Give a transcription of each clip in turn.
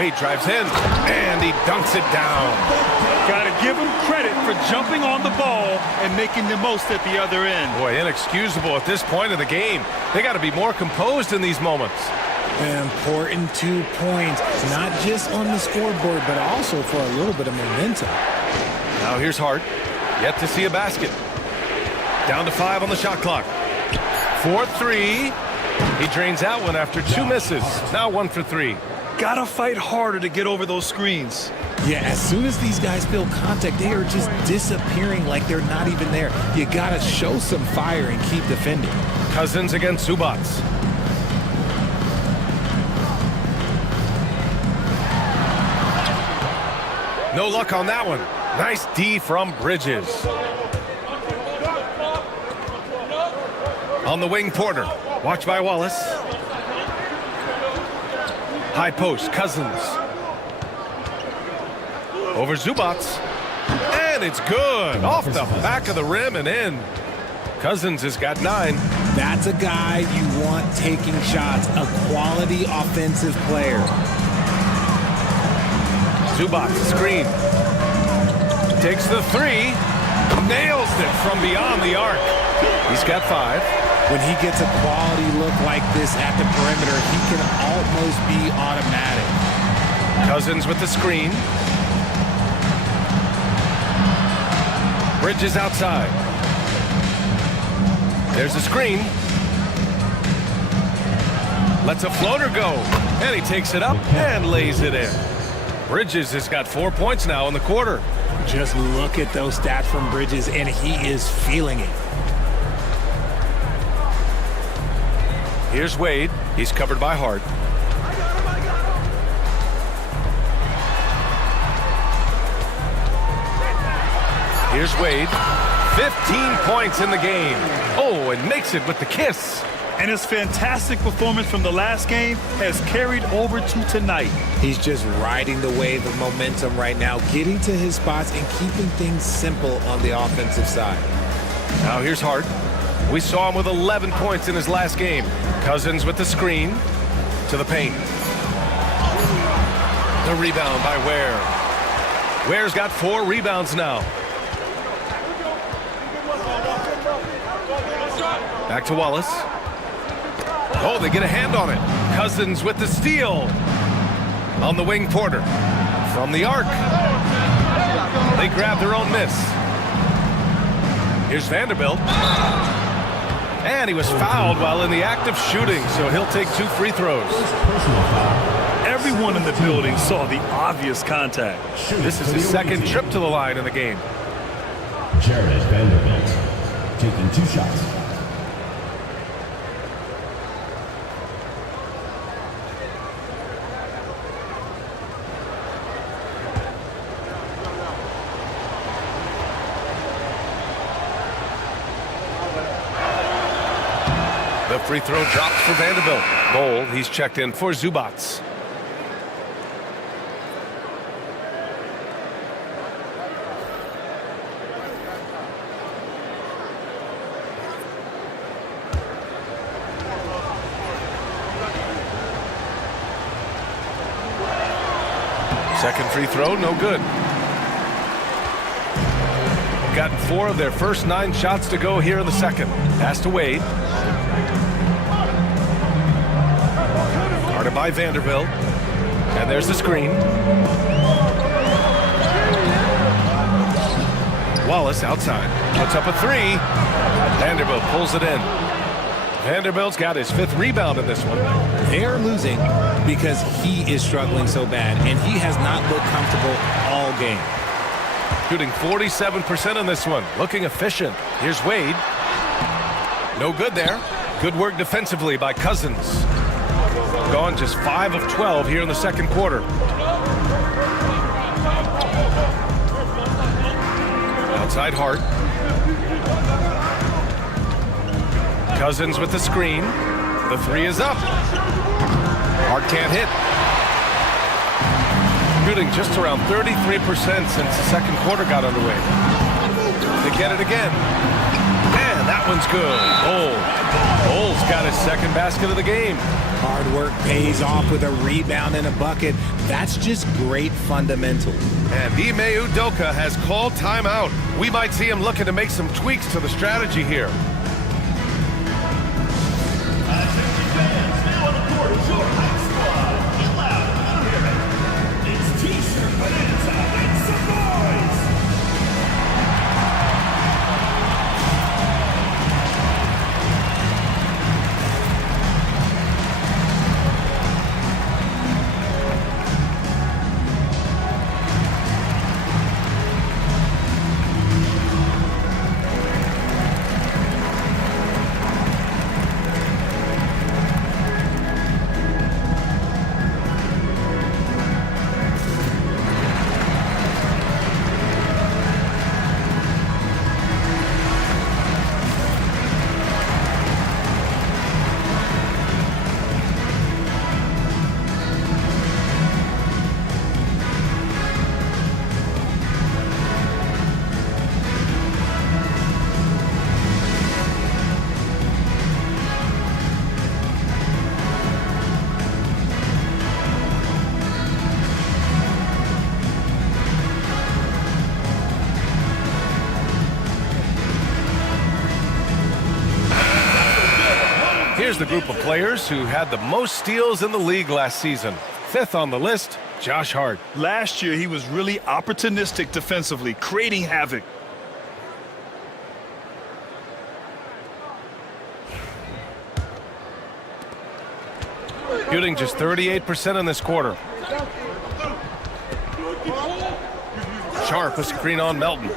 Wade drives in, and he dunks it down. Gotta give him credit for jumping on the ball and making the most at the other end. Boy, inexcusable at this point of the game. They got to be more composed in these moments. An important 2 points, not just on the scoreboard, but also for a little bit of momentum. Now here's Hart. Yet to see a basket. Down to 5 on the shot clock. 4-3. He drains that one after 2 misses. Now 1 for 3. Gotta fight harder to get over those screens. Yeah, as soon as these guys feel contact, they are just disappearing like they're not even there. You gotta show some fire and keep defending. Cousins against Zubac. No luck on that one. Nice D from Bridges. On the wing, Porter. Watched by Wallace. High post, Cousins. Over Zubac. And it's good. Off the back of the rim and in. Cousins has got 9. That's a guy you want taking shots, a quality offensive player. Zubac, screen. Takes the 3. Nails it from beyond the arc. He's got 5. When he gets a quality look like this at the perimeter, he can almost be automatic. Cousins with the screen. Bridges outside. There's a screen. Lets a floater go. And he takes it up and lays it in. Bridges has got 4 points now in the quarter. Just look at those stats from Bridges, and he is feeling it. Here's Wade. He's covered by Hart. Here's Wade. 15 points in the game. Oh, and makes it with the kiss. And his fantastic performance from the last game has carried over to tonight. He's just riding the wave of momentum right now, getting to his spots and keeping things simple on the offensive side. Now here's Hart. We saw him with 11 points in his last game. Cousins with the screen to the paint. The rebound by Ware. Ware's got 4 rebounds now. Back to Wallace. Oh, they get a hand on it. Cousins with the steal. On the wing, Porter. From the arc. They grab their own miss. Here's Vanderbilt. And he was fouled while in the act of shooting, so he'll take 2 free throws. Everyone in the building saw the obvious contact. This is his 2nd trip to the line in the game. Jared Vanderbilt taking 2 shots. The free throw drops for Vanderbilt. Bowl, he's checked in for Zubac. Second free throw, no good. Gotten 4 of their first 9 shots to go here in the second. Pass to Wade. Guarded by Vanderbilt. And there's the screen. Wallace outside. Puts up a 3. Vanderbilt pulls it in. Vanderbilt's got his 5th rebound in this one. They are losing because he is struggling so bad, and he has not looked comfortable all game. Shooting 47% in this one. Looking efficient. Here's Wade. No good there. Good work defensively by Cousins. Gone just 5 of 12 here in the second quarter. Outside Hart. Cousins with the screen. The 3 is up. Hart can't hit. Shooting just around 33% since the second quarter got underway. They get it again. And that one's good. Bull's got his second basket of the game. Hard work pays off with a rebound and a bucket. That's just great fundamentals. And Ime Udoka has called timeout. We might see him looking to make some tweaks to the strategy here. Attention fans, now on the court is your hype squad. Get loud, I don't hear it. It's T-shirt Bonanza. Make some noise. Here's the group of players who had the most steals in the league last season. Fifth on the list, Josh Hart. Last year, he was really opportunistic defensively, creating havoc. Shooting just 38% in this quarter. Sharp, a screen on Melton.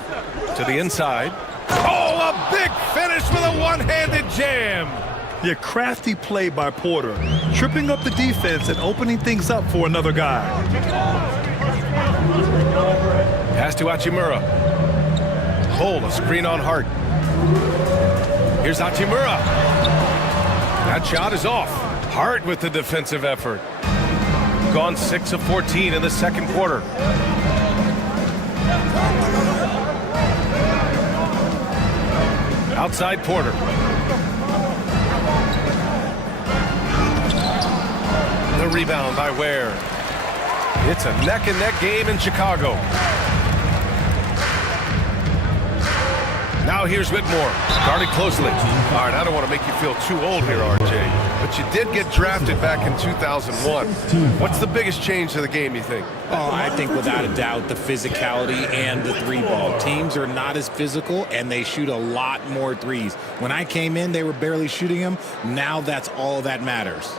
To the inside. Oh, a big finish with a one-handed jam. Yeah, crafty play by Porter, tripping up the defense and opening things up for another guy. Pass to Hachimura. Cole, a screen on Hart. Here's Hachimura. That shot is off. Hart with the defensive effort. Gone 6 of 14 in the second quarter. Outside Porter. The rebound by Ware. It's a neck-and-neck game in Chicago. Now here's Whitmore, guarded closely. All right, I don't want to make you feel too old here, RJ, but you did get drafted back in 2001. What's the biggest change to the game, you think? Oh, I think without a doubt the physicality and the three ball. Teams are not as physical, and they shoot a lot more threes. When I came in, they were barely shooting them. Now that's all that matters.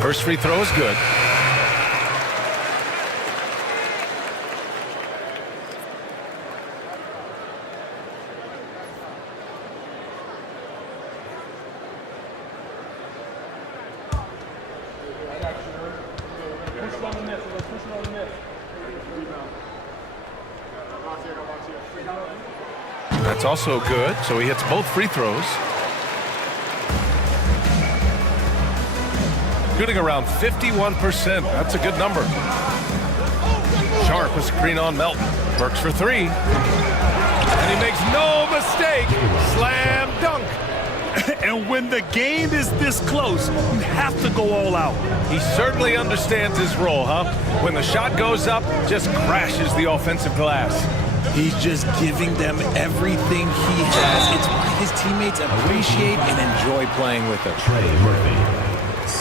First free throw is good. That's also good, so he hits both free throws. Shooting around 51%. That's a good number. Sharp, a screen on Melton. Works for three. And he makes no mistake. Slam dunk. And when the game is this close, you have to go all out. He certainly understands his role, huh? When the shot goes up, just crashes the offensive glass. He's just giving them everything he has. It's why his teammates appreciate and enjoy playing with him. Trey Murphy.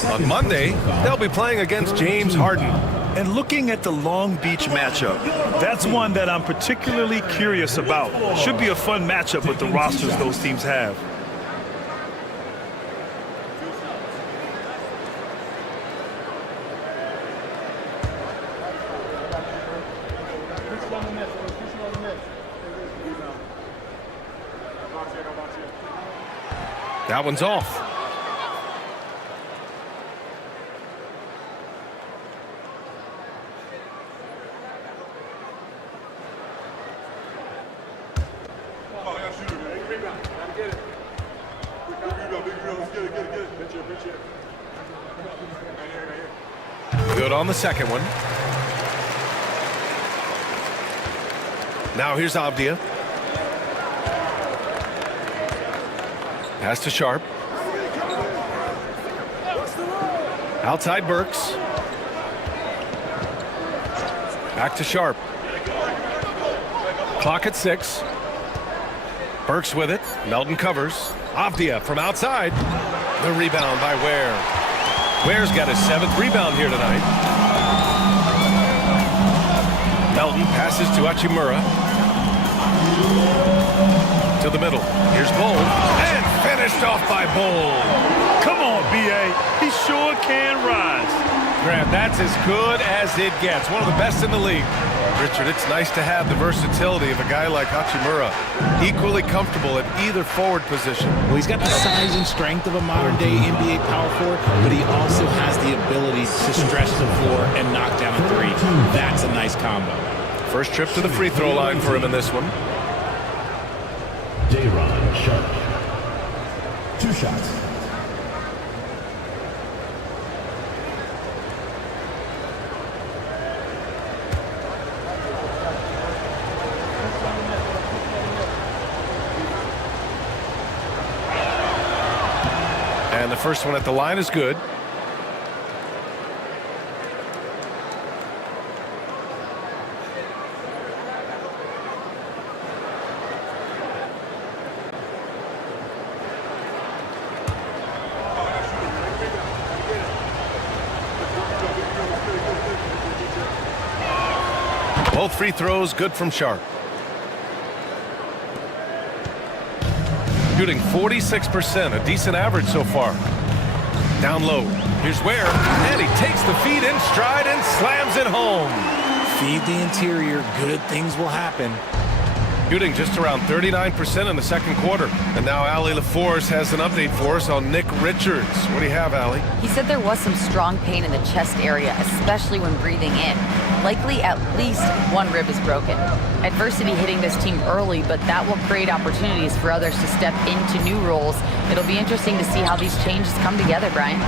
On Monday, they'll be playing against James Harden. And looking at the Long Beach matchup, that's one that I'm particularly curious about. Should be a fun matchup with the rosters those teams have. That one's off. Good on the second one. Now here's Avdia. Pass to Sharp. Outside Burks. Back to Sharp. Clock at 6. Burks with it. Melton covers. Avdia from outside. The rebound by Ware. Ware's got his 7th rebound here tonight. Melton passes to Hachimura. To the middle. Here's Bull. And finished off by Bull. Come on, B.A. He sure can rise. Grant, that's as good as it gets. One of the best in the league. Richard, it's nice to have the versatility of a guy like Hachimura. Equally comfortable at either forward position. Well, he's got the size and strength of a modern-day NBA power forward, but he also has the ability to stretch the floor and knock down a three. That's a nice combo. First trip to the free throw line for him in this one. Dayron Sharp. 2 shots. And the first one at the line is good. Both free throws good from Sharp. Shooting 46%, a decent average so far. Down low. Here's Ware, and he takes the feed in stride and slams it home. Feed the interior, good things will happen. Shooting just around 39% in the second quarter. And now Allie LaForce has an update for us on Nick Richards. What do you have, Allie? He said there was some strong pain in the chest area, especially when breathing in. Likely at least one rib is broken. Adversity hitting this team early, but that will create opportunities for others to step into new roles. It'll be interesting to see how these changes come together, Brian.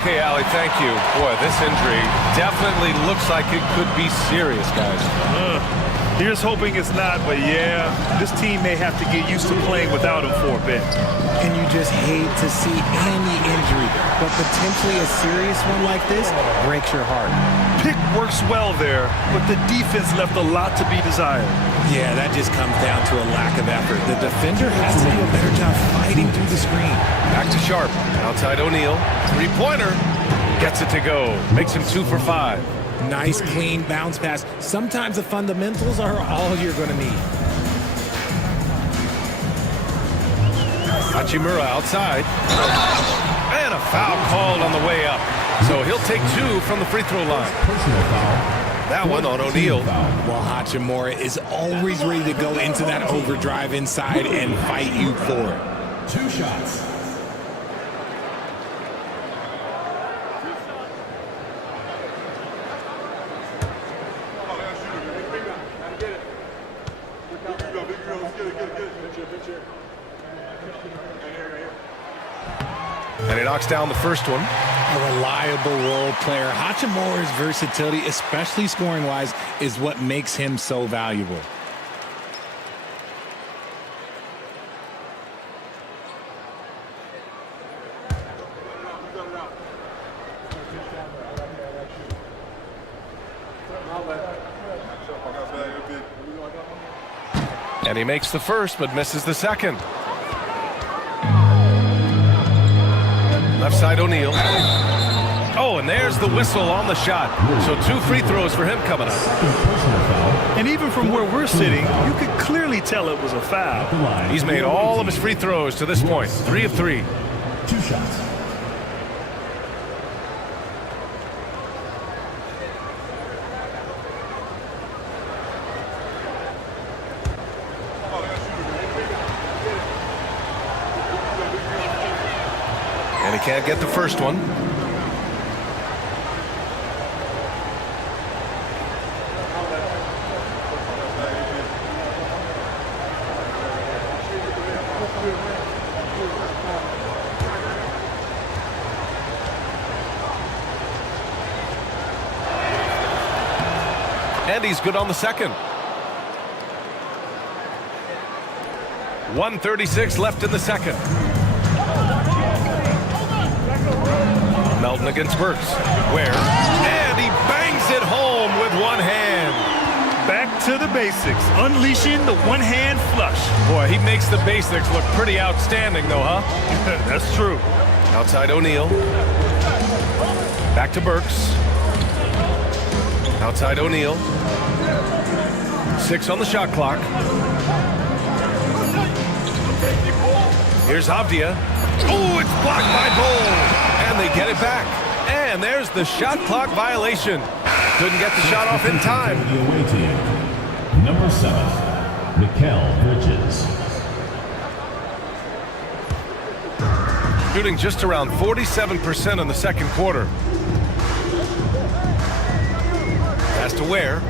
Okay, Allie, thank you. Boy, this injury definitely looks like it could be serious, guys. Here's hoping it's not, but yeah, this team may have to get used to playing without him for a bit. And you just hate to see any injury, but potentially a serious one like this breaks your heart. Pick works well there, but the defense left a lot to be desired. Yeah, that just comes down to a lack of effort. The defender has to do a better job fighting through the screen. Back to Sharp. Outside O'Neal. Three-pointer. Gets it to go. Makes him 2 for 5. Nice, clean bounce pass. Sometimes the fundamentals are all you're going to need. Hachimura outside. And a foul called on the way up. So he'll take 2 from the free throw line. Personal foul. That one on O'Neal. Well, Hachimura is always ready to go into that overdrive inside and fight you for it. 2 shots. And he knocks down the first one. A reliable role player. Hachimura's versatility, especially scoring-wise, is what makes him so valuable. And he makes the first, but misses the second. Left side O'Neal. Oh, and there's the whistle on the shot. So 2 free throws for him coming up. Personal foul. And even from where we're sitting, you could clearly tell it was a foul. He's made all of his free throws to this point. 3 of 3. 2 shots. And he can't get the first one. And he's good on the second. 1:36 left in the second. Melton against Burks. Ware. And he bangs it home with one hand. Back to the basics, unleashing the one-hand flush. Boy, he makes the basics look pretty outstanding, though, huh? That's true. Outside O'Neal. Back to Burks. Outside O'Neal. 6 on the shot clock. Here's Avdia. Oh, it's blocked by Bull. And they get it back. And there's the shot clock violation. Couldn't get the shot off in time. The away team. Number 7, Mikal Bridges. Shooting just around 47% in the second quarter. Pass to Ware.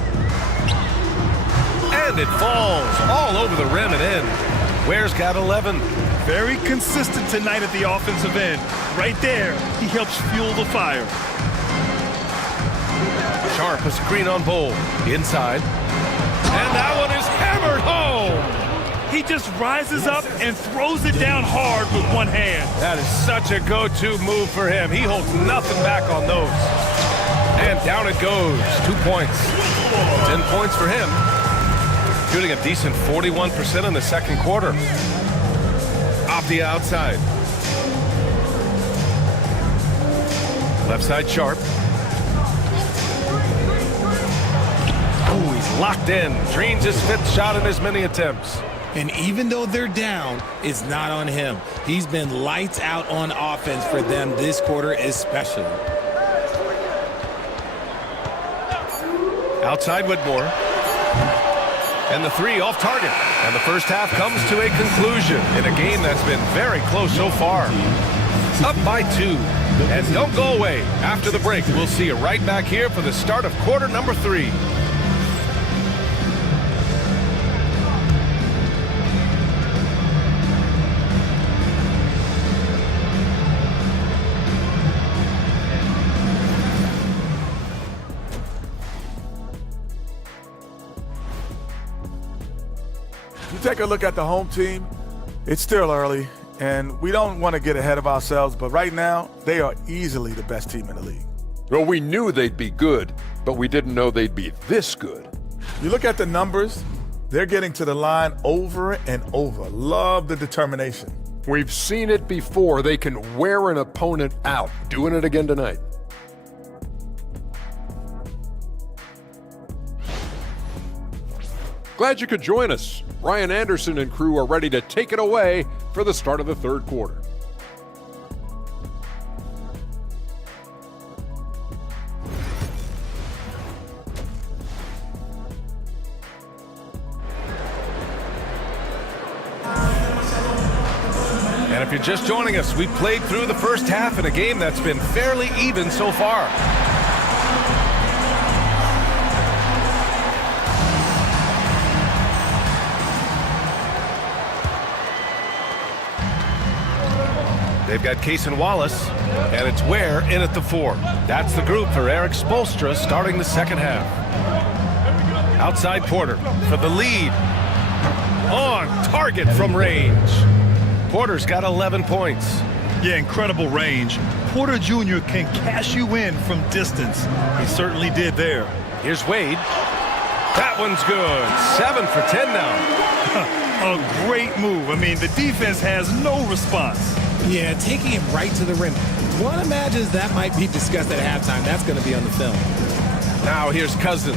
And it falls all over the rim and in. Ware's got 11. Very consistent tonight at the offensive end. Right there, he helps fuel the fire. Sharp, a screen on Bull. Inside. And that one is hammered home. He just rises up and throws it down hard with one hand. That is such a go-to move for him. He holds nothing back on those. And down it goes. 2 points. 10 points for him. Shooting a decent 41% in the second quarter. Off the outside. Left side Sharp. Oh, he's locked in. Drains his 5th shot in as many attempts. And even though they're down, it's not on him. He's been lights out on offense for them this quarter especially. Outside Whitmore. And the 3 off target. And the first half comes to a conclusion in a game that's been very close so far. Up by 2. And don't go away. After the break, we'll see you right back here for the start of quarter number 3. You take a look at the home team, it's still early, and we don't want to get ahead of ourselves, but right now, they are easily the best team in the league. Well, we knew they'd be good, but we didn't know they'd be this good. You look at the numbers, they're getting to the line over and over. Love the determination. We've seen it before. They can wear an opponent out. Doing it again tonight. Glad you could join us. Ryan Anderson and crew are ready to take it away for the start of the third quarter. And if you're just joining us, we played through the first half in a game that's been fairly even so far. They've got Case and Wallace, and it's Ware in at the 4. That's the group for Eric Spoelstra starting the second half. Outside Porter for the lead. On target from range. Porter's got 11 points. Yeah, incredible range. Porter Jr. can cash you in from distance. He certainly did there. Here's Wade. That one's good. 7 for 10 now. A great move. I mean, the defense has no response. Yeah, taking it right to the rim. One imagines that might be discussed at halftime. That's going to be on the film. Now here's Cousins.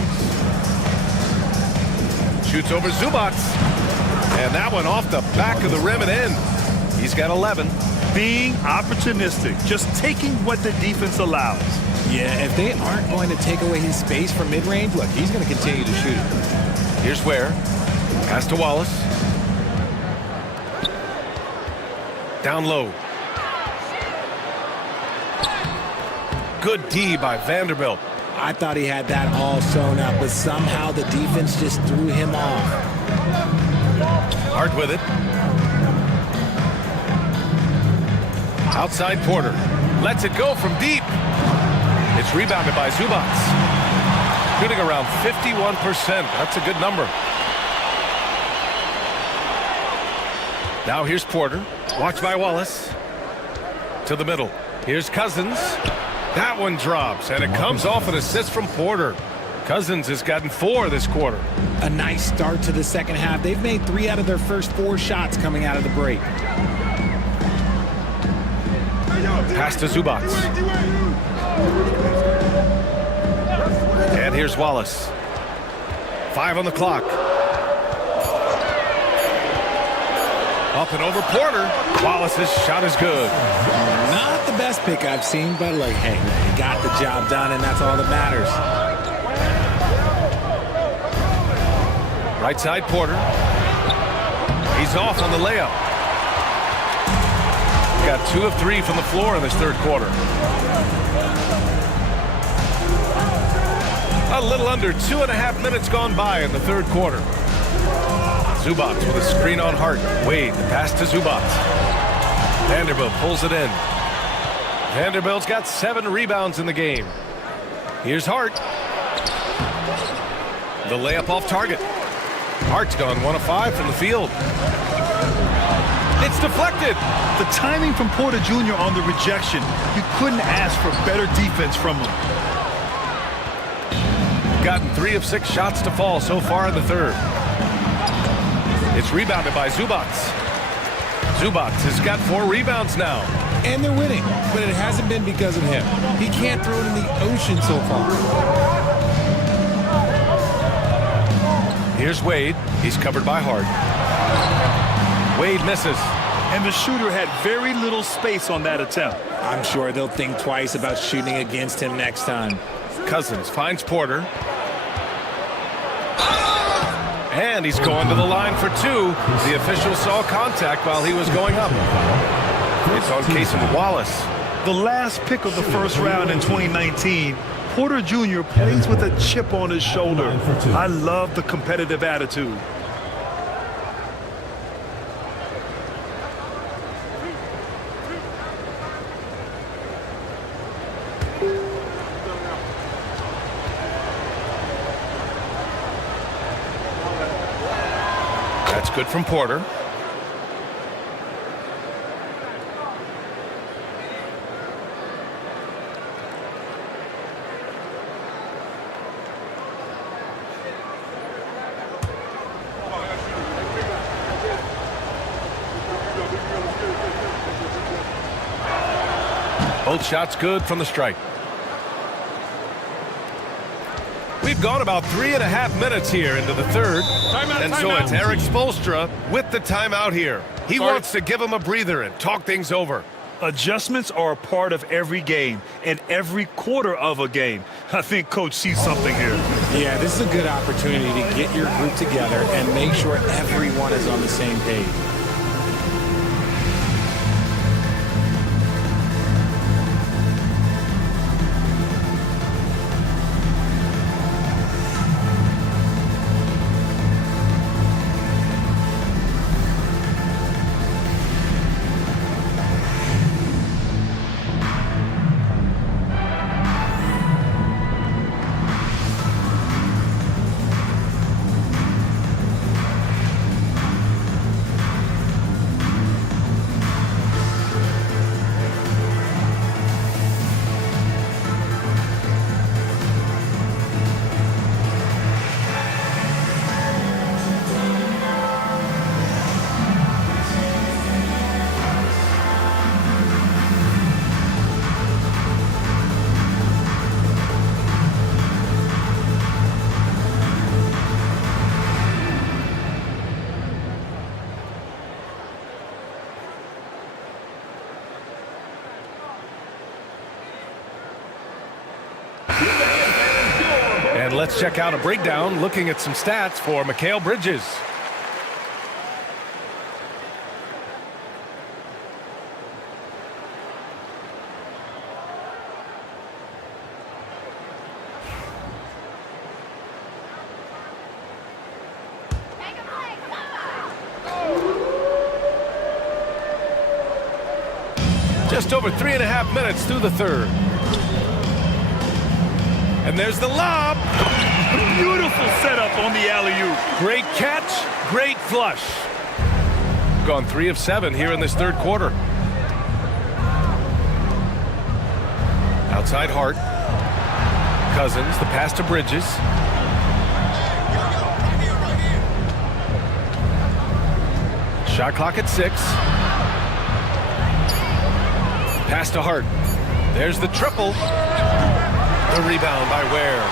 Shoots over Zubac. And that one off the back of the rim and in. He's got 11. Being opportunistic, just taking what the defense allows. Yeah, if they aren't going to take away his space from mid-range, look, he's going to continue to shoot it. Here's Ware. Pass to Wallace. Down low. Good D by Vanderbilt. I thought he had that all sewn up, but somehow the defense just threw him off. Hart with it. Outside Porter. Lets it go from deep. It's rebounded by Zubac. Shooting around 51%. That's a good number. Now here's Porter. Watch by Wallace. To the middle. Here's Cousins. That one drops, and it comes off an assist from Porter. Cousins has gotten 4 this quarter. A nice start to the second half. They've made 3 out of their first 4 shots coming out of the break. Pass to Zubac. And here's Wallace. 5 on the clock. Up and over Porter. Wallace's shot is good. Not the best pick I've seen, but like, hey, he got the job done, and that's all that matters. Right side, Porter. He's off on the layup. Got 2 of 3 from the floor in this third quarter. A little under 2.5 minutes gone by in the third quarter. Zubac with a screen on Hart. Wade, the pass to Zubac. Vanderbilt pulls it in. Vanderbilt's got 7 rebounds in the game. Here's Hart. The layup off target. Hart's gone 1 of 5 from the field. It's deflected. The timing from Porter Jr. on the rejection, you couldn't ask for better defense from him. Gotten 3 of 6 shots to fall so far in the third. It's rebounded by Zubac. Zubac has got 4 rebounds now. And they're winning, but it hasn't been because of him. He can't throw it in the ocean so far. Here's Wade. He's covered by Hart. Wade misses. And the shooter had very little space on that attempt. I'm sure they'll think twice about shooting against him next time. Cousins finds Porter. And he's going to the line for 2. The official saw contact while he was going up. It's on Cason Wallace. The last pick of the first round in 2019, Porter Jr. plays with a chip on his shoulder. I love the competitive attitude. That's good from Porter. Both shots good from the stripe. We've gone about 3.5 minutes here into the third. And so it's Eric Spoelstra with the timeout here. He wants to give him a breather and talk things over. Adjustments are a part of every game and every quarter of a game. I think Coach sees something here. Yeah, this is a good opportunity to get your group together and make sure everyone is on the same page. And let's check out a breakdown looking at some stats for Mikal Bridges. Just over 3.5 minutes through the third. And there's the lob. Beautiful setup on the alley-oop. Great catch, great flush. Gone 3 of 7 here in this third quarter. Outside Hart. Cousins, the pass to Bridges. Shot clock at 6. Pass to Hart. There's the triple. The rebound by Ware.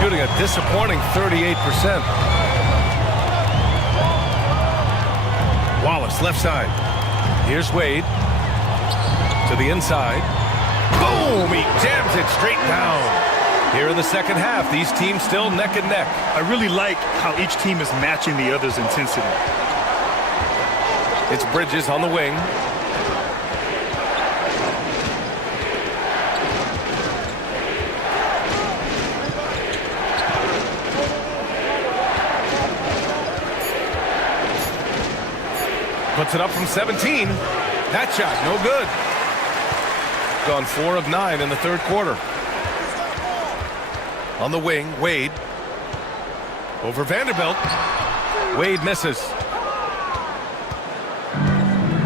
Shooting a disappointing 38%. Wallace, left side. Here's Wade. To the inside. Boom! He jams it straight down. Here in the second half, these teams still neck and neck. I really like how each team is matching the other's intensity. It's Bridges on the wing. Puts it up from 17. That shot, no good. Gone 4 of 9 in the third quarter. On the wing, Wade. Over Vanderbilt. Wade misses.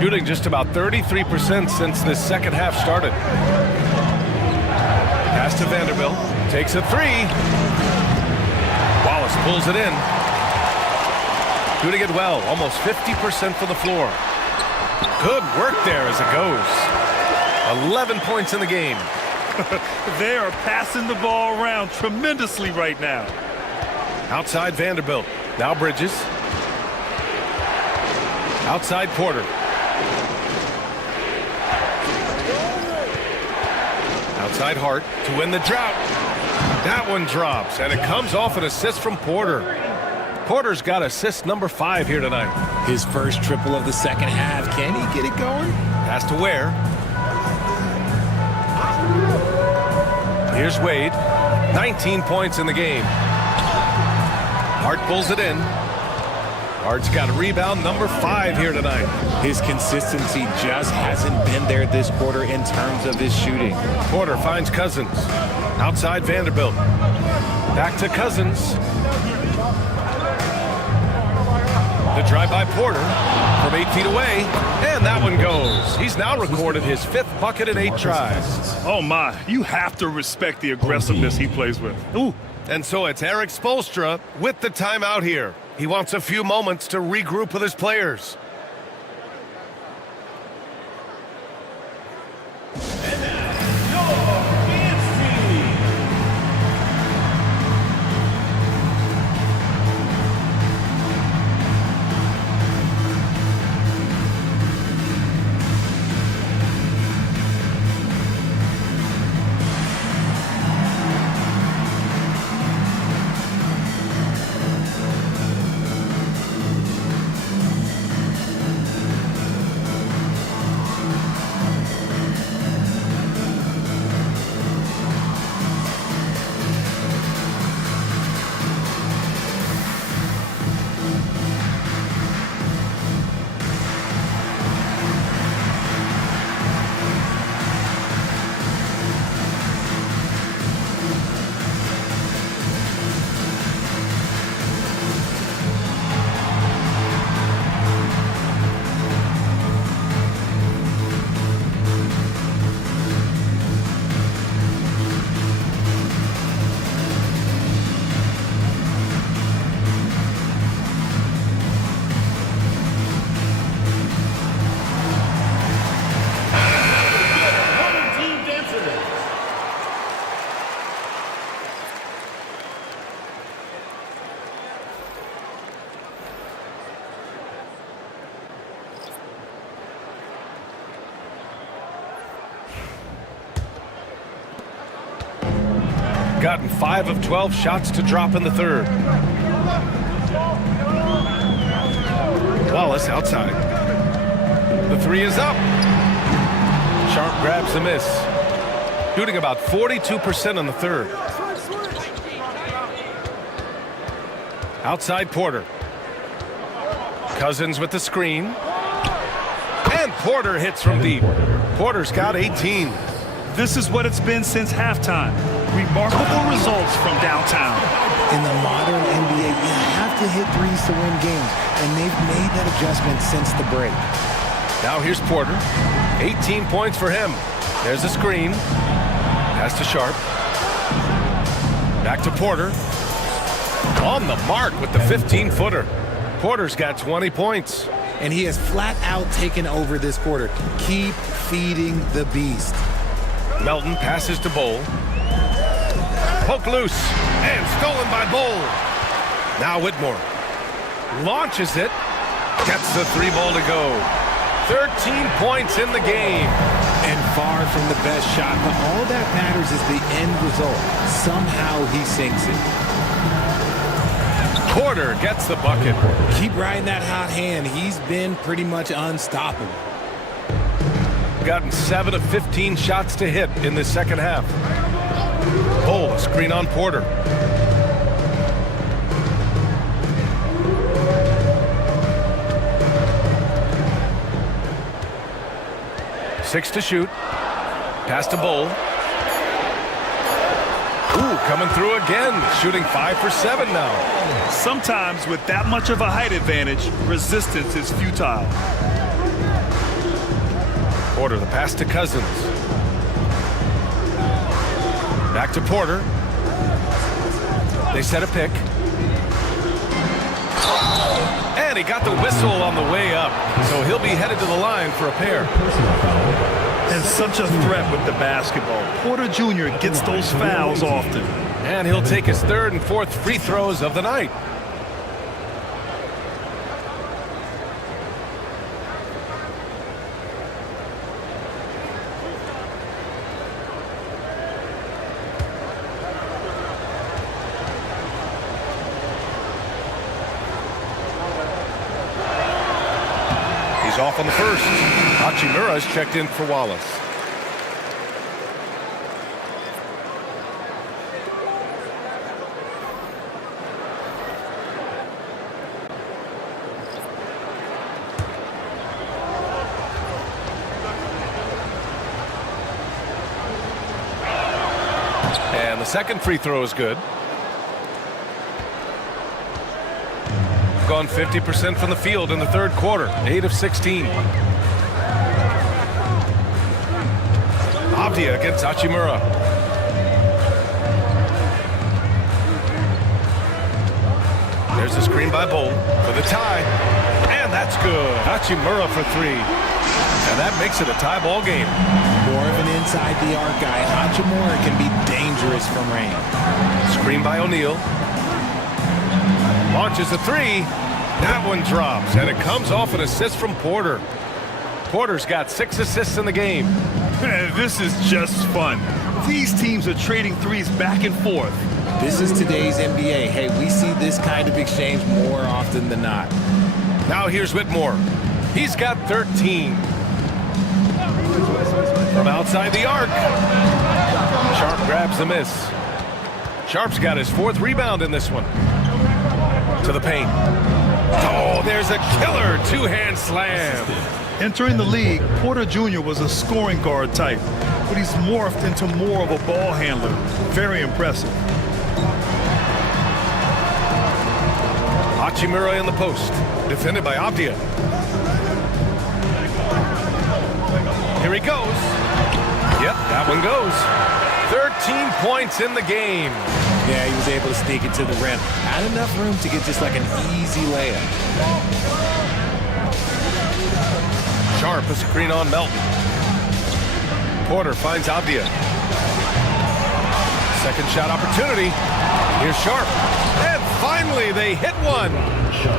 Shooting just about 33% since this second half started. Pass to Vanderbilt. Takes a 3. Wallace pulls it in. Shooting it well, almost 50% for the floor. Good work there as it goes. 11 points in the game. They are passing the ball around tremendously right now. Outside Vanderbilt. Now Bridges. Outside Porter. Outside Hart to win the drought. That one drops, and it comes off an assist from Porter. Porter's got assist number 5 here tonight. His first triple of the second half. Can he get it going? Pass to Ware. Here's Wade. 19 points in the game. Hart pulls it in. Hart's got a rebound number 5 here tonight. His consistency just hasn't been there this quarter in terms of his shooting. Porter finds Cousins. Outside Vanderbilt. Back to Cousins. The drive by Porter from 8 feet away, and that one goes. He's now recorded his 5th bucket in 8 tries. Oh my, you have to respect the aggressiveness he plays with. Ooh. And so it's Eric Spoelstra with the timeout here. He wants a few moments to regroup with his players. Gotten 5 of 12 shots to drop in the third. Wallace outside. The 3 is up. Sharp grabs the miss. Shooting about 42% in the third. Outside Porter. Cousins with the screen. And Porter hits from deep. Porter's got 18. This is what it's been since halftime. Remarkable results from downtown. In the modern NBA, you have to hit threes to win games, and they've made that adjustment since the break. Now here's Porter. 18 points for him. There's a screen. Pass to Sharp. Back to Porter. On the mark with the 15-footer. Porter's got 20 points. And he has flat out taken over this quarter. Keep feeding the beast. Melton passes to Bowl. Poke loose and stolen by Bowl. Now Whitmore launches it. Gets the 3-ball to go. 13 points in the game. And far from the best shot, but all that matters is the end result. Somehow he sinks it. Porter gets the bucket. Keep riding that hot hand. He's been pretty much unstoppable. Gotten 7 of 15 shots to hit in the second half. Bowl, a screen on Porter. Six to shoot. Pass to Bowl. Ooh, coming through again. Shooting 5 for 7 now. Sometimes with that much of a height advantage, resistance is futile. Porter, the pass to Cousins. Back to Porter. They set a pick. And he got the whistle on the way up. So he'll be headed to the line for a pair. And such a threat with the basketball. Porter Jr. gets those fouls often. And he'll take his third and fourth free throws of the night. He's off on the first. Hachimura's checked in for Wallace. And the second free throw is good. Gone 50% from the field in the third quarter. 8 of 16. Avdia against Hachimura. There's a screen by Bowl for the tie. And that's good. Hachimura for 3. And that makes it a tie ball game. More of an inside the arc guy. Hachimura can be dangerous from range. Screen by O'Neal. Launches a 3. That one drops, and it comes off an assist from Porter. Porter's got 6 assists in the game. This is just fun. These teams are trading threes back and forth. This is today's NBA. Hey, we see this kind of exchange more often than not. Now here's Whitmore. He's got 13. From outside the arc. Sharp grabs the miss. Sharp's got his 4th rebound in this one. To the paint. Oh, there's a killer 2-hand slam. Entering the league, Porter Jr. was a scoring guard type, but he's morphed into more of a ball handler. Very impressive. Hachimura in the post. Defended by Avdia. Here he goes. Yep, that one goes. 13 points in the game. Yeah, he was able to sneak it to the rim. Had enough room to get just like an easy layup. Sharp, a screen on Melton. Porter finds Avdia. Second shot opportunity. Here's Sharp. And finally, they hit one.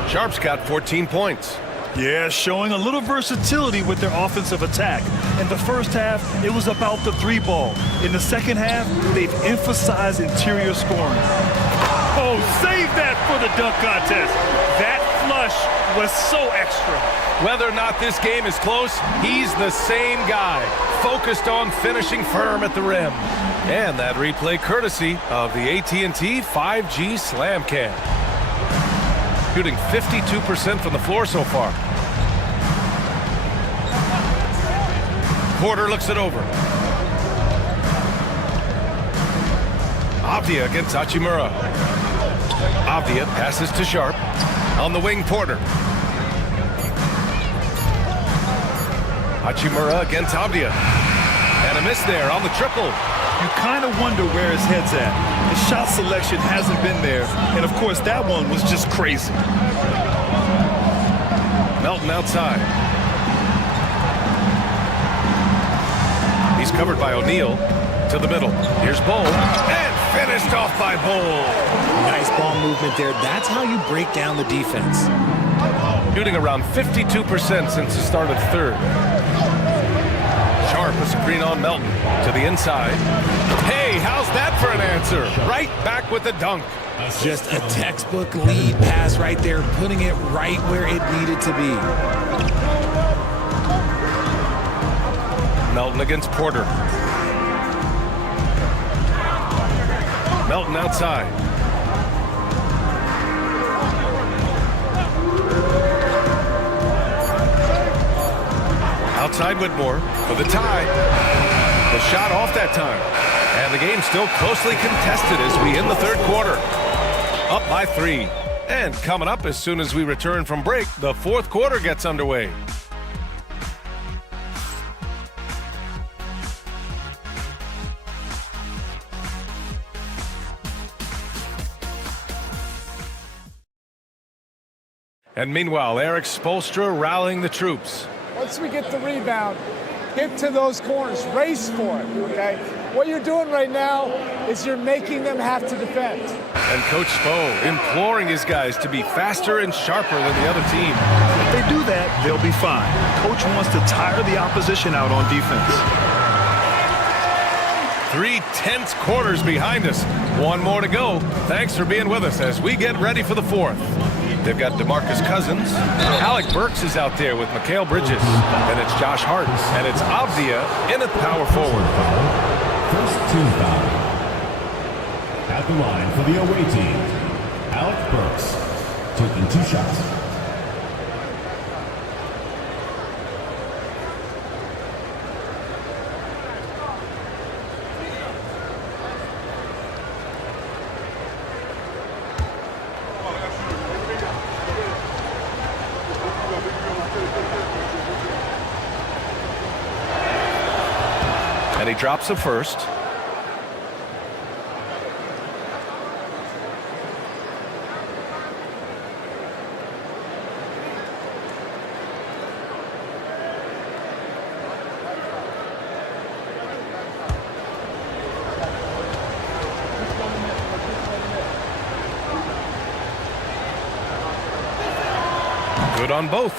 Sharp's got 14 points. Yeah, showing a little versatility with their offensive attack. In the first half, it was about the 3-ball. In the second half, they've emphasized interior scoring. Oh, save that for the dunk contest. That flush was so extra. Whether or not this game is close, he's the same guy, focused on finishing firm at the rim. And that replay courtesy of the AT&T 5G Slam Cam. Shooting 52% from the floor so far. Porter looks it over. Avdia against Hachimura. Avdia passes to Sharp. On the wing, Porter. Hachimura against Avdia. And a miss there on the triple. You kind of wonder where his head's at. His shot selection hasn't been there. And, of course, that one was just crazy. Melton outside. He's covered by O'Neal. To the middle. Here's Bull. And finished off by Bull. Nice ball movement there. That's how you break down the defense. Shooting around 52% since the start of the third. Sharp a screen on Melton. To the inside. Hey, how's that for an answer? Right back with the dunk. Just a textbook lead pass right there, putting it right where it needed to be. Melton against Porter. Melton outside. Outside Whitmore for the tie. The shot off that time. And the game still closely contested as we end the third quarter. Up by 3. And coming up as soon as we return from break, the fourth quarter gets underway. And meanwhile, Eric Spoelstra rallying the troops. Once we get the rebound, get to those corners, race for it, okay? What you're doing right now is you're making them have to defend. And Coach Spo imploring his guys to be faster and sharper than the other team. If they do that, they'll be fine. Coach wants to tire the opposition out on defense. 3 tense quarters behind us. One more to go. Thanks for being with us as we get ready for the fourth. They've got DeMarcus Cousins. Alec Burks is out there with Mikal Bridges. And it's Josh Hart. And it's Avdia in at power forward. First team foul. At the line for the away team, Alec Burks, taking 2 shots. And he drops the first. Good on both.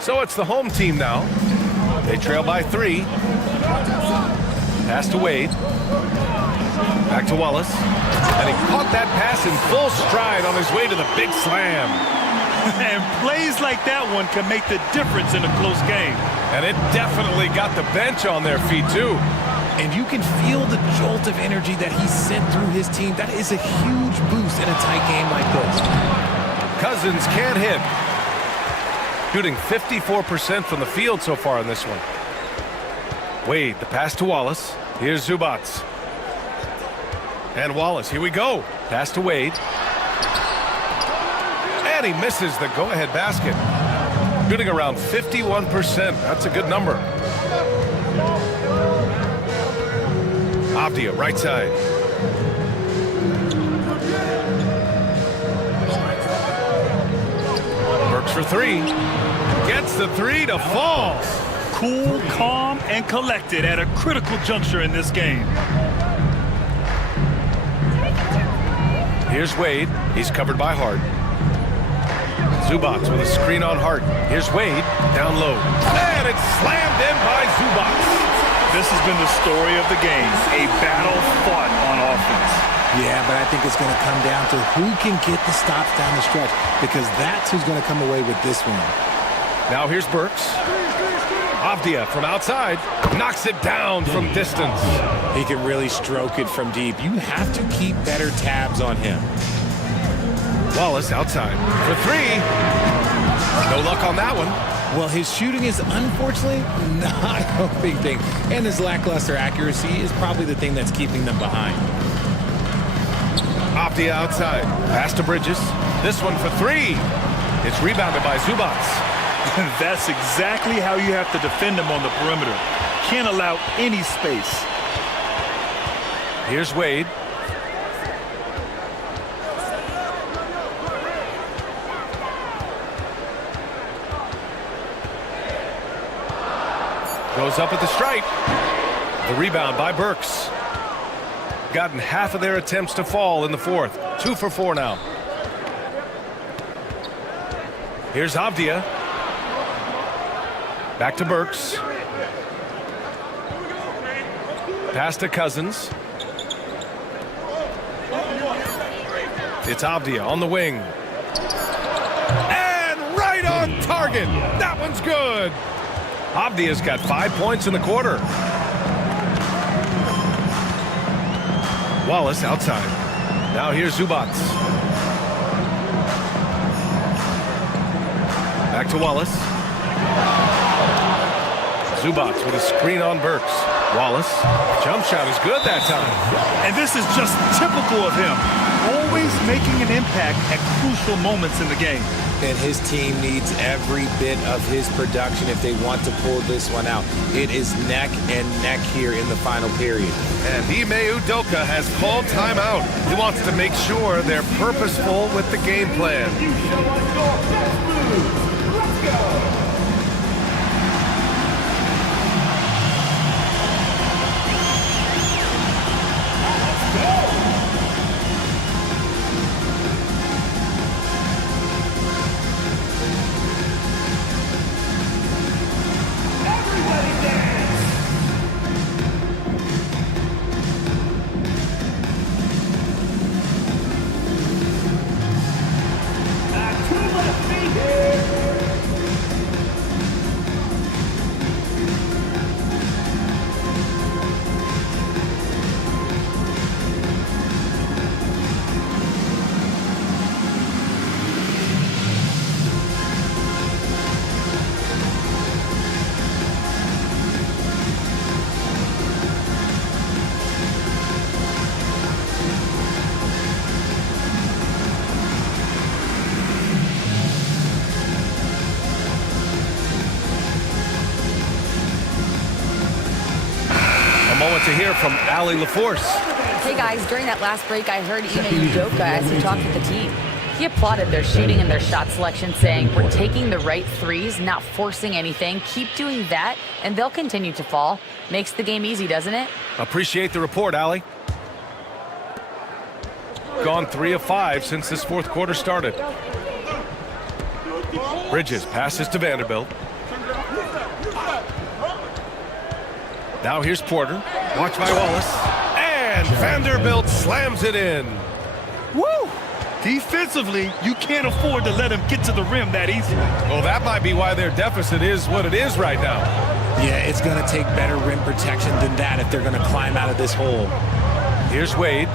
So it's the home team now. They trail by 3. Pass to Wade. Back to Wallace. And he caught that pass in full stride on his way to the big slam. And plays like that one can make the difference in a close game. And it definitely got the bench on their feet, too. And you can feel the jolt of energy that he sent through his team. That is a huge boost in a tight game like this. Cousins can't hit. Shooting 54% from the field so far in this one. Wade, the pass to Wallace. Here's Zubats. And Wallace, here we go. Pass to Wade. And he misses the go-ahead basket. Shooting around 51%. That's a good number. Avdia, right side. Burks for 3. Gets the 3 to fall. Cool, calm, and collected at a critical juncture in this game. Here's Wade. He's covered by Hart. Zubats with a screen on Hart. Here's Wade. Down low. And it's slammed in by Zubats. This has been the story of the game. A battle fought on offense. Yeah, but I think it's going to come down to who can get the stops down the stretch, because that's who's going to come away with this one. Now here's Burks. Avdia from outside knocks it down from distance. He can really stroke it from deep. You have to keep better tabs on him. Wallace outside for 3. No luck on that one. Well, his shooting is unfortunately not a big thing. And his lackluster accuracy is probably the thing that's keeping them behind. Off the outside. Pass to Bridges. This one for three. It's rebounded by Zubats. That's exactly how you have to defend him on the perimeter. Can't allow any space. Here's Wade. Goes up at the stripe. The rebound by Burks. Gotten half of their attempts to fall in the fourth. 2 for 4 now. Here's Avdia. Back to Burks. Pass to Cousins. It's Avdia on the wing. And right on target. That one's good. Avdia's got 5 points in the quarter. Wallace outside. Now here's Zubats. Back to Wallace. Zubats with a screen on Burks. Wallace. Jump shot is good that time. And this is just typical of him. Always making an impact at crucial moments in the game. And his team needs every bit of his production if they want to pull this one out. It is neck and neck here in the final period. And Ime Udoka has called timeout. He wants to make sure they're purposeful with the game plan. You show us your best move. Let's go. To hear from Allie LaForce. Hey guys, during that last break, I heard Ime Udoka as he talked with the team. He applauded their shooting and their shot selection, saying, "We're taking the right threes, not forcing anything. Keep doing that, and they'll continue to fall." Makes the game easy, doesn't it? Appreciate the report, Allie. Gone 3 of 5 since this fourth quarter started. Bridges passes to Vanderbilt. Now here's Porter. Watch by Wallace. And Vanderbilt slams it in. Woo! Defensively, you can't afford to let him get to the rim that easily. Well, that might be why their deficit is what it is right now. Yeah, it's going to take better rim protection than that if they're going to climb out of this hole. Here's Wade.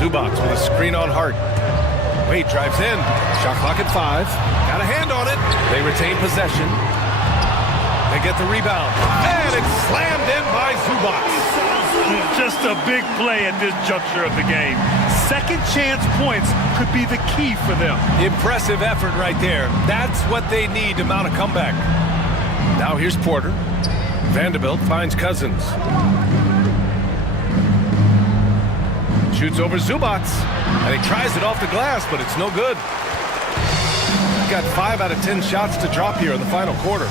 Zubats with a screen on Hart. Wade drives in. Shot clock at 5. Got a hand on it. They retain possession. They get the rebound. And it's slammed in by Zubats. Just a big play at this juncture of the game. Second chance points could be the key for them. Impressive effort right there. That's what they need to mount a comeback. Now here's Porter. Vanderbilt finds Cousins. Shoots over Zubats. And he tries it off the glass, but it's no good. Got 5 out of 10 shots to drop here in the final quarter.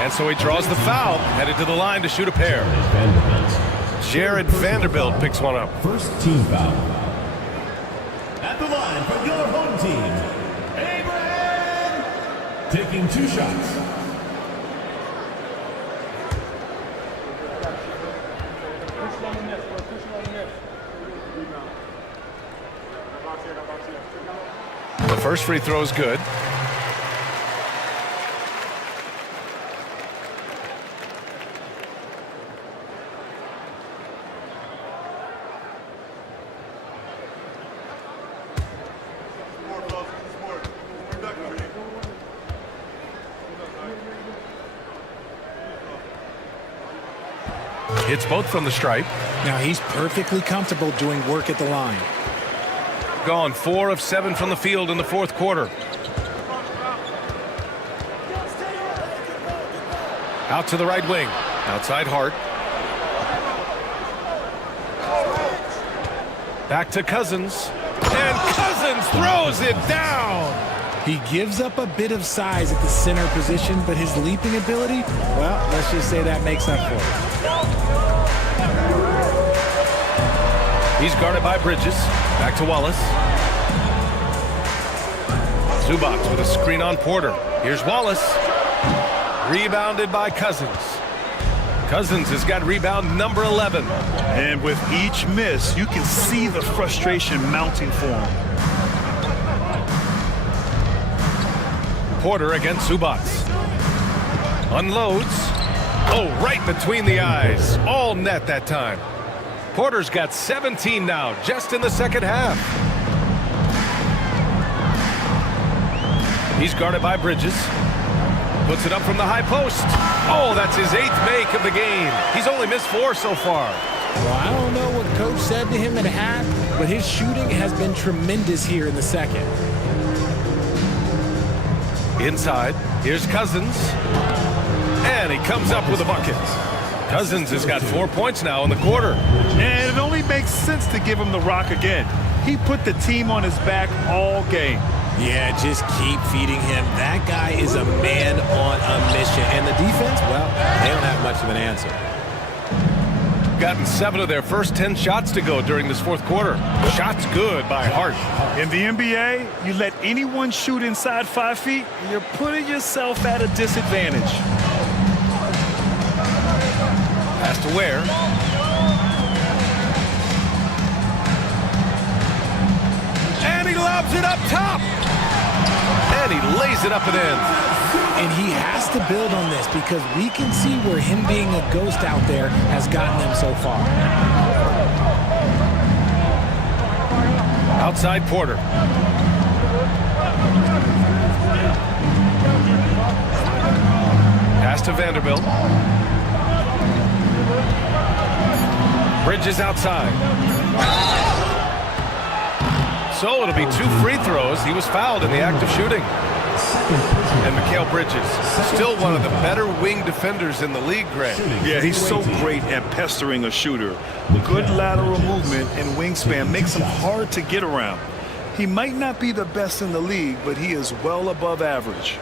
And so he draws the foul, headed to the line to shoot a pair. Jared Vanderbilt picks one up. First team foul. At the line for your home team, Abraham, taking 2 shots. The first free throw is good. Hits both from the stripe. Now he's perfectly comfortable doing work at the line. Gone 4 of 7 from the field in the fourth quarter. Out to the right wing. Outside Hart. Back to Cousins. And Cousins throws it down. He gives up a bit of size at the center position, but his leaping ability, well, let's just say that makes up for it. He's guarded by Bridges. Back to Wallace. Zubac with a screen on Porter. Here's Wallace. Rebounded by Cousins. Cousins has got rebound number 11. And with each miss, you can see the frustration mounting for him. Porter against Zubac. Unloads. Oh, right between the eyes. All net that time. Porter's got 17 now, just in the second half. He's guarded by Bridges. Puts it up from the high post. Oh, that's his 8th make of the game. He's only missed 4 so far. Well, I don't know what coach said to him at half, but his shooting has been tremendous here in the second. Inside, here's Cousins. And he comes up with a bucket. Cousins has got 4 points now in the quarter. And it only makes sense to give him the rock again. He put the team on his back all game. Yeah, just keep feeding him. That guy is a man on a mission. And the defense, well, they don't have much of an answer. Gotten 7 of their first 10 shots to go during this fourth quarter. Shots good by Hart. In the NBA, you let anyone shoot inside 5 feet, and you're putting yourself at a disadvantage. Pass to Ware. And he lobs it up top. And he lays it up and in. And he has to build on this because we can see where him being a ghost out there has gotten them so far. Outside Porter. Pass to Vanderbilt. Bridges outside. So it'll be 2 free throws. He was fouled in the act of shooting. And Mikal Bridges, still one of the better wing defenders in the league, Greg. Yeah, he's so great at pestering a shooter. Good lateral movement and wingspan makes him hard to get around. He might not be the best in the league, but he is well above average.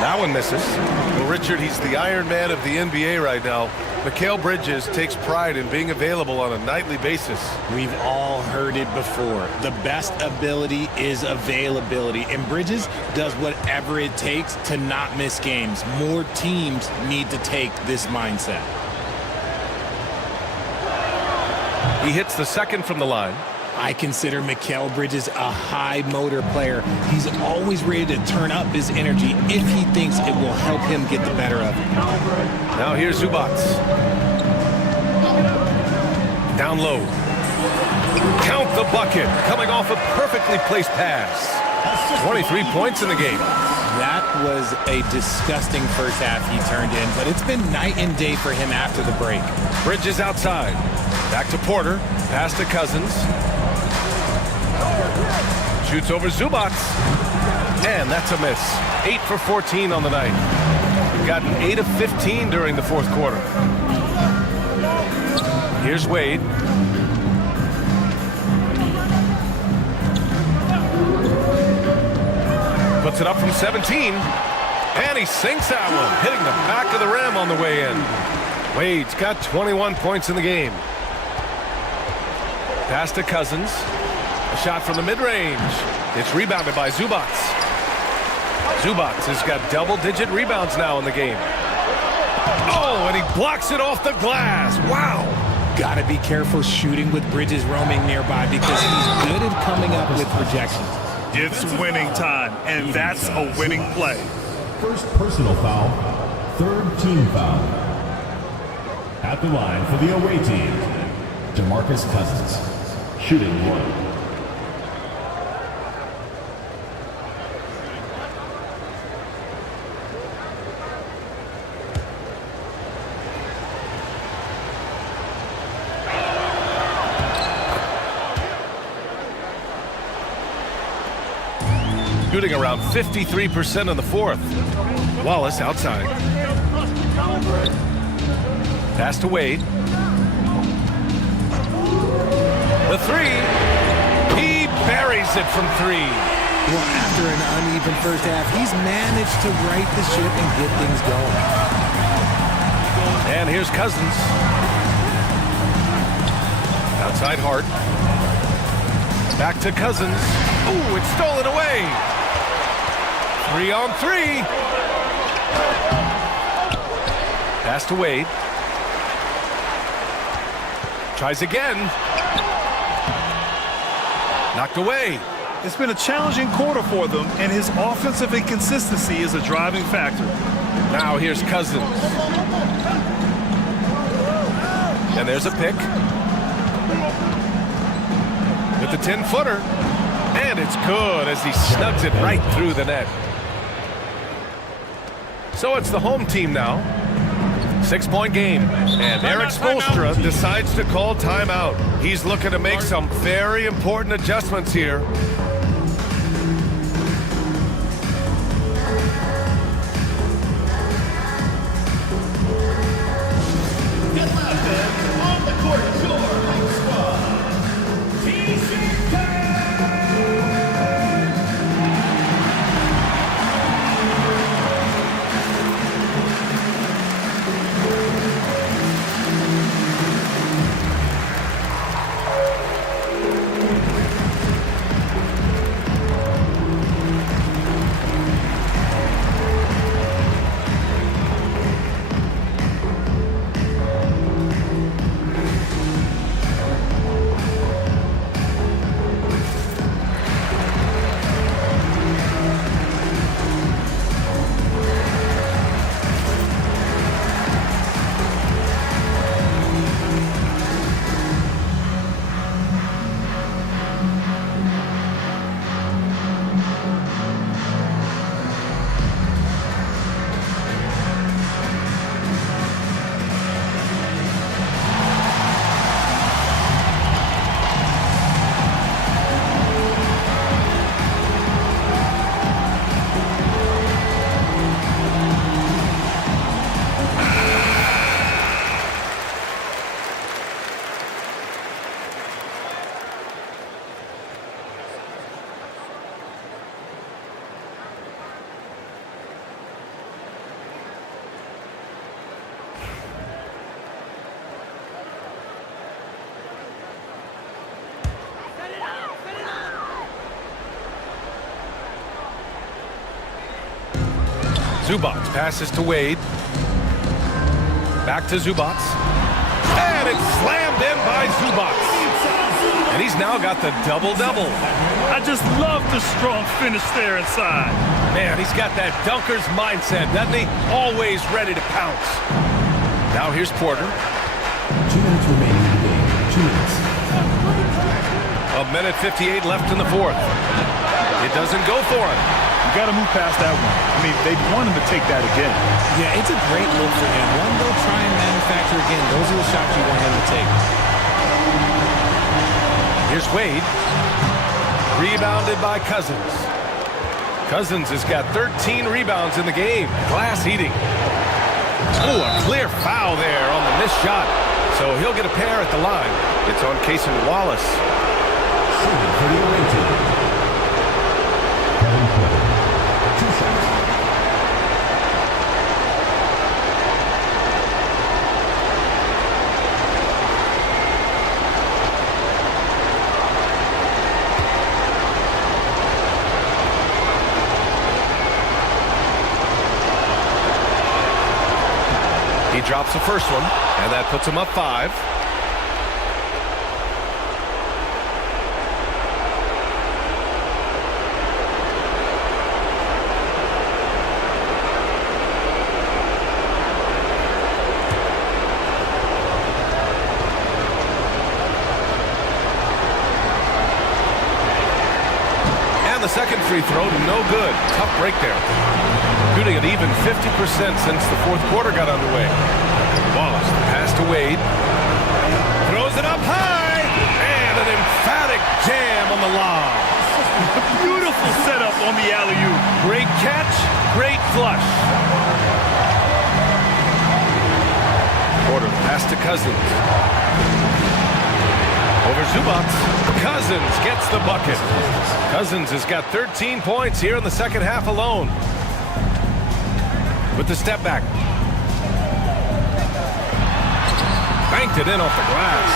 That one misses. Well, Richard, he's the Iron Man of the NBA right now. Mikal Bridges takes pride in being available on a nightly basis. We've all heard it before. The best ability is availability. And Bridges does whatever it takes to not miss games. More teams need to take this mindset. He hits the second from the line. I consider Mikal Bridges a high motor player. He's always ready to turn up his energy if he thinks it will help him get the better of it. Now here's Zubac. Down low. Count the bucket. Coming off a perfectly placed pass. 23 points in the game. That was a disgusting first half he turned in, but it's been night and day for him after the break. Bridges outside. Back to Porter. Pass to Cousins. Shoots over Zubac. And that's a miss. 8 for 14 on the night. Gotten 8 of 15 during the fourth quarter. Here's Wade. Puts it up from 17. And he sinks that one, hitting the back of the rim on the way in. Wade's got 21 points in the game. Pass to Cousins. A shot from the mid-range. It's rebounded by Zubac. Zubac has got double-digit rebounds now in the game. Oh, and he blocks it off the glass. Wow. Got to be careful shooting with Bridges roaming nearby because he's good at coming up with projections. It's winning time, and that's a winning play. First personal foul, third team foul. At the line for the away team, DeMarcus Cousins, shooting 1. Shooting around 53% in the fourth. Wallace outside. Pass to Wade. The three. He buries it from 3. Well, after an uneven first half, he's managed to right the ship and get things going. And here's Cousins. Outside Hart. Back to Cousins. Ooh, it's stolen away. 3 on 3. Pass to Wade. Tries again. Knocked away. It's been a challenging quarter for them, and his offensive inconsistency is a driving factor. Now here's Cousins. And there's a pick. With the 10-footer. And it's good as he snugs it right through the net. So it's the home team now. 6-point game. And Eric Spoelstra decides to call timeout. He's looking to make some very important adjustments here. Get loud, fans. On the court, your home squad. T-shirt time! Zubac passes to Wade. Back to Zubac. And it's slammed in by Zubac. And he's now got the double-double. I just love the strong finish there inside. Man, he's got that dunker's mindset, doesn't he? Always ready to pounce. Now here's Porter. 2 minutes remaining in the game. 2 minutes. A minute 58 left in the fourth. It doesn't go for him. You got to move past that one. I mean, they want him to take that again. Yeah, it's a great look for him. One, they'll try and manufacture again. Those are the shots you want him to take. Here's Wade. Rebounded by Cousins. Cousins has got 13 rebounds in the game. Glass eating. Oh, a clear foul there on the missed shot. So he'll get a pair at the line. It's on Cason Wallace. Shooting for the away team. Kevin Porter, 2 shots. He drops the first one, and that puts him up 5. second free throw, no good. Tough break there. Shooting at even 50% since the fourth quarter got underway. Wallace, the pass to Wade. Throws it up high, and an emphatic jam on the lob. Beautiful setup on the alley-oop. Great catch, great flush. Porter, pass to Cousins. Over Zubac. Cousins gets the bucket. Cousins has got 13 points here in the second half alone. With the step back. Banked it in off the glass.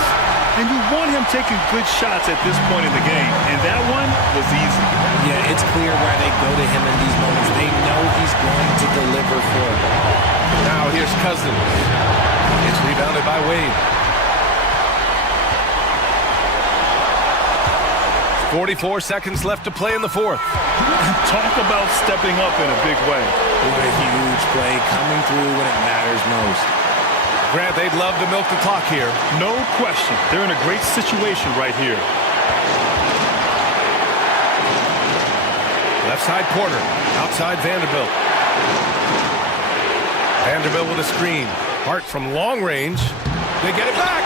And you want him taking good shots at this point in the game. And that one was easy. Yeah, it's clear why they go to him in these moments. They know he's going to deliver for them. Now here's Cousins. It's rebounded by Wade. 44 seconds left to play in the fourth. Talk about stepping up in a big way. What a huge play coming through when it matters most. Grant, they'd love to milk the clock here. No question. They're in a great situation right here. Left side Porter. Outside Vanderbilt. Vanderbilt with a screen. Hart from long range. They get it back.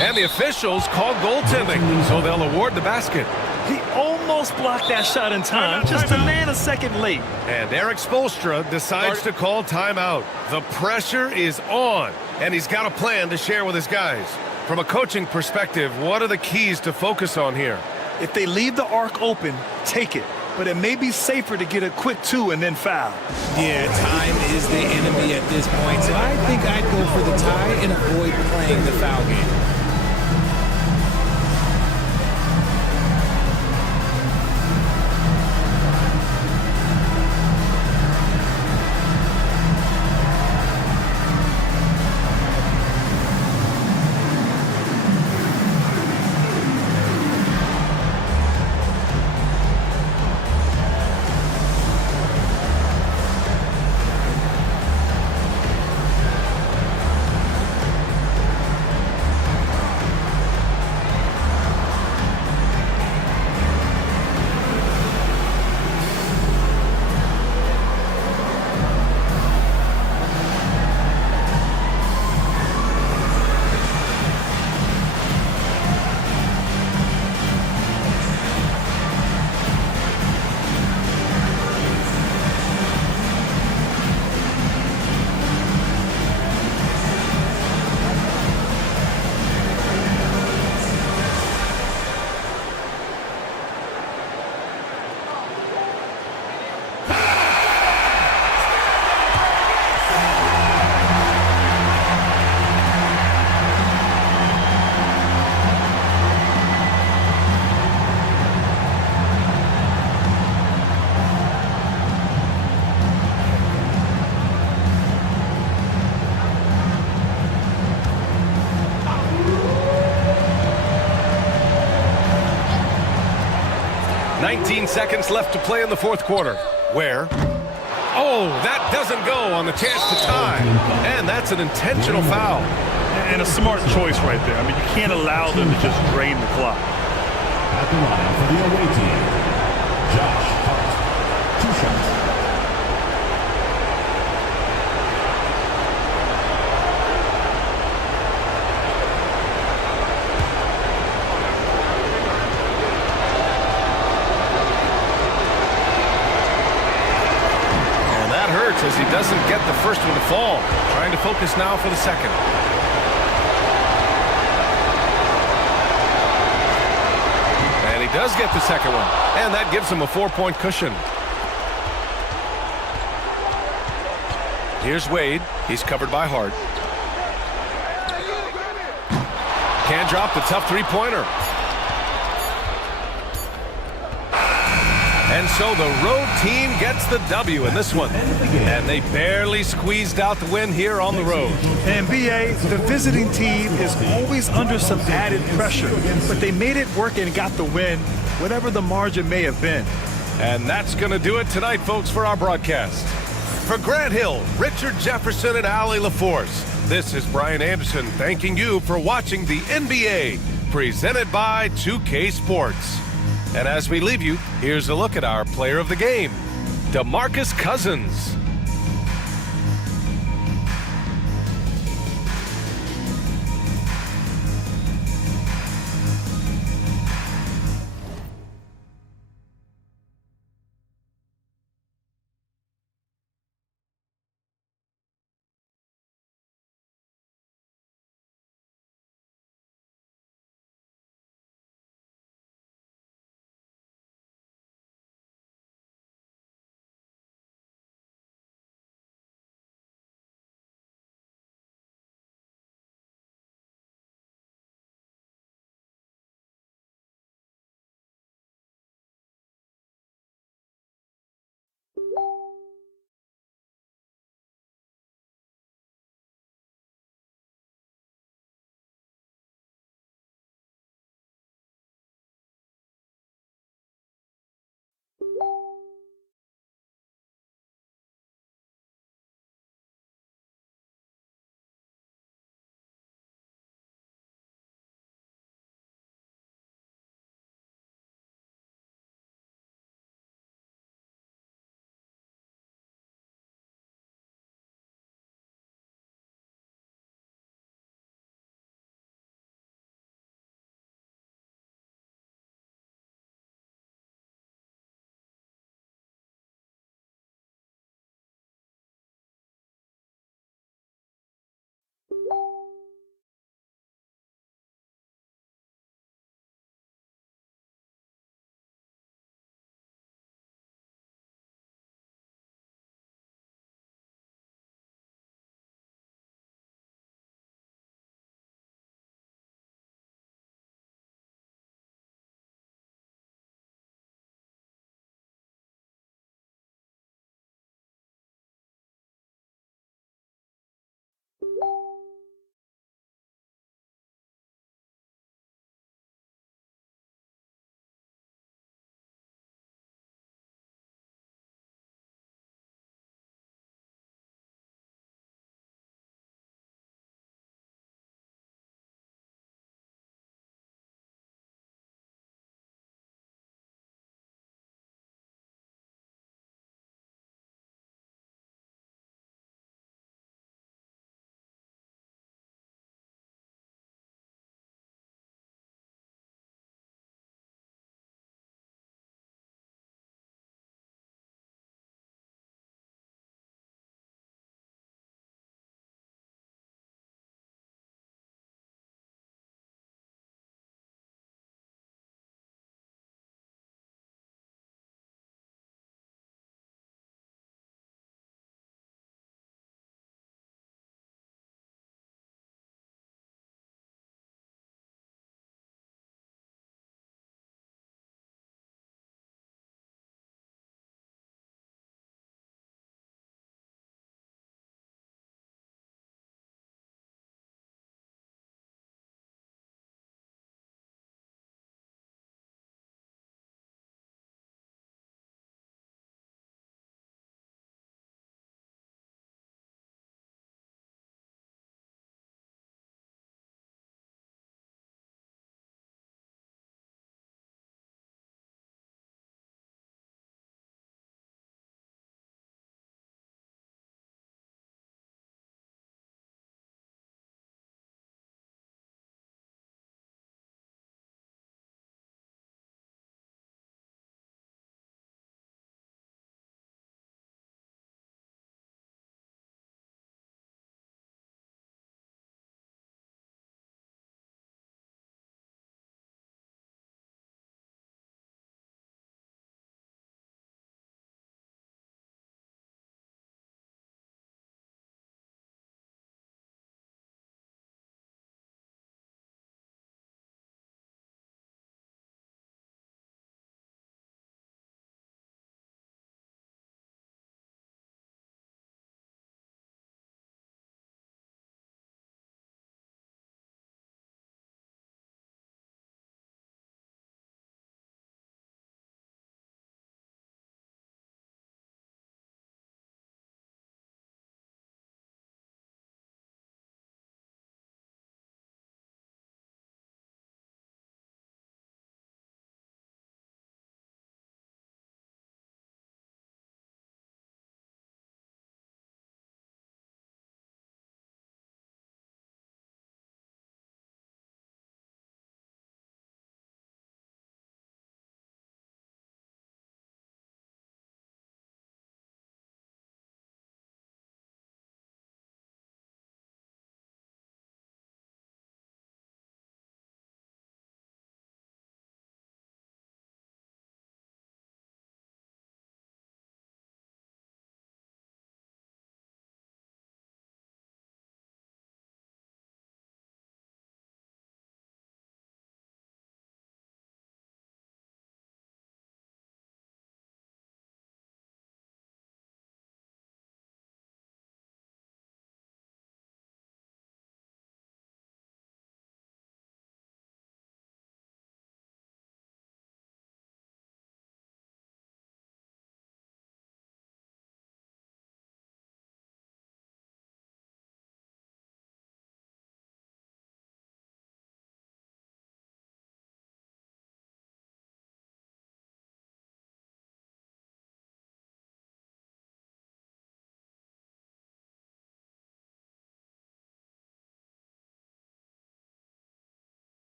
And the officials call goaltending, so they'll award the basket. He almost blocked that shot in time, just a nanosecond late. And Eric Spoelstra decides to call timeout. The pressure is on, and he's got a plan to share with his guys. From a coaching perspective, what are the keys to focus on here? If they leave the arc open, take it. But it may be safer to get a quick two and then foul. Yeah, time is the enemy at this point, so I think I'd go for the tie and avoid playing the foul game. Seconds left to play in the fourth quarter. Where? Oh, that doesn't go on the chance to tie. And that's an intentional foul. And a smart choice right there. I mean, you can't allow them to just drain the clock. At the line for the away team, Josh Hart. 2 shots. As he doesn't get the first one to fall. Trying to focus now for the second. And he does get the second one. And that gives him a 4-point cushion. Here's Wade. He's covered by Hart. Can't drop the tough three-pointer. And so the road team gets the W in this one. And they barely squeezed out the win here on the road. And BA, the visiting team is always under some added pressure. But they made it work and got the win, whatever the margin may have been. And that's going to do it tonight, folks, for our broadcast. For Grant Hill, Richard Jefferson, and Allie LaForce, this is Brian Anderson thanking you for watching the NBA, presented by 2K Sports. And as we leave you, here's a look at our player of the game, DeMarcus Cousins.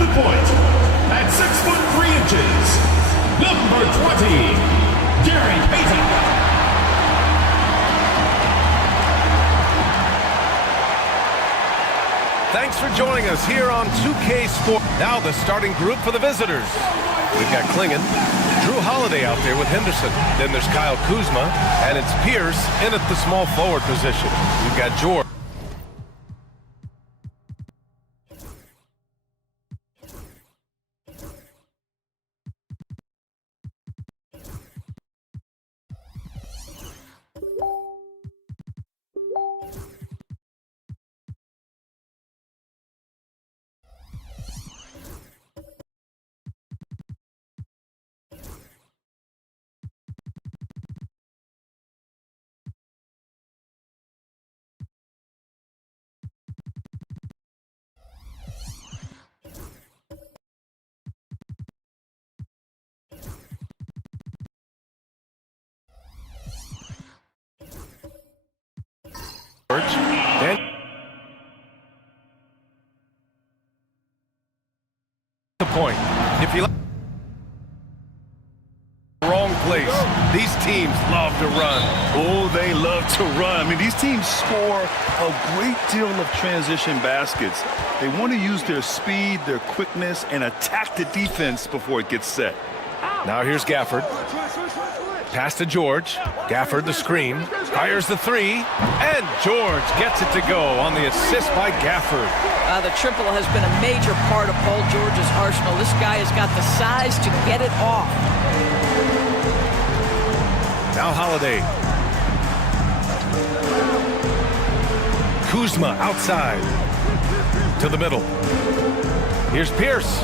the point, at 6 foot 3 inches, number 20, Gary Payton. Thanks for joining us here on 2K Sport. Now the starting group for the visitors. We've got Klingon, Drew Holiday out there with Henderson. Then there's Kyle Kuzma, and it's Pierce in at the small forward position. We've got George. Then the point. If you like wrong place, these teams love to run. Oh, they love to run. I mean, these teams score a great deal of transition baskets. They want to use their speed, their quickness, and attack the defense before it gets set. Now here's Gafford. Pass to George. Gafford the screen. Fires the three. And George gets it to go on the assist by Gafford. The triple has been a major part of Paul George's arsenal. This guy has got the size to get it off. Now Holiday. Kuzma outside. To the middle. Here's Pierce.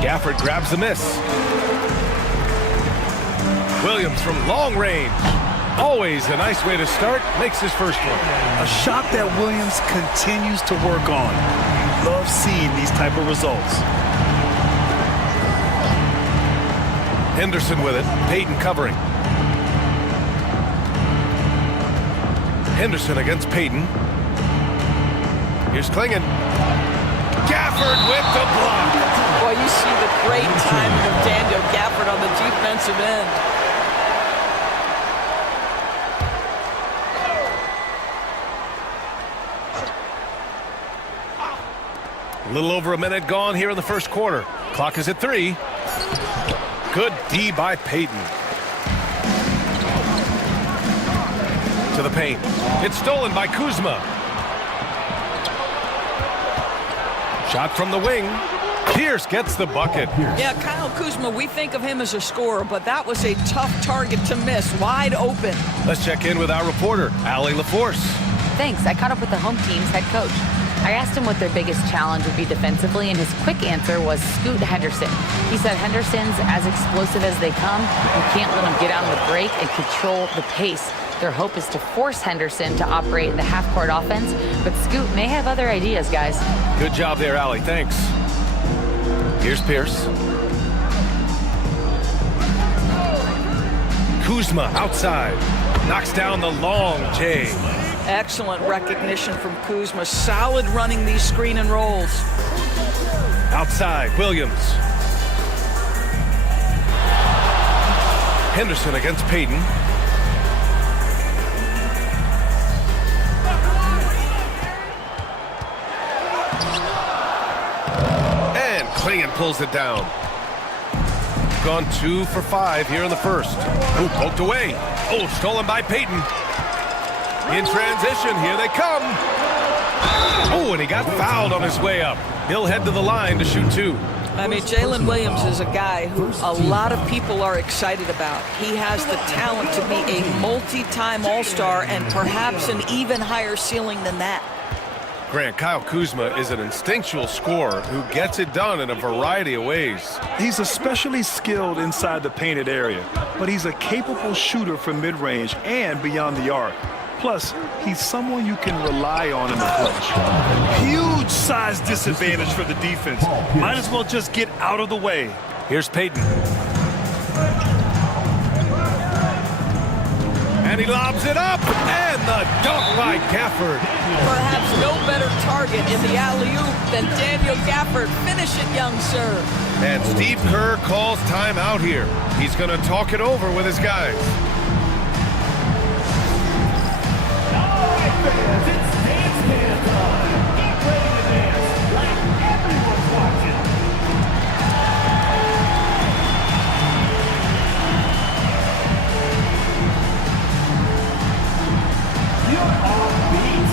Gafford grabs the miss. Williams from long range. Always a nice way to start. Makes his first one. A shot that Williams continues to work on. Love seeing these type of results. Henderson with it. Payton covering. Henderson against Payton. Here's Klingon. Gafford with the block. Boy, you see the great timing of Daniel Gafford on the defensive end. A little over a minute gone here in the first quarter. Clock is at 3. Good D by Payton. To the paint. It's stolen by Kuzma. Shot from the wing. Pierce gets the bucket. Yeah, Kyle Kuzma, we think of him as a scorer, but that was a tough target to miss. Wide open. Let's check in with our reporter, Allie LaForce. Thanks. I caught up with the home team's head coach. I asked him what their biggest challenge would be defensively, and his quick answer was Scoot Henderson. He said Henderson's as explosive as they come. You can't let him get on the break and control the pace. Their hope is to force Henderson to operate in the half-court offense, but Scoot may have other ideas, guys. Good job there, Allie. Thanks. Here's Pierce. Kuzma outside. Knocks down the long J. Excellent recognition from Kuzma. Solid running these screen and rolls. Outside, Williams. Henderson against Payton. And Klingon pulls it down. Gone 2 for 5 here in the first. Ooh, poked away. Oh, stolen by Payton. In transition, here they come. Oh, and he got fouled on his way up. He'll head to the line to shoot 2. I mean, Jalen Williams is a guy who a lot of people are excited about. He has the talent to be a multi-time All-Star and perhaps an even higher ceiling than that. Grant, Kyle Kuzma is an instinctual scorer who gets it done in a variety of ways. He's especially skilled inside the painted area, but he's a capable shooter from mid-range and beyond the arc. Plus, he's someone you can rely on in the clutch. Huge size disadvantage for the defense. Might as well just get out of the way. Here's Payton. And he lobs it up. And the dunk by Gafford. Perhaps no better target in the alley-oop than Daniel Gafford. Finish it, young sir. And Steve Kerr calls timeout here. He's going to talk it over with his guys. All right, fans, it's dance time. Get ready to dance like everyone's watching. You're offbeat.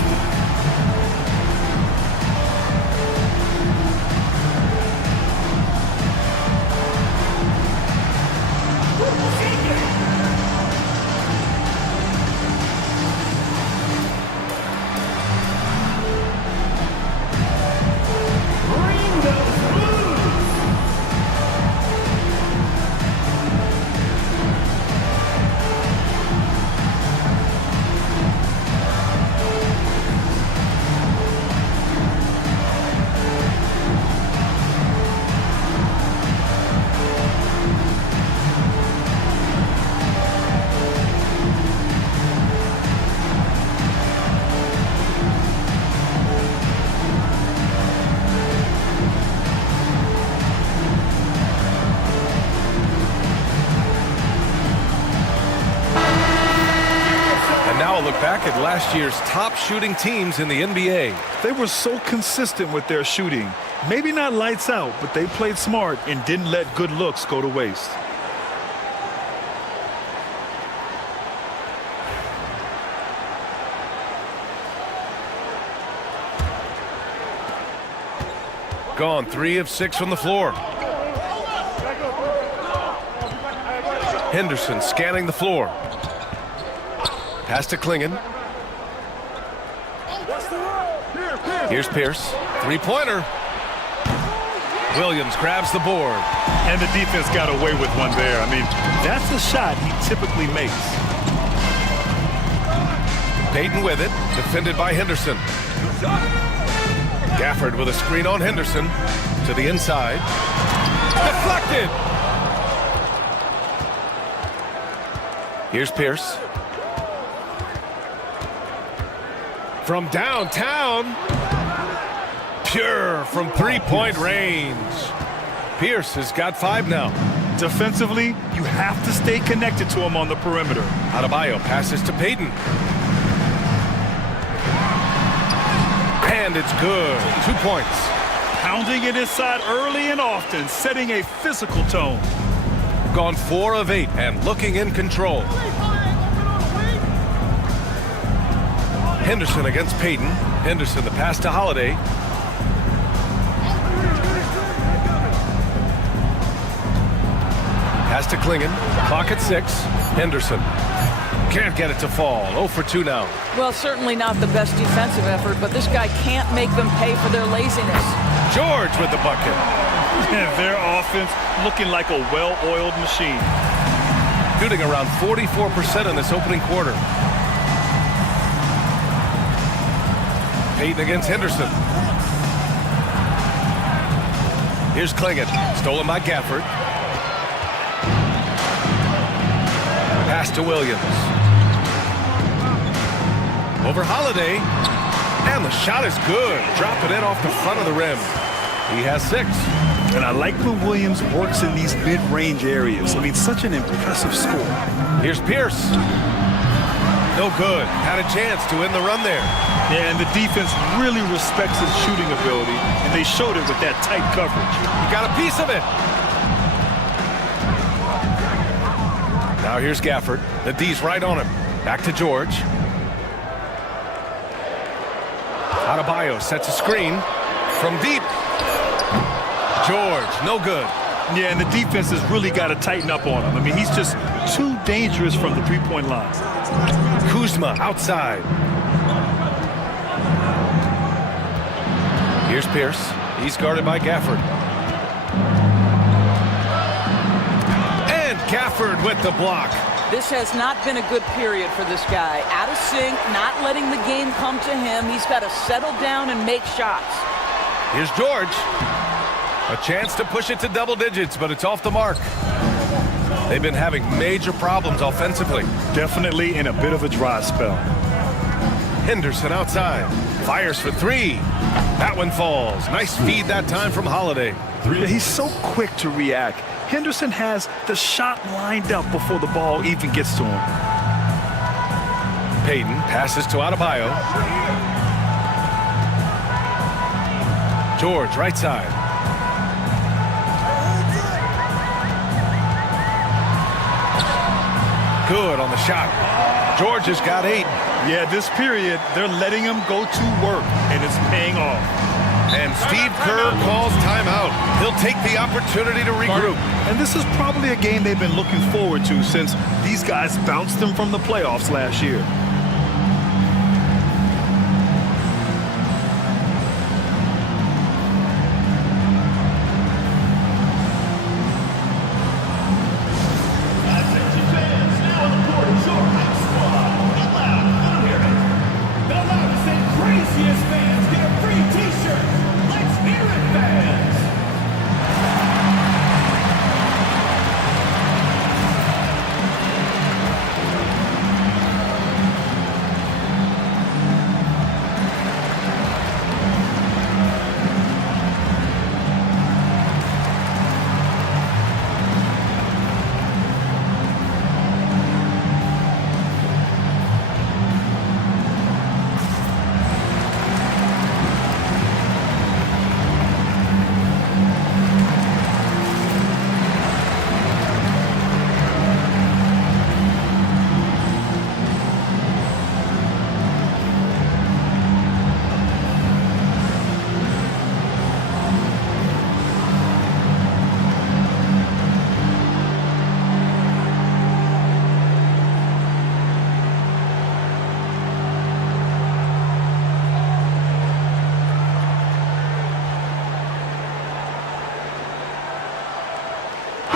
Bring those blues. And now a look back at last year's top shooting teams in the NBA. They were so consistent with their shooting. Maybe not lights out, but they played smart and didn't let good looks go to waste. Gone 3 of 6 from the floor. Henderson scanning the floor. Pass to Klingon. Here's Pierce. Three-pointer. Williams grabs the board. And the defense got away with one there. I mean, that's the shot he typically makes. Payton with it. Defended by Henderson. Gafford with a screen on Henderson. To the inside. Deflected! Here's Pierce. From downtown. Pure from three-point range. Pierce has got 5 now. Defensively, you have to stay connected to him on the perimeter. Adebayo passes to Payton. And it's good. 2 points. Pounding it inside early and often, setting a physical tone. Gone 4 of 8 and looking in control. Henderson against Payton. Henderson the pass to Holiday. Pass to Klingon. Clock at 6. Henderson can't get it to fall. 0 for 2 now. Well, certainly not the best defensive effort, but this guy can't make them pay for their laziness. George with the bucket. And their offense looking like a well-oiled machine. Shooting around 44% in this opening quarter. Payton against Henderson. Here's Klingon. Stolen by Gafford. Pass to Williams. Over Holiday. And the shot is good. Drop it in off the front of the rim. He has 6. And I like when Williams works in these mid-range areas. I mean, such an impressive score. Here's Pierce. No good. Had a chance to end the run there. Yeah, and the defense really respects his shooting ability, and they showed it with that tight coverage. He got a piece of it. Now here's Gafford. The D's right on him. Back to George. Adebayo sets a screen from deep. George, no good. Yeah, and the defense has really got to tighten up on him. I mean, he's just too dangerous from the three-point line. Kuzma outside. Here's Pierce. He's guarded by Gafford. And Gafford with the block. This has not been a good period for this guy. Out of sync, not letting the game come to him. He's got to settle down and make shots. Here's George. A chance to push it to double digits, but it's off the mark. They've been having major problems offensively. Definitely in a bit of a dry spell. Henderson outside. Fires for three. That one falls. Nice feed that time from Holiday. Yeah, he's so quick to react. Henderson has the shot lined up before the ball even gets to him. Payton passes to Adebayo. George, right side. Good on the shot. George has got 8. Yeah, this period, they're letting him go to work, and it's paying off. And Steve Kerr calls timeout. He'll take the opportunity to regroup. And this is probably a game they've been looking forward to since these guys bounced them from the playoffs last year. Attention fans, now on the court is your hype squad. Get loud, let 'em hear it. The loudest and craziest fans get a free t-shirt. Let's hear it, fans.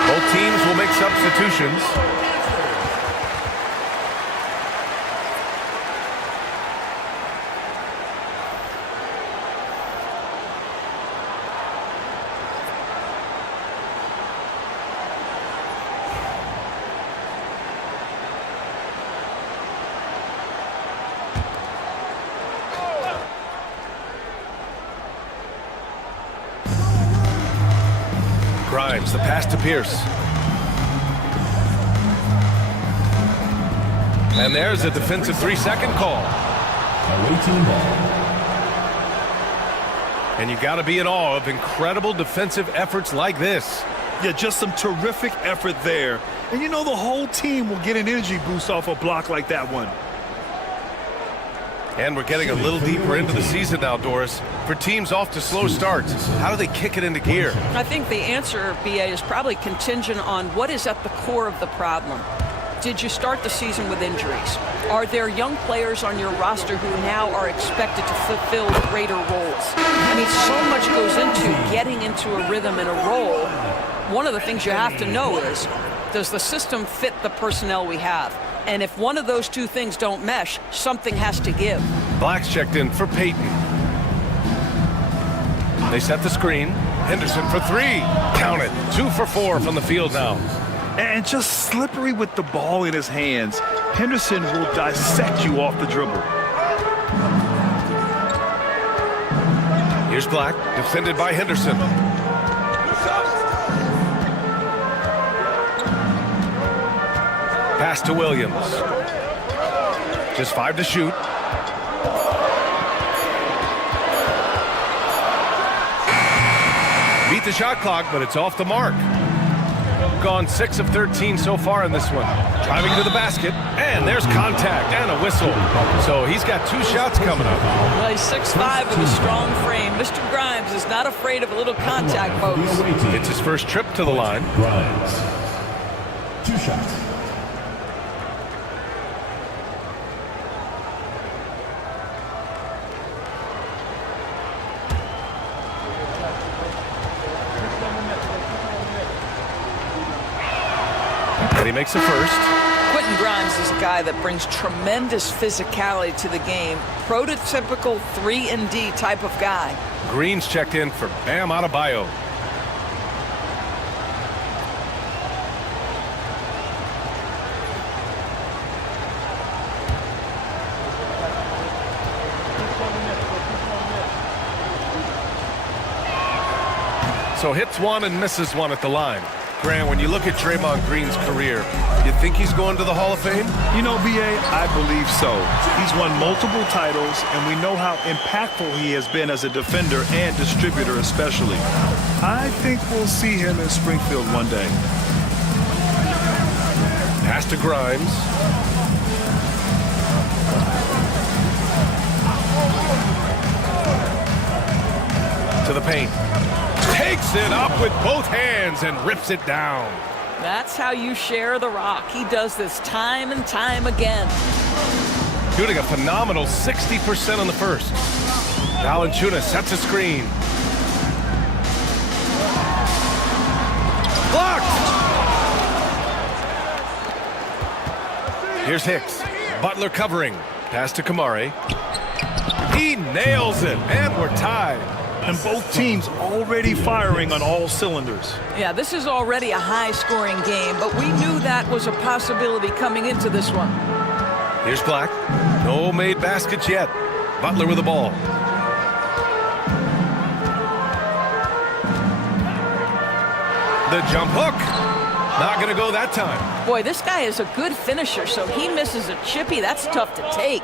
Both teams will make substitutions. Grimes, the pass to Pierce. And there's a defensive 3-second call. Away team ball. And you got to be in awe of incredible defensive efforts like this. Yeah, just some terrific effort there. And you know the whole team will get an energy boost off a block like that one. And we're getting a little deeper into the season now, Doris. For teams off to slow starts, how do they kick it into gear? I think the answer, BA, is probably contingent on what is at the core of the problem. Did you start the season with injuries? Are there young players on your roster who now are expected to fulfill greater roles? I mean, so much goes into getting into a rhythm and a role. One of the things you have to know is, does the system fit the personnel we have? And if one of those two things don't mesh, something has to give. Black's checked in for Payton. They set the screen. Henderson for 3. Count it. 2 for 4 from the field now. And just slippery with the ball in his hands. Henderson will dissect you off the dribble. Here's Black, defended by Henderson. Pass to Williams. Just 5 to shoot. Beat the shot clock, but it's off the mark. Gone 6 of 13 so far in this one. Driving to the basket, and there's contact and a whistle. So he's got 2 shots coming up. Well, he's 6'5" with a strong frame. Mr. Grimes is not afraid of a little contact, folks. It's his first trip to the line. Grimes. 2 shots. And he makes the first. Quentin Grimes is a guy that brings tremendous physicality to the game. Prototypical 3-and-D type of guy. Green's checked in for Bam Adebayo. So hits one and misses one at the line. Grant, when you look at Draymond Green's career, you think he's going to the Hall of Fame? You know, B.A., I believe so. He's won multiple titles, and we know how impactful he has been as a defender and distributor especially. I think we'll see him in Springfield one day. Pass to Grimes. To the paint. Takes it up with both hands and rips it down. That's how you share the rock. He does this time and time again. Shooting a phenomenal 60% on the first. Valanciunas sets a screen. Blocked! Here's Hicks. Butler covering. Pass to Kamari. He nails it, and we're tied. And both teams already firing on all cylinders. Yeah, this is already a high-scoring game, but we knew that was a possibility coming into this one. Here's Black. No made baskets yet. Butler with the ball. The jump hook. Not going to go that time. Boy, this guy is a good finisher, so he misses a chippy. That's tough to take.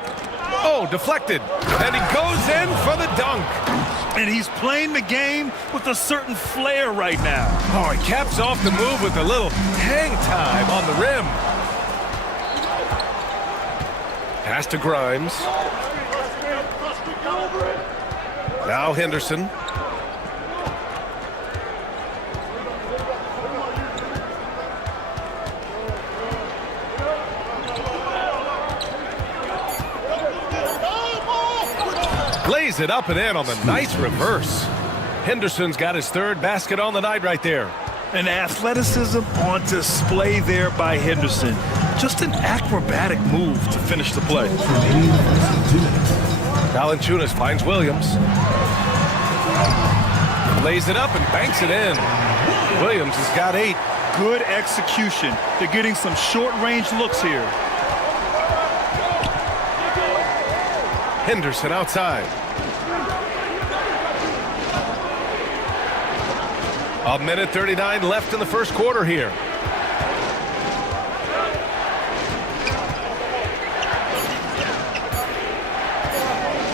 Oh, deflected. And he goes in for the dunk. And he's playing the game with a certain flair right now. Oh, he caps off the move with a little hang time on the rim. Pass to Grimes. Now Henderson. Lays it up and in on the nice reverse. Henderson's got his third basket on the night right there. An athleticism on display there by Henderson. Just an acrobatic move to finish the play. Valanciunas finds Williams. Lays it up and banks it in. Williams has got 8. Good execution. They're getting some short-range looks here. Henderson outside. A minute 39 left in the first quarter here.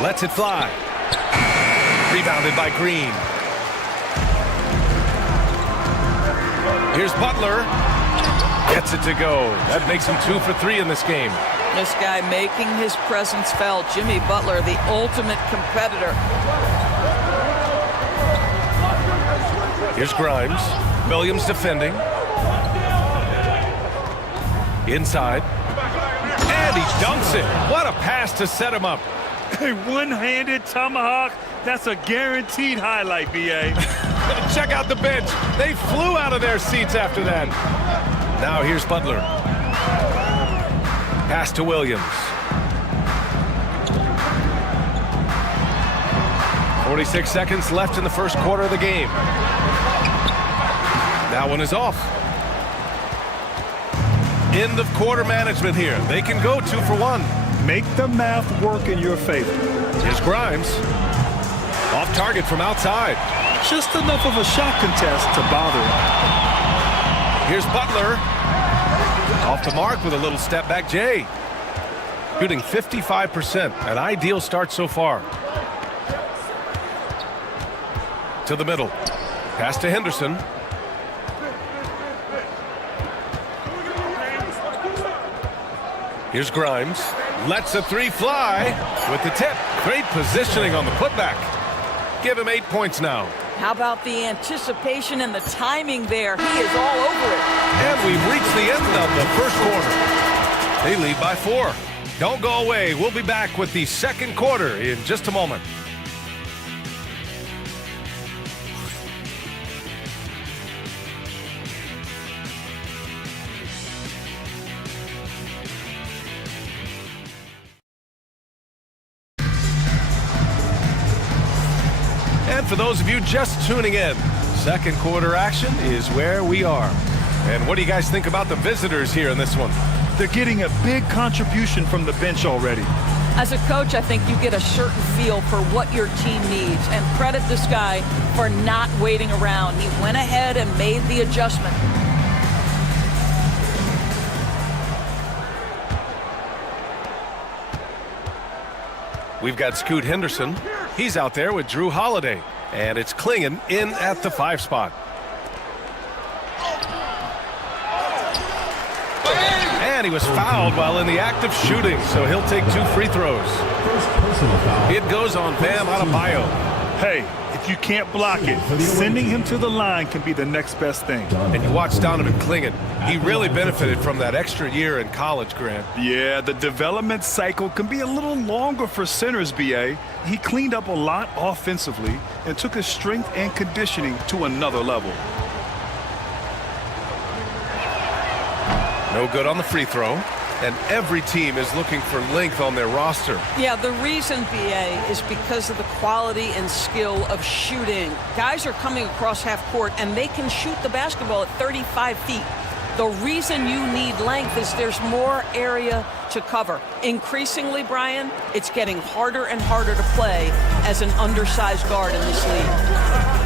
Lets it fly. Rebounded by Green. Here's Butler. Gets it to go. That makes him 2 for 3 in this game. This guy making his presence felt. Jimmy Butler, the ultimate competitor. Here's Grimes. Williams defending. Inside. And he dunks it. What a pass to set him up. A one-handed tomahawk. That's a guaranteed highlight, B.A. Check out the bench. They flew out of their seats after that. Now here's Butler. Pass to Williams. 46 seconds left in the first quarter of the game. That one is off. End of quarter management here. They can go 2 for 1. Make the math work in your favor. Here's Grimes. Off target from outside. Just enough of a shot contest to bother him. Here's Butler. Off the mark with a little step back Jay. Shooting 55%. An ideal start so far. To the middle. Pass to Henderson. Here's Grimes. Lets a 3 fly with the tip. Great positioning on the putback. Give him 8 points now. How about the anticipation and the timing there? He is all over it. And we've reached the end of the first quarter. They lead by 4. Don't go away. We'll be back with the second quarter in just a moment. And for those of you just tuning in, second quarter action is where we are. And what do you guys think about the visitors here in this one? They're getting a big contribution from the bench already. As a coach, I think you get a certain feel for what your team needs, and credit this guy for not waiting around. He went ahead and made the adjustment. We've got Scoot Henderson. He's out there with Drew Holiday. And it's Klingon in at the 5 spot. And he was fouled while in the act of shooting, so he'll take 2 free throws. It goes on Bam Adebayo. Hey, if you can't block it, sending him to the line can be the next best thing. And you watch Donovan Klingon. He really benefited from that extra year in college, Grant. Yeah, the development cycle can be a little longer for centers, B.A. He cleaned up a lot offensively and took his strength and conditioning to another level. No good on the free throw. And every team is looking for length on their roster. Yeah, the reason, BA, is because of the quality and skill of shooting. Guys are coming across half court, and they can shoot the basketball at 35 feet. The reason you need length is there's more area to cover. Increasingly, Brian, it's getting harder and harder to play as an undersized guard in this league.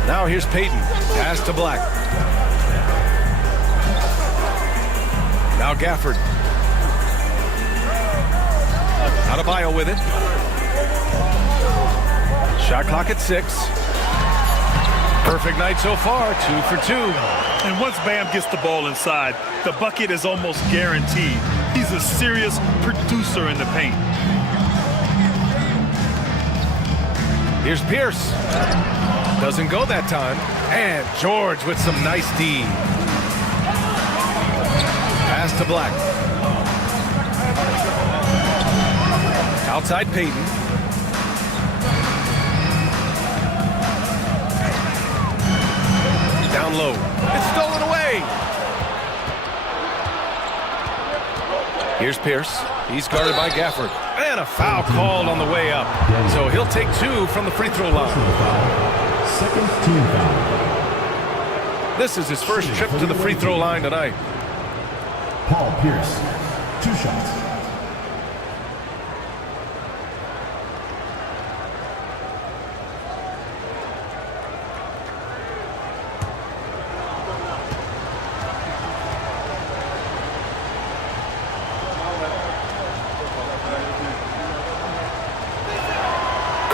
Now here's Peyton. Pass to Black. Now Gafford. Adebayo with it. Shot clock at 6. Perfect night so far, 2 for 2. And once Bam gets the ball inside, the bucket is almost guaranteed. He's a serious producer in the paint. Here's Pierce. Doesn't go that time. And George with some nice D. Pass to Black. Outside Peyton. Down low. It's stolen away. Here's Pierce. He's guarded by Gafford. And a foul called on the way up. So he'll take 2 from the free throw line. Second team foul. This is his first trip to the free throw line tonight. Paul Pierce, 2 shots.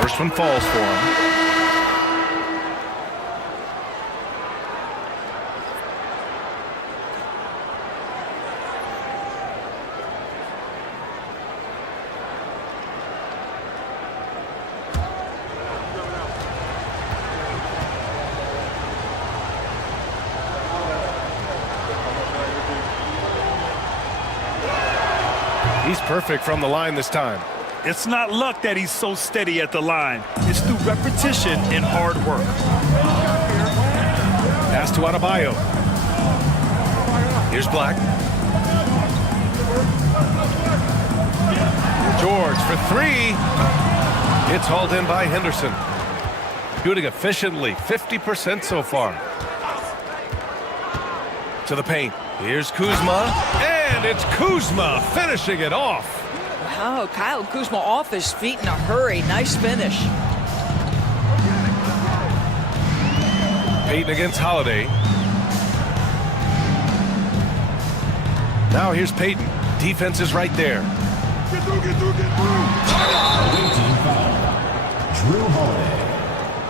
First one falls for him. He's perfect from the line this time. It's not luck that he's so steady at the line. It's through repetition and hard work. Pass to Adebayo. Here's Black. George for 3. It's hauled in by Henderson. Shooting efficiently, 50% so far. To the paint. Here's Kuzma. And it's Kuzma finishing it off. Wow, Kyle Kuzma off his feet in a hurry. Nice finish. Peyton against Holiday. Now here's Peyton. Defense is right there. Get through. Team foul. Drew Holiday.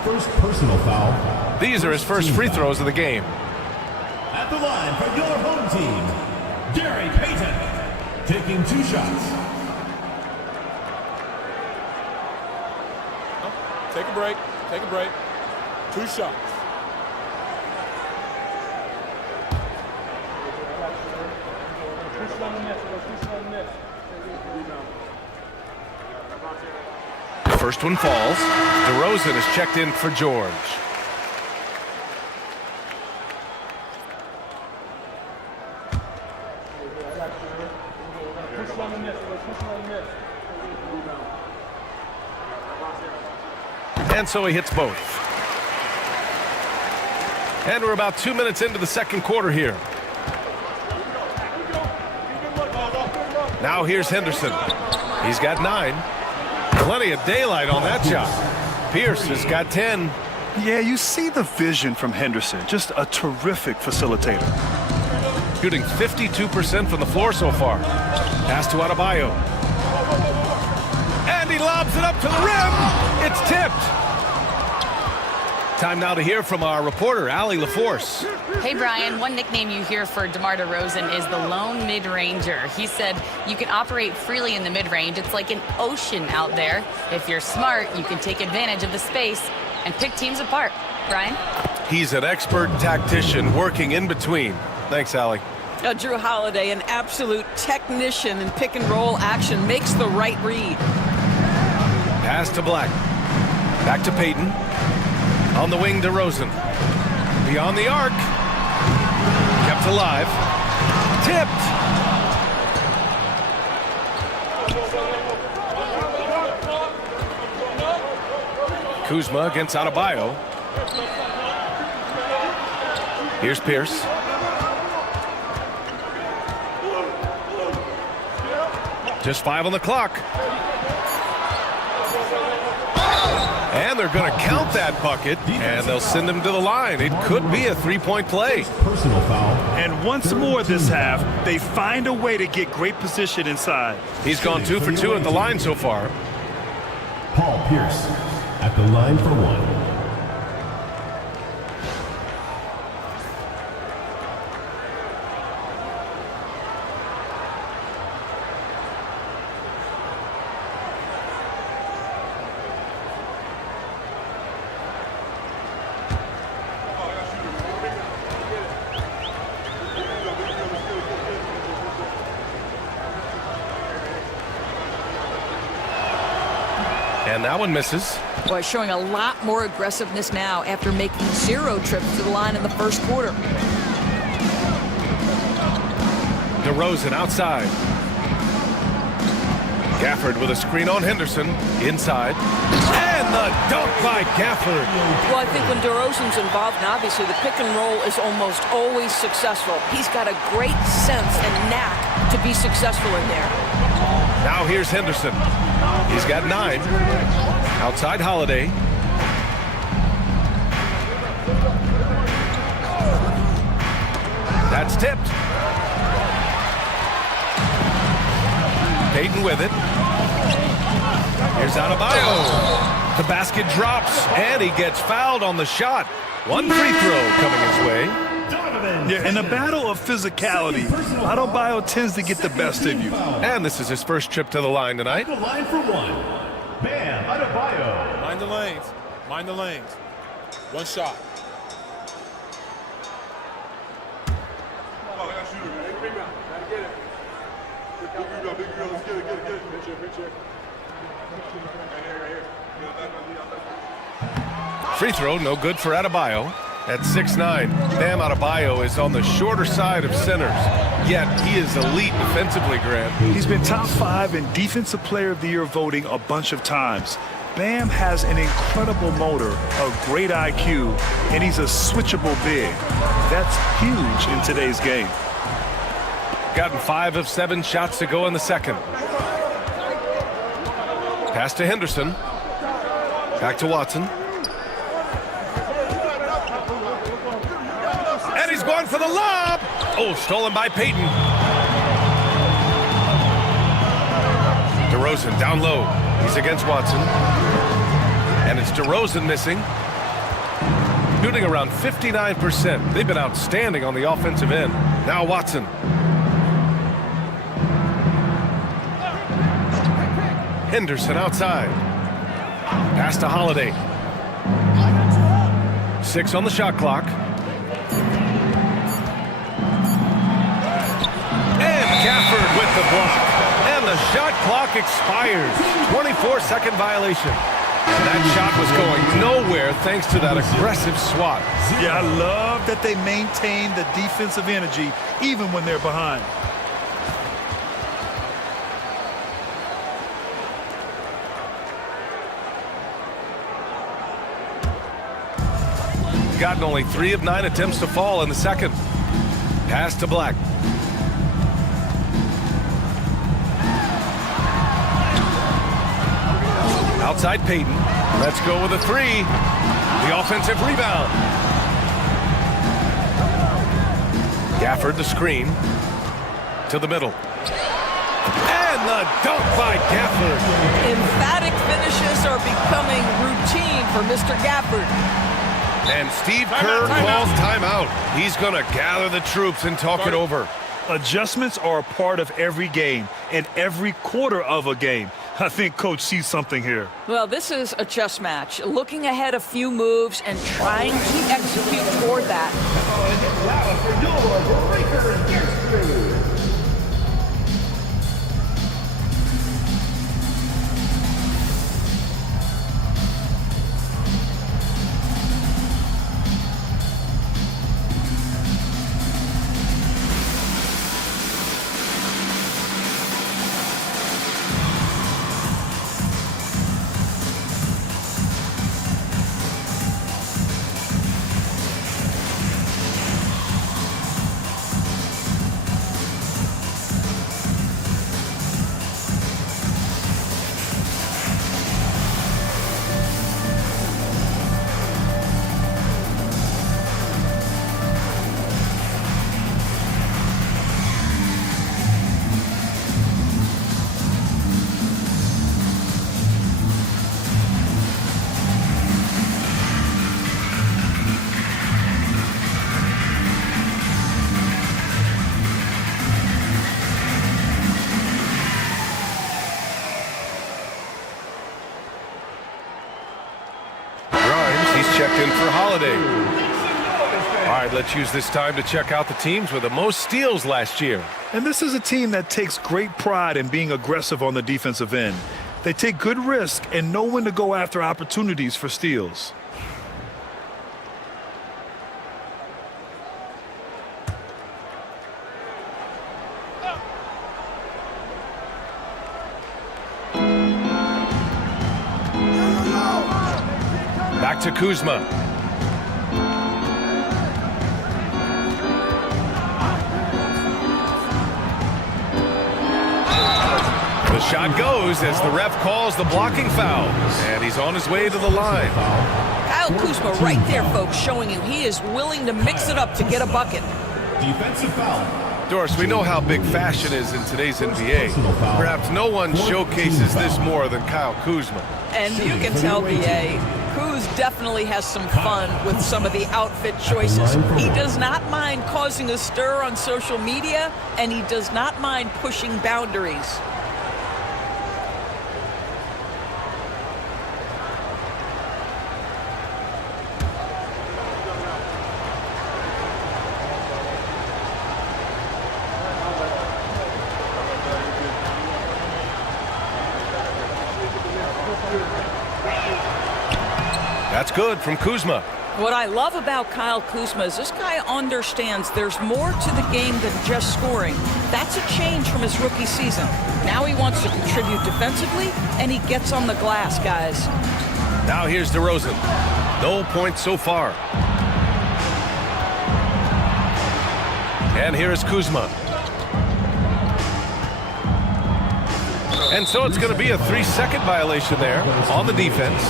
First personal foul. These are his first free throws of the game. At the line for your home team, Gary Payton, taking 2 shots. Take a break. Take a break. 2 shots. The first one falls. DeRozan is checked in for George. And so he hits both. And we're about 2 minutes into the second quarter here. Now here's Henderson. He's got 9. Plenty of daylight on that shot. Pierce has got 10. Yeah, you see the vision from Henderson. Just a terrific facilitator. Shooting 52% from the floor so far. Pass to Adebayo. And he lobs it up to the rim. It's tipped. Time now to hear from our reporter, Allie LaForce. Hey, Brian, one nickname you hear for DeMar DeRozan is the lone mid-ranger. He said you can operate freely in the mid-range. It's like an ocean out there. If you're smart, you can take advantage of the space and pick teams apart. Brian? He's an expert tactician working in between. Thanks, Allie. Drew Holiday, an absolute technician in pick-and-roll action, makes the right read. Pass to Black. Back to Payton. On the wing, DeRozan. Beyond the arc. Kept alive. Tipped. Kuzma against Adebayo. Here's Pierce. Just 5 on the clock. And they're going to count that bucket, and they'll send him to the line. It could be a three-point play. Personal foul. And once more this half, they find a way to get great position inside. He's gone 2 for 2 at the line so far. Paul Pierce at the line for one. And that one misses. Boy, showing a lot more aggressiveness now after making 0 trips to the line in the first quarter. DeRozan outside. Gafford with a screen on Henderson. Inside. And the dunk by Gafford. Well, I think when DeRozan's involved, and obviously the pick and roll is almost always successful. He's got a great sense and knack to be successful in there. Now here's Henderson. He's got 9. Outside Holiday. That's tipped. Payton with it. Here's Adebayo. The basket drops, and he gets fouled on the shot. One free throw coming his way. Yeah, in a battle of physicality, Adebayo tends to get the best of you. And this is his first trip to the line tonight. The line for one. Bam Adebayo. Mind the lanes. Mind the lanes. One shot. Free throw, no good for Adebayo. At 6'9", Bam Adebayo is on the shorter side of centers. Yet he is elite defensively, Grant. He's been top 5 in Defensive Player of the Year voting a bunch of times. Bam has an incredible motor, a great IQ, and he's a switchable big. That's huge in today's game. Gotten 5 of 7 shots to go in the second. Pass to Henderson. Back to Watson. And he's going for the lob. Oh, stolen by Payton. DeRozan down low. He's against Watson. And it's DeRozan missing. Shooting around 59%. They've been outstanding on the offensive end. Now Watson. Henderson outside. Pass to Holiday. 6 on the shot clock. And Gafford with the block. And the shot clock expires. 24-second violation. And that shot was going nowhere thanks to that aggressive swat. Yeah, I love that they maintain the defensive energy even when they're behind. Gotten only 3 of 9 attempts to fall in the second. Pass to Black. outside Peyton. Let's go with a three. The offensive rebound. Gafford the screen. To the middle. And the dunk by Gafford. Emphatic finishes are becoming routine for Mr. Gafford. And Steve Kerr calls timeout. He's going to gather the troops and talk it over. Adjustments are a part of every game and every quarter of a game. I think Coach sees something here. Well, this is a chess match. Looking ahead a few moves and trying to execute toward that. Checked in for Holiday. All right, let's use this time to check out the teams with the most steals last year. And this is a team that takes great pride in being aggressive on the defensive end. They take good risk and know when to go after opportunities for steals. Back to Kuzma. The shot goes as the ref calls the blocking foul. And he's on his way to the line. Kyle Kuzma right there, folks, showing you he is willing to mix it up to get a bucket. Defensive foul. Doris, we know how big fashion is in today's NBA. Perhaps no one showcases this more than Kyle Kuzma. And you can tell, B.A., Kuz definitely has some fun with some of the outfit choices. He does not mind causing a stir on social media, and he does not mind pushing boundaries. That's good from Kuzma. What I love about Kyle Kuzma is this guy understands there's more to the game than just scoring. That's a change from his rookie season. Now he wants to contribute defensively, and he gets on the glass, guys. Now here's DeRozan. No points so far. And here is Kuzma. And so it's going to be a 3-second violation there on the defense.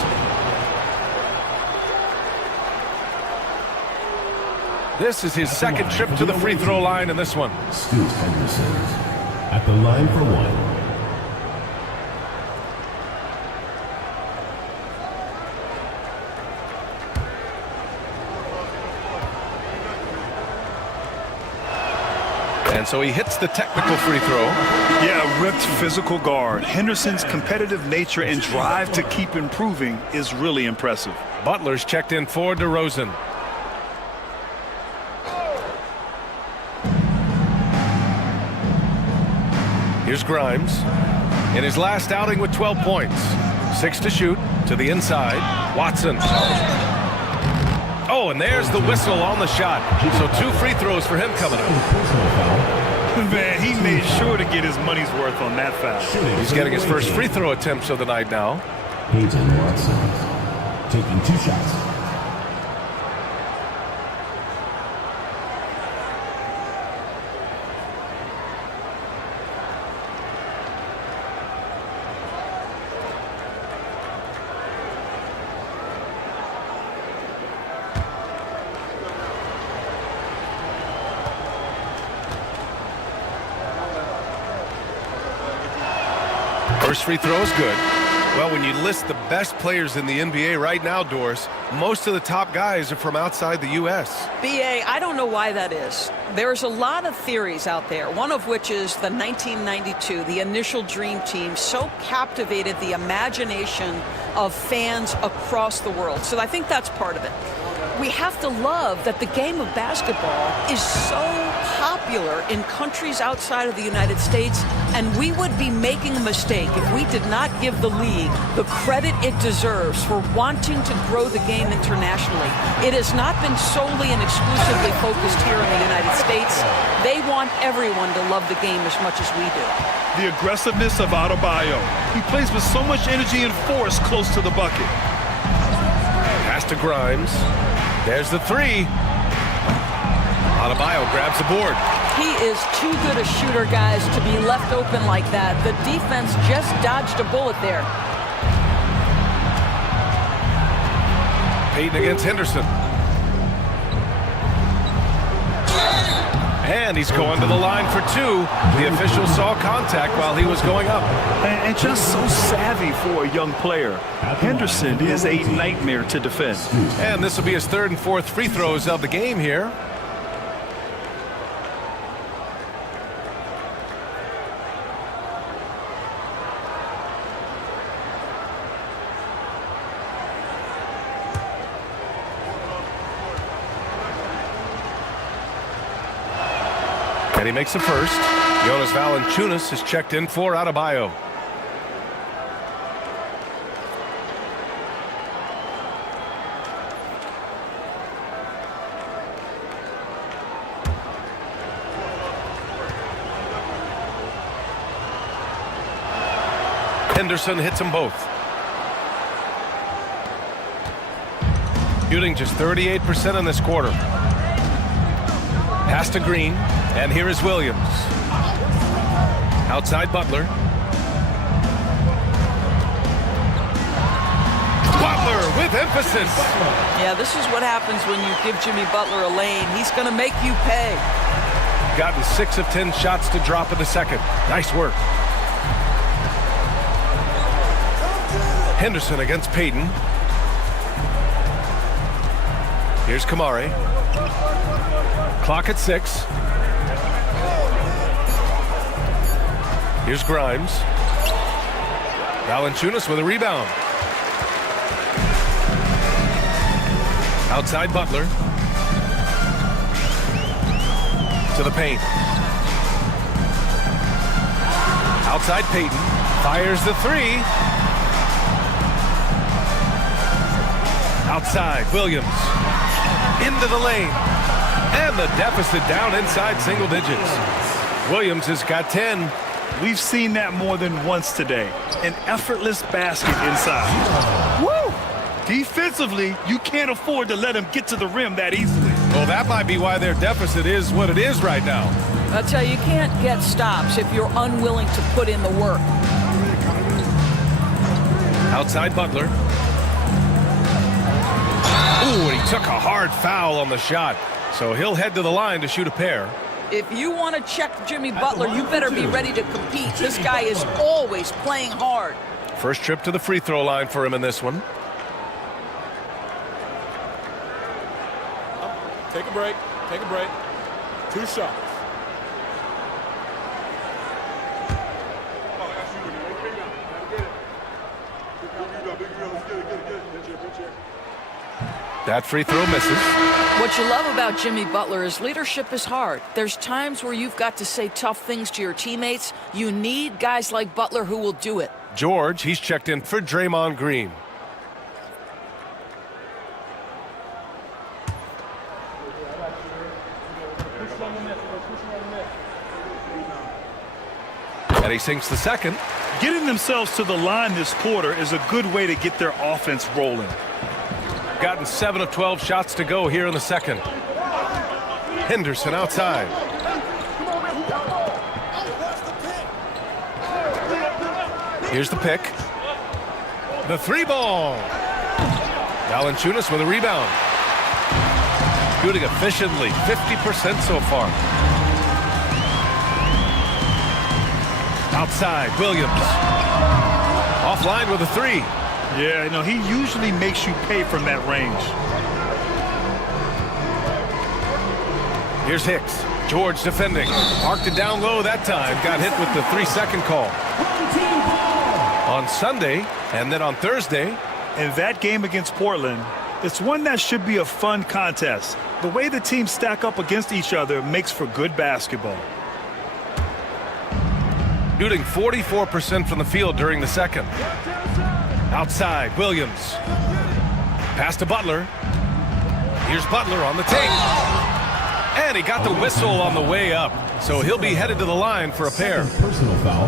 This is his second trip to the free throw line in this one. Scoot Henderson at the line for one. And so he hits the technical free throw. Yeah, ripped physical guard. Henderson's competitive nature and drive to keep improving is really impressive. Butler's checked in for DeRozan. Here's Grimes. In his last outing with 12 points. 6 to shoot. To the inside. Watson. Oh, and there's the whistle on the shot. So 2 free throws for him coming up. Man, he made sure to get his money's worth on that foul. He's getting his first free throw attempts of the night now. Peyton Watson taking 2 shots. First free throw is good. Well, when you list the best players in the NBA right now, Doris, most of the top guys are from outside the U.S. BA, I don't know why that is. There's a lot of theories out there, one of which is the 1992, the initial Dream Team, so captivated the imagination of fans across the world. So I think that's part of it. We have to love that the game of basketball is so popular in countries outside of the United States, and we would be making a mistake if we did not give the league the credit it deserves for wanting to grow the game internationally. It has not been solely and exclusively focused here in the United States. They want everyone to love the game as much as we do. The aggressiveness of Adebayo. He plays with so much energy and force close to the bucket. Pass to Grimes. There's the three. Adebayo grabs the board. He is too good a shooter, guys, to be left open like that. The defense just dodged a bullet there. Payton against Henderson. And he's going to the line for two. The official saw contact while he was going up. And just so savvy for a young player. Henderson is a nightmare to defend. And this will be his third and fourth free throws of the game here. And he makes the first. Jonas Valanciunas is checked in for Adebayo. Henderson hits them both. Shooting just 38% in this quarter. Pass to Green, and here is Williams. Outside Butler. Butler with emphasis. Yeah, this is what happens when you give Jimmy Butler a lane. He's going to make you pay. Gotten 6 of 10 shots to drop in the second. Nice work. Henderson against Payton. Here's Kamari. Clock at 6. Here's Grimes. Valanciunas with a rebound. Outside Butler. To the paint. Outside Payton. Fires the three. Outside Williams. Into the lane. And the deficit down inside single digits. Williams has got 10. We've seen that more than once today. An effortless basket inside. Woo! Defensively, you can't afford to let him get to the rim that easily. Well, that might be why their deficit is what it is right now. I'll tell you, you can't get stops if you're unwilling to put in the work. Outside Butler. Ooh, and he took a hard foul on the shot. So he'll head to the line to shoot a pair. If you want to check Jimmy Butler, you better be ready to compete. This guy is always playing hard. First trip to the free throw line for him in this one. Take a break. Take a break. 2 shots. That free throw misses. What you love about Jimmy Butler is leadership is hard. There's times where you've got to say tough things to your teammates. You need guys like Butler who will do it. George, he's checked in for Draymond Green. And he sinks the second. Getting themselves to the line this quarter is a good way to get their offense rolling. Gotten 7 of 12 shots to go here in the second. Henderson outside. Here's the pick. The 3-ball. Valanciunas with a rebound. Shooting efficiently, 50% so far. Outside, Williams. Offline with a three. Yeah, he usually makes you pay from that range. Here's Hicks. George defending. Parked it down low that time. Got hit with the 3-second call. On Sunday and then on Thursday. In that game against Portland, it's one that should be a fun contest. The way the teams stack up against each other makes for good basketball. Shooting 44% from the field during the second. Outside, Williams. Pass to Butler. Here's Butler on the tape. And he got the whistle on the way up. So he'll be headed to the line for a pair. Personal foul.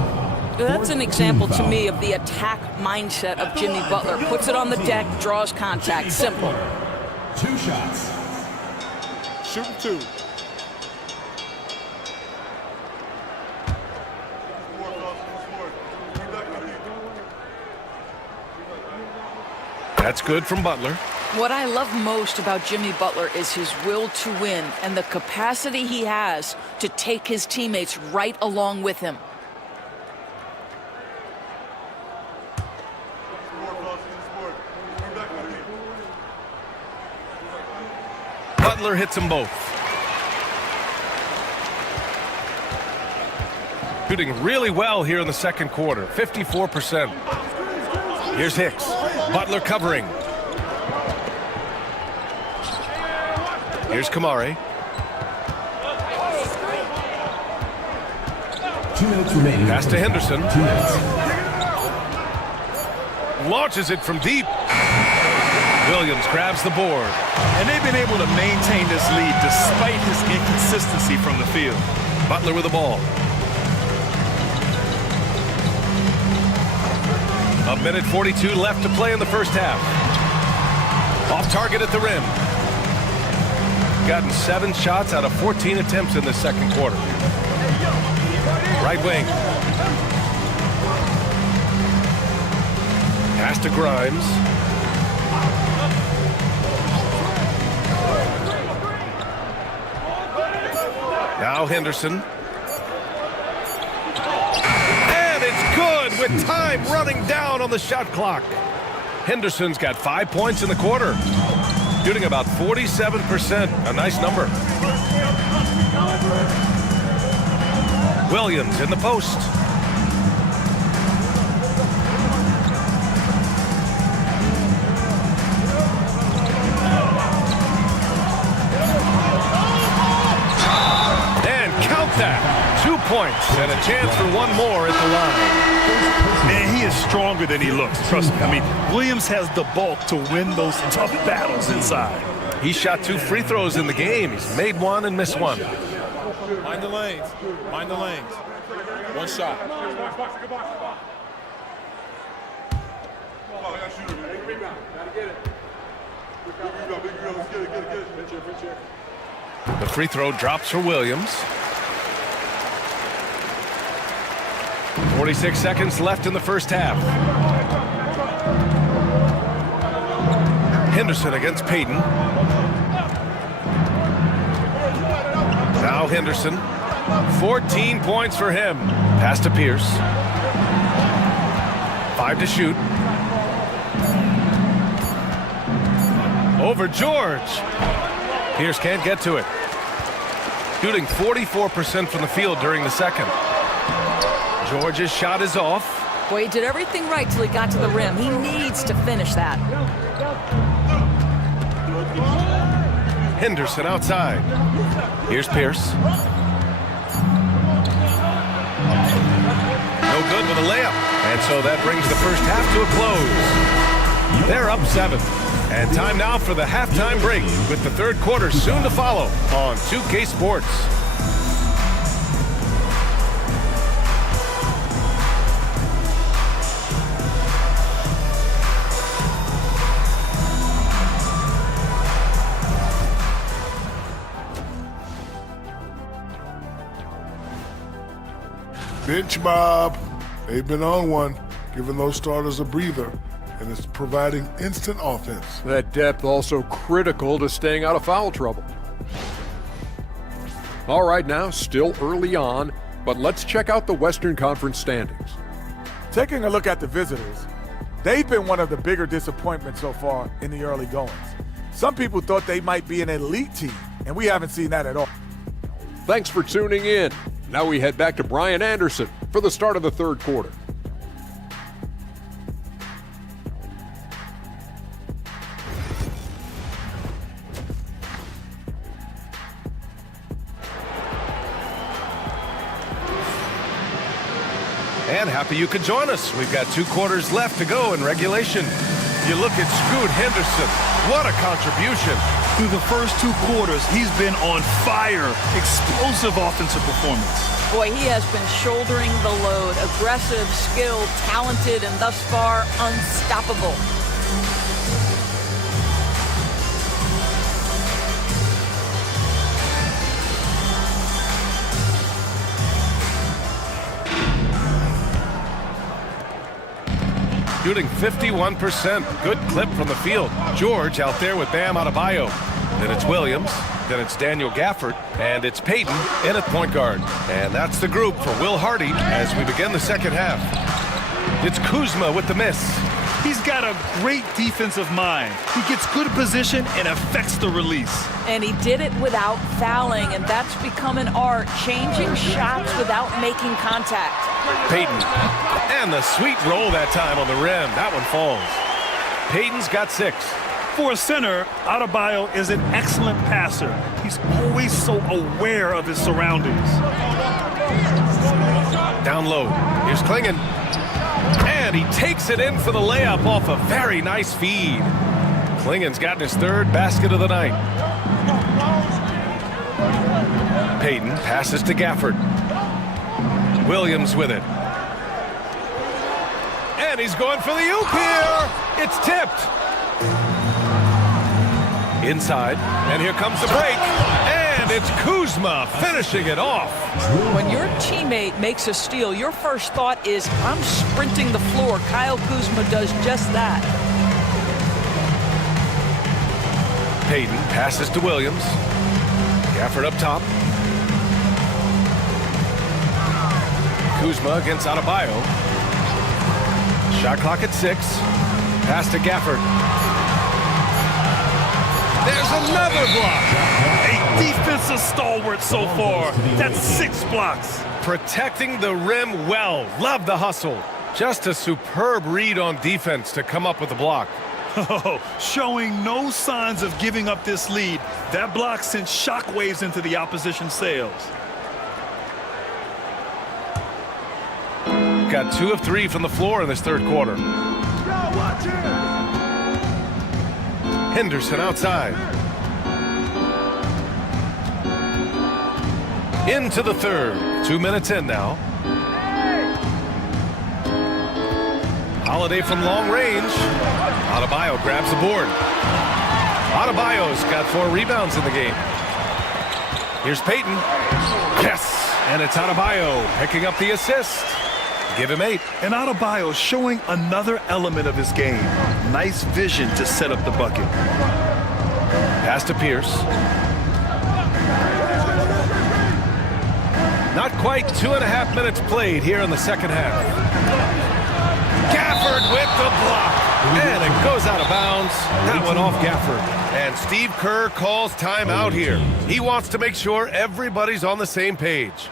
That's an example to me of the attack mindset of Jimmy Butler. Puts it on the deck, draws contact. Simple. 2 shots. Shooting 2. That's good from Butler. What I love most about Jimmy Butler is his will to win and the capacity he has to take his teammates right along with him. Butler hits them both. Shooting really well here in the second quarter, 54%. Here's Hicks. Butler covering. Here's Kamari. 2 minutes remaining. Pass to Henderson. 2 minutes. Launches it from deep. Williams grabs the board. And they've been able to maintain this lead despite his inconsistency from the field. Butler with the ball. A minute 42 left to play in the first half. Off target at the rim. Gotten 7 shots out of 14 attempts in the second quarter. Right wing. Pass to Grimes. Now Henderson. And it's good with time running down on the shot clock. Henderson's got 5 points in the quarter. Shooting about 47%. A nice number. Williams in the post. And count that. 2 points and a chance for one more at the line. Man, he is stronger than he looks. Trust me. I mean, Williams has the bulk to win those tough battles inside. He shot 2 free throws in the game. He's made 1 and missed 1. Mind the lanes. Mind the lanes. 1 shot. The free throw drops for Williams. 46 seconds left in the first half. Henderson against Payton. Now Henderson. 14 points for him. Pass to Pierce. 5 to shoot. Over George. Pierce can't get to it. Shooting 44% from the field during the second. George's shot is off. Boy, he did everything right till he got to the rim. He needs to finish that. Henderson outside. Here's Pierce. No good with a layup. And so that brings the first half to a close. They're up 7. And time now for the halftime break with the third quarter soon to follow on 2K Sports. Bench mob. They've been on one, giving those starters a breather, and it's providing instant offense. That depth also critical to staying out of foul trouble. All right, now, still early on, but let's check out the Western Conference standings. Taking a look at the visitors, They've been one of the bigger disappointments so far in the early goings. Some people thought they might be an elite team, and we haven't seen that at all. Thanks for tuning in. Now we head back to Brian Anderson for the start of the third quarter. And happy you could join us. We've got 2 quarters left to go in regulation. You look at Scoot Henderson. What a contribution. Through the first 2 quarters, he's been on fire. Explosive offensive performance. Boy, he has been shouldering the load. Aggressive, skilled, talented, and thus far, unstoppable. Shooting 51%. Good clip from the field. George out there with Bam Adebayo. Then it's Williams. Then it's Daniel Gafford. And it's Peyton in at point guard. And that's the group for Will Hardy as we begin the second half. It's Kuzma with the miss. He's got a great defensive mind. He gets good position and affects the release. And he did it without fouling, and that's become an art, changing shots without making contact. Peyton. And the sweet roll that time on the rim. That one falls. Peyton's got 6. For a center, Adebayo is an excellent passer. He's always so aware of his surroundings. Down low. Here's Klingon. And he takes it in for the layup off a very nice feed. Klingon's gotten his 3rd basket of the night. Peyton passes to Gafford. Williams with it. And he's going for the oop here. It's tipped. Inside. And here comes the break. And it's Kuzma finishing it off. When your teammate makes a steal, your first thought is, I'm sprinting the floor. Kyle Kuzma does just that. Peyton passes to Williams. Gafford up top. Kuzma against Adebayo. Shot clock at 6. Pass to Gafford. There's another block. A defensive stalwart so far. That's 6 blocks. Protecting the rim well. Love the hustle. Just a superb read on defense to come up with the block. Showing no signs of giving up this lead. That block sent shockwaves into the opposition sails. Got 2 of 3 from the floor in this third quarter. Henderson outside. Into the third. 2 minutes in now. Holiday from long range. Adebayo grabs the board. Adebayo's got 4 rebounds in the game. Here's Peyton. Yes! And it's Adebayo picking up the assist. Give him 8. And Adebayo showing another element of his game. Nice vision to set up the bucket. Pass to Pierce. Not quite 2.5 minutes played here in the second half. Gafford with the block. And it goes out of bounds. That went off Gafford. And Steve Kerr calls timeout here. He wants to make sure everybody's on the same page.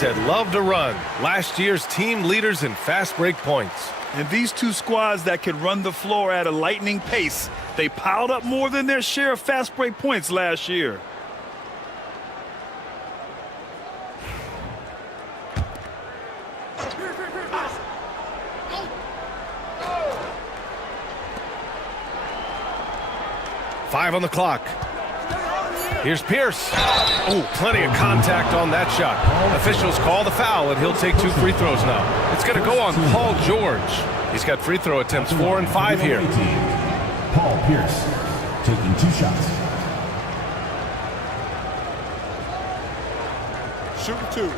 that love to run. Last year's team leaders in fast break points. And these two squads that can run the floor at a lightning pace, they piled up more than their share of fast break points last year. Five on the clock. Here's Pierce. Oh, plenty of contact on that shot. Officials call the foul, and he'll take 2 free throws now. It's going to go on Paul George. He's got free throw attempts 4 and 5 here. Paul Pierce taking 2 shots. Shooting 2.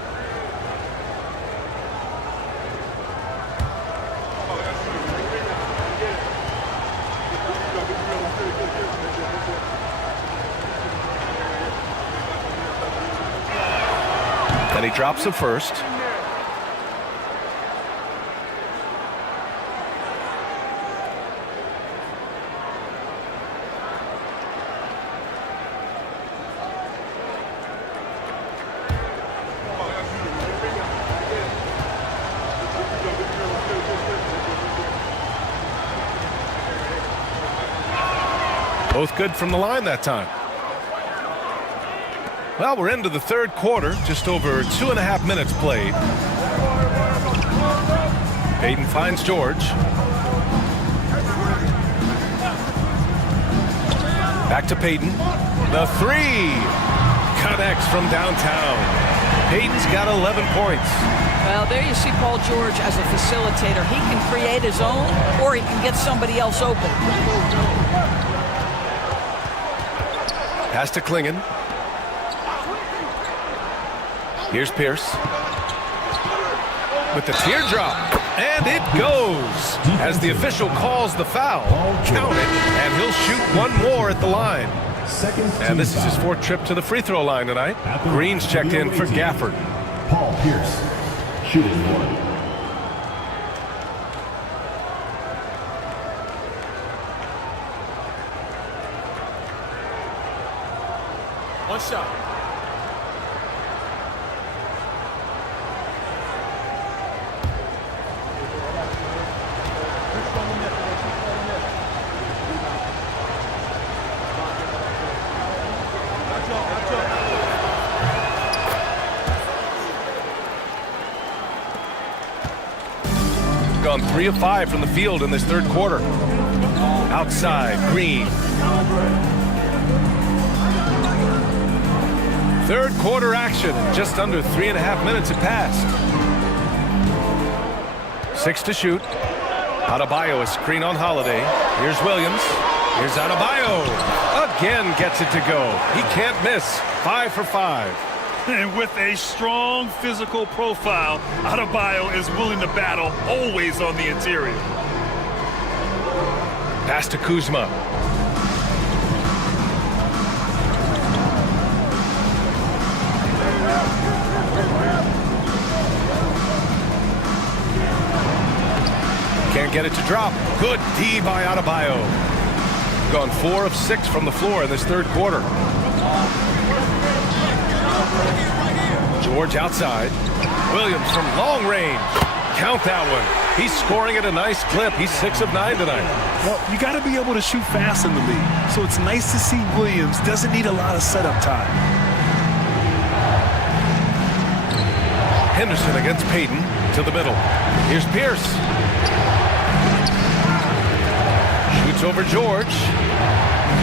And he drops the first. Both good from the line that time. Well, we're into the third quarter, just over 2.5 minutes played. Payton finds George. Back to Payton. The 3 connects from downtown. Payton's got 11 points. Well, there you see Paul George as a facilitator. He can create his own, or he can get somebody else open. Pass to Klingon. Here's Pierce with the teardrop, and it goes as the official calls the foul. Count it, and he'll shoot 1 more at the line. And this is his 4th trip to the free throw line tonight. Green's checked in for Gafford. Paul Pierce shooting 1. One shot. Gone 3 of 5 from the field in this third quarter. Outside, Green. Third quarter action. Just under 3.5 minutes had passed. 6 to shoot. Adebayo, a screen on Holiday. Here's Williams. Here's Adebayo. Again gets it to go. He can't miss. 5 for 5. And with a strong physical profile, Adebayo is willing to battle, always on the interior. Pass to Kuzma. Can't get it to drop. Good D by Adebayo. Gone 4 of 6 from the floor in this third quarter. George outside. Williams from long range. Count that one. He's scoring at a nice clip. He's 6 of 9 tonight. Well, you got to be able to shoot fast in the league. So it's nice to see Williams doesn't need a lot of setup time. Henderson against Payton to the middle. Here's Pierce. Shoots over George.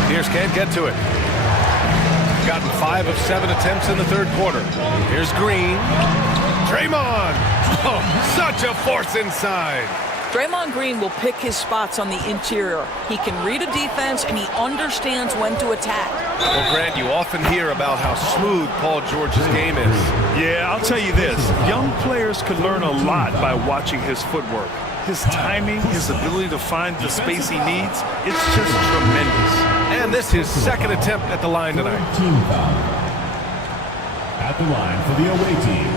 Pierce can't get to it. Gotten 5 of 7 attempts in the third quarter. Here's Green. Draymond. Oh, such a force inside. Draymond Green will pick his spots on the interior. He can read a defense, and he understands when to attack. Well, Grant, you often hear about how smooth Paul George's game is. Yeah, I'll tell you this. Young players can learn a lot by watching his footwork. His timing, his ability to find the space he needs, it's just tremendous. And this is his 2nd attempt at the line tonight. Team foul. At the line for the away team,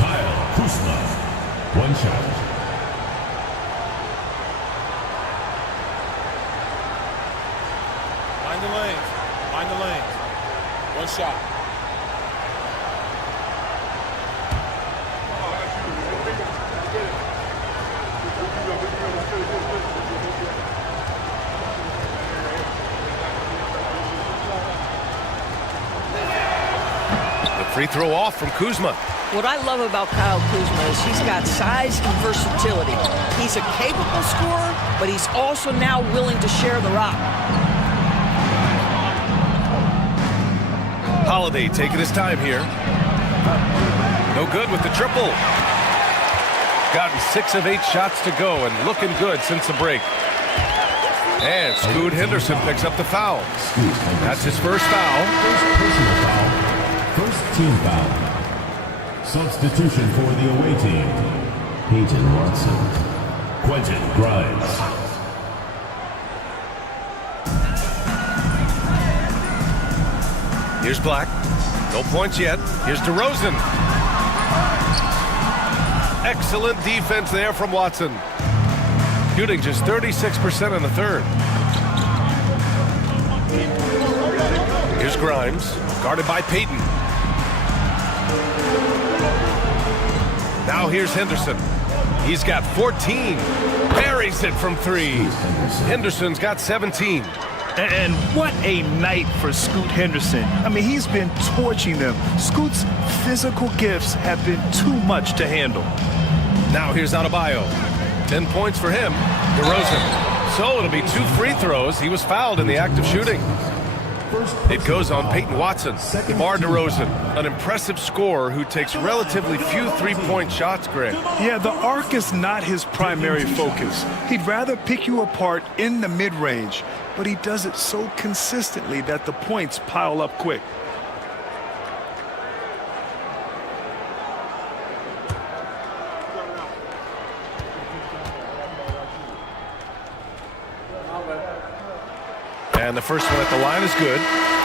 Kyle Kuzma. 1 shot. Find the lanes. Find the lanes. 1 shot. The free throw off from Kuzma. What I love about Kyle Kuzma is he's got size and versatility. He's a capable scorer, but he's also now willing to share the rock. Holiday taking his time here. No good with the triple. Gotten 6 of 8 shots to go and looking good since the break. And Scoot Henderson picks up the foul. That's his first foul. Personal foul. First team foul. Substitution for the away team. Peyton Watson. Quentin Grimes. Here's Black. No points yet. Here's DeRozan. Excellent defense there from Watson. Shooting just 36% in the third. Here's Grimes, guarded by Peyton. Now here's Henderson. He's got 14. Buries it from 3. Henderson's got 17. And what a night for Scoot Henderson. I mean, he's been torching them. Scoot's physical gifts have been too much to handle. Now here's Adebayo. 10 points for him. DeRozan. So it'll be 2 free throws. He was fouled in the act of shooting. It goes on Peyton Watson. DeMar DeRozan, an impressive scorer who takes relatively few three-point shots, Greg. Yeah, the arc is not his primary focus. He'd rather pick you apart in the mid-range, but he does it so consistently that the points pile up quick. And the first one at the line is good.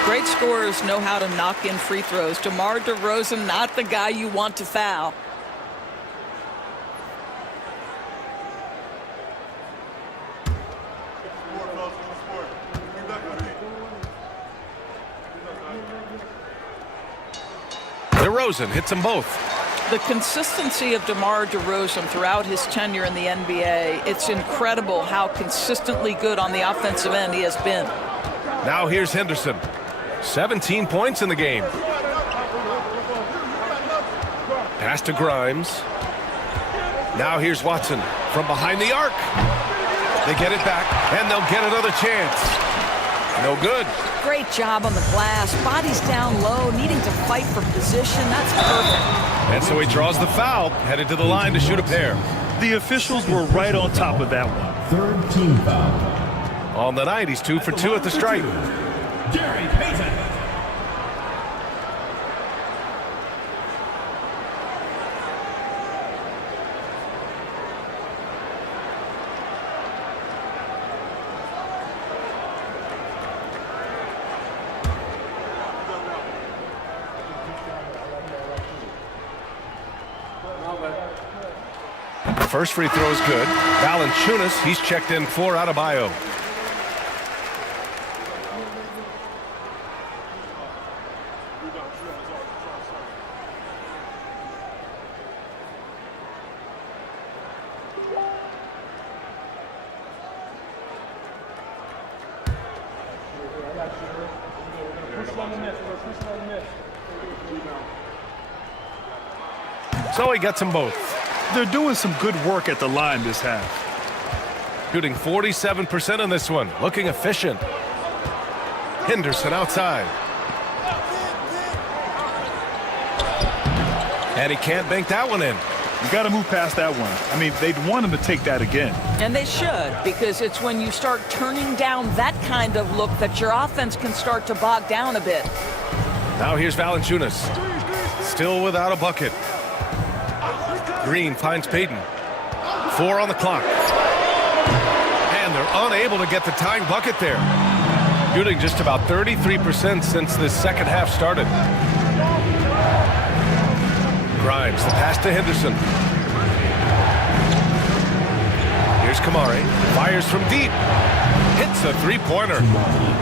Great scorers know how to knock in free throws. DeMar DeRozan, not the guy you want to foul. DeRozan hits them both. The consistency of DeMar DeRozan throughout his tenure in the NBA, it's incredible how consistently good on the offensive end he has been. Now here's Henderson. 17 points in the game. Pass to Grimes. Now here's Watson from behind the arc. They get it back, and they'll get another chance. No good. Great job on the glass. Body's down low, needing to fight for position. That's perfect. And so he draws the foul, headed to the line to shoot a pair. The officials were right on top of that one. Third team foul. On the night, he's 2 for 2 at the stripe. Gary Payton. First free throw is good. Valanciunas, he's checked in for Adebayo. So he gets them both. They're doing some good work at the line this half. Shooting 47% in this one. Looking efficient. Henderson outside. And he can't bank that one in. You got to move past that one. I mean, they'd want him to take that again. And they should, because it's when you start turning down that kind of look that your offense can start to bog down a bit. Now here's Valanciunas. Still without a bucket. Green finds Peyton. 4 on the clock. And they're unable to get the tying bucket there. Shooting just about 33% since the second half started. Grimes, the pass to Henderson. Here's Kamari. Fires from deep. Hits a three-pointer.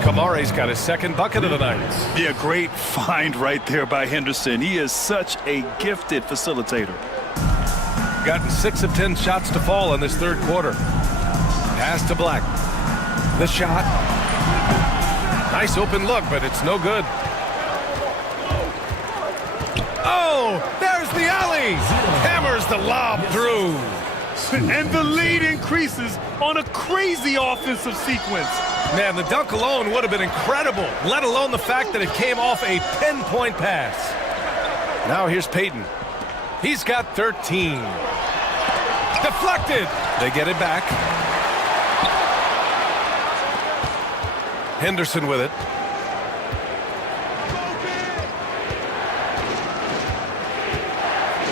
Kamari's got his second bucket of the night. Yeah, great find right there by Henderson. He is such a gifted facilitator. Gotten 6 of 10 shots to fall in this third quarter. Pass to Black. The shot. Nice open look, but it's no good. Oh, there's the alley. Hammers the lob through. And the lead increases on a crazy offensive sequence. Man, the dunk alone would have been incredible, let alone the fact that it came off a pinpoint pass. Now here's Payton. He's got 13. Deflected. They get it back. Henderson with it.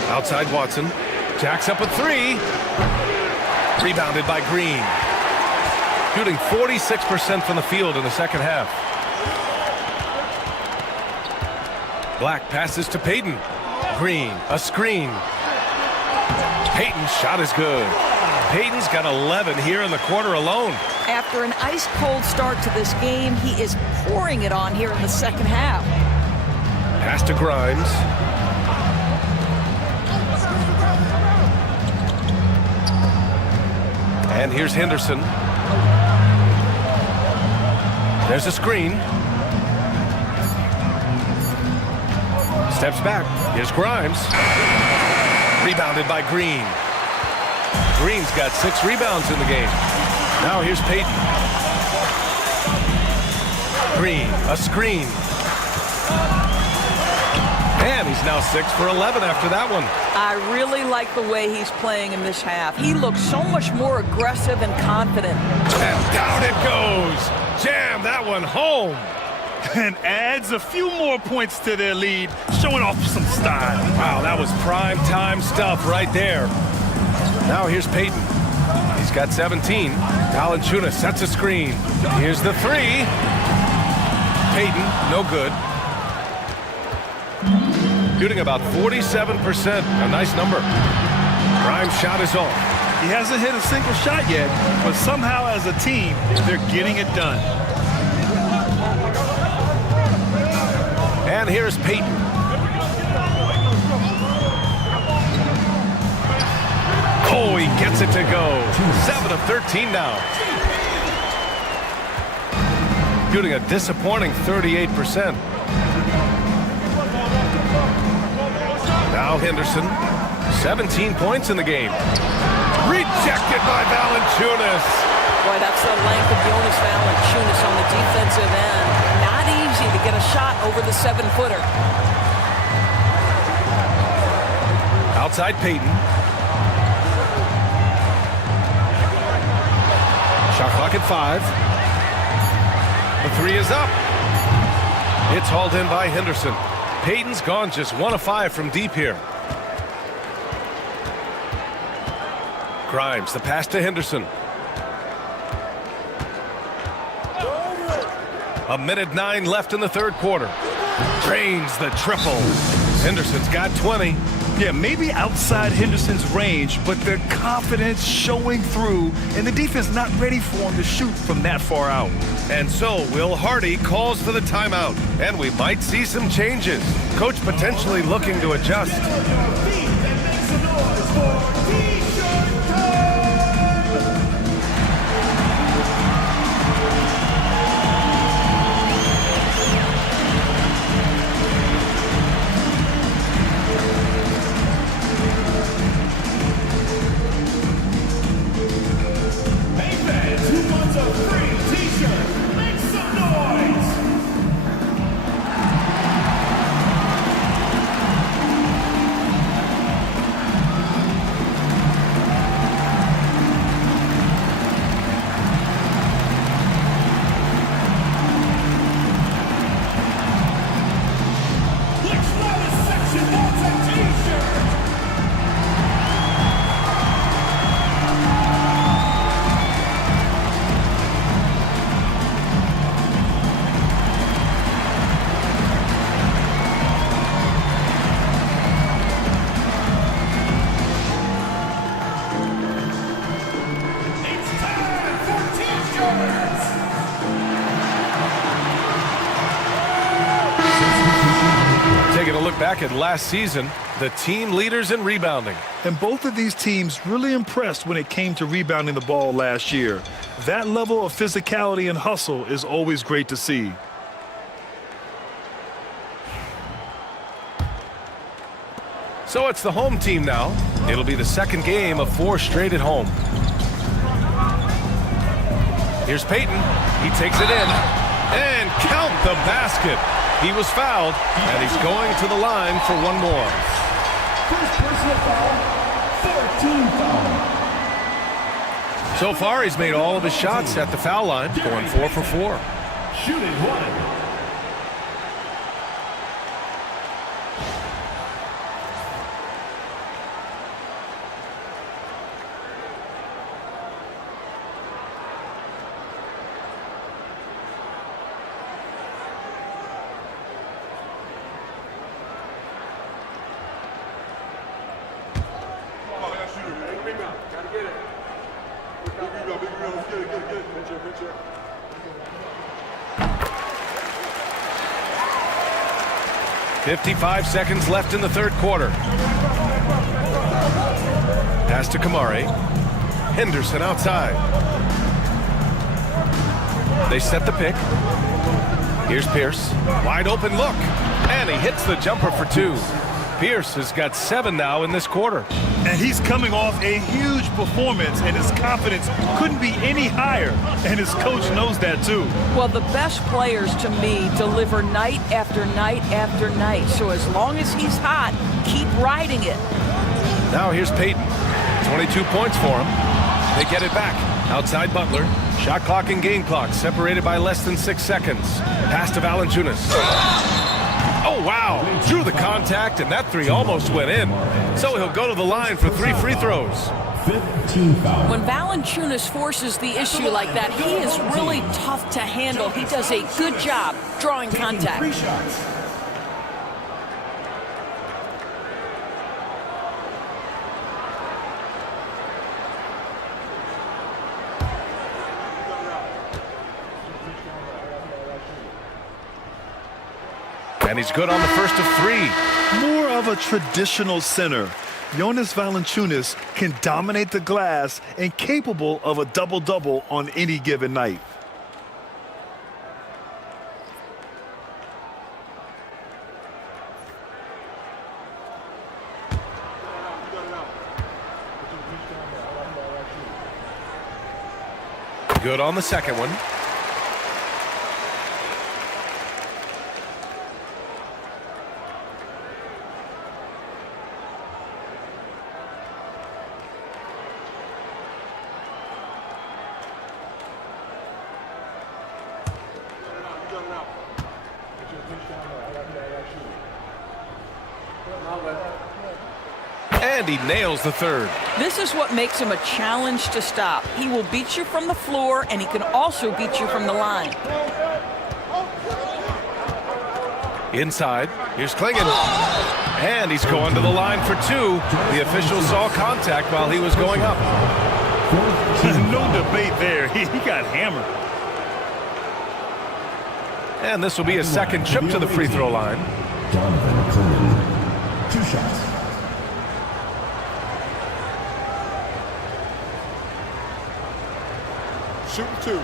Outside Watson. Jacks up a three. Rebounded by Green. Shooting 46% from the field in the second half. Black passes to Payton. Green, a screen. Payton's shot is good. Payton's got 11 here in the quarter alone. After an ice-cold start to this game, he is pouring it on here in the second half. Pass to Grimes. And here's Henderson. There's a screen. Steps back. Here's Grimes. Rebounded by Green. Green's got 6 rebounds in the game. Now here's Payton. Green, a screen. And he's now 6 for 11 after that one. I really like the way he's playing in this half. He looks so much more aggressive and confident. And down it goes. Jam that one home. And adds a few more points to their lead, showing off some style. Wow, that was prime time stuff right there. Now here's Payton. He's got 17. Valanciunas sets a screen. Here's the three. Payton, no good. Shooting about 47%. A nice number. Grimes' shot is off. He hasn't hit a single shot yet, but somehow as a team, they're getting it done. And here's Payton. Oh, he gets it to go. 7 of 13 now. Shooting a disappointing 38%. Now Henderson. 17 points in the game. Rejected by Valanciunas. Boy, that's the length of Jonas Valanciunas on the defensive end. Not easy to get a shot over the 7-footer. Outside Payton. Shot clock at 5. The three is up. It's hauled in by Henderson. Payton's gone just 1 of 5 from deep here. Grimes, the pass to Henderson. 1:09 left in the third quarter. Drains the triple. Henderson's got 20. Yeah, maybe outside Henderson's range, but their confidence showing through, and the defense not ready for him to shoot from that far out. And so Will Hardy calls for the timeout, and we might see some changes. Coach potentially looking to adjust. Taking a look back at last season, the team leaders in rebounding. And both of these teams really impressed when it came to rebounding the ball last year. That level of physicality and hustle is always great to see. So it's the home team now. It'll be the second game of 4 straight at home. Here's Peyton. He takes it in. And count the basket. He was fouled, and he's going to the line for one more. First personal foul, 14 foul. So far, he's made all of his shots at the foul line, going 4 for 4. Shooting one. Good. 55 seconds left in the third quarter. Pass to Kamari. Henderson outside. They set the pick. Here's Pierce. Wide open look. And he hits the jumper for 2. Pierce has got 7 now in this quarter. And he's coming off a huge performance, and his confidence couldn't be any higher. And his coach knows that, too. Well, the best players, to me, deliver night after night after night. So as long as he's hot, keep riding it. Now here's Peyton. 22 points for him. They get it back. Outside Butler. Shot clock and game clock separated by less than 6 seconds. Pass to Valanciunas. Oh, wow. Drew the contact, and that 3 almost went in. So he'll go to the line for 3 free throws. 15 foul. When Valanciunas forces the issue like that, he is really tough to handle. He does a good job drawing contact. 3 shots. And he's good on the first of 3. More of a traditional center. Jonas Valanciunas can dominate the glass and capable of a double-double on any given night. Good on the second one. And he nails the third. This is what makes him a challenge to stop. He will beat you from the floor, and he can also beat you from the line. Inside, here's Klingon. And he's going to the line for 2. The official saw contact while he was going up. No debate there. He got hammered. And this will be his second trip to the free throw line. Donovan Klingon. 2 shots. Shooting 2.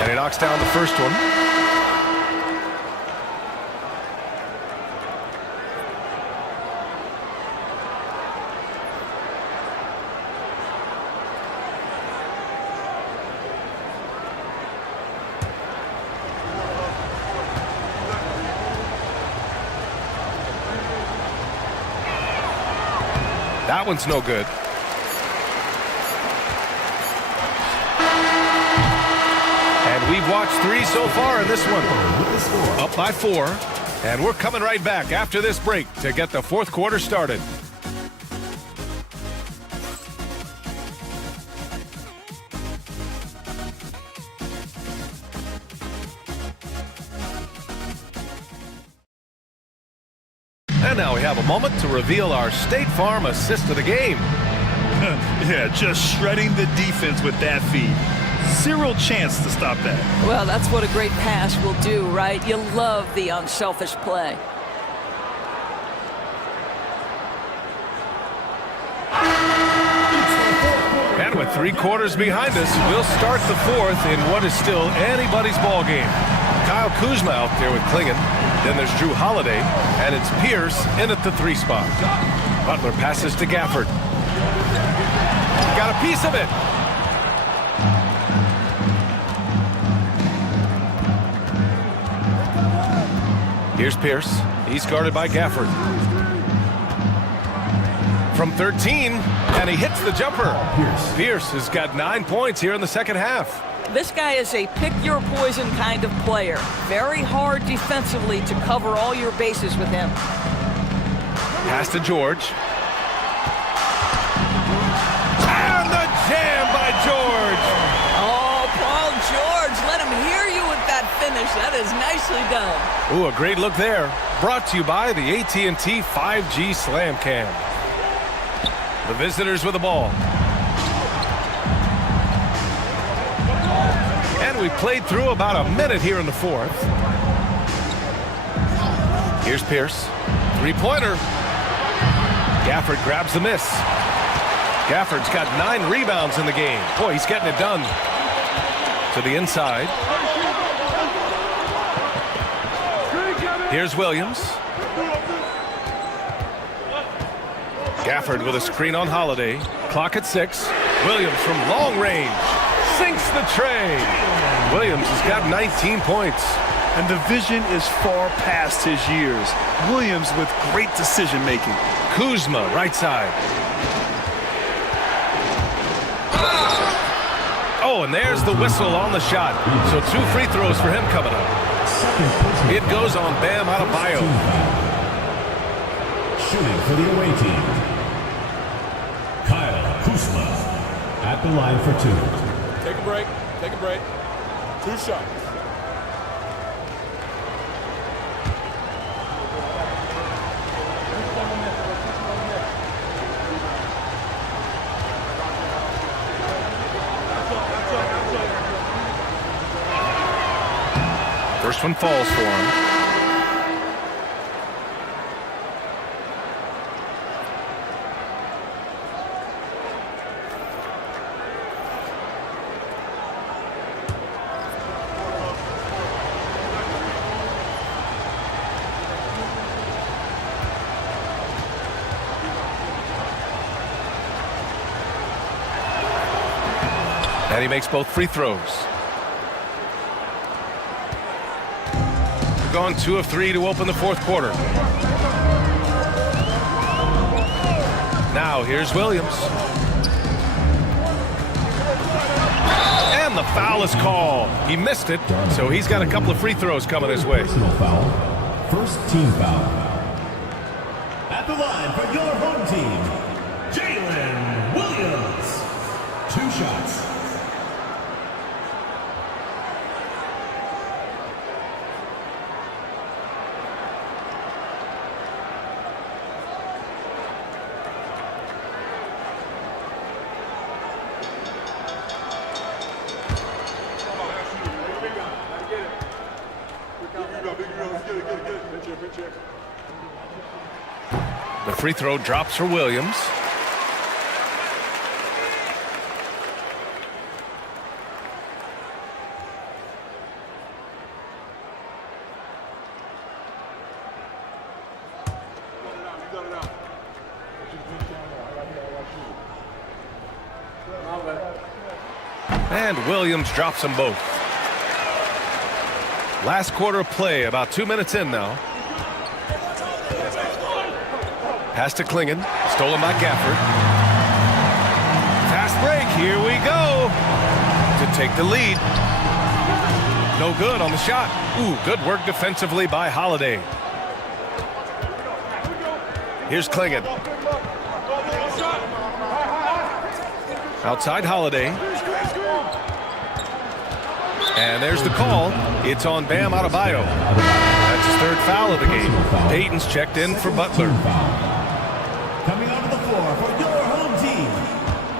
And he knocks down the first one. That one's no good. And we've watched 3 so far in this one. Up by 4. And we're coming right back after this break to get the fourth quarter started. And now we have a moment to reveal our State Farm assist of the game. Yeah, just shredding the defense with that feed. Zero chance to stop that. Well, that's what a great pass will do, right? You love the unselfish play. And with 3 quarters behind us, we'll start the 4th in what is still anybody's ball game. Kyle Kuzma out there with Klingon. Then there's Drew Holiday, and it's Pierce in at the 3 spot. Butler passes to Gafford. Got a piece of it. Here's Pierce. He's guarded by Gafford. From 13, and he hits the jumper. Pierce has got 9 points here in the second half. This guy is a pick-your-poison kind of player. Very hard defensively to cover all your bases with him. Pass to George. And the jam by George. Oh, Paul George, let him hear you with that finish. That is nicely done. Ooh, a great look there. Brought to you by the AT&T 5G Slam Cam. The visitors with the ball. And we played through about a minute here in the 4th. Here's Pierce. 3-pointer. Gafford grabs the miss. Gafford's got 9 rebounds in the game. Boy, he's getting it done. To the inside. Here's Williams. Gafford with a screen on Holiday. Clock at 6. Williams from long range. Sinks the tray. Williams has got 19 points. And the vision is far past his years. Williams with great decision-making. Kuzma, right side. Oh, and there's the whistle on the shot. So 2 free throws for him coming up. It goes on Bam Adebayo. Shooting for the away team, Kyle Kuzma at the line for 2. Take a break. Take a break. 2 shots. First one falls for him. And he makes both free throws. Gone 2 of 3 to open the 4th quarter. Now here's Williams. And the foul is called. He missed it, so he's got a couple of free throws coming his way. Personal foul. First team foul. At the line for your home team, Jalen Williams. 2 shots. The free throw drops for Williams. And Williams drops them both. Last quarter of play, about 2 minutes in now. Pass to Klingon, stolen by Gafford. Fast break, here we go. To take the lead. No good on the shot. Ooh, good work defensively by Holiday. Here's Klingon. Outside Holiday. And there's the call. It's on Bam Adebayo. That's his 3rd foul of the game. Payton's checked in for Butler. Coming onto the floor for your home team,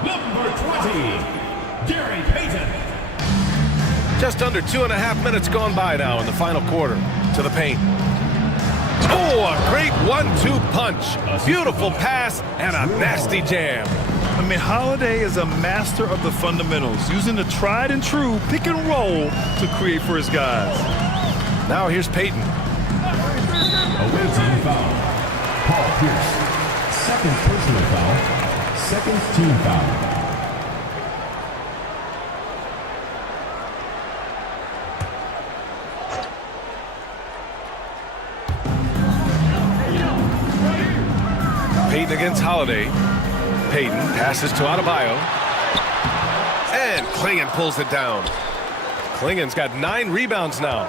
number 20, Gary Payton. Just under 2.5 minutes gone by now in the final quarter. To the paint. Oh, a great 1-2 punch. A beautiful pass and a nasty jam. I mean, Holiday is a master of the fundamentals, using the tried and true pick and roll to create for his guys. Now here's Peyton. Away team foul. Paul Pierce. Second personal foul. Second team foul. Peyton against Holiday. Peyton passes to Adebayo. And Klingon pulls it down. Klingon's got 9 rebounds now.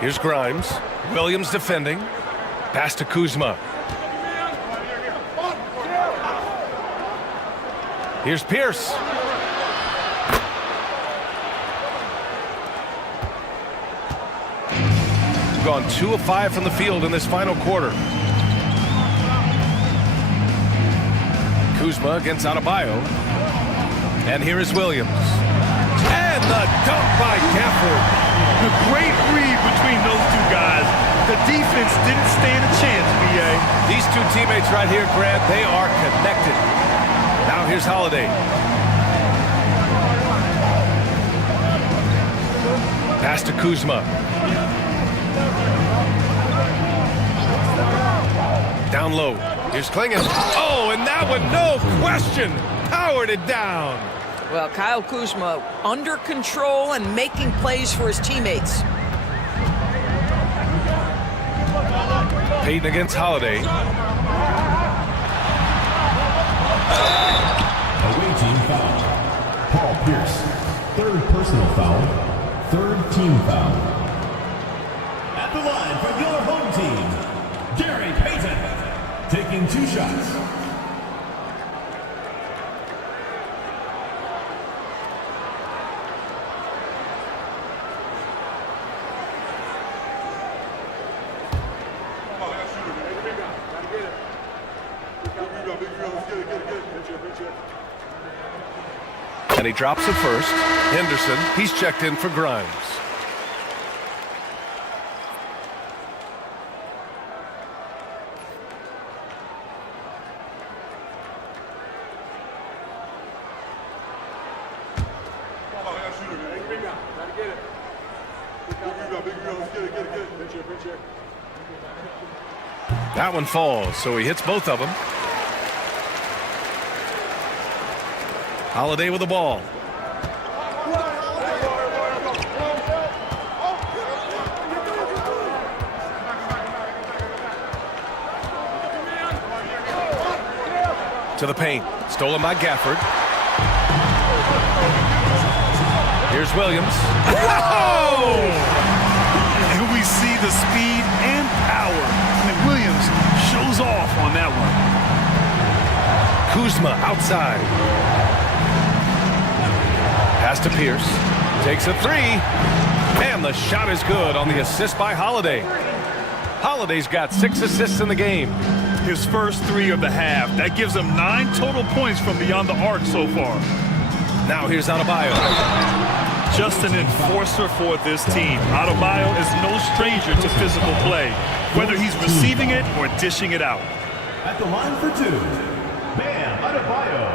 Here's Grimes. Williams defending. Pass to Kuzma. Here's Pierce. Gone 2 of 5 from the field in this final quarter. Kuzma against Adebayo. And here is Williams. And the dunk by Gafford. A great read between those two guys. The defense didn't stand a chance, B.A. These two teammates right here, Grant, they are connected. Now here's Holiday. Pass to Kuzma. Down low. Here's Klingon. Oh, and that one, no question, powered it down. Well, Kyle Kuzma under control and making plays for his teammates. Peyton against Holiday. Away team foul. Paul Pierce. Third personal foul. Third team foul. At the line for your home team, Gary Payton. Taking 2 shots. And he drops it first. Henderson, he's checked in for Grimes. That one falls, so he hits both of them. Holiday with the ball. To the paint. Stolen by Gafford. Here's Williams. Oh! And we see the speed and power. And Williams shows off on that one. Kuzma outside. Pass to Pierce. Takes a 3. And the shot is good on the assist by Holiday. Holiday's got 6 assists in the game. His first 3 of the half. That gives him 9 total points from beyond the arc so far. Now here's Adebayo. Just an enforcer for this team. Adebayo is no stranger to physical play, whether he's receiving it or dishing it out. At the line for 2, Bam Adebayo.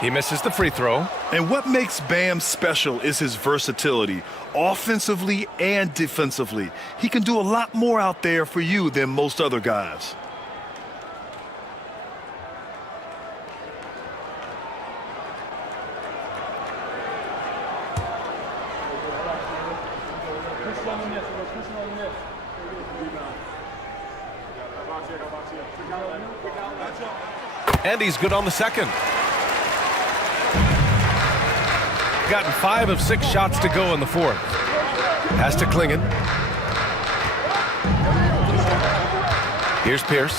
He misses the free throw. And what makes Bam special is his versatility, offensively and defensively. He can do a lot more out there for you than most other guys. And he's good on the second. Gotten 5 of 6 shots to go in the fourth. Pass to Klingon. Here's Pierce.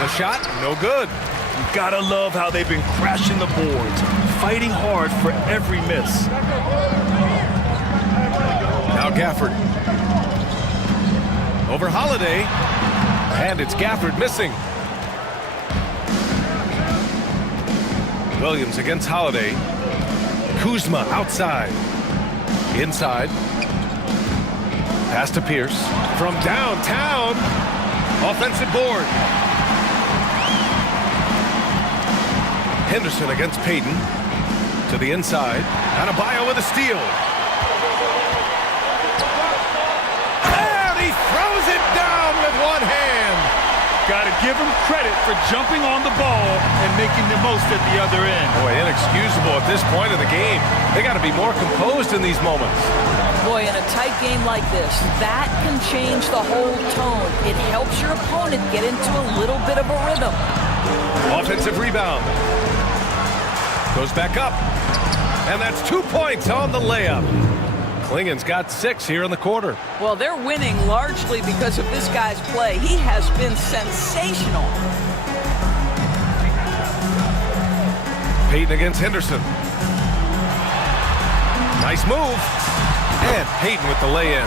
The shot, no good. You gotta love how they've been crashing the boards, fighting hard for every miss. Now Gafford. Over Holiday. And it's Gafford missing. Williams against Holiday. Kuzma outside. Inside. Pass to Pierce. From downtown. Offensive board. Henderson against Payton. To the inside. Adebayo with a steal. And he throws it down with one hand. Got to give him credit for jumping on the ball and making the most at the other end. Boy, inexcusable at this point of the game. They got to be more composed in these moments. Boy, in a tight game like this, that can change the whole tone. It helps your opponent get into a little bit of a rhythm. Offensive rebound. Goes back up. And that's 2 points on the layup. Klingen's got 6 here in the quarter. Well, they're winning largely because of this guy's play. He has been sensational. Payton against Henderson. Nice move. And Payton with the lay-in.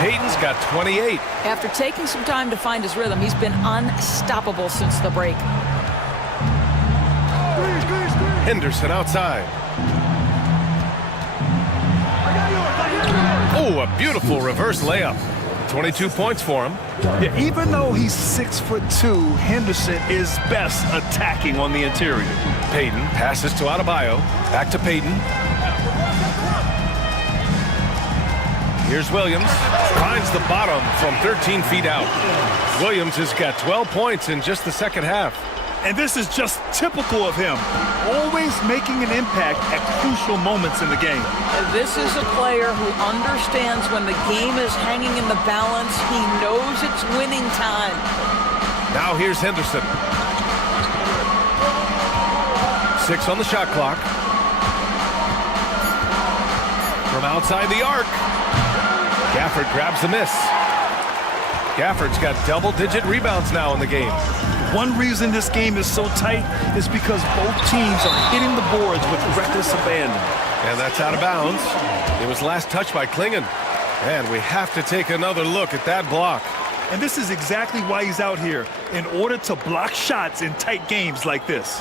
Payton's got 28. After taking some time to find his rhythm, he's been unstoppable since the break. Henderson outside. Oh, a beautiful reverse layup. 22 points for him. Yeah, even though he's 6'2", Henderson is best attacking on the interior. Payton passes to Adebayo. Back to Payton. Here's Williams. Finds the bottom from 13 feet out. Williams has got 12 points in just the second half. And this is just typical of him. Always making an impact at crucial moments in the game. This is a player who understands when the game is hanging in the balance. He knows it's winning time. Now here's Henderson. 6 on the shot clock. From outside the arc. Gafford grabs the miss. Gafford's got double-digit rebounds now in the game. One reason this game is so tight is because both teams are hitting the boards with reckless abandon. And that's out of bounds. It was last touched by Klingen. And we have to take another look at that block. And this is exactly why he's out here, in order to block shots in tight games like this.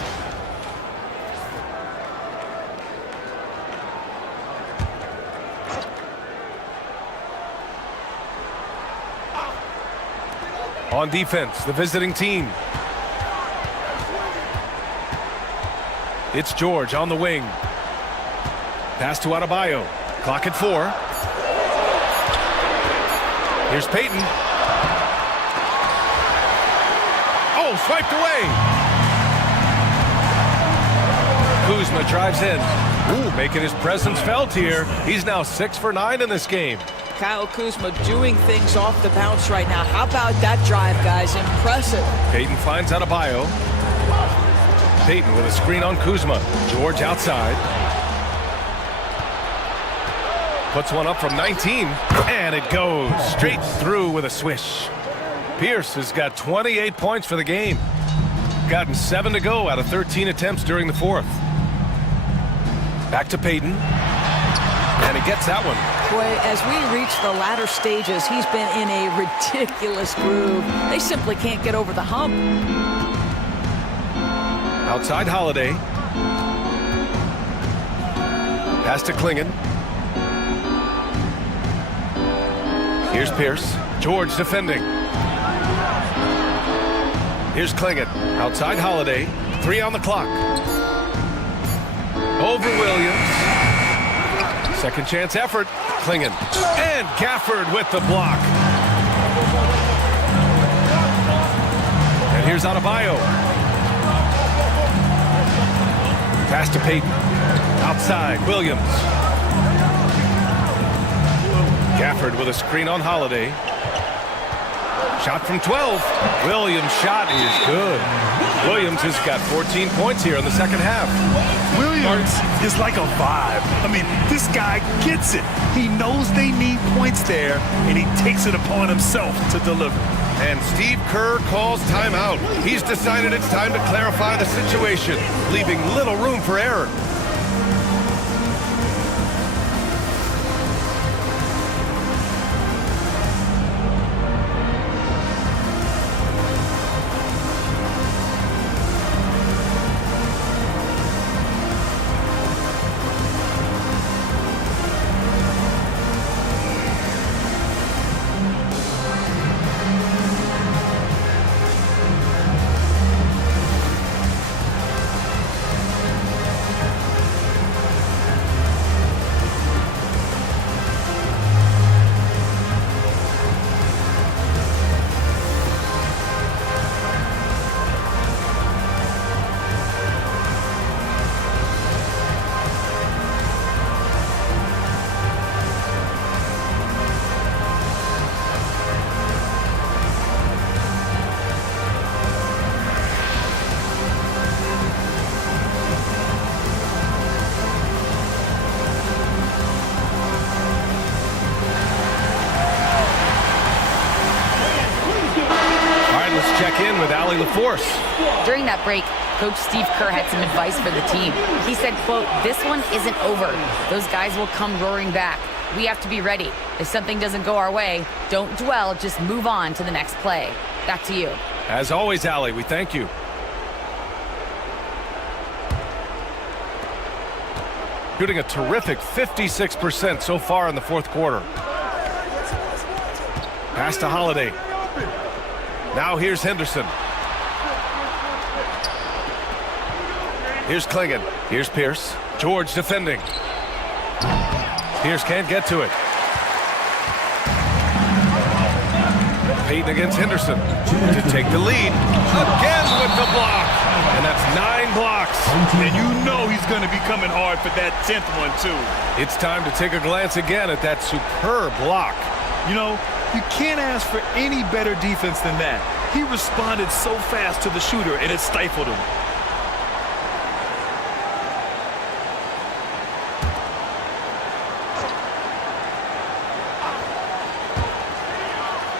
On defense, the visiting team. It's George on the wing. Pass to Adebayo. Clock at 4. Here's Payton. Oh, swiped away. Kuzma drives in. Ooh, making his presence felt here. He's now 6 for 9 in this game. Kyle Kuzma doing things off the bounce right now. How about that drive, guys? Impressive. Payton finds Adebayo. Payton with a screen on Kuzma. George outside. Puts one up from 19. And it goes straight through with a swish. Pierce has got 28 points for the game. Gotten 7 to go out of 13 attempts during the fourth. Back to Payton. And he gets that one. Boy, as we reach the latter stages, he's been in a ridiculous groove. They simply can't get over the hump. Outside Holiday. Pass to Klingen. Here's Pierce. George defending. Here's Klingen. Outside Holiday. 3 on the clock. Over Williams. Second chance effort. Klingen. And Gafford with the block. And here's Adebayo. Pass to Payton. Outside, Williams. Gafford with a screen on Holiday. Shot from 12. Williams' shot is good. Williams has got 14 points here in the second half. Williams is like a vibe. I mean, this guy gets it. He knows they need points there, and he takes it upon himself to deliver. And Steve Kerr calls timeout. He's decided it's time to clarify the situation, leaving little room for error. Check in with Allie LaForce. During that break, Coach Steve Kerr had some advice for the team. He said, quote, "This one isn't over. Those guys will come roaring back. We have to be ready. If something doesn't go our way, don't dwell, just move on to the next play." Back to you. As always, Allie, we thank you. Shooting a terrific 56% so far in the fourth quarter. Pass to Holiday. Now here's Henderson. Here's Klingon. Here's Pierce. George defending. Pierce can't get to it. Payton against Henderson to take the lead. Again with the block. And that's 9 blocks. And you know he's going to be coming hard for that 10th one, too. It's time to take a glance again at that superb block. You know, you can't ask for any better defense than that. He responded so fast to the shooter, and it stifled him.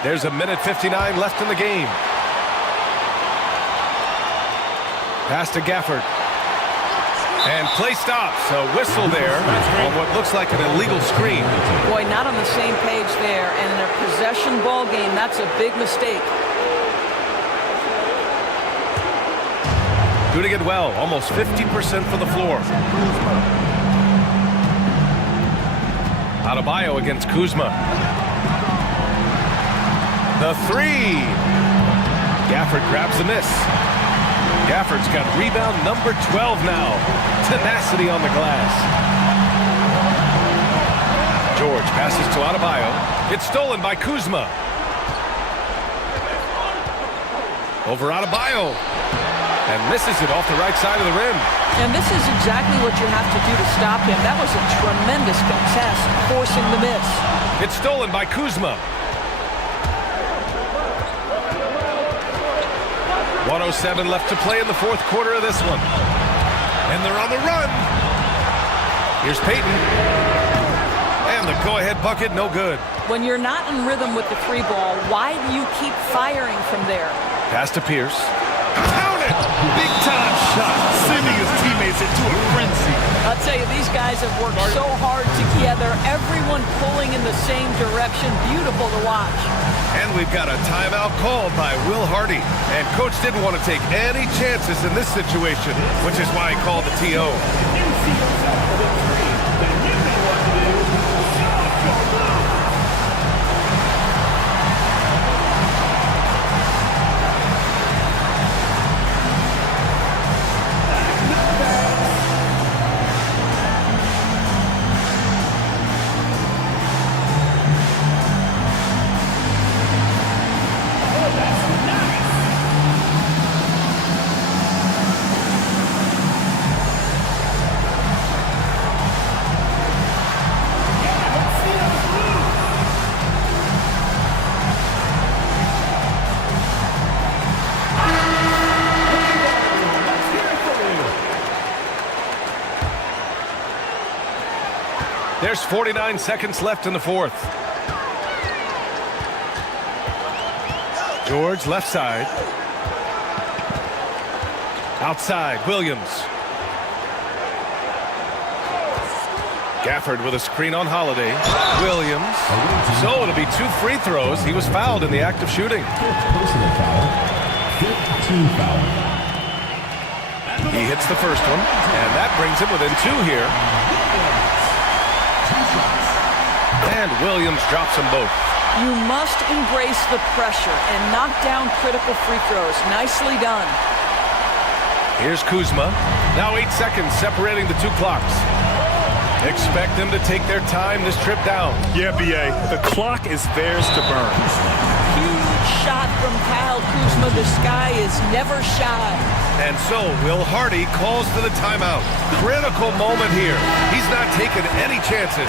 There's a minute 59 left in the game. Pass to Gafford. And play stops. A whistle there on what looks like an illegal screen. Boy, not on the same page there. And in a possession ball game, that's a big mistake. Doing it well. Almost 50% for the floor. Adebayo against Kuzma. The three. Gafford grabs the miss. Gafford's got rebound number 12 now. Tenacity on the glass. George passes to Adebayo. It's stolen by Kuzma. Over Adebayo. And misses it off the right side of the rim. And this is exactly what you have to do to stop him. That was a tremendous contest, forcing the miss. It's stolen by Kuzma. 1:07 left to play in the fourth quarter of this one. And they're on the run. Here's Payton. And the go-ahead bucket, no good. When you're not in rhythm with the three ball, why do you keep firing from there? Pass to Pierce. Count it! Big-time shot, sending his teammates into a frenzy. I'll tell you, these guys have worked so hard together, everyone pulling in the same direction. Beautiful to watch. And we've got a timeout called by Will Hardy. And Coach didn't want to take any chances in this situation, which is why he called the TO. There's 49 seconds left in the fourth. George left side. Outside, Williams. Gafford with a screen on Holiday. Williams. So it'll be 2 free throws. He was fouled in the act of shooting. Personal foul. 15 foul. He hits the first one, and that brings him within 2 here. And Williams drops them both. You must embrace the pressure and knock down critical free throws. Nicely done. Here's Kuzma. Now 8 seconds separating the 2 clocks. Expect them to take their time this trip down. Yeah, B.A. The clock is theirs to burn. Huge shot from Kyle Kuzma. This guy is never shy. And so Will Hardy calls for the timeout. Critical moment here. He's not taking any chances.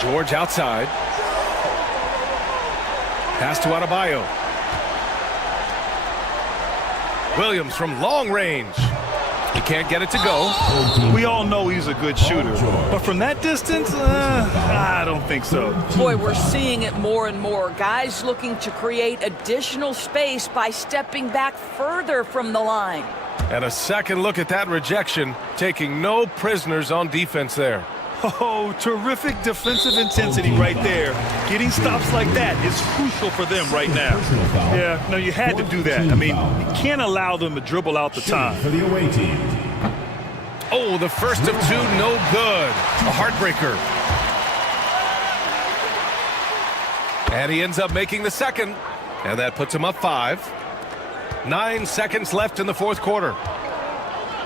George outside. Pass to Adebayo. Williams from long range. He can't get it to go. We all know he's a good shooter, but from that distance, I don't think so. Boy, we're seeing it more and more. Guys looking to create additional space by stepping back further from the line. And a second look at that rejection, taking no prisoners on defense there. Oh, terrific defensive intensity right there. Getting stops like that is crucial for them right now. Yeah, no, you had to do that. I mean, you can't allow them to dribble out the time. For the away team. Oh, the first of 2, no good. A heartbreaker. And he ends up making the second. And that puts him up 5. 9 seconds left in the fourth quarter.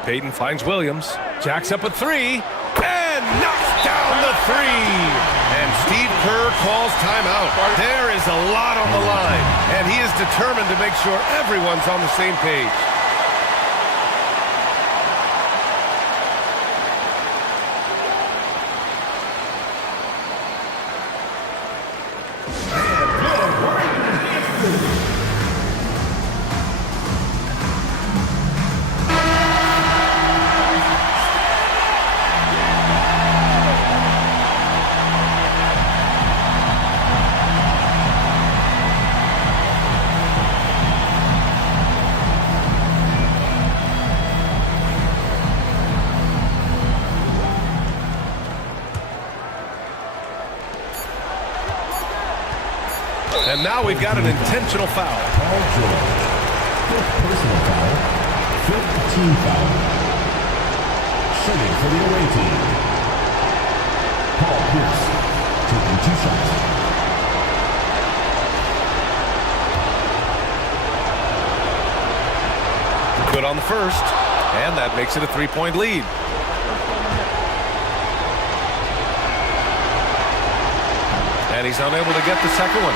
Payton finds Williams. Jacks up a 3. And knocks down the 3. And Steve Kerr calls timeout. There is a lot on the line. And he is determined to make sure everyone's on the same page. And now we've got an intentional foul. Paul George. 5th personal foul. 5th team foul. Shooting for the away team. Paul Pierce taking 2 shots. Good on the first, and that makes it a 3-point lead. And he's unable to get the second one.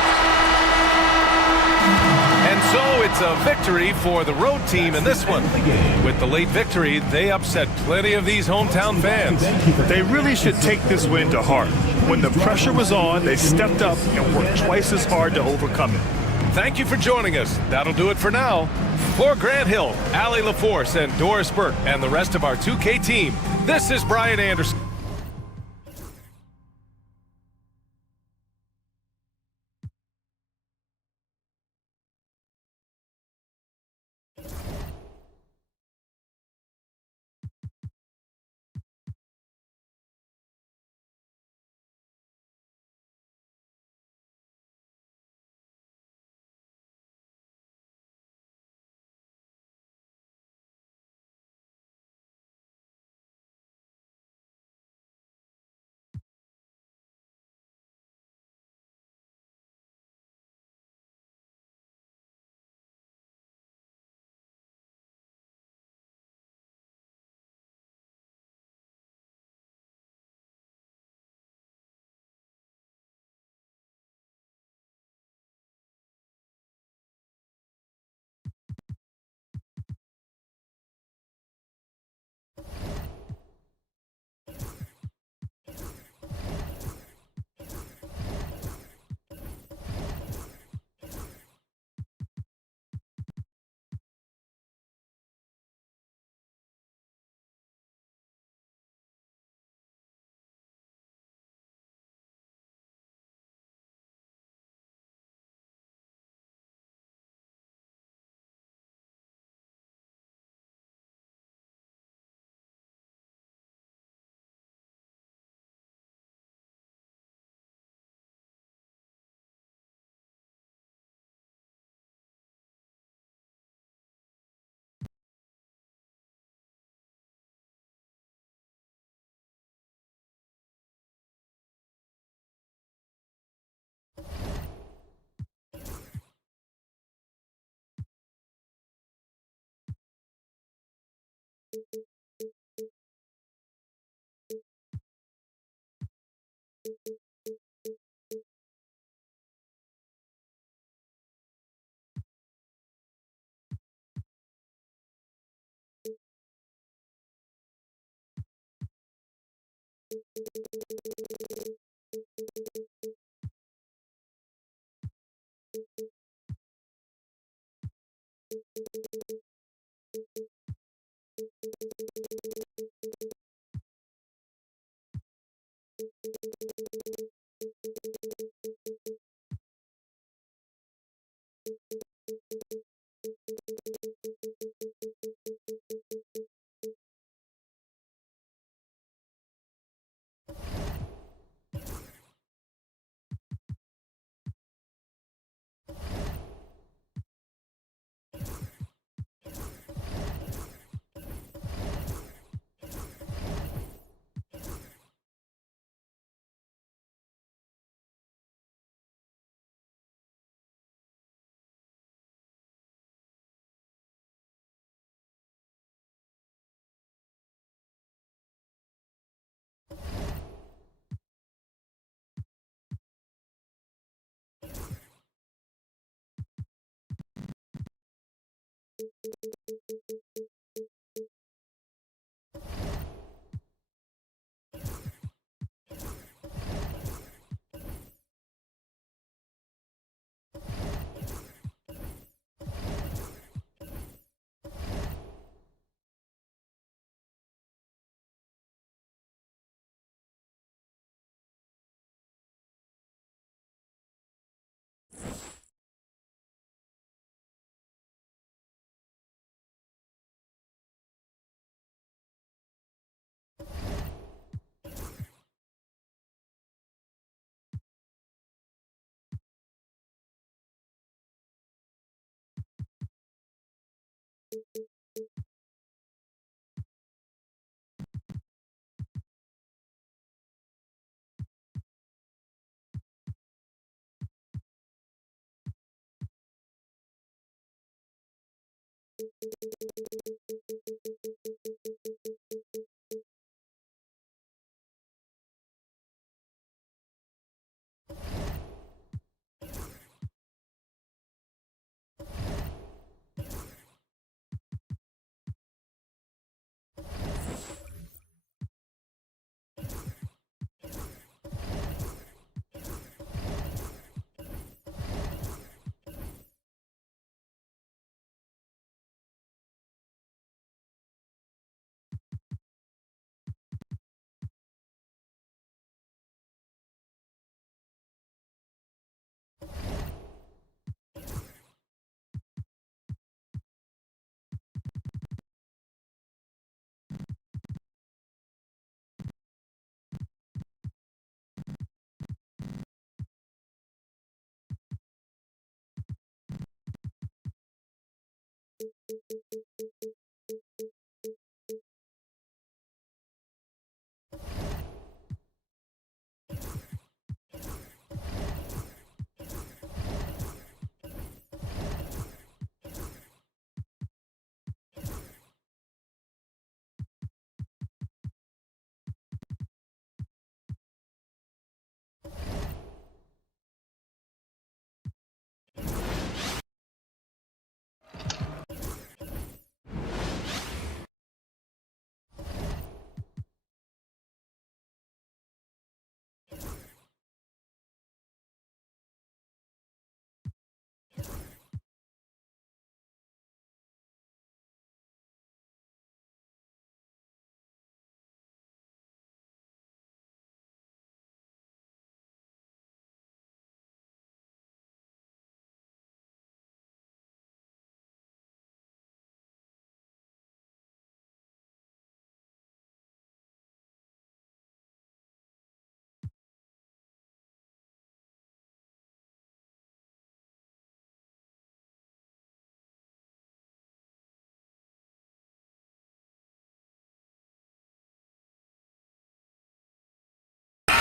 And so it's a victory for the road team in this one. With the late victory, they upset plenty of these hometown fans. They really should take this win to heart. When the pressure was on, they stepped up and worked twice as hard to overcome it. Thank you for joining us. That'll do it for now. For Grant Hill, Allie LaForce, and Doris Burke, and the rest of our 2K team, this is Brian Anderson.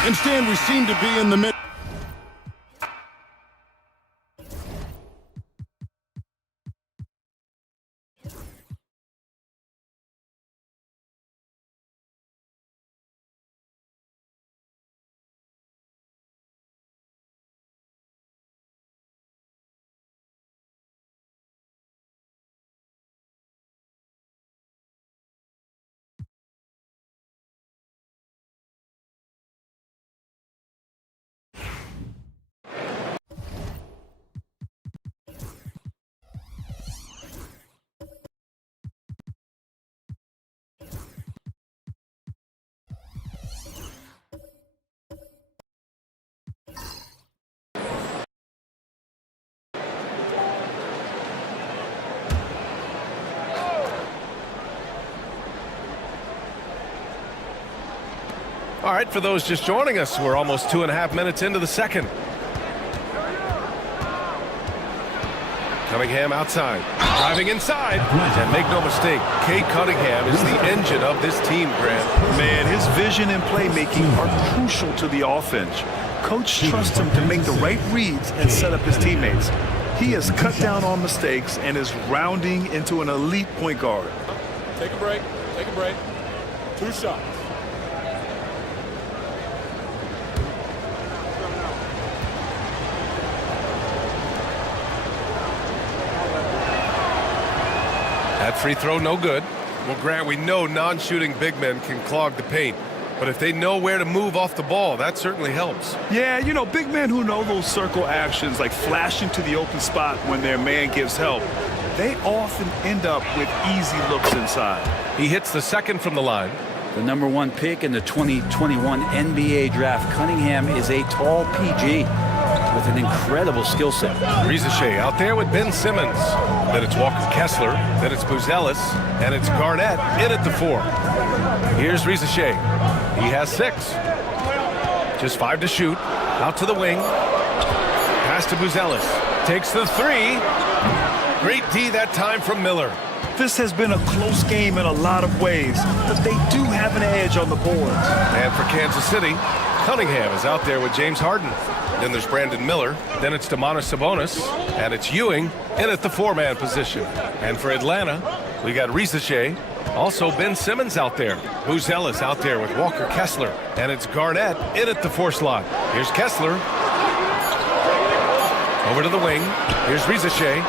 Instead, we seem to be in the middle. All right, for those just joining us, we're almost 2.5 minutes into the second. Cunningham outside, driving inside, and make no mistake, Cade Cunningham is the engine of this team, Grant. Man, his vision and playmaking are crucial to the offense. Coach trusts him to make the right reads and set up his teammates. He has cut down on mistakes and is rounding into an elite point guard. Take a break. Take a break. 2 shots. That free throw, no good. Well, Grant, we know non-shooting big men can clog the paint. But if they know where to move off the ball, that certainly helps. Yeah, you know, big men who know those circle actions, like flashing to the open spot when their man gives help, they often end up with easy looks inside. He hits the second from the line. The #1 pick in the 2021 NBA draft, Cunningham is a tall PG with an incredible skill set. Rizachet out there with Ben Simmons. Then it's Walker Kessler. Then it's Buzelis. And it's Garnett in at the 4. Here's Rizachet. He has 6. Just 5 to shoot. Out to the wing. Pass to Buzelis. Takes the 3. Great D that time from Miller. This has been a close game in a lot of ways, but they do have an edge on the boards. And for Kansas City, Cunningham is out there with James Harden. Then there's Brandon Miller. Then it's Domantas Sabonis. And it's Ewing in at the 4-man position. And for Atlanta, we got Rizachet. Also Ben Simmons out there. Buzelis out there with Walker Kessler. And it's Garnett in at the 4 slot. Here's Kessler. Over to the wing. Here's Rizachet.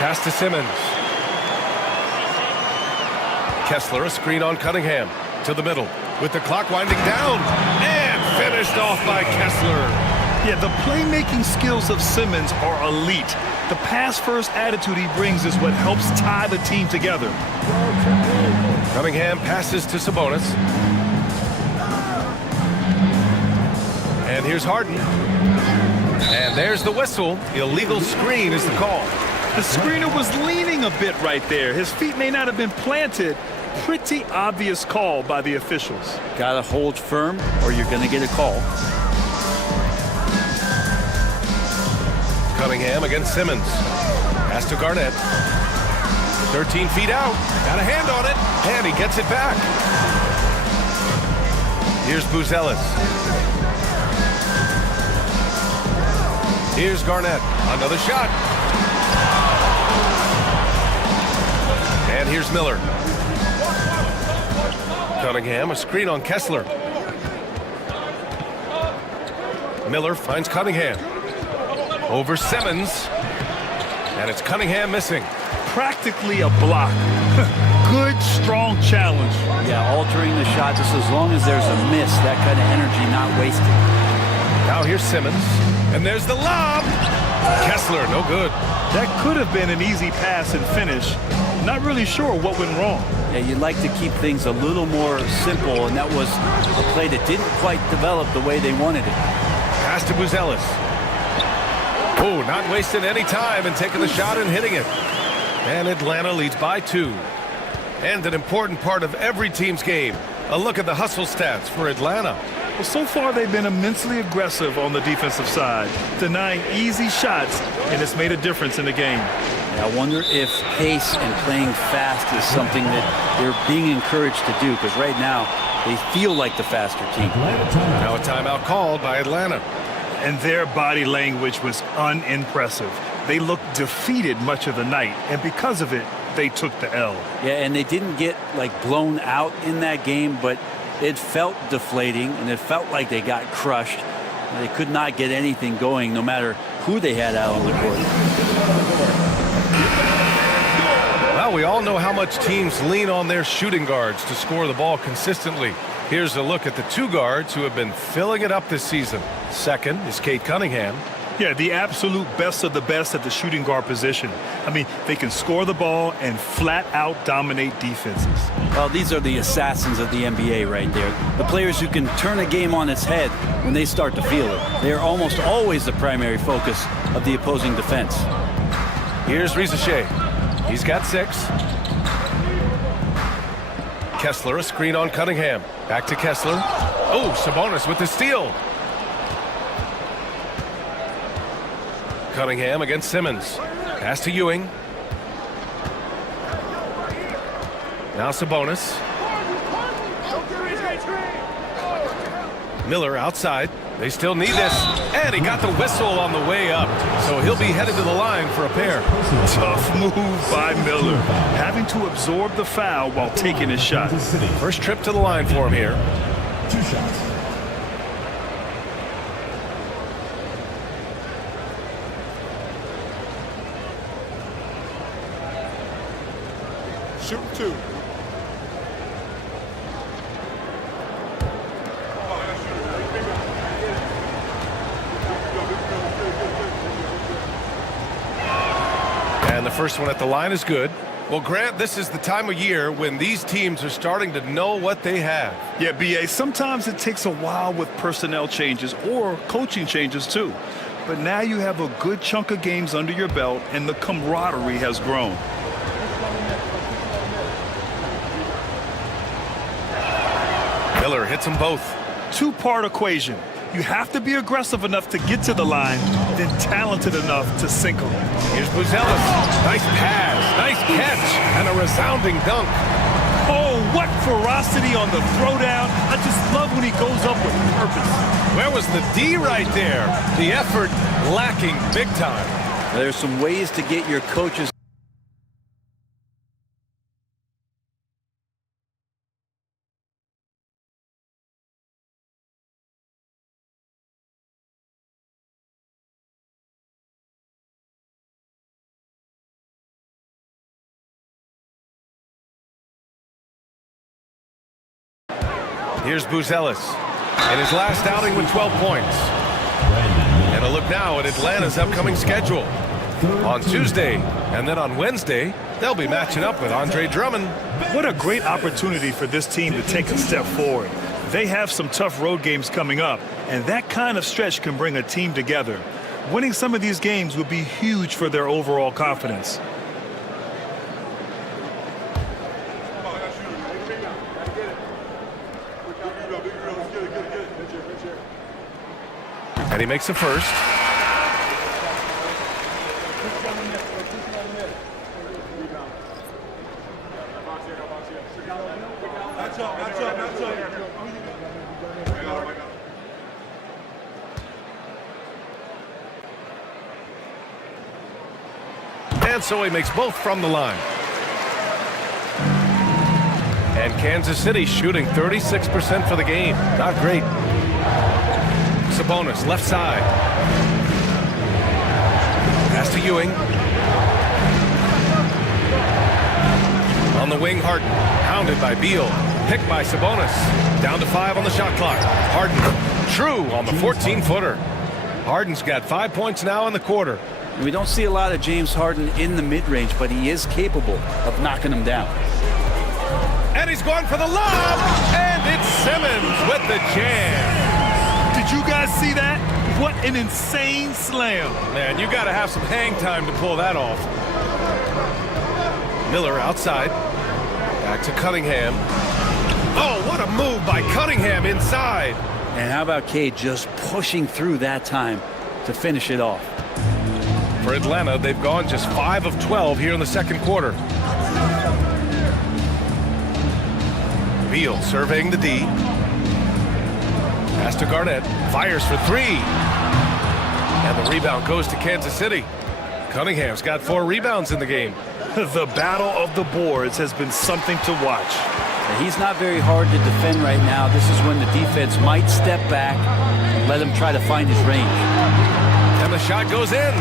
Pass to Simmons. Kessler, a screen on Cunningham. To the middle. With the clock winding down. And finished off by Kessler. Yeah, the playmaking skills of Simmons are elite. The pass-first attitude he brings is what helps tie the team together. Cunningham passes to Sabonis. And here's Harden. And there's the whistle. Illegal screen is the call. The screener was leaning a bit right there. His feet may not have been planted. Pretty obvious call by the officials. Gotta hold firm or you're gonna get a call. Cunningham against Simmons. Pass to Garnett. 13 feet out. Got a hand on it. And he gets it back. Here's Buzelis. Here's Garnett. Another shot. And here's Miller. Cunningham, a screen on Kessler. Miller finds Cunningham. Over Simmons. And it's Cunningham missing. Practically a block. Good, strong challenge. Yeah, altering the shot just as long as there's a miss, that kind of energy not wasted. Now here's Simmons. And there's the lob. Kessler, no good. That could have been an easy pass and finish. Not really sure what went wrong. Yeah, you'd like to keep things a little more simple, and that was a play that didn't quite develop the way they wanted it. Pass to Buzelis. Oh, not wasting any time and taking the shot and hitting it. And Atlanta leads by 2. And an important part of every team's game. A look at the hustle stats for Atlanta. Well, so far they've been immensely aggressive on the defensive side, denying easy shots, and it's made a difference in the game. I wonder if pace and playing fast is something that they're being encouraged to do, because right now they feel like the faster team. Now a timeout called by Atlanta. And their body language was unimpressive. They looked defeated much of the night, and because of it, they took the L. Yeah, and they didn't get like blown out in that game, but it felt deflating, and it felt like they got crushed. They could not get anything going, no matter who they had out on the court. Well, we all know how much teams lean on their shooting guards to score the ball consistently. Here's a look at the 2 guards who have been filling it up this season. Second is Cade Cunningham. Yeah, the absolute best of the best at the shooting guard position. I mean, they can score the ball and flat out dominate defenses. Well, these are the assassins of the NBA right there. The players who can turn a game on its head when they start to feel it. They are almost always the primary focus of the opposing defense. Here's Rizachet. He's got 6. Kessler, a screen on Cunningham. Back to Kessler. Oh, Sabonis with the steal. Cunningham against Simmons. Pass to Ewing. Now Sabonis. Miller outside. They still need this. And he got the whistle on the way up. So he'll be headed to the line for a pair. Tough move by Miller, having to absorb the foul while taking his shot. First trip to the line for him here. 2 shots. Shoot 2. And the first one at the line is good. Well, Grant, this is the time of year when these teams are starting to know what they have. Yeah, B.A., sometimes it takes a while with personnel changes or coaching changes, too. But now you have a good chunk of games under your belt, and the camaraderie has grown. Miller hits them both. Two-part equation. You have to be aggressive enough to get to the line, then talented enough to sink them. Here's Buzelis. Nice pass, nice catch, and a resounding dunk. Oh, what ferocity on the throwdown. I just love when he goes up with purpose. Where was the D right there? The effort lacking big time. There's some ways to get your coaches. Here's Buzelis in his last outing with 12 points. And a look now at Atlanta's upcoming schedule. On Tuesday and then on Wednesday, they'll be matching up with Andre Drummond. What a great opportunity for this team to take a step forward. They have some tough road games coming up, and that kind of stretch can bring a team together. Winning some of these games would be huge for their overall confidence. And he makes a first. And so he makes both from the line. And Kansas City shooting 36% for the game. Not great. Sabonis, left side. Pass to Ewing. On the wing, Harden. Hounded by Beal. Picked by Sabonis. Down to 5 on the shot clock. Harden. True on the 14-footer. Harden's got 5 points now in the quarter. We don't see a lot of James Harden in the mid-range, but he is capable of knocking them down. And he's going for the lob. And it's Simmons with the jam. Did you guys see that? What an insane slam. Man, you got to have some hang time to pull that off. Miller outside. Back to Cunningham. Oh, what a move by Cunningham inside. And how about Cade just pushing through that time to finish it off? For Atlanta, they've gone just 5 of 12 here in the second quarter. Beal surveying the D. Pass to Garnett. Fires for 3. And the rebound goes to Kansas City. Cunningham's got 4 rebounds in the game. The battle of the boards has been something to watch. He's not very hard to defend right now. This is when the defense might step back and let him try to find his range. And the shot goes in.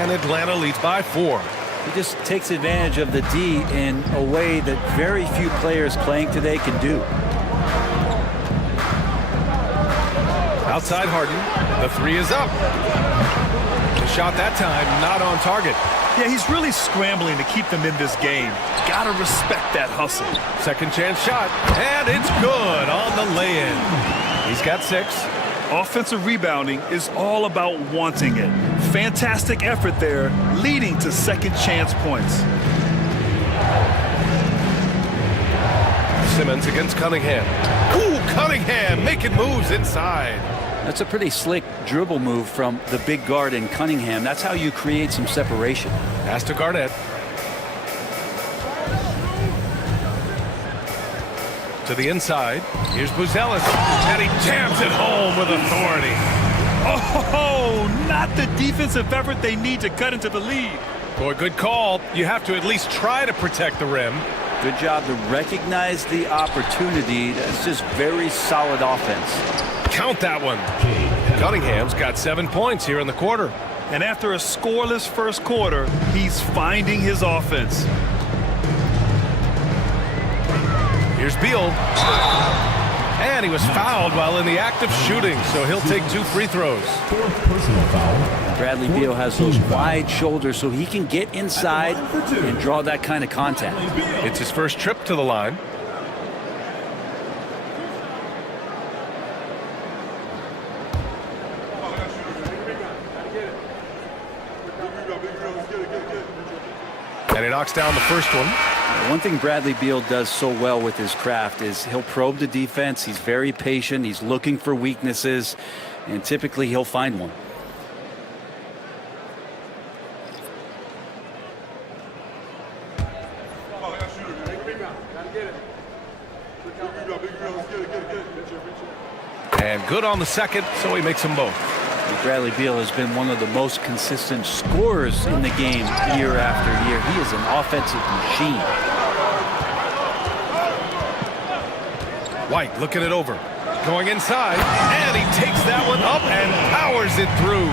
And Atlanta leads by 4. He just takes advantage of the D in a way that very few players playing today can do. Outside Harden. The 3 is up. The shot that time not on target. Yeah, he's really scrambling to keep them in this game. Gotta respect that hustle. Second chance shot. And it's good on the lay-in. He's got 6. Offensive rebounding is all about wanting it. Fantastic effort there, leading to second chance points. Simmons against Cunningham. Ooh, Cunningham making moves inside. That's a pretty slick dribble move from the big guard in Cunningham. That's how you create some separation. Pass to Garnett. To the inside. Here's Buzelis. And he jams it home with authority. Oh, not the defensive effort they need to cut into the lead. Boy, good call. You have to at least try to protect the rim. Good job to recognize the opportunity. That's just very solid offense. Count that one. Cunningham's got 7 points here in the quarter. And after a scoreless first quarter, he's finding his offense. Here's Beal. And he was fouled while in the act of shooting, so he'll take 2 free throws. Fourth personal foul. Bradley Beal has those wide shoulders so he can get inside and draw that kind of contact. It's his first trip to the line. And he knocks down the first one. One thing Bradley Beal does so well with his craft is he'll probe the defense. He's very patient. He's looking for weaknesses, and typically he'll find one. And good on the second, so he makes them both. Bradley Beal has been one of the most consistent scorers in the game year after year. He is an offensive machine. White looking it over. Going inside, and he takes that one up and powers it through.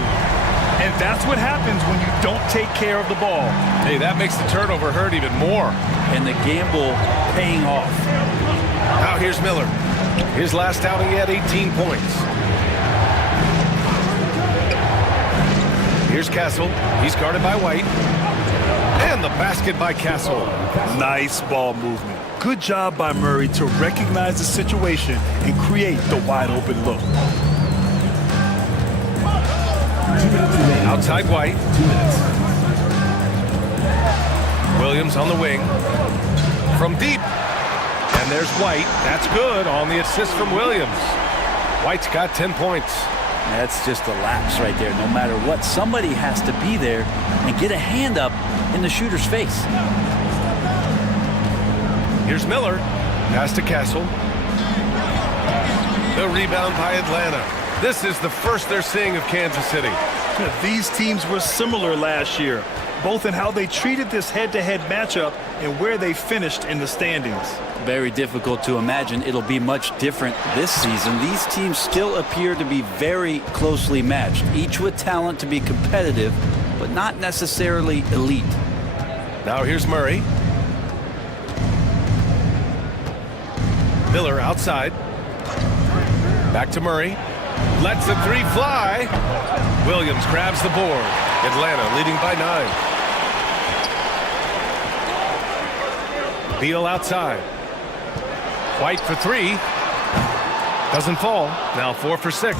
And that's what happens when you don't take care of the ball. Hey, that makes the turnover hurt even more. And the gamble paying off. Now here's Miller. His last outing, he had 18 points. Here's Castle. He's guarded by White. And the basket by Castle. Nice ball movement. Good job by Murray to recognize the situation and create the wide open look. Outside White. 2 minutes. Williams on the wing. From deep. And there's White. That's good on the assist from Williams. White's got 10 points. That's just a lapse right there. No matter what, somebody has to be there and get a hand up in the shooter's face. Here's Miller. Pass to Castle. The rebound by Atlanta. This is the first they're seeing of Kansas City. These teams were similar last year, both in how they treated this head-to-head matchup and where they finished in the standings. Very difficult to imagine it'll be much different this season. These teams still appear to be very closely matched, each with talent to be competitive, but not necessarily elite. Now here's Murray. Miller outside. Back to Murray. Lets the three fly. Williams grabs the board. Atlanta leading by 9. Beal outside. White for 3. Doesn't fall. Now 4 for 6.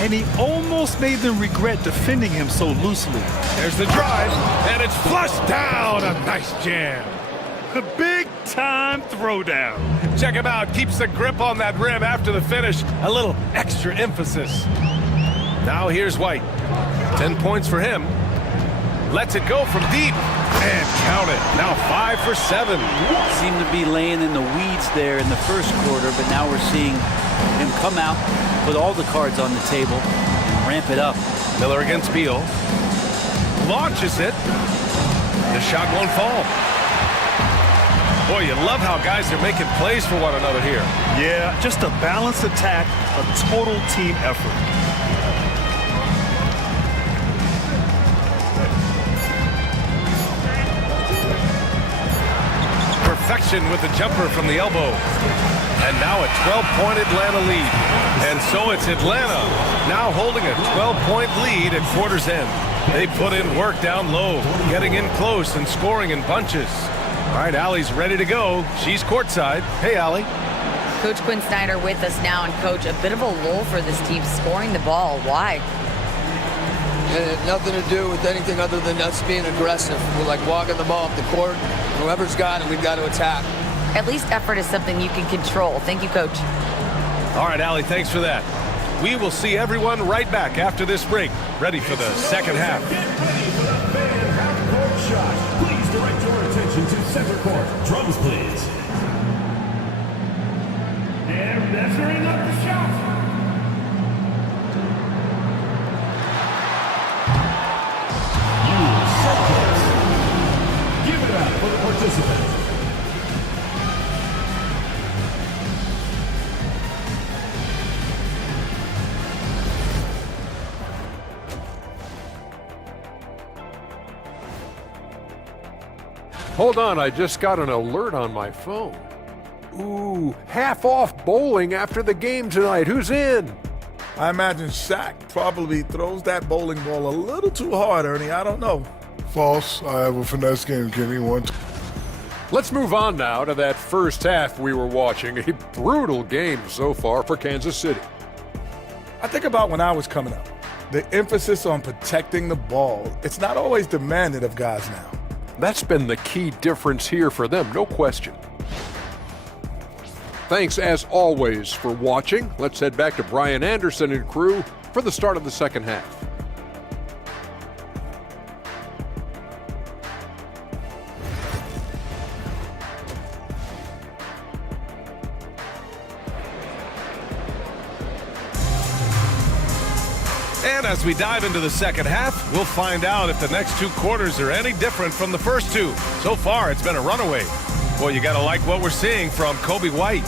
And he almost made them regret defending him so loosely. There's the drive, and it's flushed down. A nice jam. The big-time throwdown. Check him out. Keeps the grip on that rim after the finish. A little extra emphasis. Now here's White. 10 points for him. Lets it go from deep. And count it. Now 5 for 7. Seemed to be laying in the weeds there in the first quarter, but now we're seeing him come out, put all the cards on the table, and ramp it up. Miller against Beal. Launches it. The shot won't fall. Boy, you love how guys are making plays for one another here. Yeah, just a balanced attack, a total team effort. Perfection with the jumper from the elbow. And now a 12-point Atlanta lead. And so it's Atlanta now holding a 12-point lead at quarter's end. They put in work down low, getting in close and scoring in bunches. All right, Allie's ready to go. She's courtside. Hey, Allie. Coach Quinn Snyder with us now. And, Coach, a bit of a lull for this team scoring the ball. Why? It had nothing to do with anything other than us being aggressive. We're like walking the ball up the court. Whoever's got it, we've got to attack. At least effort is something you can control. Thank you, Coach. All right, Allie, thanks for that. We will see everyone right back after this break, ready for the second half. Get ready for the fan half-court shot. Please direct your attention to center court. Drums, please. And measuring up the shot. Give it up for the participants. Hold on, I just got an alert on my phone. Ooh, half off bowling after the game tonight. Who's in? I imagine Shaq probably throws that bowling ball a little too hard, Ernie. I don't know. False. I have a finesse game, Kenny. Let's move on now to that first half we were watching. A brutal game so far for Kansas City. I think about when I was coming up. The emphasis on protecting the ball, it's not always demanded of guys now. That's been the key difference here for them, no question. Thanks as always for watching. Let's head back to Brian Anderson and crew for the start of the second half. And as we dive into the second half, we'll find out if the next two quarters are any different from the first two. So far, it's been a runaway. Boy, you gotta like what we're seeing from Kobe White.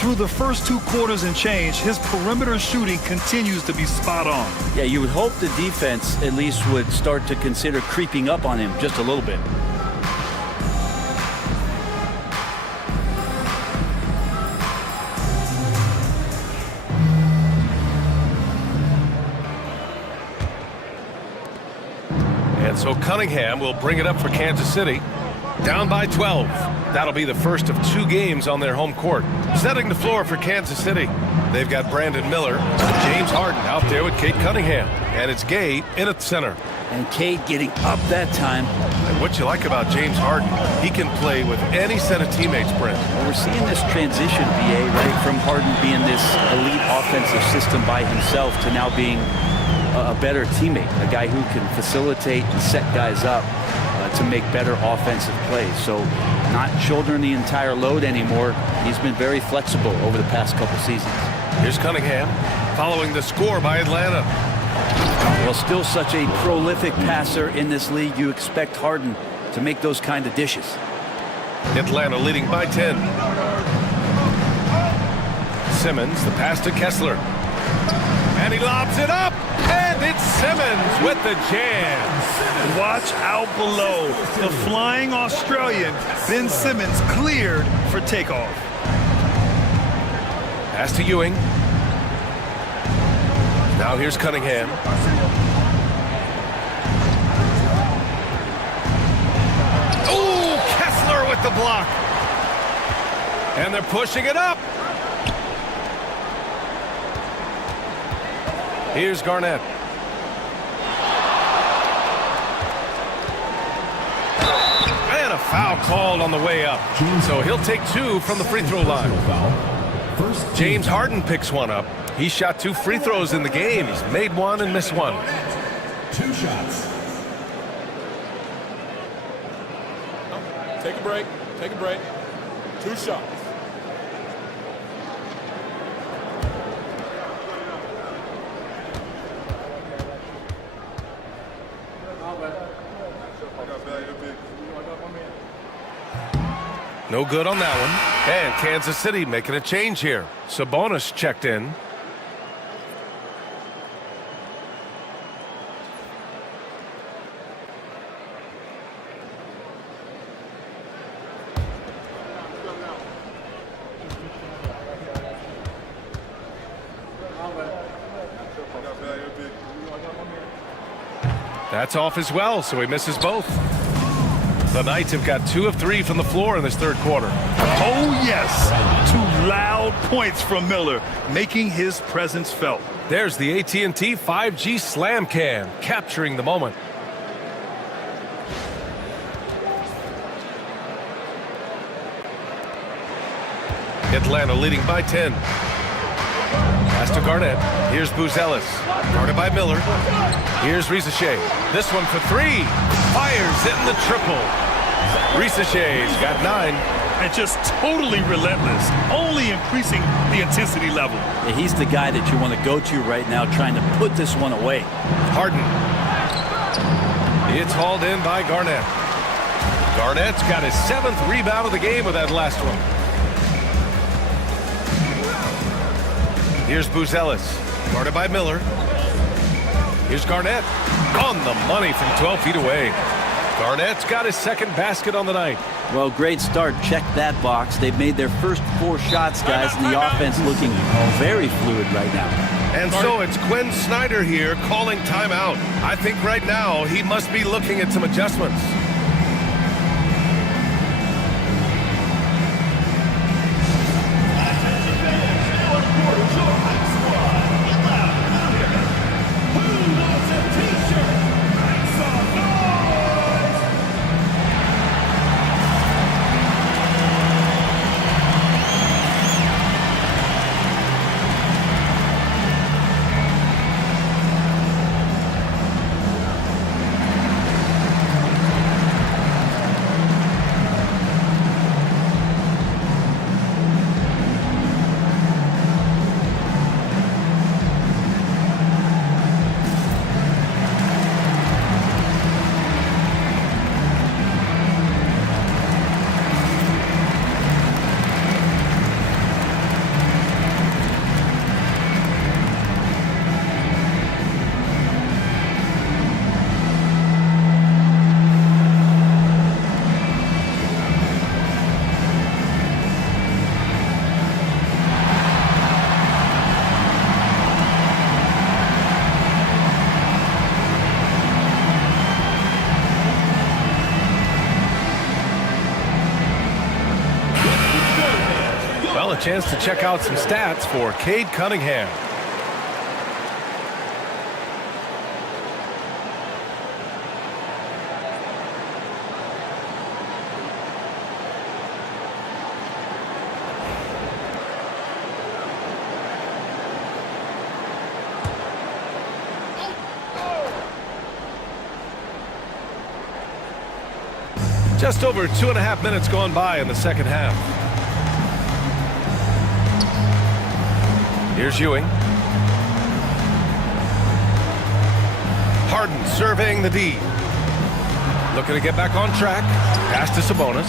Through the first 2 quarters and change, his perimeter shooting continues to be spot on. Yeah, you would hope the defense at least would start to consider creeping up on him just a little bit. And so Cunningham will bring it up for Kansas City. Down by 12. That'll be the first of 2 games on their home court. Setting the floor for Kansas City. They've got Brandon Miller, James Harden out there with Cade Cunningham. And it's Gay in at center. And Cade getting up that time. And what you like about James Harden, he can play with any set of teammates, Brent. Well, we're seeing this transition, BA, right? From Harden being this elite offensive system by himself to now being a better teammate, a guy who can facilitate and set guys up to make better offensive plays. So not shouldering the entire load anymore. He's been very flexible over the past couple seasons. Here's Cunningham following the score by Atlanta. Well, still such a prolific passer in this league. You expect Harden to make those kind of dishes. Atlanta leading by 10. Simmons, the pass to Kessler. And he lobs it up. And it's Simmons with the jam. Watch out below. The flying Australian, Ben Simmons, cleared for takeoff. Pass to Ewing. Now here's Cunningham. Oh, Kessler with the block. And they're pushing it up. Here's Garnett. And a foul called on the way up. So he'll take 2 from the free throw line. James Harden picks one up. He shot 2 free throws in the game. He's made 1 and missed 1. 2 shots. Take a break. Take a break. 2 shots. No good on that one. And Kansas City making a change here. Sabonis checked in. That's off as well, so he misses both. The Knights have got 2 of 3 from the floor in this third quarter. Oh, yes. 2 loud points from Miller, making his presence felt. There's the AT&T 5G Slam Cam, capturing the moment. Atlanta leading by 10. Pass to Garnett. Here's Buzelis. Guarded by Miller. Here's Risacher. This one for three. Fires it in the triple. Risacher's got 9. And just totally relentless, only increasing the intensity level. Yeah, he's the guy that you want to go to right now, trying to put this one away. Harden. It's hauled in by Garnett. Garnett's got his 7th rebound of the game with that last one. Here's Buzelis, guarded by Miller. Here's Garnett, on the money from 12 feet away. Garnett's got his 2nd basket on the night. Well, great start. Check that box. They've made their first 4 shots, guys, and the offense looking very fluid right now. And so it's Quinn Snyder here calling timeout. I think right now he must be looking at some adjustments. Well, a chance to check out some stats for Cade Cunningham. Just over 2.5 minutes gone by in the second half. Here's Ewing. Harden surveying the D. Looking to get back on track. Pass to Sabonis.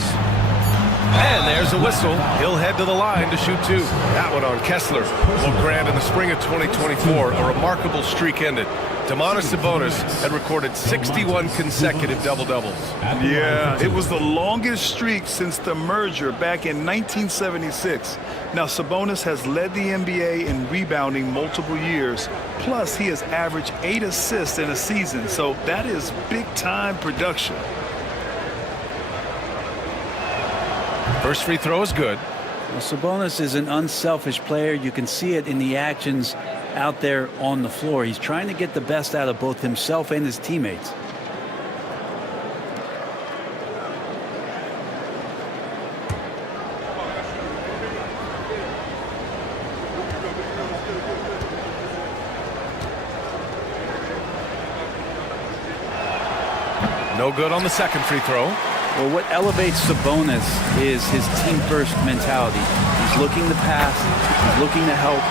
And there's a whistle. He'll head to the line to shoot 2. That one on Kessler. Well, Grant, in the spring of 2024, a remarkable streak ended. Domantas Sabonis had recorded 61 consecutive double-doubles. Yeah, it was the longest streak since the merger back in 1976. Now, Sabonis has led the NBA in rebounding multiple years. Plus, he has averaged 8 assists in a season, so that is big-time production. First free throw is good. Well, Sabonis is an unselfish player. You can see it in the actions out there on the floor. He's trying to get the best out of both himself and his teammates. No good on the second free throw. Well, what elevates Sabonis is his team-first mentality. He's looking to pass. He's looking to help.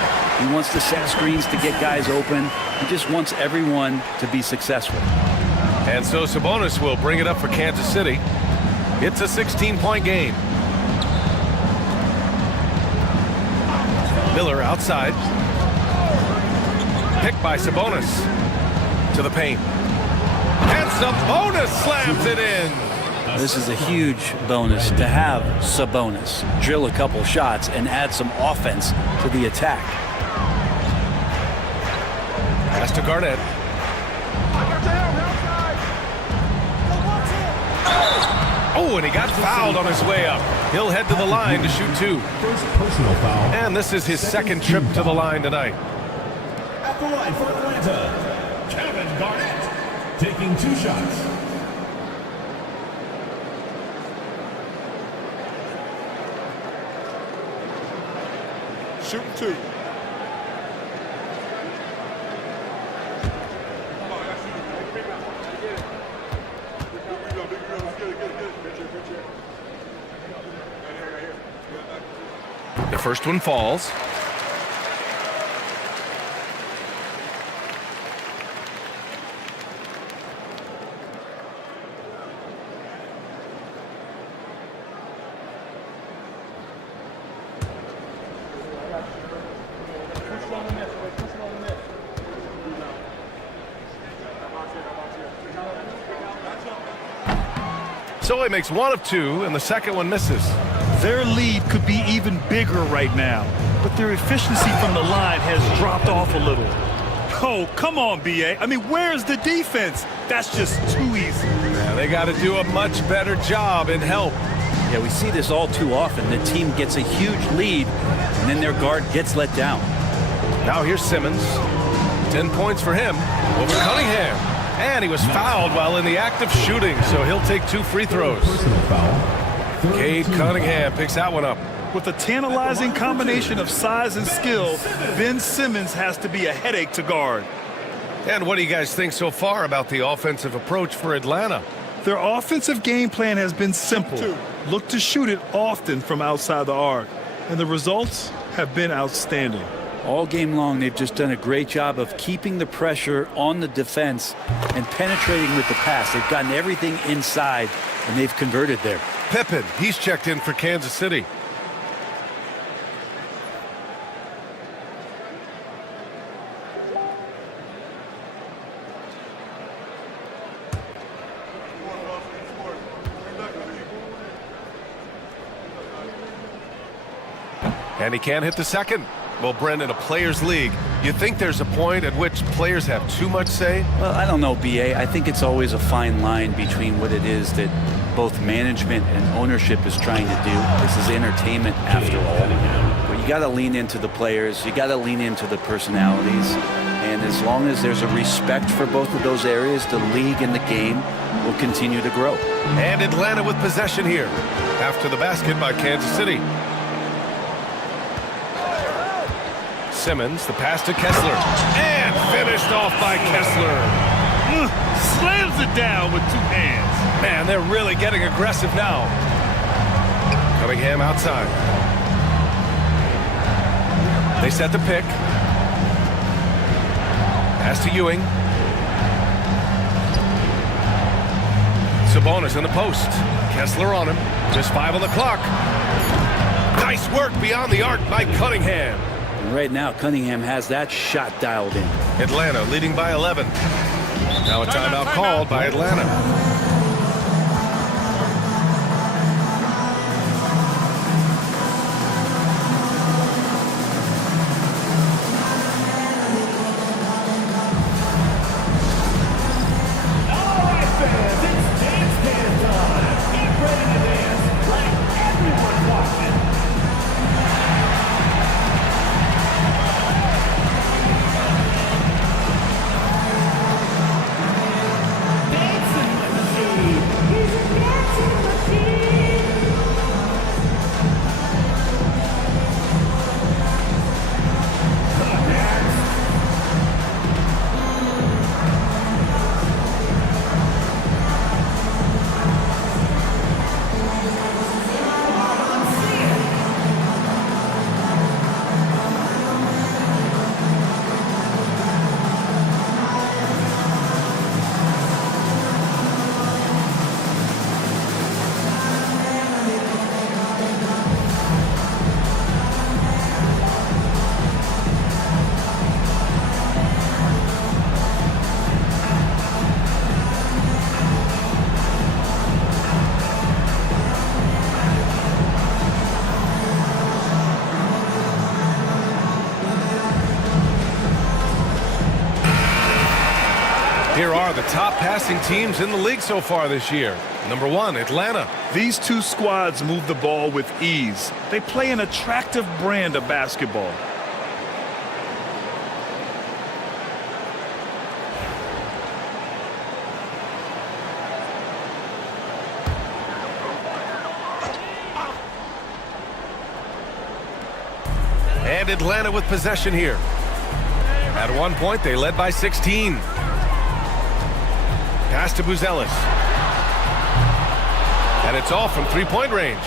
He wants to set screens to get guys open. He just wants everyone to be successful. And so Sabonis will bring it up for Kansas City. It's a 16-point game. Miller outside. Picked by Sabonis. To the paint. And Sabonis slams it in. This is a huge bonus to have Sabonis drill a couple shots and add some offense to the attack. Pass to Garnett. Oh, and he got fouled on his way up. He'll head to the line to shoot 2. First personal foul. And this is his second trip to the line tonight. At the line for Atlanta, Kevin Garnett, taking 2 shots. Shooting 2. The first one falls. So he makes 1 of 2, and the second one misses. Their lead could be even bigger right now, but their efficiency from the line has dropped off a little. Oh, come on, BA. I mean, where's the defense? That's just too easy. Yeah, they got to do a much better job in help. Yeah, we see this all too often. The team gets a huge lead, and then their guard gets let down. Now here's Simmons. 10 points for him over Cunningham. And he was fouled while in the act of shooting, so he'll take 2 free throws. Personal foul. Cade Cunningham picks that one up. With a tantalizing combination of size and skill, Ben Simmons has to be a headache to guard. And what do you guys think so far about the offensive approach for Atlanta? Their offensive game plan has been simple. Look to shoot it often from outside the arc. And the results have been outstanding. All game long, they've just done a great job of keeping the pressure on the defense and penetrating with the pass. They've gotten everything inside, and they've converted there. Pippen, he's checked in for Kansas City. And he can't hit the second. Well, Brendan, a players' league, you think there's a point at which players have too much say? Well, I don't know, BA. I think it's always a fine line between what it is that both management and ownership is trying to do. This is entertainment after all. But you got to lean into the players. You got to lean into the personalities. And as long as there's a respect for both of those areas, the league and the game will continue to grow. And Atlanta with possession here after the basket by Kansas City. Simmons, the pass to Kessler, and finished off by Kessler. Slams it down with 2 hands. Man, they're really getting aggressive now. Cunningham outside. They set the pick. Pass to Ewing. Sabonis in the post. Kessler on him. Just 5 on the clock. Nice work beyond the arc by Cunningham. Right now, Cunningham has that shot dialed in. Atlanta leading by 11. Now a timeout called by Atlanta. Here are the top passing teams in the league so far this year. Number 1, Atlanta. These 2 squads move the ball with ease. They play an attractive brand of basketball. And Atlanta with possession here. At one point, they led by 16. Pass to Buzelis. And it's off from three-point range.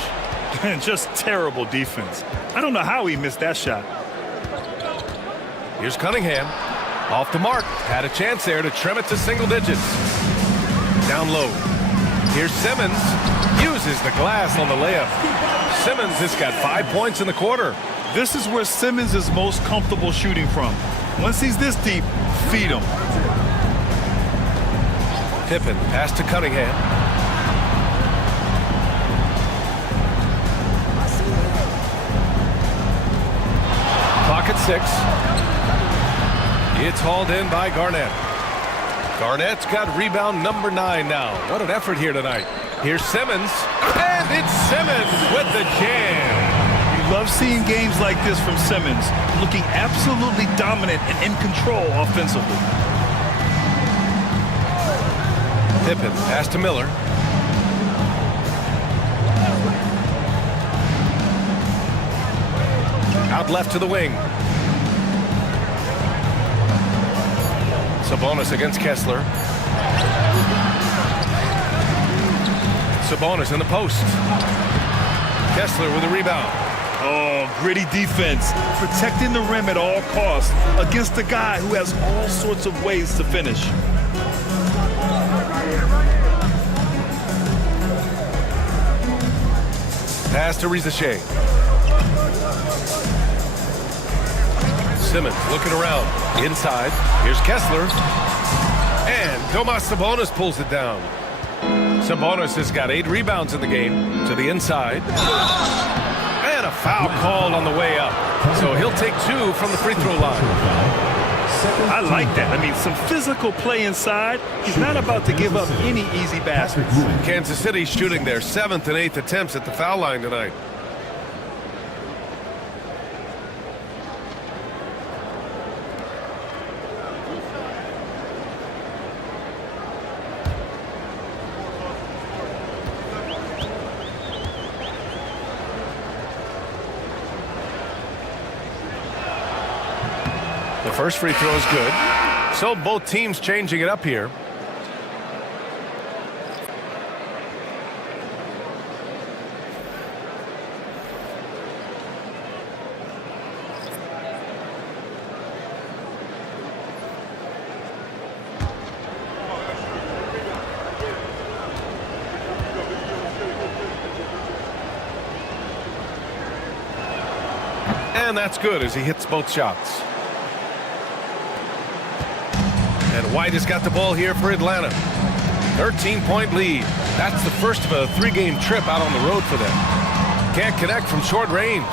Just terrible defense. I don't know how he missed that shot. Here's Cunningham. Off the mark. Had a chance there to trim it to single digits. Down low. Here's Simmons. Uses the glass on the layup. Simmons has got 5 points in the quarter. This is where Simmons is most comfortable shooting from. Once he's this deep, feed him. Pippen, pass to Cunningham. Clock at 6. It's hauled in by Garnett. Garnett's got rebound number 9 now. What an effort here tonight. Here's Simmons, and it's Simmons with the jam. You love seeing games like this from Simmons, looking absolutely dominant and in control offensively. Pippen, pass to Miller. Out left to the wing. Sabonis against Kessler. Sabonis in the post. Kessler with a rebound. Oh, gritty defense. Protecting the rim at all costs against a guy who has all sorts of ways to finish. Pass to Rizachet. Simmons looking around. Inside. Here's Kessler. And Domas Sabonis pulls it down. Sabonis has got 8 rebounds in the game. To the inside. And a foul called on the way up. So he'll take 2 from the free throw line. I like that. I mean, some physical play inside. He's not about to give up any easy baskets. Kansas City shooting their 7th and 8th attempts at the foul line tonight. The first free throw is good. So both teams changing it up here. And that's good as he hits both shots. And White has got the ball here for Atlanta. 13-point lead. That's the first of a 3-game trip out on the road for them. Can't connect from short range.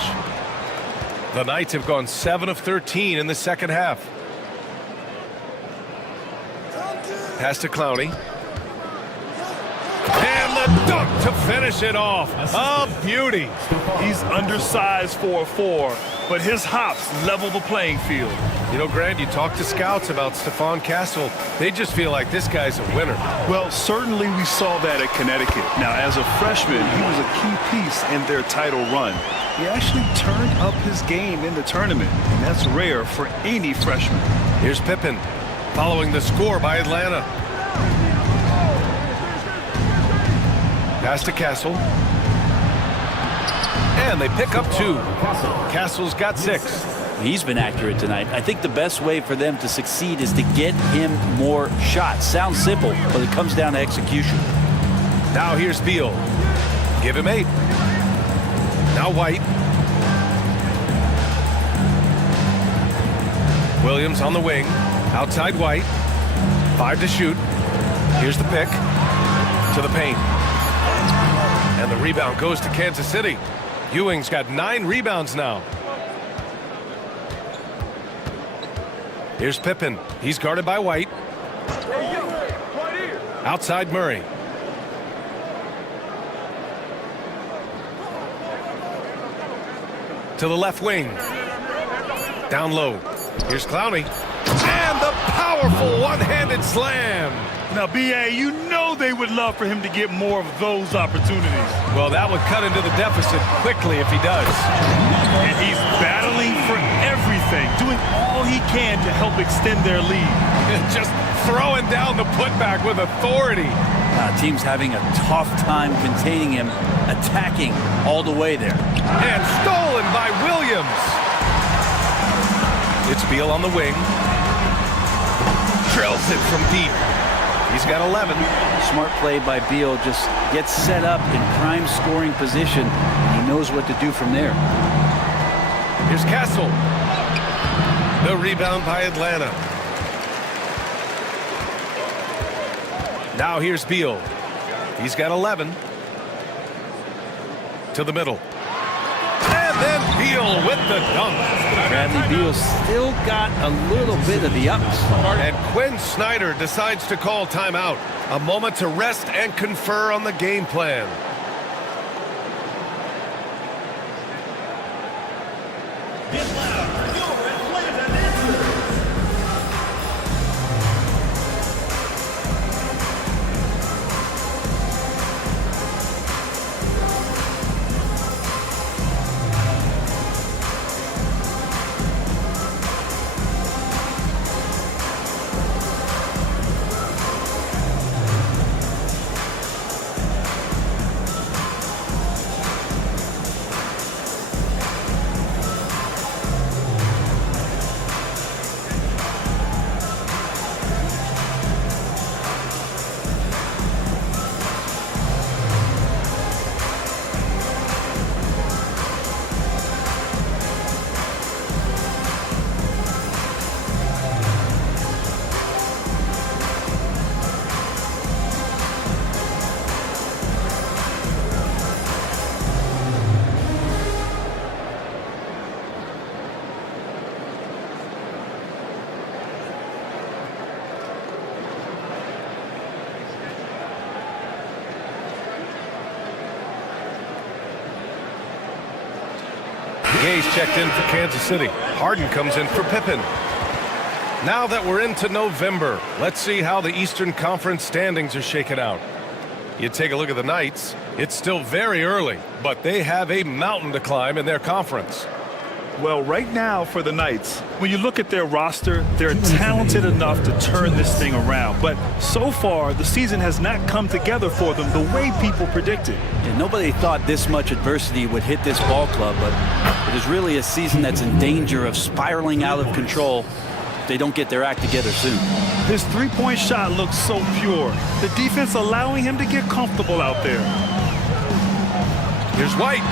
The Knights have gone 7 of 13 in the second half. Pass to Clowney. And the dunk to finish it off. A beauty. He's undersized for a 4, but his hops level the playing field. You know, Grant, you talk to scouts about Stephon Castle. They just feel like this guy's a winner. Well, certainly we saw that at Connecticut. Now, as a freshman, he was a key piece in their title run. He actually turned up his game in the tournament, and that's rare for any freshman. Here's Pippen, following the score by Atlanta. Pass to Castle. And they pick up 2. Castle's got 6. He's been accurate tonight. I think the best way for them to succeed is to get him more shots. Sounds simple, but it comes down to execution. Now here's Beal. Give him 8. Now White. Williams on the wing. Outside White. 5 to shoot. Here's the pick. To the paint. And the rebound goes to Kansas City. Ewing's got 9 rebounds now. Here's Pippen. He's guarded by White. Outside Murray. To the left wing. Down low. Here's Clowney. And the powerful one-handed slam. Now, B.A., you know they would love for him to get more of those opportunities. Well, that would cut into the deficit quickly if he does. And he's battling for doing all he can to help extend their lead. Just throwing down the putback with authority. Team's having a tough time containing him, attacking all the way there. And stolen by Williams. It's Beal on the wing. Drills it from deep. He's got 11. Smart play by Beal, just gets set up in prime scoring position. He knows what to do from there. Here's Castle. The rebound by Atlanta. Now here's Beal. He's got 11. To the middle. And then Beal with the dunk. Bradley Beal still got a little bit of the ups. And Quinn Snyder decides to call timeout. A moment to rest and confer on the game plan. Get loud for your Atlanta dancers. Gay's checked in for Kansas City. Harden comes in for Pippen. Now that we're into November, let's see how the Eastern Conference standings are shaken out. You take a look at the Knights. It's still very early, but they have a mountain to climb in their conference. Well, right now for the Knights, when you look at their roster, they're talented enough to turn this thing around. But so far, the season has not come together for them the way people predicted. And nobody thought this much adversity would hit this ball club, but it is really a season that's in danger of spiraling out of control if they don't get their act together soon. His three-point shot looks so pure. The defense allowing him to get comfortable out there. Here's White.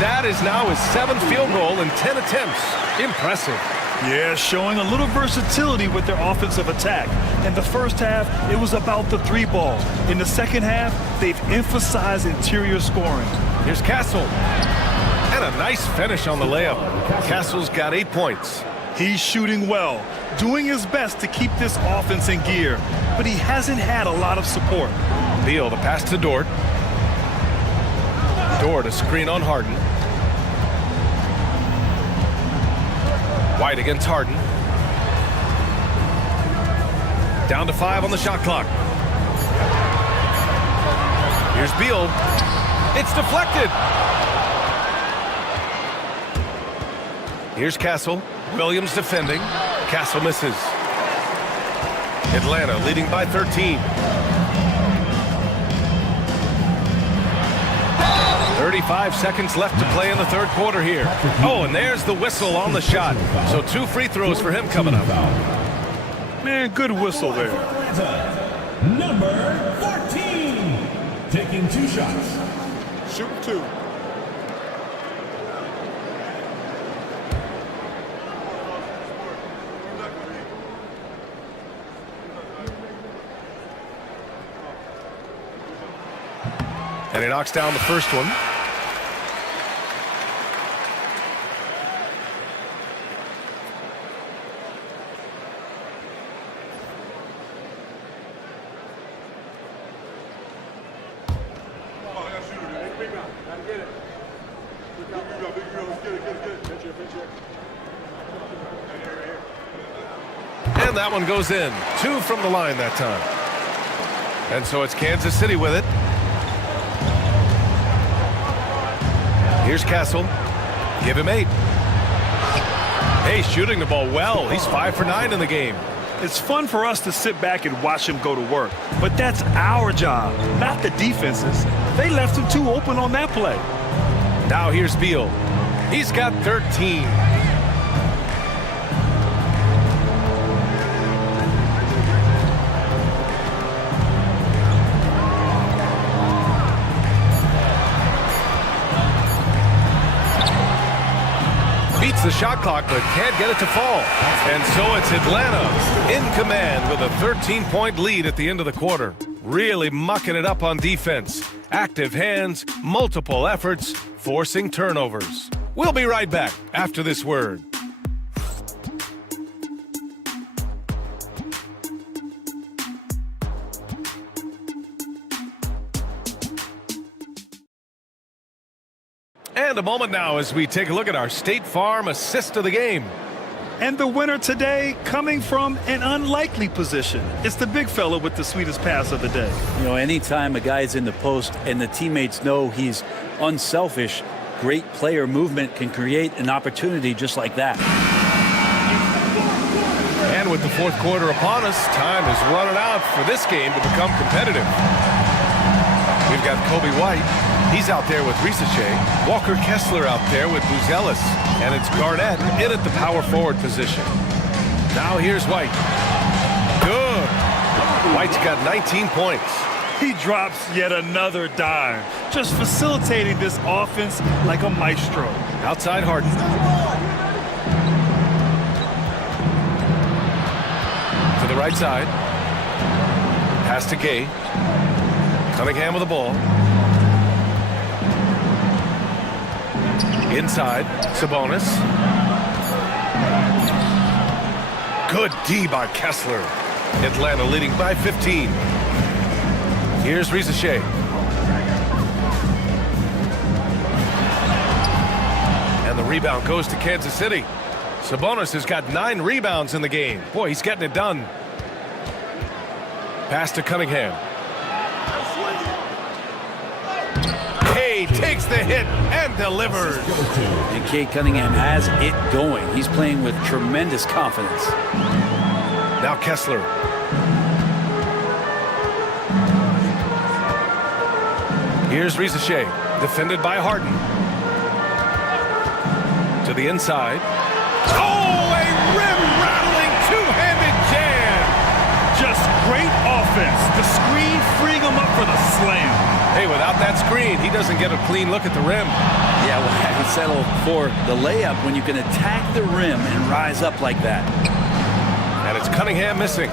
That is now his 7th field goal in 10 attempts. Impressive. Yeah, showing a little versatility with their offensive attack. In the first half, it was about the three ball. In the second half, they've emphasized interior scoring. Here's Castle. And a nice finish on the layup. Castle's got 8 points. He's shooting well, doing his best to keep this offense in gear, but he hasn't had a lot of support. Beal, the pass to Dort. Dort, a screen on Harden. White against Harden. Down to 5 on the shot clock. Here's Beal. It's deflected. Here's Castle. Williams defending. Castle misses. Atlanta leading by 13. 35 seconds left to play in the third quarter here. Oh, and there's the whistle on the shot. So 2 free throws for him coming up. Man, good whistle there. Number 14, taking 2 shots. Shoot 2. And he knocks down the first one. And that one goes in. 2 from the line that time. And so it's Kansas City with it. Here's Castle. Give him 8. Shea shooting the ball well. He's 5 for 9 in the game. It's fun for us to sit back and watch him go to work, but that's our job, not the defense's. They left him too open on that play. Now here's Beal. He's got 13. Beats the shot clock, but can't get it to fall. And so it's Atlanta in command with a 13-point lead at the end of the quarter. Really mucking it up on defense. Active hands, multiple efforts, forcing turnovers. We'll be right back after this word. And a moment now as we take a look at our State Farm assist of the game. And the winner today coming from an unlikely position. It's the big fella with the sweetest pass of the day. You know, anytime a guy's in the post and the teammates know he's unselfish, great player movement can create an opportunity just like that. And with the fourth quarter upon us, time is running out for this game to become competitive. We've got Kobe White. He's out there with Shea. Walker Kessler out there with Buzelis. And it's Garnett in at the power forward position. Now here's White. Good. White's got 19 points. He drops yet another dime, just facilitating this offense like a maestro. Outside Harden. To the right side. Pass to Gay. Cunningham with the ball. Inside, Sabonis. Good D by Kessler. Atlanta leading by 15. Here's Shea. And the rebound goes to Kansas City. Sabonis has got 9 rebounds in the game. Boy, he's getting it done. Pass to Cunningham. Takes the hit and delivers. And Cade Cunningham has it going. He's playing with tremendous confidence. Now Kessler. Here's Shea, defended by Harden. To the inside. Oh, a rim-rattling two-handed jam. Just great offense. The screen freeing him up for the slam. Hey, without that screen, he doesn't get a clean look at the rim. Yeah, well, I can settle for the layup when you can attack the rim and rise up like that. And it's Cunningham missing.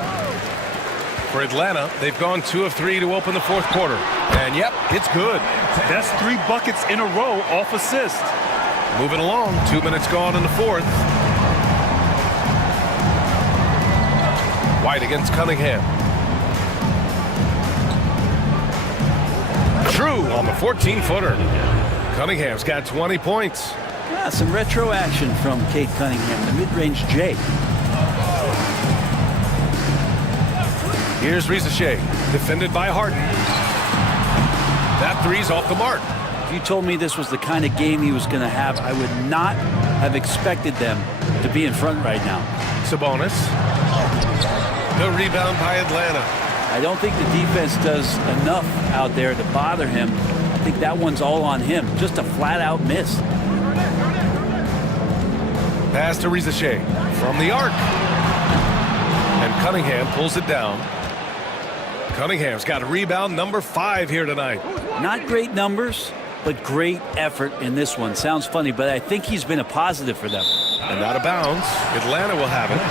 For Atlanta, they've gone 2 of 3 to open the fourth quarter. And yep, it's good. That's 3 buckets in a row off assist. Moving along, 2 minutes gone in the fourth. White against Cunningham. Drew on the 14-footer. Cunningham's got 20 points. Yeah, some retro action from Cade Cunningham, the mid-range J. Here's Shea, defended by Harden. That three's off the mark. If you told me this was the kind of game he was going to have, I would not have expected them to be in front right now. Sabonis. The rebound by Atlanta. I don't think the defense does enough out there to bother him. I think that one's all on him. Just a flat-out miss. Pass to Shea from the arc. And Cunningham pulls it down. Cunningham's got rebound number 5 here tonight. Not great numbers, but great effort in this one. Sounds funny, but I think he's been a positive for them. And out of bounds, Atlanta will have it.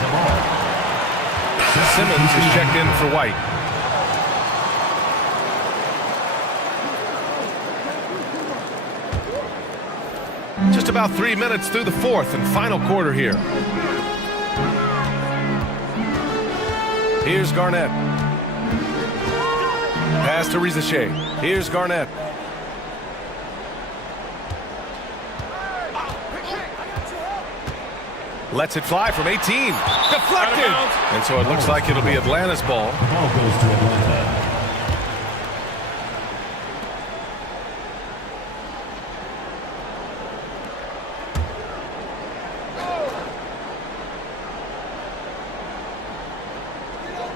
Simmons is checked in for White. Just about 3 minutes through the fourth and final quarter here. Here's Garnett. Pass to Shea. Here's Garnett. Lets it fly from 18. Deflected! And so it looks like it'll be Atlanta's ball. The ball goes to Atlanta.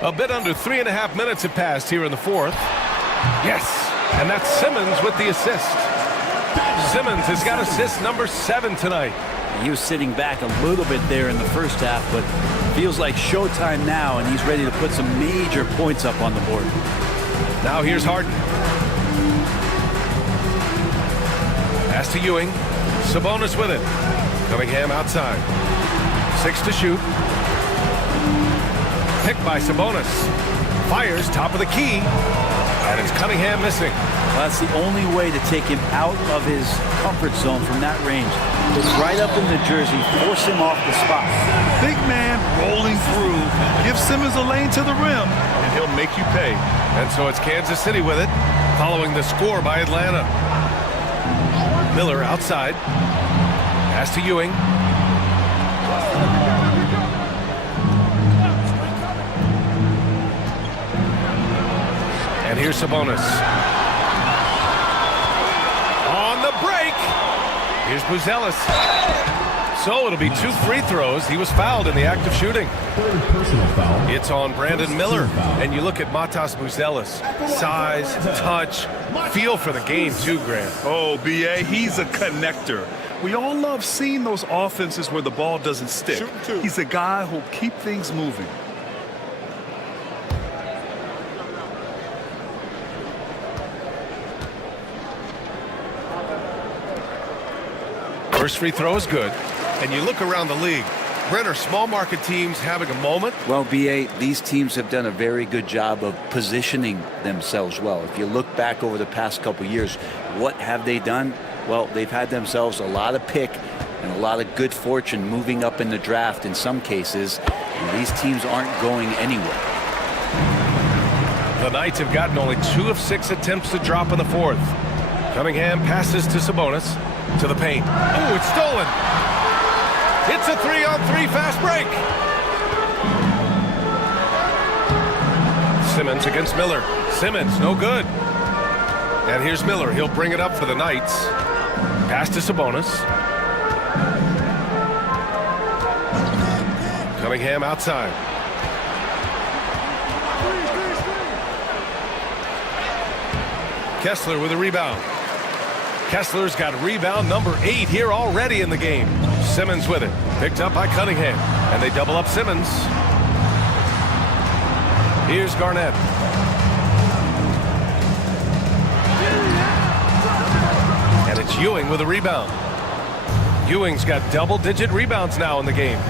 A bit under 3.5 minutes have passed here in the fourth. Yes, and that's Simmons with the assist. Simmons has got assist number 7 tonight. He was sitting back a little bit there in the first half, but feels like showtime now, and he's ready to put some major points up on the board. Now here's Harden. Pass to Ewing. Sabonis with it. Cunningham outside. 6 to shoot. Picked by Sabonis. Fires top of the key. And it's Cunningham missing. Well, that's the only way to take him out of his comfort zone from that range. It's right up in the jersey, force him off the spot. Big man rolling through. Give Simmons a lane to the rim, and he'll make you pay. And so it's Kansas City with it, following the score by Atlanta. Miller outside. Pass to Ewing. And here's Sabonis. On the break. Here's Buzelis. So it'll be 2 free throws. He was fouled in the act of shooting. Third personal foul. It's on Brandon Miller. And you look at Matas Buzelis. Size, touch, feel for the game too, Grant. Oh, B.A., he's a connector. We all love seeing those offenses where the ball doesn't stick. He's a guy who'll keep things moving. First free throw is good. And you look around the league. Brent, are small market teams having a moment? Well, B.A., these teams have done a very good job of positioning themselves well. If you look back over the past couple years, what have they done? Well, they've had themselves a lot of pick and a lot of good fortune moving up in the draft in some cases. And these teams aren't going anywhere. The Knights have gotten only 2 of 6 attempts to drop in the fourth. Cunningham passes to Sabonis. To the paint. Oh, it's stolen. It's a 3-on-3 fast break. Simmons against Miller. Simmons, no good. And here's Miller. He'll bring it up for the Knights. Pass to Sabonis. Cunningham outside. Kessler with a rebound. Kessler's got rebound number 8 here already in the game. Simmons with it. Picked up by Cunningham. And they double up Simmons. Here's Garnett. And it's Ewing with a rebound. Ewing's got double-digit rebounds now in the game.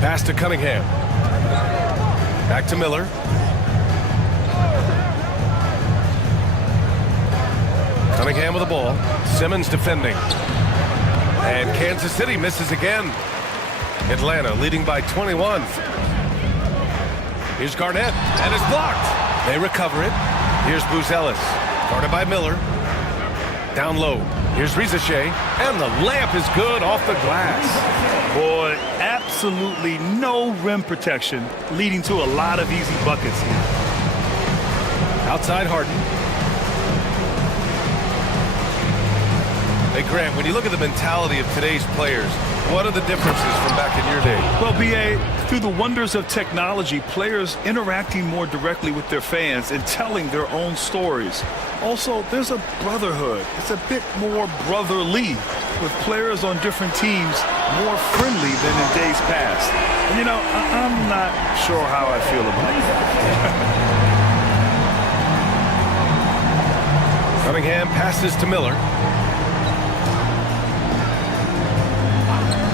Pass to Cunningham. Back to Miller. Cunningham with the ball. Simmons defending. And Kansas City misses again. Atlanta leading by 21. Here's Garnett, and it's blocked. They recover it. Here's Buzelis, guarded by Miller. Down low. Here's Rizachet, and the layup is good off the glass. Boy, absolutely no rim protection, leading to a lot of easy buckets here. Outside Harden. Hey, Grant, when you look at the mentality of today's players, what are the differences from back in your day? Well, B.A., through the wonders of technology, players interacting more directly with their fans and telling their own stories. Also, there's a brotherhood. It's a bit more brotherly, with players on different teams more friendly than in days past. And, you know, I'm not sure how I feel about that. Cunningham passes to Miller.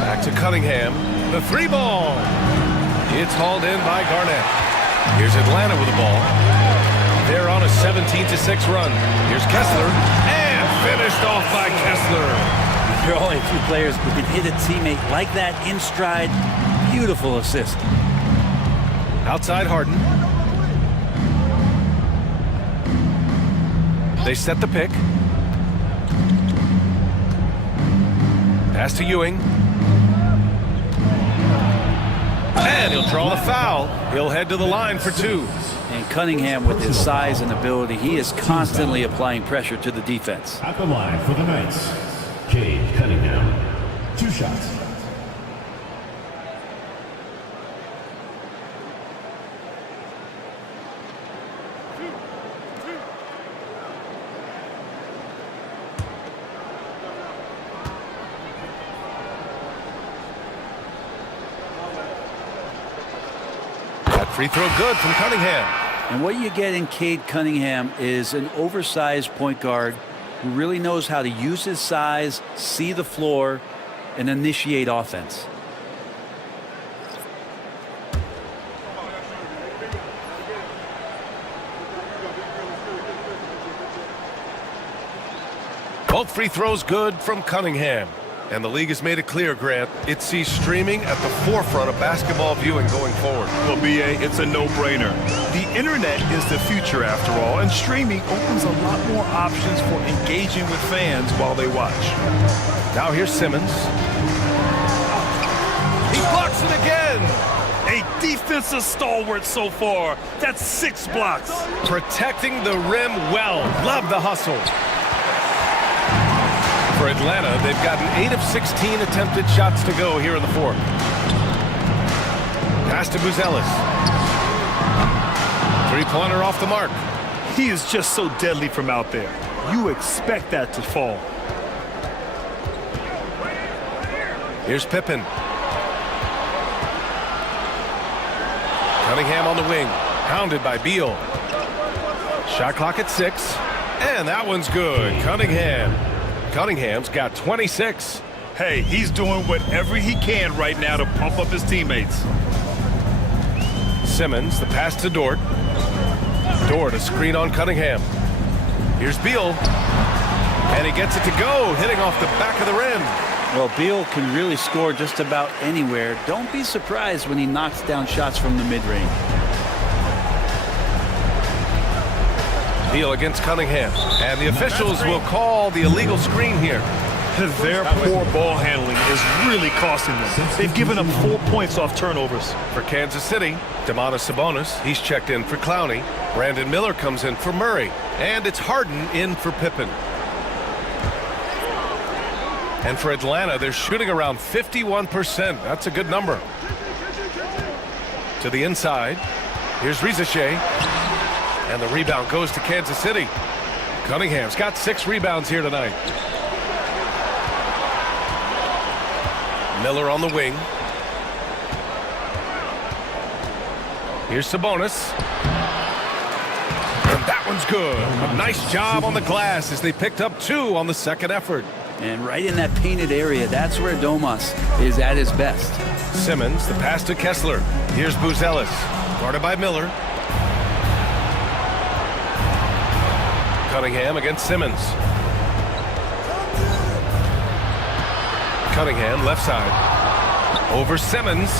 Back to Cunningham. The 3-ball. It's hauled in by Garnett. Here's Atlanta with the ball. They're on a 17-6 run. Here's Kessler. And finished off by Kessler. There are only a few players who can hit a teammate like that in stride. Beautiful assist. Outside Harden. They set the pick. Pass to Ewing. And he'll draw the foul. He'll head to the line for 2. And Cunningham, with his size and ability, he is constantly applying pressure to the defense. At the line for the Knights, Cade Cunningham. 2 shots. Free throw good from Cunningham. And what you get in Cade Cunningham is an oversized point guard who really knows how to use his size, see the floor, and initiate offense. Both free throws good from Cunningham. And the league has made it clear, Grant, it sees streaming at the forefront of basketball viewing going forward. Well, B.A., it's a no-brainer. The internet is the future, after all, and streaming opens a lot more options for engaging with fans while they watch. Now here's Simmons. He blocks it again. A defensive stalwart so far. That's 6 blocks. Protecting the rim well. Love the hustle. For Atlanta, they've gotten 8 of 16 attempted shots to go here in the fourth. Pass to Buzelis. Three-pointer off the mark. He is just so deadly from out there. You expect that to fall. Here's Pippen. Cunningham on the wing. Pounded by Beal. Shot clock at 6. And that one's good. Cunningham's got 26. Hey, he's doing whatever he can right now to pump up his teammates. Simmons, the pass to Dort. Dort, a screen on Cunningham. Here's Beal. And he gets it to go, hitting off the back of the rim. Well, Beal can really score just about anywhere. Don't be surprised when he knocks down shots from the mid-range. Beal against Cunningham. And the officials will call the illegal screen here. Their poor ball handling is really costing them. They've given up 4 points off turnovers. For Kansas City, Domantas Sabonis, he's checked in for Clowney. Brandon Miller comes in for Murray. And it's Harden in for Pippen. And for Atlanta, they're shooting around 51%. That's a good number. To the inside. Here's Rizeshe. And the rebound goes to Kansas City. Cunningham's got 6 rebounds here tonight. Miller on the wing. Here's Sabonis. And that one's good. A nice job on the glass as they picked up 2 on the second effort. And right in that painted area, that's where Domas is at his best. Simmons, the pass to Kessler. Here's Buzelis. Guarded by Miller. Cunningham against Simmons. Cunningham, left side. Over Simmons.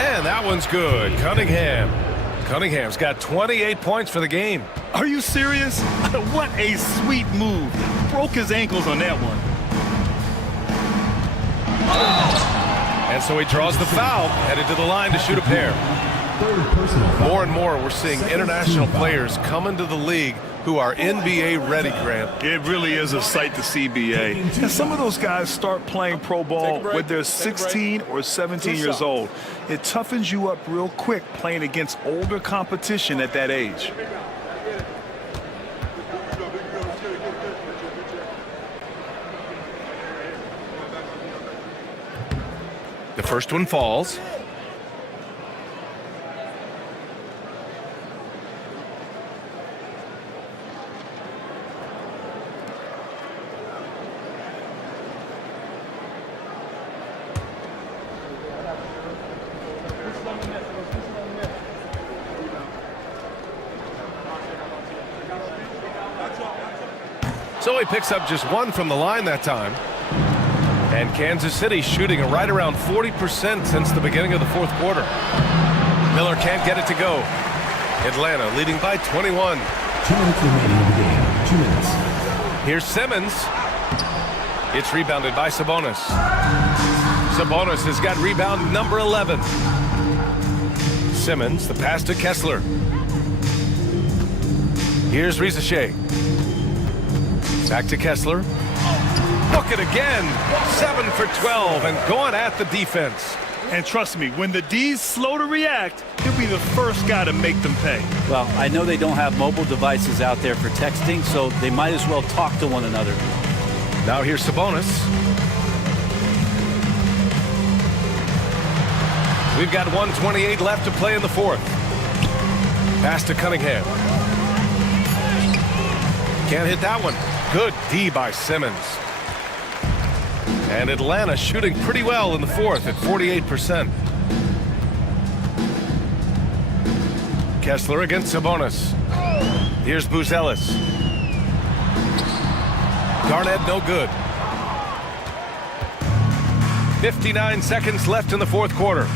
And that one's good. Cunningham's got 28 points for the game. Are you serious? What a sweet move. Broke his ankles on that one. And so he draws the foul, headed to the line to shoot a pair. More and more, we're seeing international players come into the league who are NBA ready, Grant. It really is a sight to see, B.A. And some of those guys start playing pro ball when they're 16 or 17 years old. It toughens you up real quick playing against older competition at that age. The first one falls. So he picks up just 1 from the line that time. And Kansas City shooting right around 40% since the beginning of the fourth quarter. Miller can't get it to go. Atlanta leading by 21. 2 minutes remaining in the game. 2 minutes. Here's Simmons. It's rebounded by Sabonis. Sabonis has got rebound number 11. Simmons, the pass to Kessler. Here's Rizeshe. Back to Kessler. Look it again. 7 for 12 and going at the defense. And trust me, when the D's slow to react, he'll be the first guy to make them pay. Well, I know they don't have mobile devices out there for texting, so they might as well talk to one another. Now here's Sabonis. We've got 1:28 left to play in the fourth. Pass to Cunningham. Can't hit that one. Good D by Simmons. And Atlanta shooting pretty well in the fourth at 48%. Kessler against Sabonis. Here's Buzelis. Garnett no good. 59 seconds left in the fourth quarter.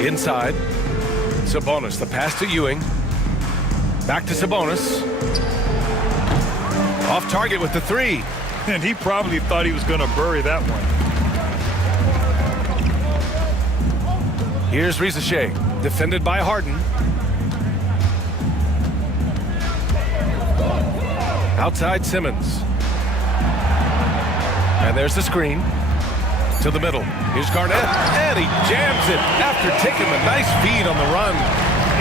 Inside. Sabonis, the pass to Ewing. Back to Sabonis. Off target with the three. And he probably thought he was going to bury that one. Here's Rizachet, defended by Harden. Outside Simmons. And there's the screen. To the middle. Here's Garnett. And he jams it after taking a nice feed on the run.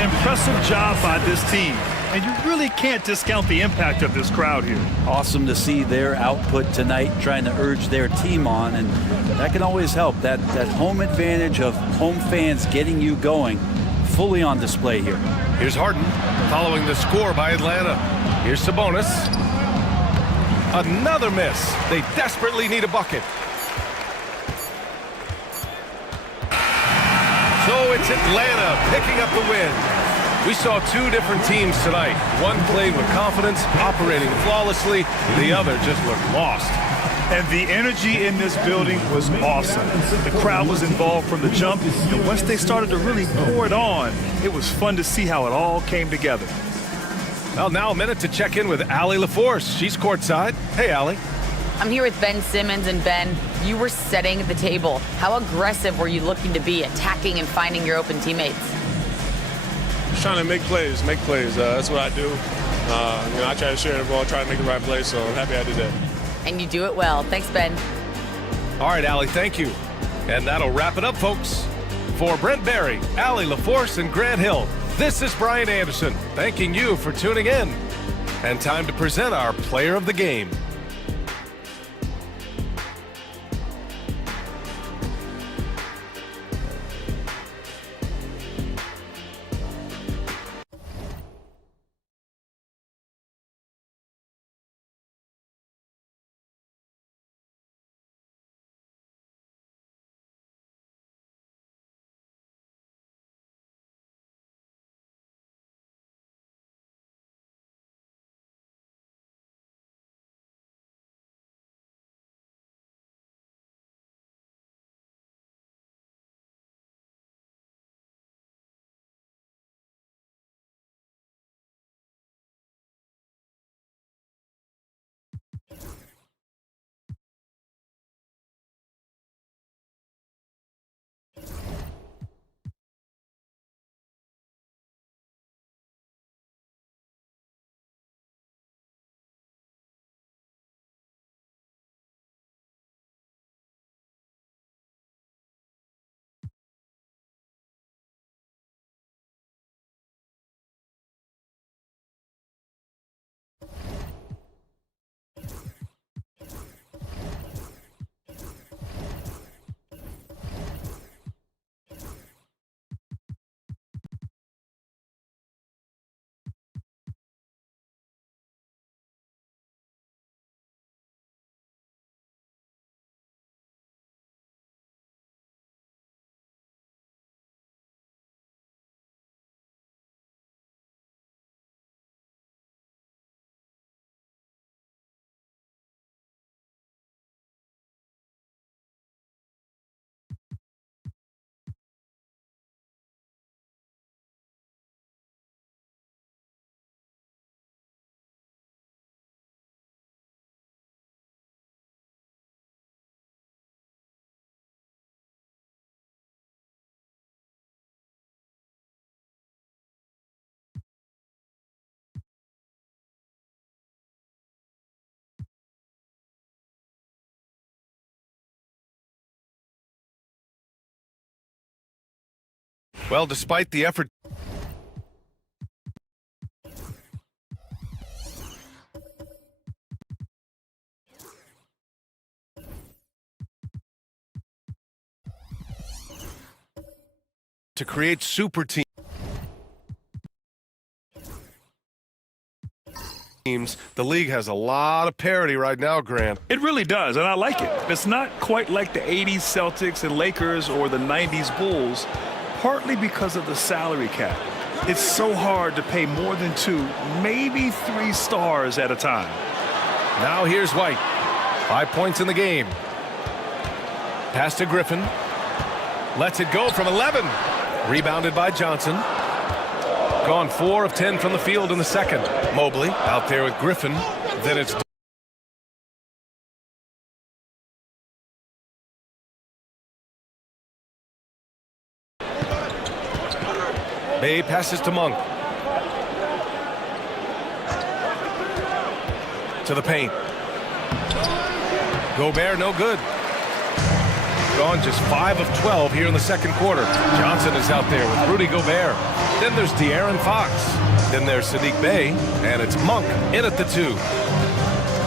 Impressive job by this team. And you really can't discount the impact of this crowd here. Awesome to see their output tonight, trying to urge their team on, and that can always help. That home advantage of home fans getting you going, fully on display here. Here's Harden, following the score by Atlanta. Here's Sabonis. Another miss. They desperately need a bucket. So it's Atlanta picking up the win. We saw two different teams tonight. One played with confidence, operating flawlessly. The other just looked lost. And the energy in this building was awesome. The crowd was involved from the jump, and once they started to really pour it on, it was fun to see how it all came together. Well, now a minute to check in with Allie LaForce. She's courtside. Hey, Allie. I'm here with Ben Simmons, and Ben, you were setting the table. How aggressive were you looking to be, attacking and finding your open teammates? Just trying to make plays. That's what I do. I try to share the ball, try to make the right play, so I'm happy I did that. And you do it well. Thanks, Ben. All right, Allie, thank you. And that'll wrap it up, folks. For Brent Barry, Allie LaForce, and Grant Hill, this is Brian Anderson, thanking you for tuning in. And time to present our player of the game. Well, despite the effort to create super teams. teams. The league has a lot of parity right now, Grant. It really does, and I like it. It's not quite like the 80s Celtics and Lakers or the 90s Bulls, partly because of the salary cap. It's so hard to pay more than 2, maybe 3 stars at a time. Now here's White. 5 points in the game. Pass to Griffin. Lets it go from 11. Rebounded by Johnson. Gone 4 of 10 from the field in the second. Mobley out there with Griffin. Then it's Bay passes to Monk. To the paint. Gobert no good. Gone just 5 of 12 here in the second quarter. Johnson is out there with Rudy Gobert. Then there's De'Aaron Fox. Then there's Sadiq Bey. And it's Monk in at the 2.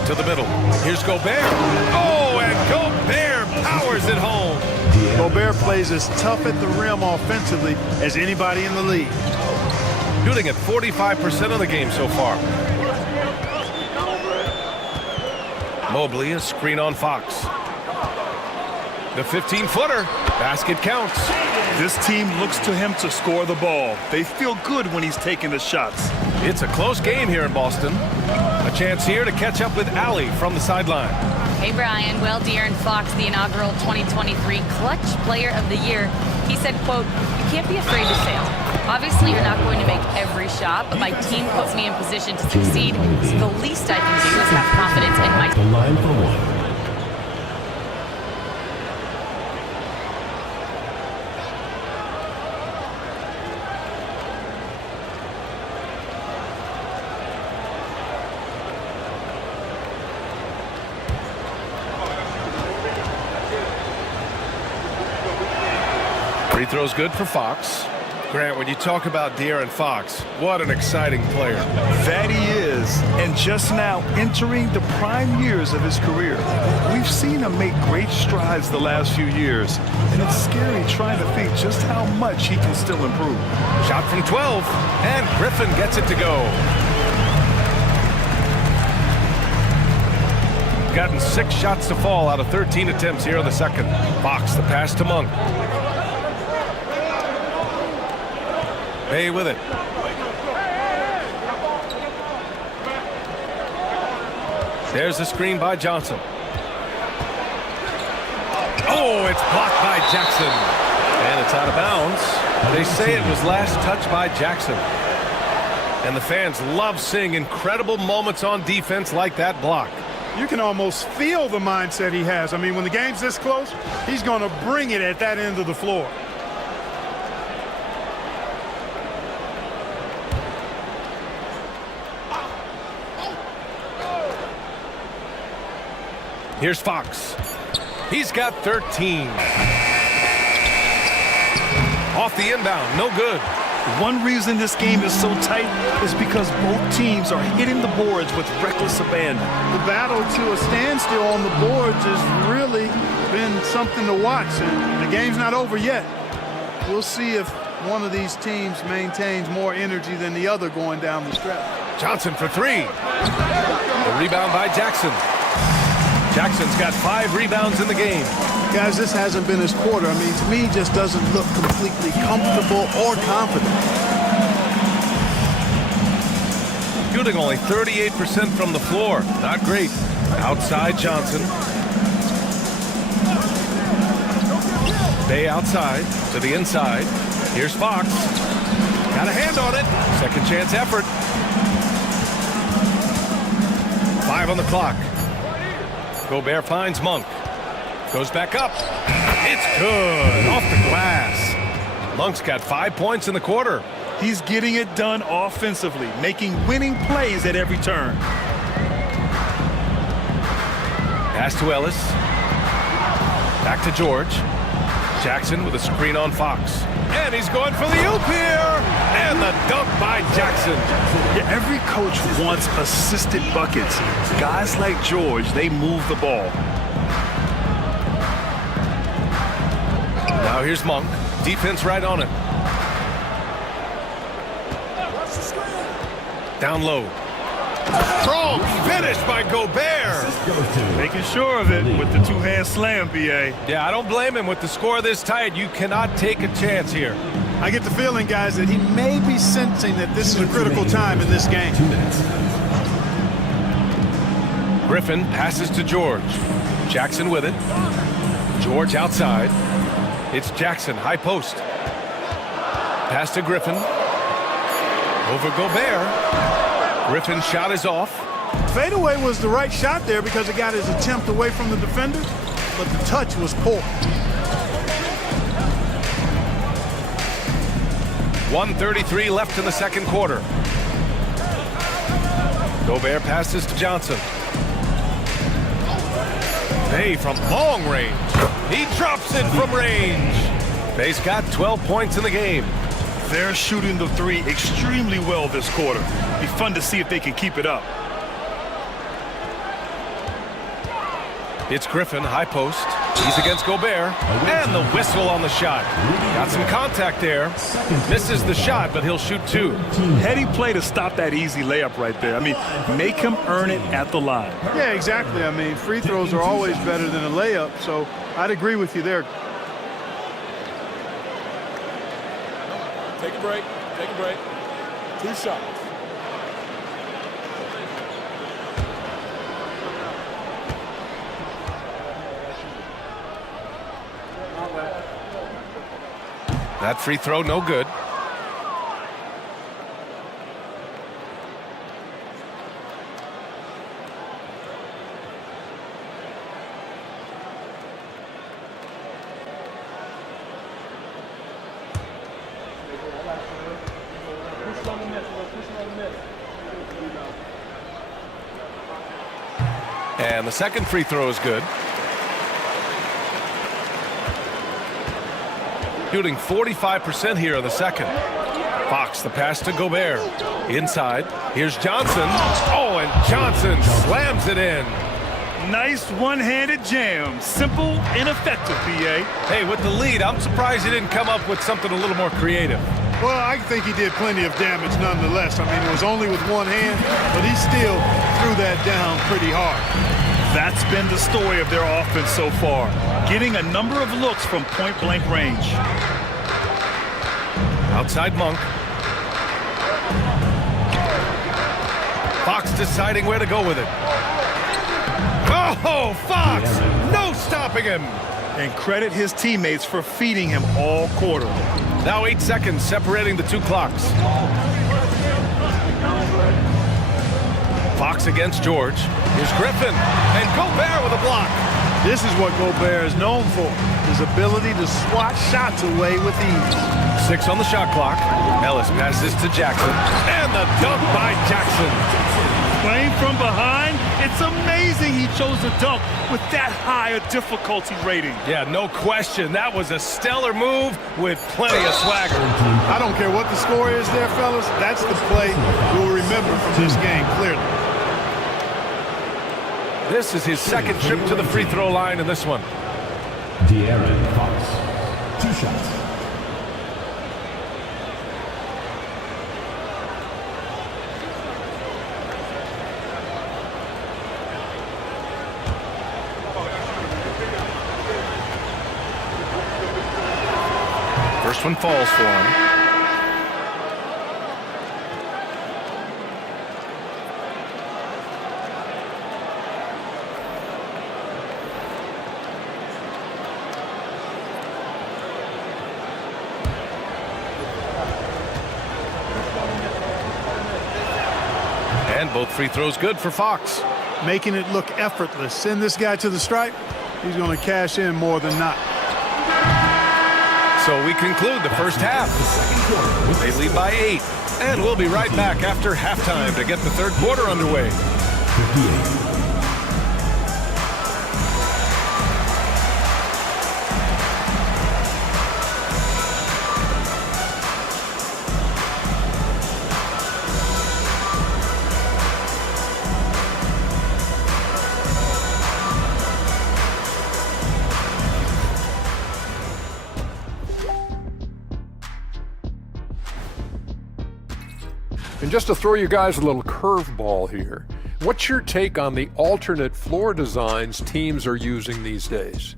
To the middle. Here's Gobert. Oh, and Gobert powers it home. Gobert plays as tough at the rim offensively as anybody in the league. Shooting at 45% of the game so far. Mobley, a screen on Fox. The 15-footer. Basket counts. This team looks to him to score the ball. They feel good when he's taking the shots. It's a close game here in Boston. A chance here to catch up with Allie from the sideline. Hey, Brian. Well, De'Aaron Fox, the inaugural 2023 Clutch Player of the Year, he said, quote, "You can't be afraid to fail. Obviously, you're not going to make every shot, but my team puts me in position to succeed. So the least I can do is have confidence in my..." The line for one. Free throw's good for Fox. Grant, when you talk about De'Aaron Fox, what an exciting player. That he is, and just now entering the prime years of his career. We've seen him make great strides the last few years, and it's scary trying to think just how much he can still improve. Shot from 12, and Griffin gets it to go. Gotten 6 shots to fall out of 13 attempts here in the second. Fox, the pass to Monk. Bay with it. There's the screen by Johnson. Oh, it's blocked by Jackson. And it's out of bounds. They say it was last touched by Jackson. And the fans love seeing incredible moments on defense like that block. You can almost feel the mindset he has. I mean, when the game's this close, he's going to bring it at that end of the floor. Here's Fox. He's got 13. Off the inbound, no good. One reason this game is so tight is because both teams are hitting the boards with reckless abandon. The battle to a standstill on the boards has really been something to watch, and the game's not over yet. We'll see if one of these teams maintains more energy than the other going down the stretch. Johnson for 3. The rebound by Jackson. Jackson's got 5 rebounds in the game. Guys, this hasn't been his quarter. I mean, to me, he just doesn't look completely comfortable or confident. Shooting only 38% from the floor. Not great. Outside Johnson. Bay outside to the inside. Here's Fox. Got a hand on it. Second chance effort. 5 on the clock. Gobert finds Monk. Goes back up. It's good. Off the glass. Monk's got 5 points in the quarter. He's getting it done offensively, making winning plays at every turn. Pass to Ellis. Back to George. Jackson with a screen on Fox. And he's going for the oop here. And the dunk by Jackson. Yeah, every coach wants assisted buckets. Guys like George, they move the ball. Now here's Monk. Defense right on it. Down low. Strong finish by Gobert. Making sure of it with the two-hand slam, B.A. Yeah, I don't blame him. With the score this tight, you cannot take a chance here. I get the feeling, guys, that he may be sensing that this is a critical time in this game. 2 minutes. Griffin passes to George. Jackson with it. George outside. It's Jackson, high post. Pass to Griffin. Over Gobert. Griffin's shot is off. Fadeaway was the right shot there because it got his attempt away from the defender, but the touch was poor. 1:33 left in the second quarter. Gobert passes to Johnson. Bay from long range. He drops it from range. Bay's got 12 points in the game. They're shooting the three extremely well this quarter. Be fun to see if they can keep it up. It's Griffin, high post. He's against Gobert. And the whistle on the shot. Got some contact there. Misses the shot, but he'll shoot 2. Heady play to stop that easy layup right there. I mean, make him earn it at the line. Yeah, exactly. I mean, free throws are always better than a layup, so I'd agree with you there. Take a break. Take a break. 2 shots. That free throw, no good. And the second free throw is good. Shooting 45% here in the second. Fox, the pass to Gobert. Inside. Here's Johnson. Oh, and Johnson slams it in. Nice one-handed jam. Simple and effective, B.A. Hey, with the lead, I'm surprised he didn't come up with something a little more creative. Well, I think he did plenty of damage nonetheless. I mean, it was only with one hand, but he still threw that down pretty hard. That's been the story of their offense so far. Getting a number of looks from point-blank range. Outside Monk. Fox deciding where to go with it. Oh, Fox! No stopping him! And credit his teammates for feeding him all quarter. Now 8 seconds separating the 2 clocks. Fox against George. Here's Griffin. And Gobert with a block. This is what Gobert is known for. His ability to swat shots away with ease. 6 on the shot clock. Ellis passes to Jackson. And the dunk by Jackson. Playing from behind, it's amazing he chose to dunk with that high a difficulty rating. Yeah, no question. That was a stellar move with plenty of swagger. I don't care what the score is there, fellas. That's the play we'll remember from this game, clearly. This is his second trip to the free throw line in this one. De'Aaron Fox. 2 shots. First one falls for him. And both free throws good for Fox. Making it look effortless. Send this guy to the stripe. He's going to cash in more than not. So we conclude the first half. They lead by 8. And we'll be right back after halftime to get the third quarter underway. 58. And just to throw you guys a little curveball here, What's your take on the alternate floor designs teams are using these days?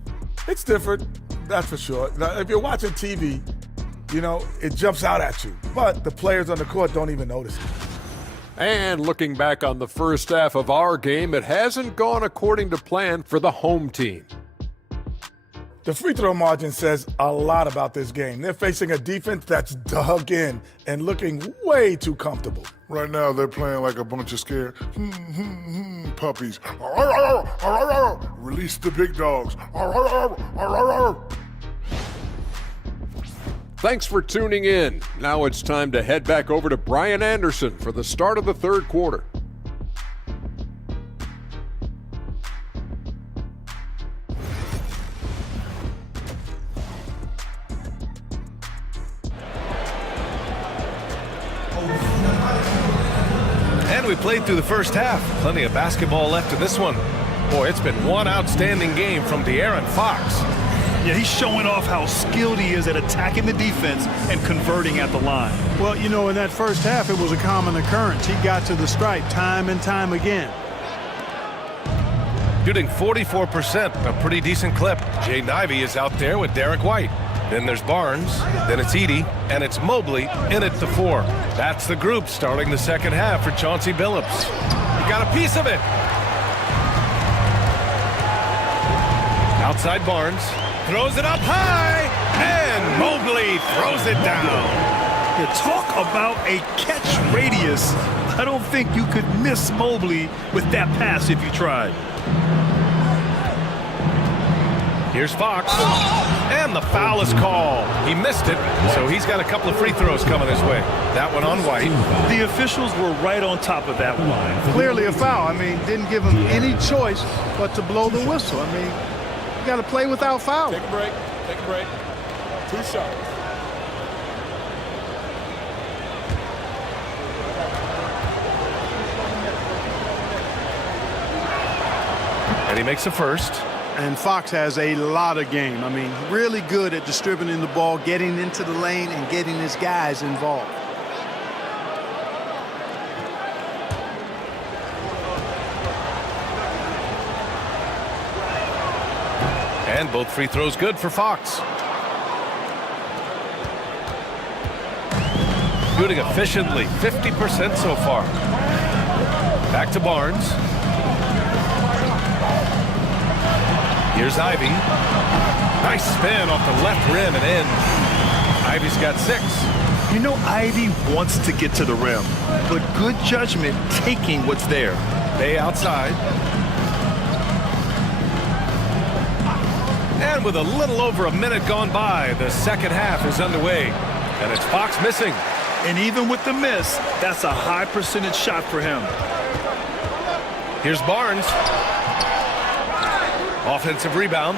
It's different, that's for sure. Now, if you're watching TV, you know, it jumps out at you. But the players on the court don't even notice it. And looking back on the first half of our game, it hasn't gone according to plan for the home team. The free throw margin says a lot about this game. They're facing a defense that's dug in and looking way too comfortable. Right now, they're playing like a bunch of scared puppies. Release the big dogs. Thanks for tuning in. Now it's time to head back over to Brian Anderson for the start of the third quarter. And we played through the first half. Plenty of basketball left in this one. Boy, it's been one outstanding game from De'Aaron Fox. Yeah, he's showing off how skilled he is at attacking the defense and converting at the line. Well, you know, in that first half, it was a common occurrence. He got to the stripe time and time again. Shooting 44%, a pretty decent clip. Jaden Ivey is out there with Derek White. Then there's Barnes, then it's Edey, and it's Mobley in at the 4. That's the group starting the second half for Chauncey Billups. He got a piece of it. Outside Barnes, throws it up high, and Mobley throws it down. You talk about a catch radius. I don't think you could miss Mobley with that pass if you tried. Here's Fox, and the foul is called. He missed it, so he's got a couple of free throws coming his way. That one on White. The officials were right on top of that one. Clearly a foul. I mean, didn't give him any choice but to blow the whistle. I mean, you got to play without foul. Take a break. Take a break. 2 shots. And he makes the first. And Fox has a lot of game. I mean, really good at distributing the ball, getting into the lane, and getting his guys involved. And both free throws good for Fox. Shooting efficiently, 50% so far. Back to Barnes. Here's Ivey. Nice spin off the left rim and in. Ivey's got 6. You know, Ivey wants to get to the rim, but good judgment taking what's there. Bay outside. And with a little over a minute gone by, the second half is underway. And it's Fox missing. And even with the miss, that's a high percentage shot for him. Here's Barnes. Offensive rebound.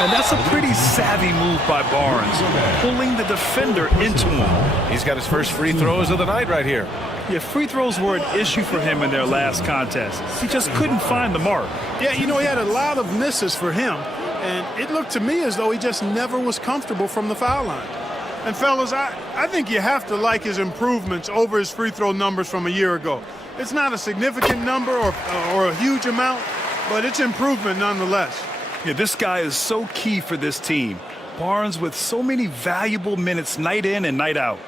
And that's a pretty savvy move by Barnes, pulling the defender into him. He's got his first free throws of the night right here. Yeah, free throws were an issue for him in their last contest. He just couldn't find the mark. Yeah, you know, he had a lot of misses for him, and it looked to me as though he just never was comfortable from the foul line. And fellas, I think you have to like his improvements over his free throw numbers from a year ago. It's not a significant number or a huge amount, but it's improvement nonetheless. Yeah, this guy is so key for this team. Barnes with so many valuable minutes night in and night out.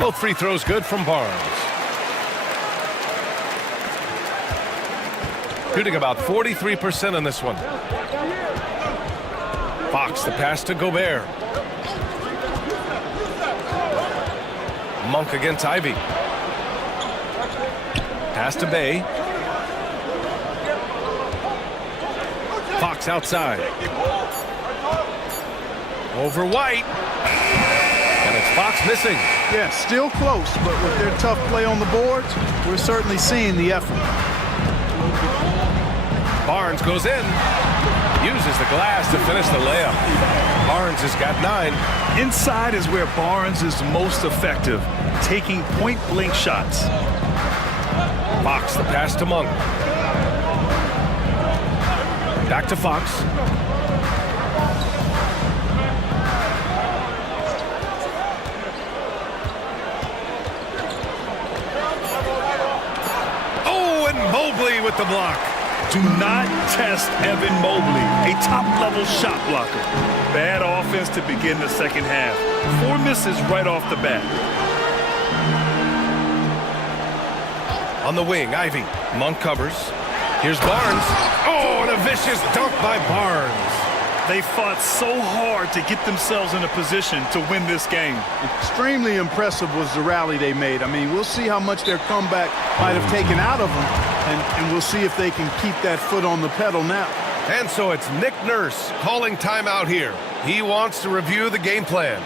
Both free throws good from Barnes. Shooting about 43% in this one. Fox, the pass to Gobert. Monk against Ivey. Pass to Bay. Fox outside. Over White. And it's Fox missing. Yeah, still close, but with their tough play on the boards, we're certainly seeing the effort. Barnes goes in. Uses the glass to finish the layup. Barnes has got 9. Inside is where Barnes is most effective, taking point-blank shots. Fox, the pass to Monk. Back to Fox. Oh, and Mobley with the block. Do not test Evan Mobley, a top-level shot blocker. Bad offense to begin the second half. 4 misses right off the bat. On the wing, Ivy. Monk covers. Here's Barnes. Oh, and a vicious dunk by Barnes. They fought so hard to get themselves in a position to win this game. Extremely impressive was the rally they made. I mean, we'll see how much their comeback might have taken out of them, and we'll see if they can keep that foot on the pedal now. And so it's Nick Nurse calling timeout here. He wants to review the game plan.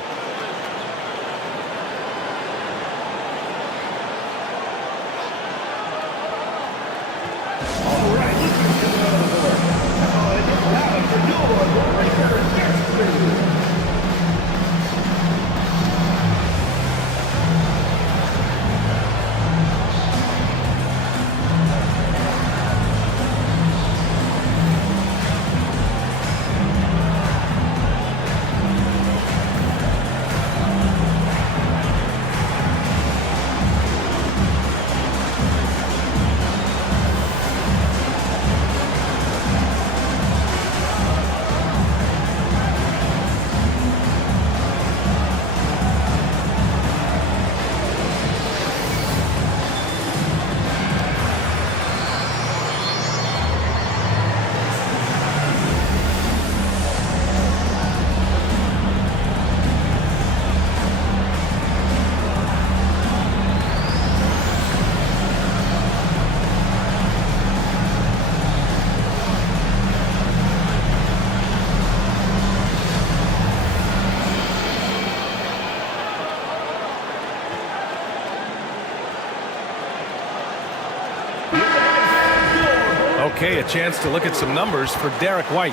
Okay, a chance to look at some numbers for Derek White.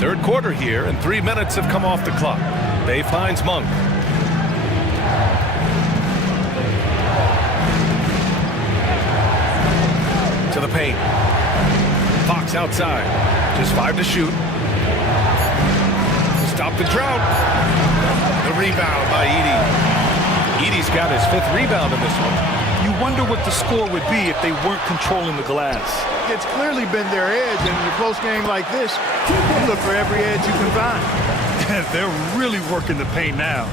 Third quarter here, and 3 minutes have come off the clock. Bay finds Monk. To the paint. Fox outside. Just 5 to shoot. Stop the drought. The rebound by Edey. Edey's got his 5th rebound in this one. You wonder what the score would be if they weren't controlling the glass. It's clearly been their edge, and in a close game like this, you look for every edge you can find. They're really working the paint now.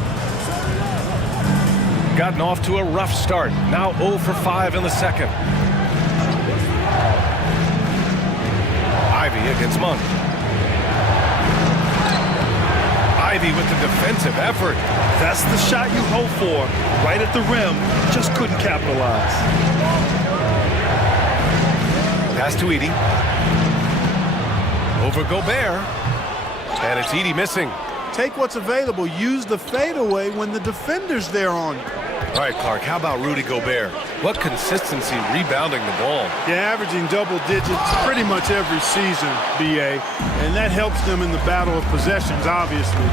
Gotten off to a rough start. Now 0 for 5 in the second. Ivy against Monk. Ivy with the defensive effort. That's the shot you hope for. Right at the rim. Just couldn't capitalize. Pass to Edey. Over Gobert. And it's Edey missing. Take what's available. Use the fadeaway when the defender's there on you. All right, Clark, how about Rudy Gobert? What consistency rebounding the ball. Yeah, averaging double digits pretty much every season, BA. And that helps them in the battle of possessions, obviously.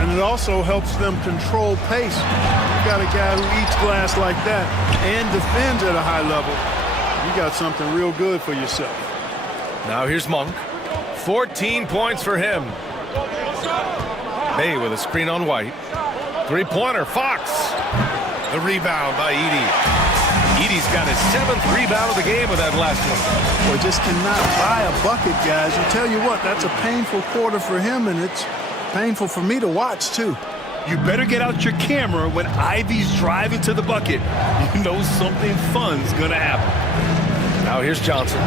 And it also helps them control pace. You got a guy who eats glass like that and defends at a high level. You got something real good for yourself. Now here's Monk. 14 points for him. Bay with a screen on White. Three-pointer, Fox. The rebound by Edey. Edey's got his 7th rebound of the game with that last one. Boy, just cannot buy a bucket, guys. And tell you what, that's a painful quarter for him, and it's painful for me to watch, too. You better get out your camera when Ivy's driving to the bucket. You know something fun's going to happen. Now here's Johnson.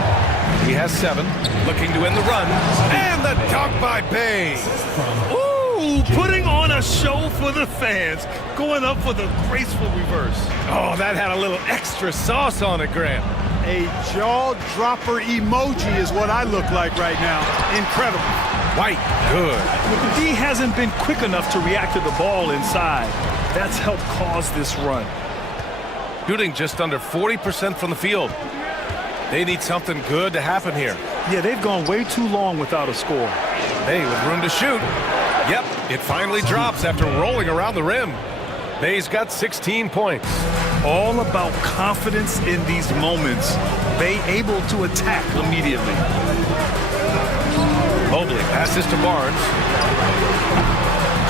He has 7, looking to end the run. And the dunk by Bay. Ooh, putting on a show for the fans. Going up for the graceful reverse. Oh, that had a little extra sauce on it, Grant. A jaw-dropper emoji is what I look like right now. Incredible. White, good. The D hasn't been quick enough to react to the ball inside. That's helped cause this run. shooting just under 40% from the field. They need something good to happen here. Yeah, they've gone way too long without a score. Bay with room to shoot. Yep, it finally drops after rolling around the rim. Bay's got 16 points. All about confidence in these moments. Bay able to attack immediately. Mobley passes to Barnes.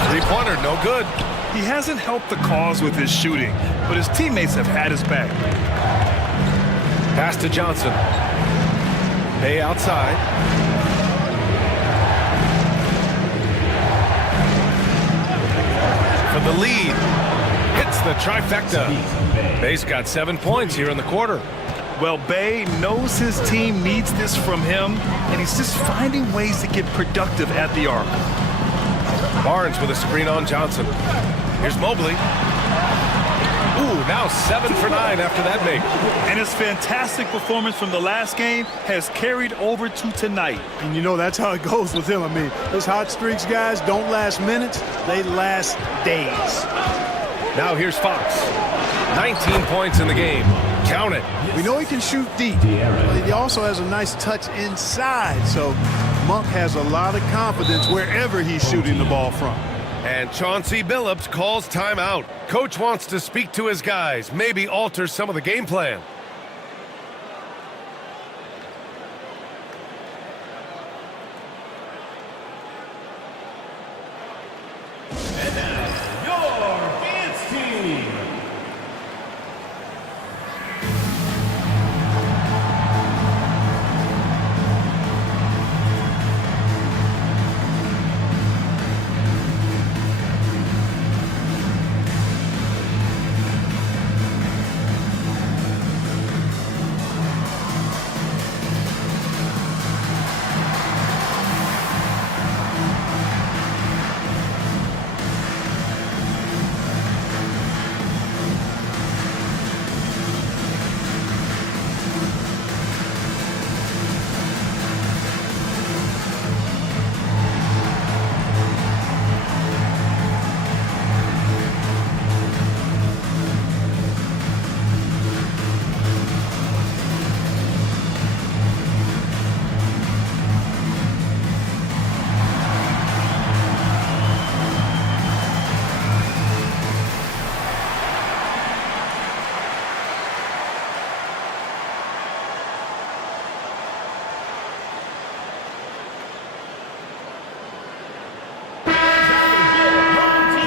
Three-pointer, no good. He hasn't helped the cause with his shooting, but his teammates have had his back. Pass to Johnson. Bay outside. For the lead. Hits the trifecta. Bay's got 7 points here in the quarter. Well, Bay knows his team needs this from him, and he's just finding ways to get productive at the arc. Barnes with a screen on Johnson. Here's Mobley. Ooh, now 7 for 9 after that make. And his fantastic performance from the last game has carried over to tonight. And you know, that's how it goes with him. I mean, those hot streaks, guys, don't last minutes. They last days. Now here's Fox. 19 points in the game. Count it. We know he can shoot deep, but he also has a nice touch inside. So Monk has a lot of confidence wherever he's shooting the ball from. And Chauncey Billups calls timeout. Coach wants to speak to his guys, maybe alter some of the game plan. And now, your dance team.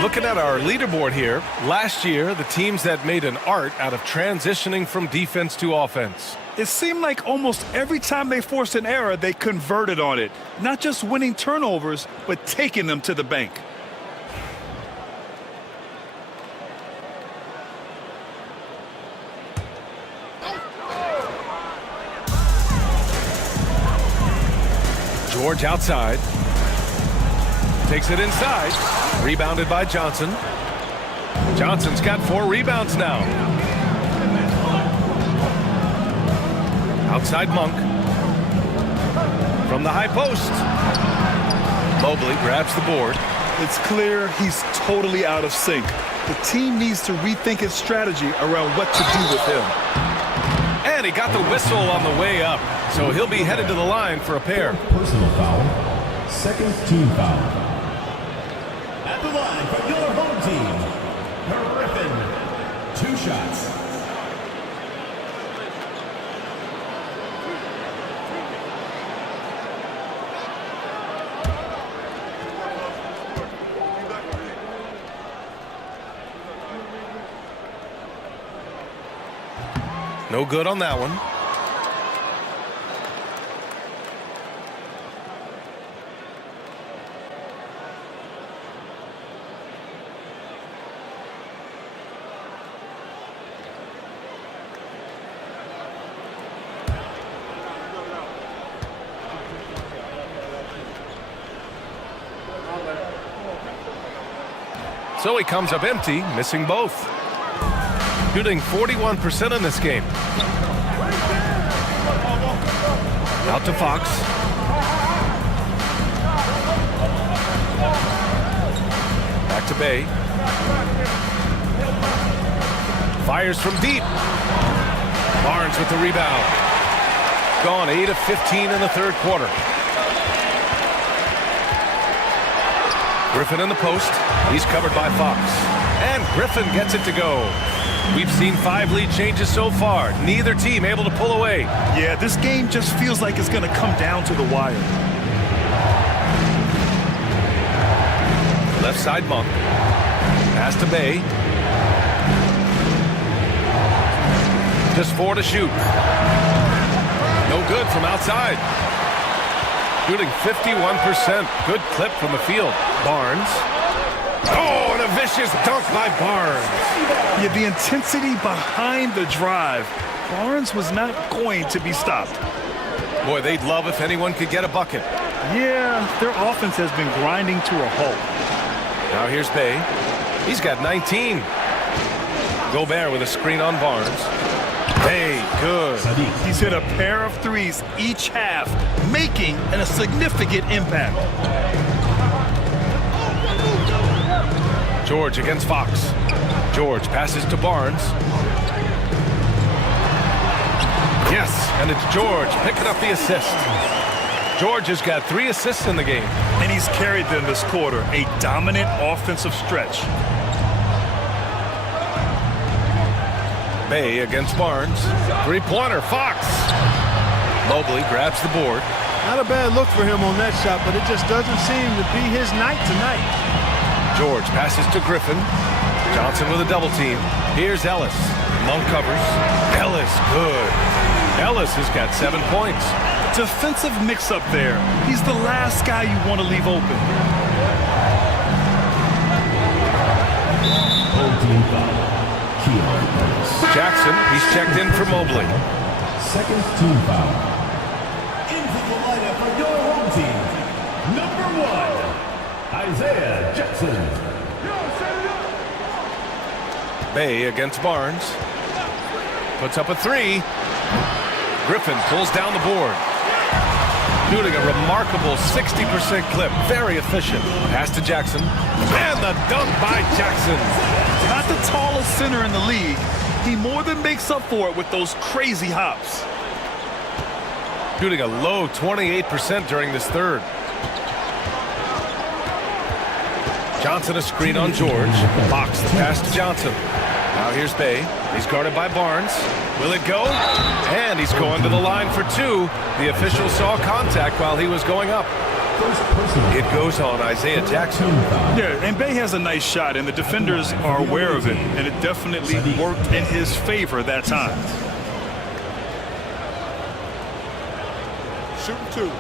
Looking at our leaderboard here, last year, the teams that made an art out of transitioning from defense to offense. It seemed like almost every time they forced an error, they converted on it. Not just winning turnovers, but taking them to the bank. George outside. Takes it inside. Rebounded by Johnson. Johnson's got 4 rebounds now. Outside Monk. From the high post. Mobley grabs the board. It's clear he's totally out of sync. The team needs to rethink its strategy around what to do with him. And he got the whistle on the way up, so he'll be headed to the line for a pair. Personal foul. Second team foul. At the line for your home team, Griffin. 2 shots. No good on that one. So he comes up empty, missing both. Shooting 41% in this game. Out to Fox. Back to Bay. Fires from deep. Barnes with the rebound. Gone 8 of 15 in the third quarter. Griffin in the post. He's covered by Fox. And Griffin gets it to go. We've seen 5 lead changes so far. Neither team able to pull away. Yeah, this game just feels like it's going to come down to the wire. Left side Monk. Pass to Bay. Just 4 to shoot. No good from outside. Shooting 51%. Good clip from the field. Barnes. Oh, and a vicious dunk by Barnes. Yeah, the intensity behind the drive. Barnes was not going to be stopped. Boy, they'd love if anyone could get a bucket. Yeah, their offense has been grinding to a halt. Now here's Bay. He's got 19. Gobert with a screen on Barnes. Bay, good. He's hit a pair of threes each half, making a significant impact. George against Fox. George passes to Barnes. Yes, and it's George picking up the assist. George has got 3 assists in the game. And he's carried them this quarter, a dominant offensive stretch. Bay against Barnes. 3-pointer, Fox. Mobley grabs the board. Not a bad look for him on that shot, but it just doesn't seem to be his night tonight. George passes to Griffin. Johnson with a double team. Here's Ellis. Monk covers. Ellis, good. Ellis has got 7 points. Defensive mix-up there. He's the last guy you want to leave open. Jackson, he's checked in for Mobley. Second team foul. Into the lineup for your home team, number 1, Isaiah Jackson. Bay against Barnes. Puts up a 3. Griffin pulls down the board. Shooting a remarkable 60% clip. Very efficient. Pass to Jackson. And the dunk by Jackson. Not the tallest center in the league. He more than makes up for it with those crazy hops. Shooting a low 28% during this third. Johnson a screen on George. Fox the pass to Johnson. Now here's Bay. He's guarded by Barnes. Will it go? And he's going to the line for 2. The official saw contact while he was going up. It goes on Isaiah Jackson. Yeah, and Bay has a nice shot, and the defenders are aware of it, and it definitely worked in his favor that time. Shooting 2.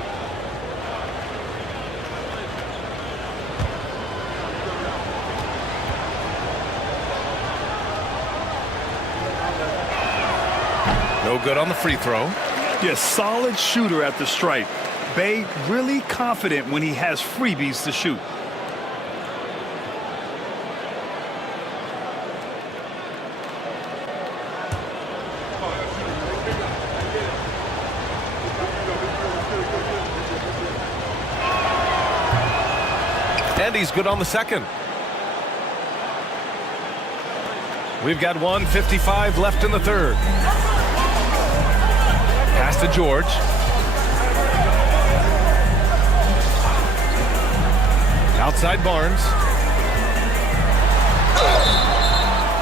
No good on the free throw. Yeah, solid shooter at the stripe. Bay really confident when he has freebies to shoot. And he's good on the second. We've got 1:55 left in the third. Pass to George. Outside Barnes.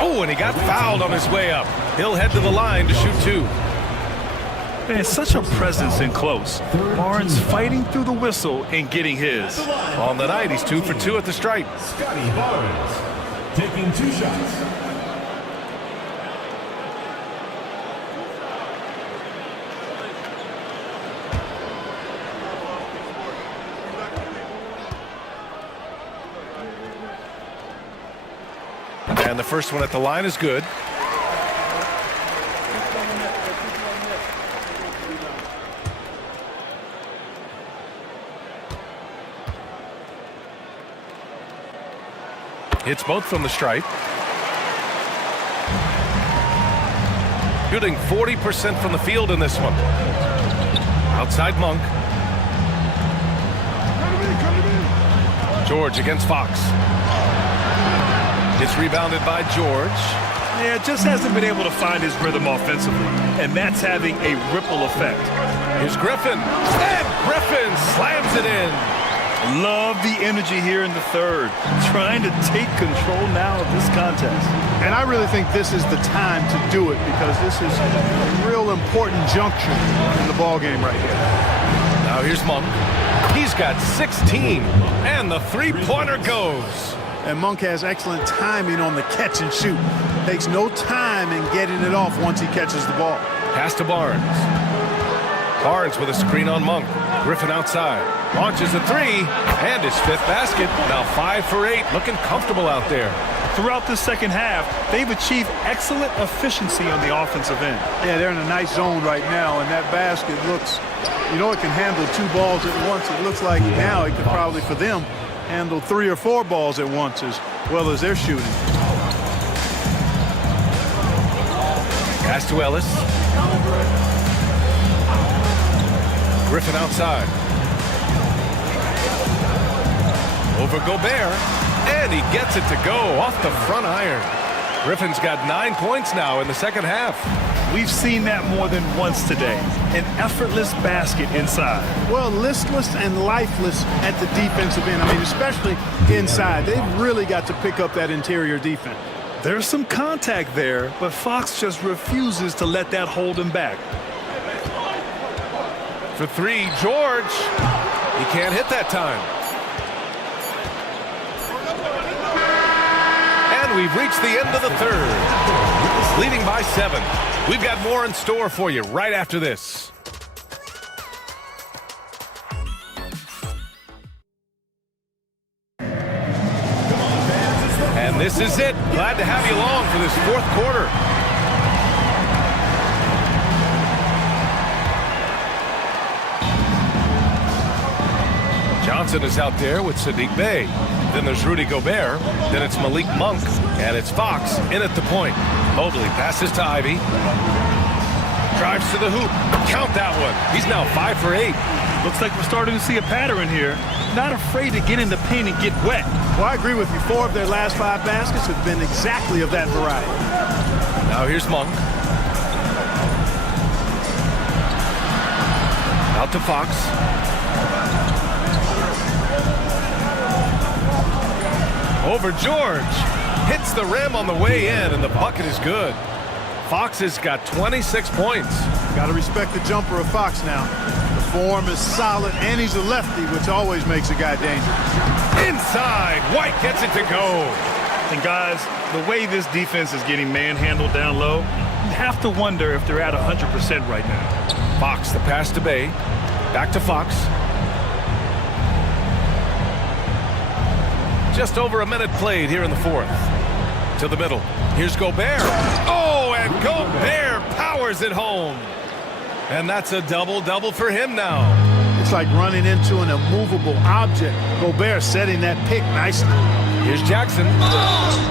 Oh, and he got fouled on his way up. He'll head to the line to shoot 2. Man, such a presence in close. Barnes fighting through the whistle and getting his. On the night, he's 2 for 2 at the stripe. Scotty Barnes taking 2 shots. And the first one at the line is good. Hits both from the stripe. Shooting 40% from the field in this one. Outside Monk. George against Fox. It's rebounded by George. Yeah, just hasn't been able to find his rhythm offensively, and that's having a ripple effect. Here's Griffin, and Griffin slams it in. Love the energy here in the third, trying to take control now of this contest. And I really think this is the time to do it because this is a real important juncture in the ball game right here. Now here's Monk. He's got 16, and the three-pointer goes. And Monk has excellent timing on the catch and shoot. Takes no time in getting it off once he catches the ball. Pass to Barnes. Barnes with a screen on Monk. Griffin outside. Launches a three, and his fifth basket. Now 5 for 8, looking comfortable out there. Throughout the second half, they've achieved excellent efficiency on the offensive end. Yeah, they're in a nice zone right now, and that basket looks, you know, it can handle 2 balls at once. It looks like now it could probably, for them, handle 3 or 4 balls at once as well as they're shooting. Pass to Ellis. Griffin outside. Over Gobert, and he gets it to go off the front iron. Griffin's got 9 points now in the second half. We've seen that more than once today. An effortless basket inside. Well, listless and lifeless at the defensive end. I mean, especially inside. They've really got to pick up that interior defense. There's some contact there, but Fox just refuses to let that hold him back. For 3, George. He can't hit that time. And we've reached the end of the third. Leading by 7. We've got more in store for you right after this. And this is it. Glad to have you along for this fourth quarter. Johnson is out there with Sadiq Bey. Then there's Rudy Gobert. Then it's Malik Monk. And it's Fox in at the point. Mobley passes to Ivy. Drives to the hoop. Count that one. He's now 5 for 8. Looks like we're starting to see a pattern here. Not afraid to get in the paint and get wet. Well, I agree with you. 4 of their last 5 baskets have been exactly of that variety. Now here's Monk. Out to Fox. Over George. Hits the rim on the way in, and the bucket is good. Fox has got 26 points. Got to respect the jumper of Fox now. The form is solid, and he's a lefty, which always makes a guy dangerous. Inside, White gets it to go. And guys, the way this defense is getting manhandled down low, you have to wonder if they're at 100% right now. Fox, the pass to Bey. Back to Fox. Just over a minute played here in the fourth. To the middle. Here's Gobert. Oh, and Gobert powers it home. And that's a double-double for him now. It's like running into an immovable object. Gobert setting that pick nicely. Here's Jackson.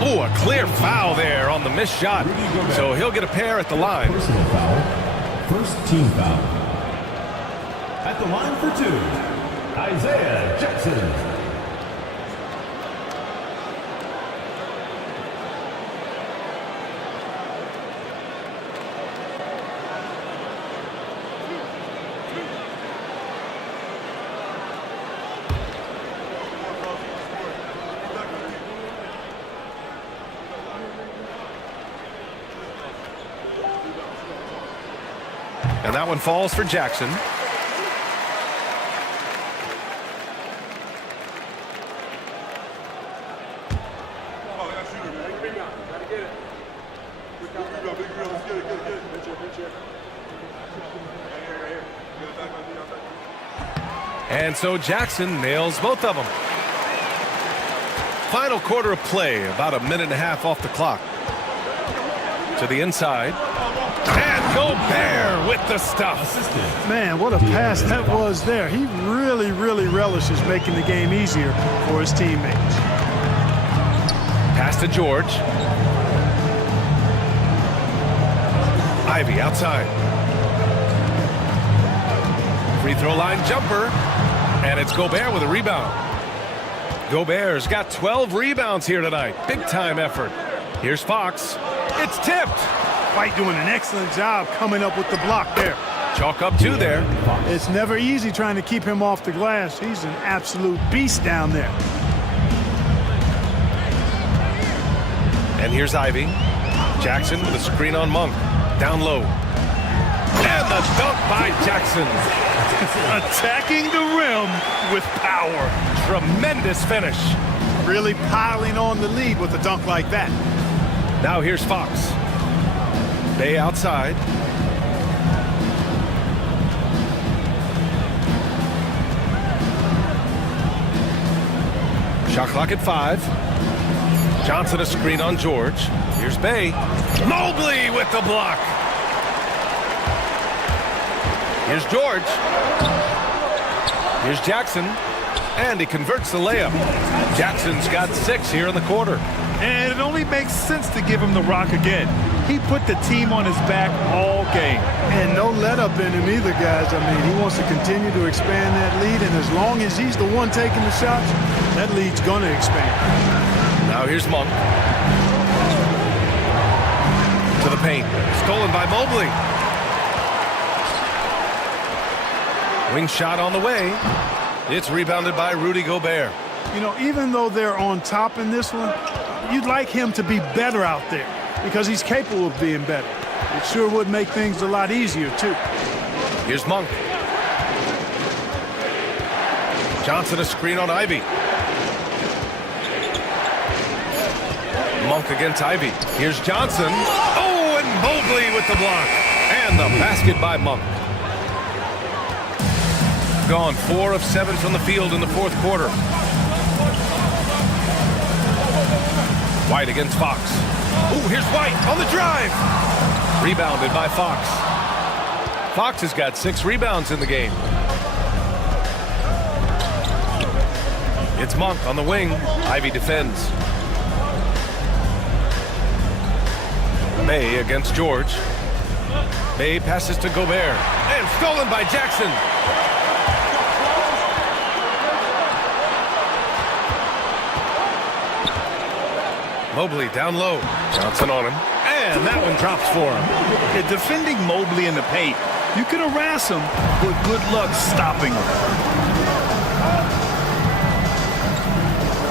Oh, a clear foul there on the missed shot. So he'll get a pair at the line. Personal foul. First team foul. At the line for 2, Isaiah Jackson. And that one falls for Jackson. And so Jackson nails both of them. Final quarter of play, about a minute and a half off the clock. To the inside. And Gobert with the stuff. Man, what a pass that was there. He really, really relishes making the game easier for his teammates. Pass to George. Ivy outside. Free throw line jumper. And it's Gobert with a rebound. Gobert's got 12 rebounds here tonight. Big time effort. Here's Fox. It's tipped. White doing an excellent job coming up with the block there. Chalk up 2 there. It's never easy trying to keep him off the glass. He's an absolute beast down there. And here's Ivy. Jackson with a screen on Monk. Down low. And the dunk by Jackson. Attacking the rim with power. Tremendous finish. Really piling on the lead with a dunk like that. Now here's Fox. Bay outside. Shot clock at 5. Johnson a screen on George. Here's Bay. Mobley with the block. Here's George. Here's Jackson. And he converts the layup. Jackson's got 6 here in the quarter. And it only makes sense to give him the rock again. He put the team on his back all game. And no let up in him either, guys. I mean, he wants to continue to expand that lead, and as long as he's the one taking the shots, that lead's going to expand. Now here's Monk. To the paint. Stolen by Mobley. Wing shot on the way. It's rebounded by Rudy Gobert. You know, even though they're on top in this one, you'd like him to be better out there because he's capable of being better. It sure would make things a lot easier, too. Here's Monk. Johnson a screen on Ivy. Monk against Ivy. Here's Johnson. Oh, and Mobley with the block. And the basket by Monk. Gone 4 of 7 from the field in the 4th quarter. White against Fox. Oh, here's White on the drive. Rebounded by Fox. Fox has got 6 rebounds in the game. It's Monk on the wing. Ivy defends. Bay against George. Bay passes to Gobert. And stolen by Jackson. Mobley down low. Johnson on him. And that one drops for him. Yeah, defending Mobley in the paint, you can harass him, but good luck stopping him.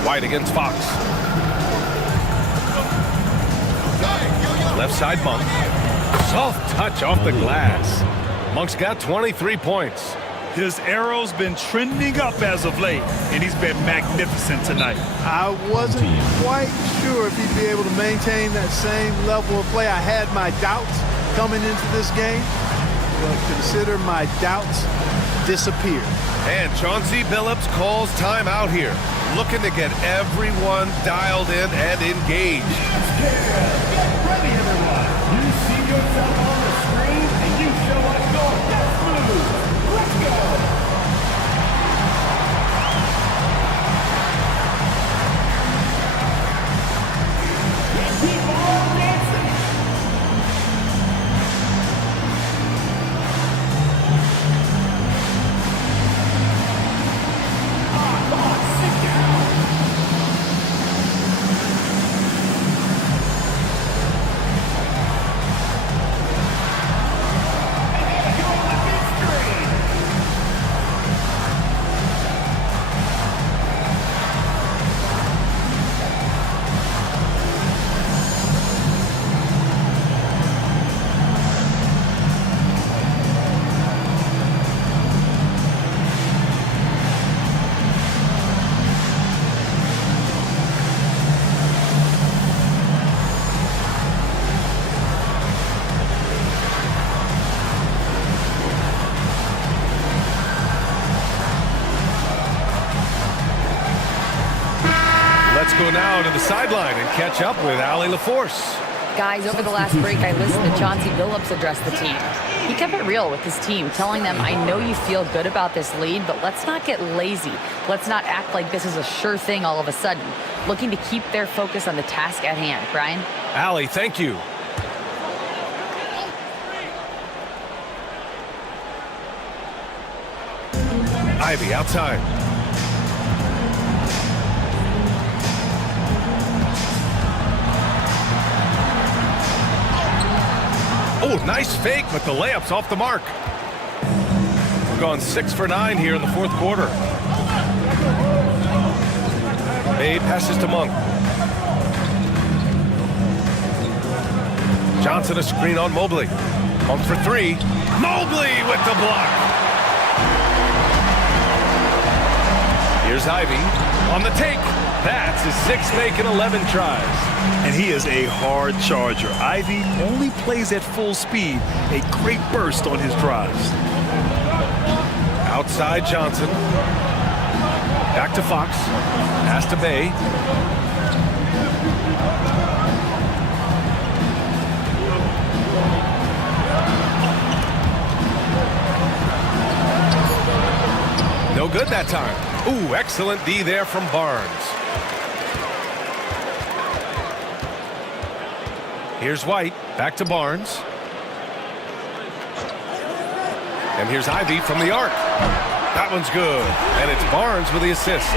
White against Fox. Left side Monk. Soft touch off the glass. Monk's got 23 points. His arrow's been trending up as of late, and he's been magnificent tonight. I wasn't quite sure if he'd be able to maintain that same level of play. I had my doubts coming into this game, but consider my doubts disappeared. And Chauncey Billups calls time out here, looking to get everyone dialed in and engaged. Get ready, everyone. You see yourself on the screen, and you show us your best move. Let's go. Keep on dancing. Come on, sit down. Let's go now to the sideline and catch up with Allie LaForce. Guys, over the last break, I listened to Chauncey Billups address the team. He kept it real with his team, telling them, I know you feel good about this lead, but let's not get lazy. Let's not act like this is a sure thing all of a sudden. Looking to keep their focus on the task at hand. Brian? Allie, thank you. Ivy outside. Oh, nice fake, but the layup's off the mark. We're going 6 for 9 here in the fourth quarter. Bay passes to Monk. Johnson a screen on Mobley. Monk for 3. Mobley with the block. Here's Ivy on the take. That's his 6th make in 11 tries. And he is a hard charger. Ivy only plays at full speed. A great burst on his drives. Outside Johnson. Back to Fox. Pass to Bay. No good that time. Ooh, excellent D there from Barnes. Here's White, back to Barnes. And here's Ivy from the arc. That one's good. And it's Barnes with the assist.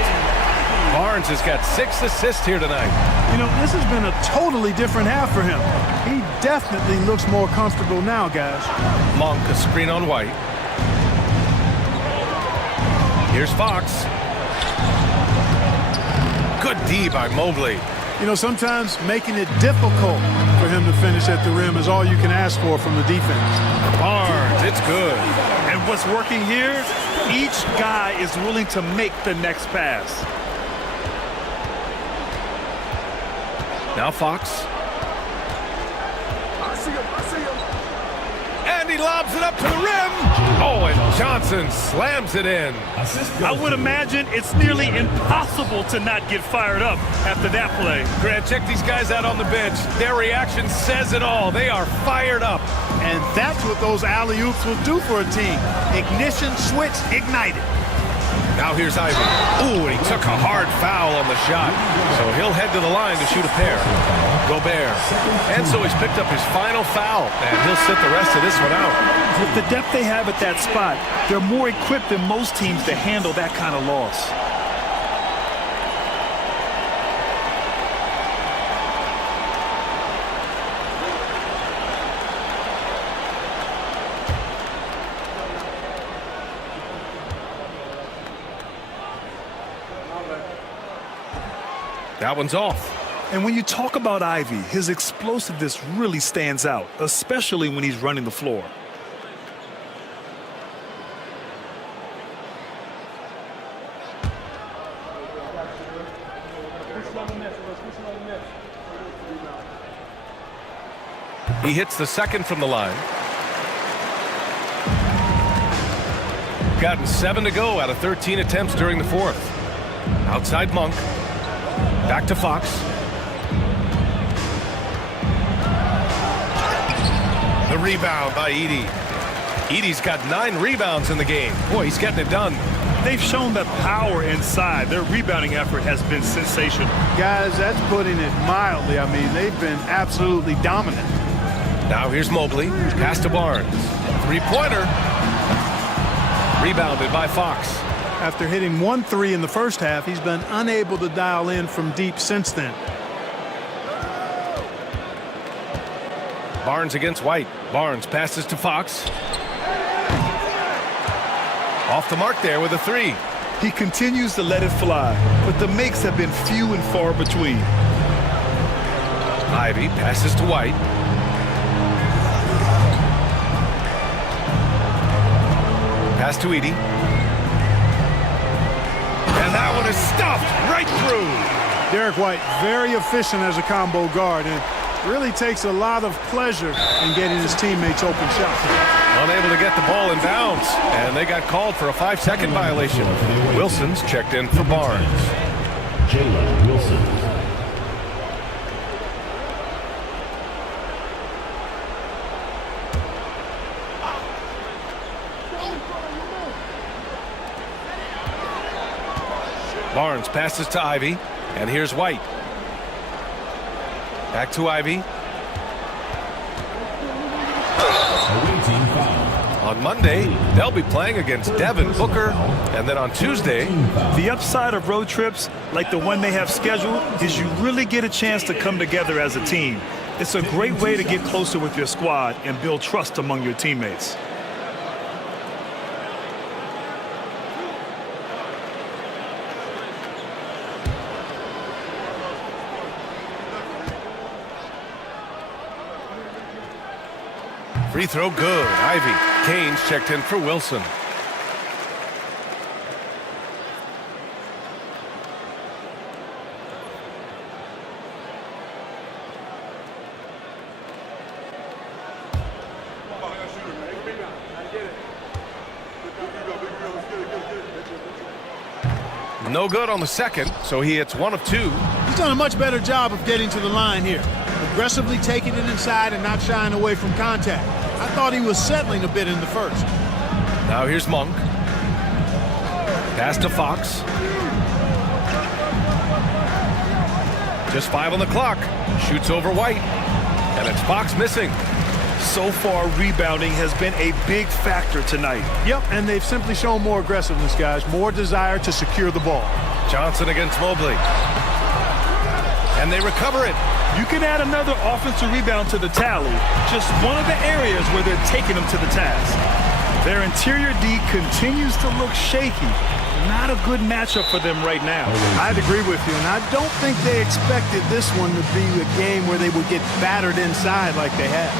Barnes has got 6 assists here tonight. You know, this has been a totally different half for him. He definitely looks more comfortable now, guys. Monk, a screen on White. Here's Fox. Good D by Mobley. You know, sometimes making it difficult for him to finish at the rim is all you can ask for from the defense. Barnes, it's good. And what's working here, each guy is willing to make the next pass. Now Fox. And he lobs it up to the rim. Oh, and Johnson slams it in. I would imagine it's nearly impossible to not get fired up after that play. Grant, check these guys out on the bench. Their reaction says it all. They are fired up. And that's what those alley-oops will do for a team. Ignition switch ignited. Now here's Ivy. Ooh, and he took a hard foul on the shot. So he'll head to the line to shoot a pair. Gobert. And so he's picked up his final foul, and he'll sit the rest of this one out. With the depth they have at that spot, they're more equipped than most teams to handle that kind of loss. That one's off. And when you talk about Ivy, his explosiveness really stands out, especially when he's running the floor. He hits the second from the line. Gotten 7 to go out of 13 attempts during the fourth. Outside Monk. Back to Fox. The rebound by Edey. Edey's got 9 rebounds in the game. Boy, he's getting it done. They've shown that power inside. Their rebounding effort has been sensational. Guys, that's putting it mildly. I mean, they've been absolutely dominant. Now here's Mobley. Pass to Barnes. 3-pointer. Rebounded by Fox. After hitting 1 3 in the first half, he's been unable to dial in from deep since then. Barnes against White. Barnes passes to Fox. Off the mark there with a 3. He continues to let it fly, but the makes have been few and far between. Ivy passes to White. Pass to Edey. And that one is stuffed right through. Derek White, very efficient as a combo guard, and really takes a lot of pleasure in getting his teammates open shots. Unable to get the ball in bounds, and they got called for a 5-second violation. Wilson's checked in for Barnes. Jalen Wilson. Barnes passes to Ivy, and here's White. Back to Ivy. On Monday, they'll be playing against Devin Booker, and then on Tuesday. The upside of road trips, like the one they have scheduled, is you really get a chance to come together as a team. It's a great way to get closer with your squad and build trust among your teammates. Free throw good. Ivy. Kane's checked in for Wilson. No good on the second, so he hits 1 of 2. He's done a much better job of getting to the line here. Aggressively taking it inside and not shying away from contact. I thought he was settling a bit in the first. Now here's Monk. Pass to Fox. Just 5 on the clock. Shoots over White. And it's Fox missing. So far, rebounding has been a big factor tonight. Yep, and they've simply shown more aggressiveness, guys. More desire to secure the ball. Johnson against Mobley. And they recover it. You can add another offensive rebound to the tally. Just one of the areas where they're taking them to the task. Their interior D continues to look shaky. Not a good matchup for them right now. I'd agree with you, and I don't think they expected this one to be a game where they would get battered inside like they have.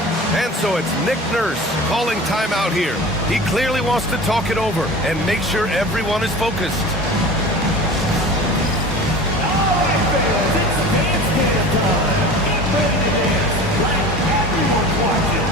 And so it's Nick Nurse calling timeout here. He clearly wants to talk it over and make sure everyone is focused. All right, fans, it's dance cam time. Get ready to dance like everyone's watching.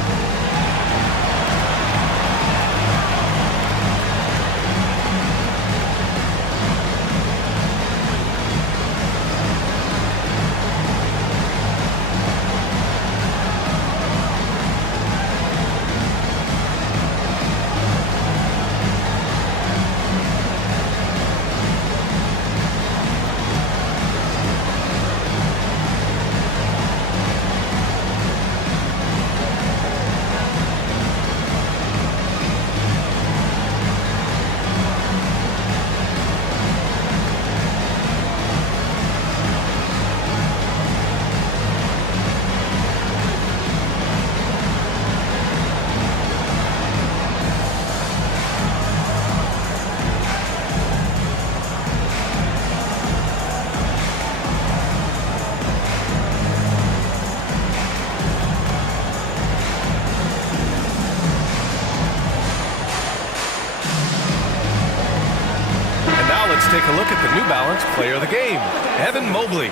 Take a look at the New Balance player of the game, Evan Mobley.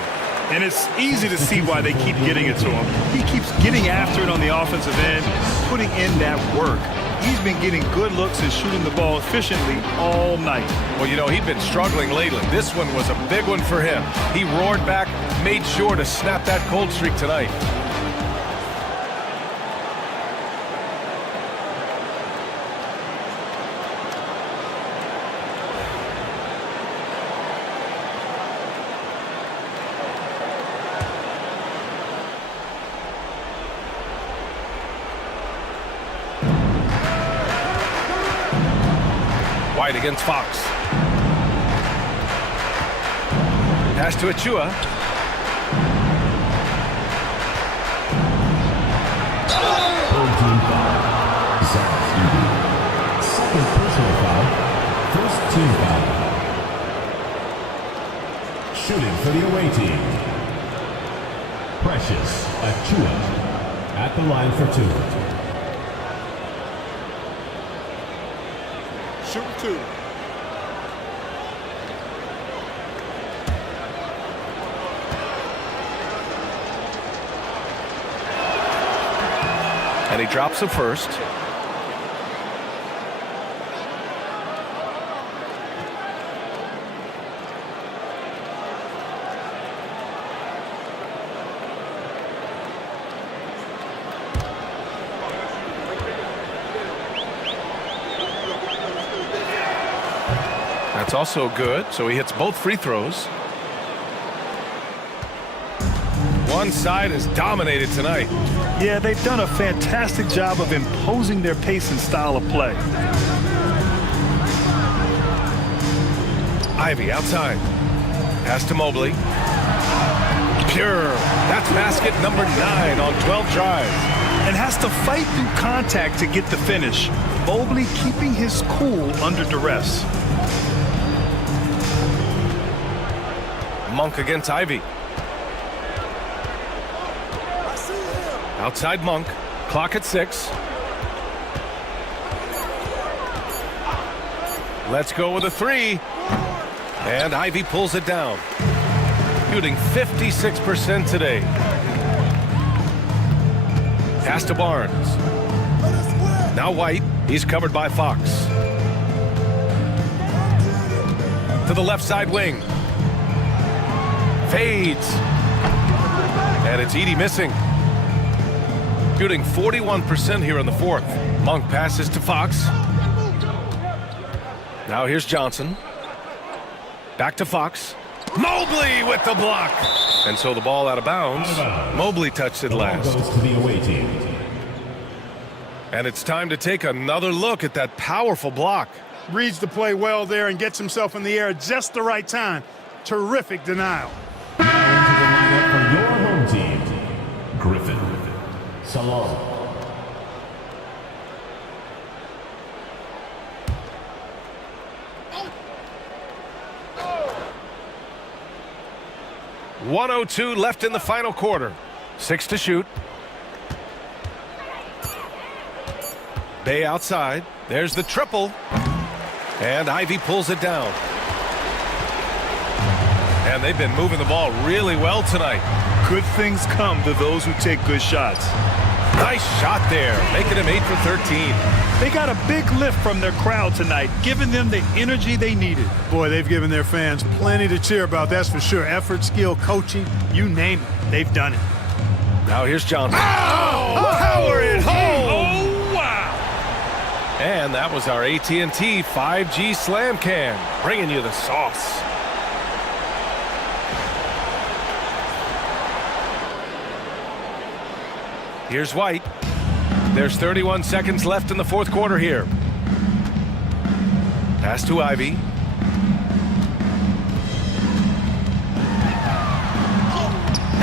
And it's easy to see why they keep getting it to him. He keeps getting after it on the offensive end, putting in that work. He's been getting good looks and shooting the ball efficiently all night. Well, you know, he'd been struggling lately. This one was a big one for him. He roared back, made sure to snap that cold streak tonight. White against Fox. Pass to Achua. Third team foul. Second personal foul. First team foul. Shooting for the away team. Precious Achua at the line for 2. Shooting 2. And he drops the first. That's also good, so he hits both free throws. One side is dominated tonight. Yeah, they've done a fantastic job of imposing their pace and style of play. Ivy outside. Pass to Mobley. Pure. That's basket number 9 on 12 tries. And has to fight through contact to get the finish. Mobley keeping his cool under duress. Monk against Ivy. Outside Monk. Clock at 6. Let's go with a 3. And Ivy pulls it down. Shooting 56% today. Pass to Barnes. Now White. He's covered by Fox. To the left side wing. Fades. And it's Edey missing. Shooting 41% here in the 4th. Monk passes to Fox. Now here's Johnson. Back to Fox. Mobley with the block. And so the ball out of bounds. Mobley touched it last. Goes to the away team. And it's time to take another look at that powerful block. Reads the play well there and gets himself in the air at just the right time. Terrific denial. Now into the lineup for your home team. Griffin. Salon. .102 left in the final quarter. 6 to shoot. Bay outside. There's the triple. And Ivy pulls it down. And they've been moving the ball really well tonight. Good things come to those who take good shots. Nice shot there, making him 8 for 13. They got a big lift from their crowd tonight, giving them the energy they needed. Boy, they've given their fans plenty to cheer about, that's for sure. Effort, skill, coaching, you name it, they've done it. Now here's Johnson. Oh, power it home! Oh, wow! And that was our AT&T 5G Slam Can, bringing you the sauce. Here's White. There's 31 seconds left in the 4th quarter here. Pass to Ivy.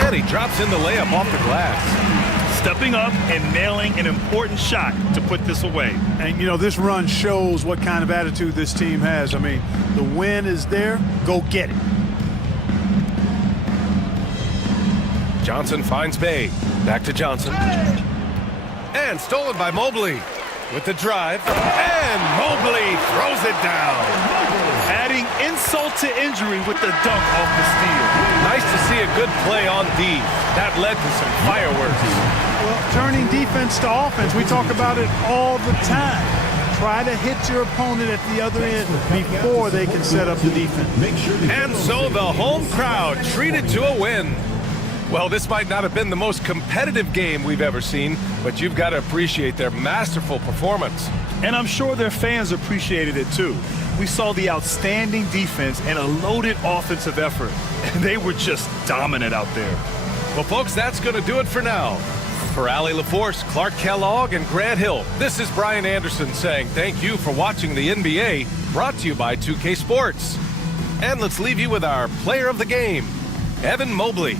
And he drops in the layup off the glass. Stepping up and nailing an important shot to put this away. And, you know, this run shows what kind of attitude this team has. I mean, the win is there. Go get it. Johnson finds Bay. Back to Johnson. And stolen by Mobley. With the drive. And Mobley throws it down. Adding insult to injury with the dunk off the steal. Nice to see a good play on D. That led to some fireworks. Well, turning defense to offense, we talk about it all the time. Try to hit your opponent at the other end before they can set up the defense. And so the home crowd treated to a win. Well, this might not have been the most competitive game we've ever seen, but you've got to appreciate their masterful performance. And I'm sure their fans appreciated it too. We saw the outstanding defense and a loaded offensive effort, and they were just dominant out there. Well, folks, that's going to do it for now. For Allie LaForce, Clark Kellogg, and Grant Hill, this is Brian Anderson saying thank you for watching the NBA, brought to you by 2K Sports. And let's leave you with our player of the game, Evan Mobley.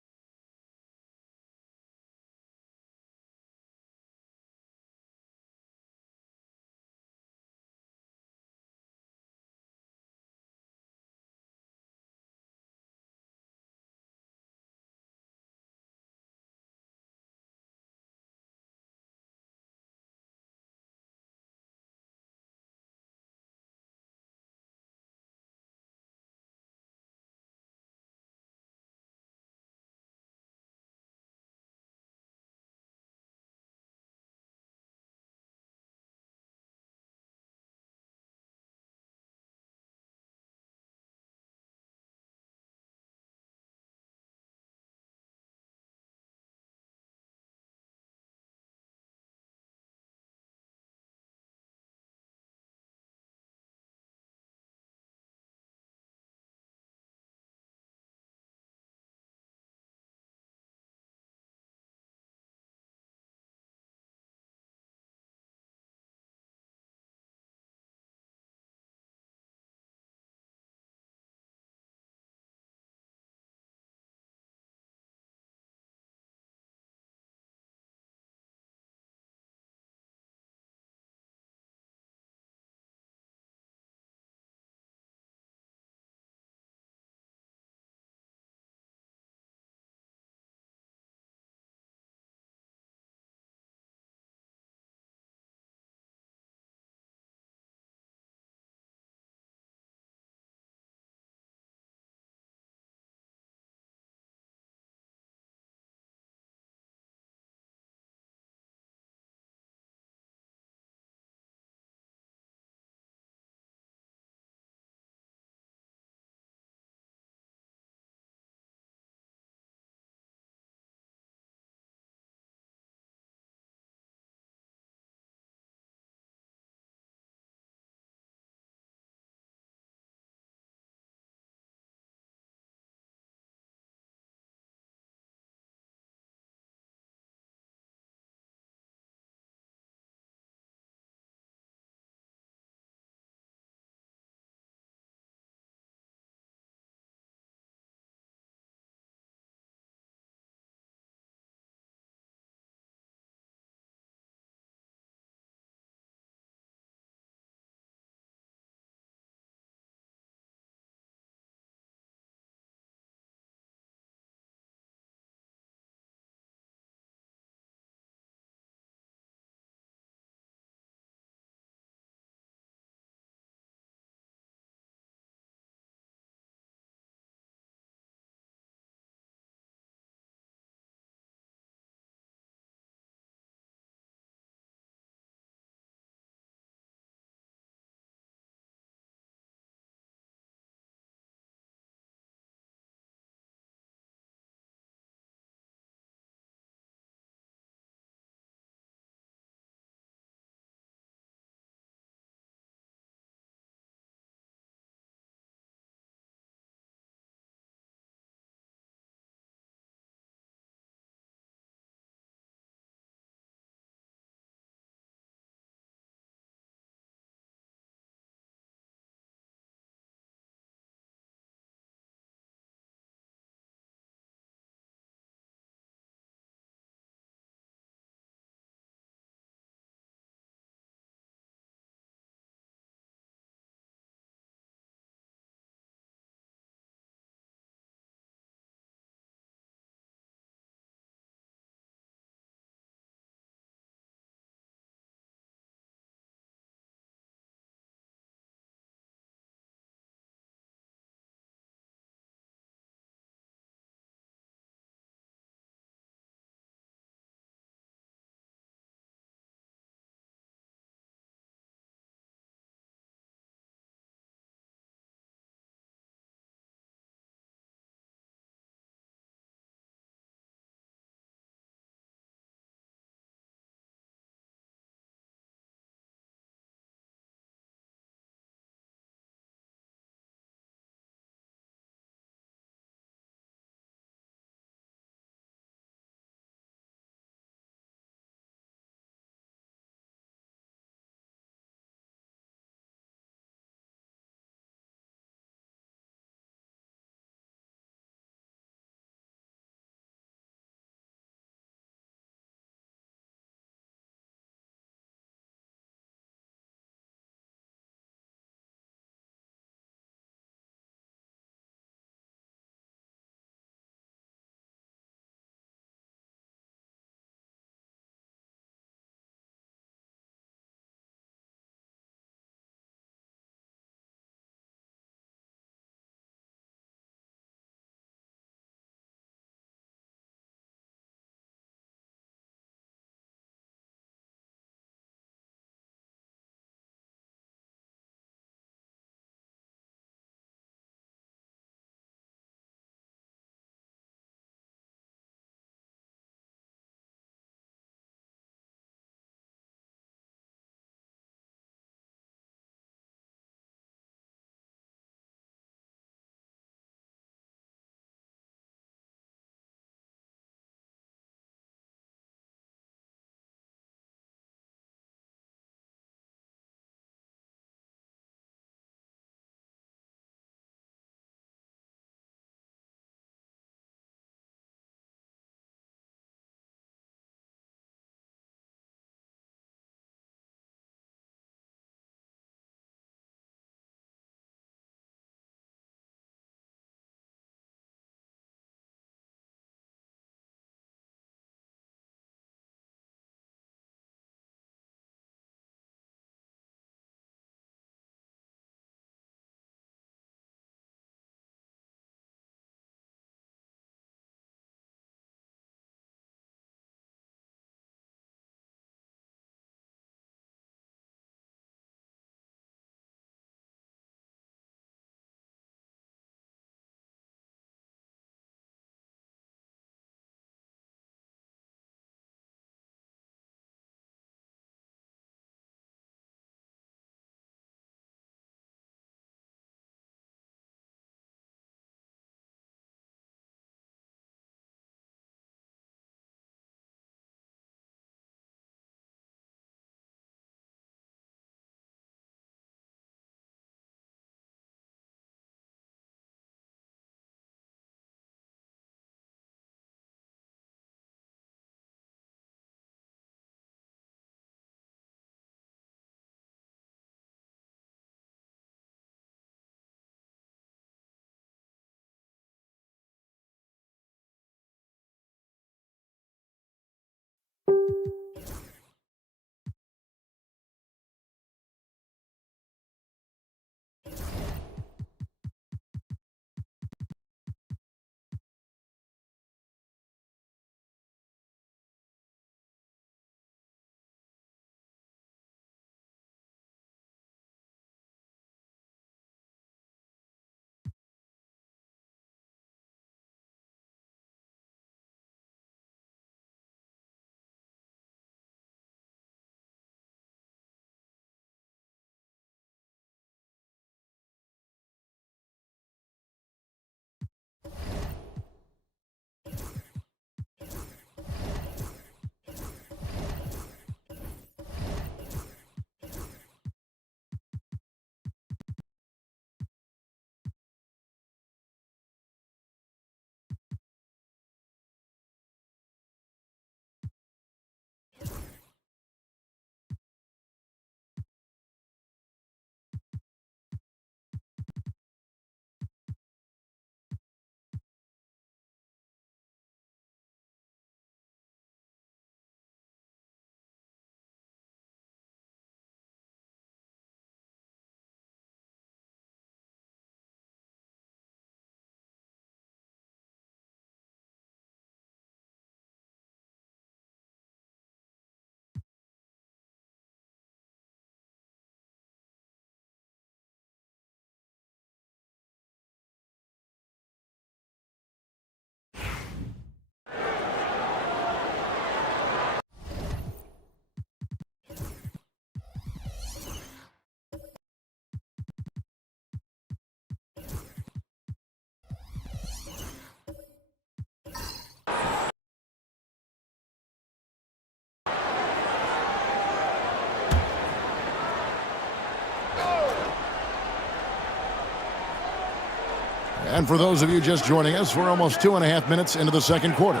And for those of you just joining us, we're almost 2.5 minutes into the second quarter.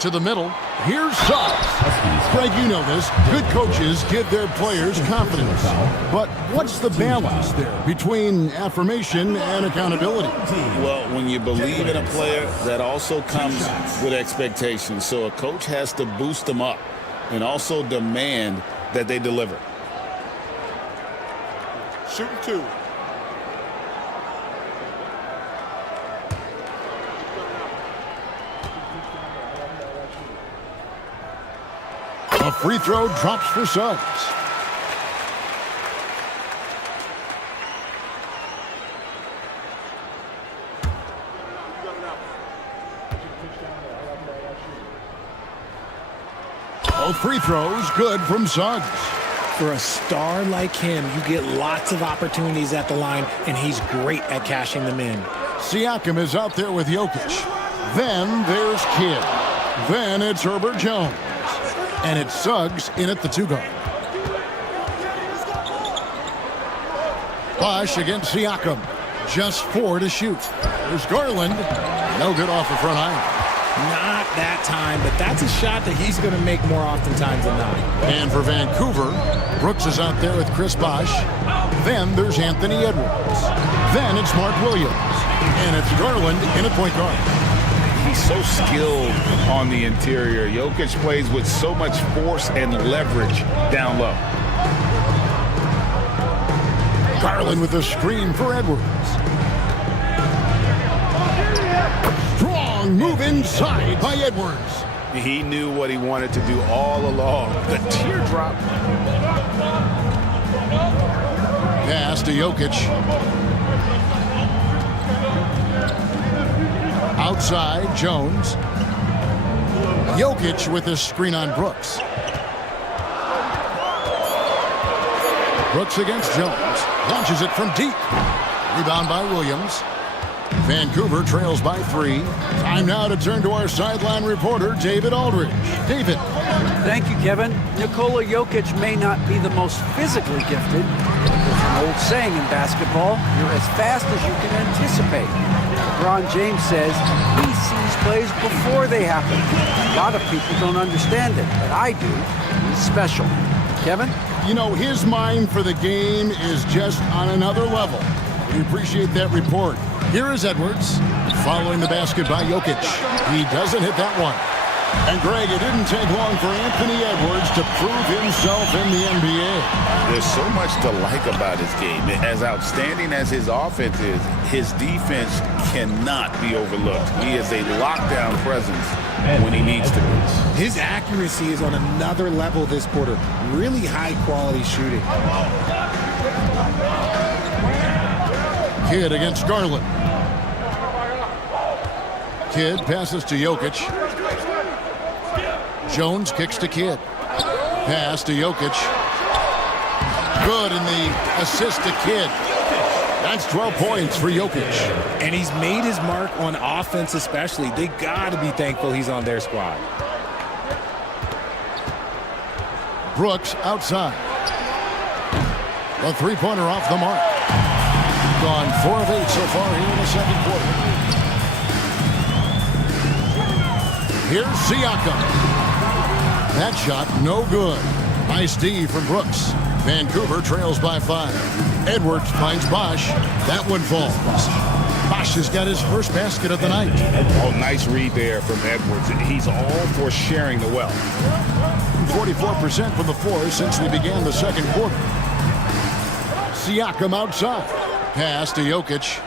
To the middle, here's Suggs. Greg, you know this. Good coaches give their players confidence. But what's the balance there between affirmation and accountability? Well, when you believe in a player, that also comes with expectations. So a coach has to boost them up and also demand that they deliver. Shooting two. A free throw drops for Suggs. Both free throws good from Suggs. For a star like him, you get lots of opportunities at the line, and he's great at cashing them in. Siakam is out there with Jokic. Then there's Kidd. Then it's Herbert Jones. And it's Suggs in at the two-guard. Bosh against Siakam. Just 4 to shoot. There's Garland. No good off the front iron. Not that time, but that's a shot that he's going to make more oftentimes than not. And for Vancouver, Brooks is out there with Chris Bosh. Then there's Anthony Edwards. Then it's Mark Williams. And it's Garland in at point guard. He's so skilled on the interior. Jokic plays with so much force and leverage down low. Garland with a screen for Edwards. Strong move inside by Edwards. He knew what he wanted to do all along. The teardrop. Pass to Jokic. Outside, Jones. Jokic with a screen on Brooks. Brooks against Jones. Launches it from deep. Rebound by Williams. Vancouver trails by 3. Time now to turn to our sideline reporter, David Aldridge. David. Thank you, Kevin. Nikola Jokic may not be the most physically gifted. There's an old saying in basketball, you're as fast as you can anticipate. LeBron James says he sees plays before they happen. A lot of people don't understand it, but I do. He's special. Kevin? You know, his mind for the game is just on another level. We appreciate that report. Here is Edwards, following the basket by Jokic. He doesn't hit that one. And Greg, it didn't take long for Anthony Edwards to prove himself in the NBA. There's so much to like about his game. As outstanding as his offense is, his defense cannot be overlooked. He is a lockdown presence when he needs to be. His accuracy is on another level this quarter. Really high-quality shooting. Kidd against Garland. Kidd passes to Jokic. Jones kicks to Kidd. Pass to Jokic. Good, and the assist to Kidd. That's 12 points for Jokic. And he's made his mark on offense especially. They got to be thankful he's on their squad. Brooks outside. The three-pointer off the mark. Gone 4 of 8 so far here in the second quarter. Here's Siakam. That shot no good. Nice D from Brooks. Vancouver trails by 5. Edwards finds Bosch. That one falls. Bosch has got his first basket of the night. Oh, nice read there from Edwards. He's all for sharing the wealth. 44% from the floor since we began the second quarter. Siakam outside. Pass to Jokic.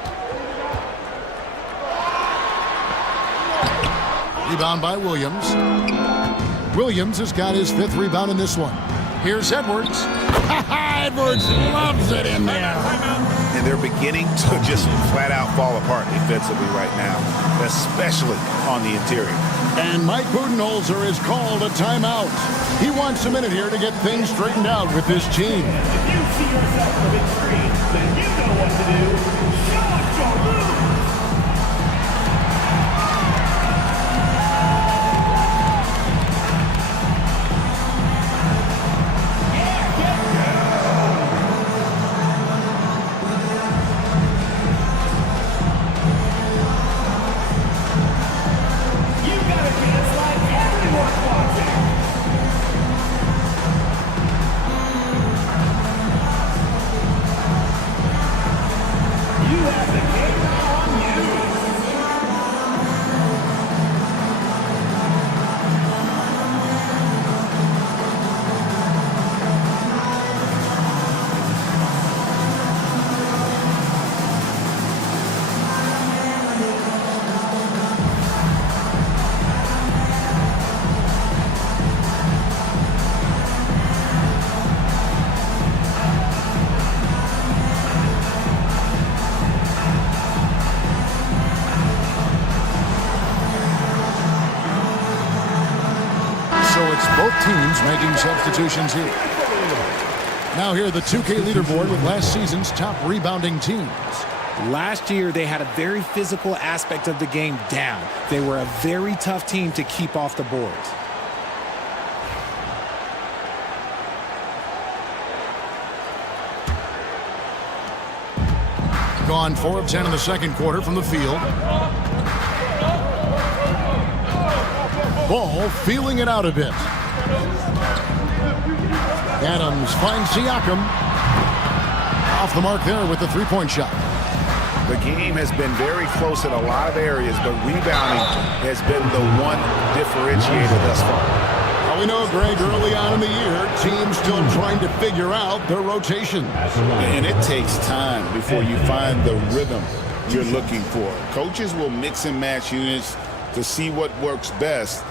Rebound by Williams. Williams has got his 5th rebound in this one. Here's Edwards. Edwards loves it in there. And they're beginning to just flat out fall apart defensively right now, especially on the interior. And Mike Budenholzer has called a timeout. He wants a minute here to get things straightened out with this team. If you see yourself on the big screen, then you know what to do. Show us your moves. Both teams making substitutions here. Now here the 2K leaderboard with last season's top rebounding teams. Last year, they had a very physical aspect of the game down. They were a very tough team to keep off the boards. Gone 4 of 10 in the second quarter from the field. Ball feeling it out a bit. Adams finds Siakam. Off the mark there with the three-point shot. The game has been very close in a lot of areas, but rebounding has been the one differentiator thus far. Well, we know, Greg, early on in the year, teams still trying to figure out their rotation. And it takes time before you find the rhythm you're looking for. Coaches will mix and match units to see what works best,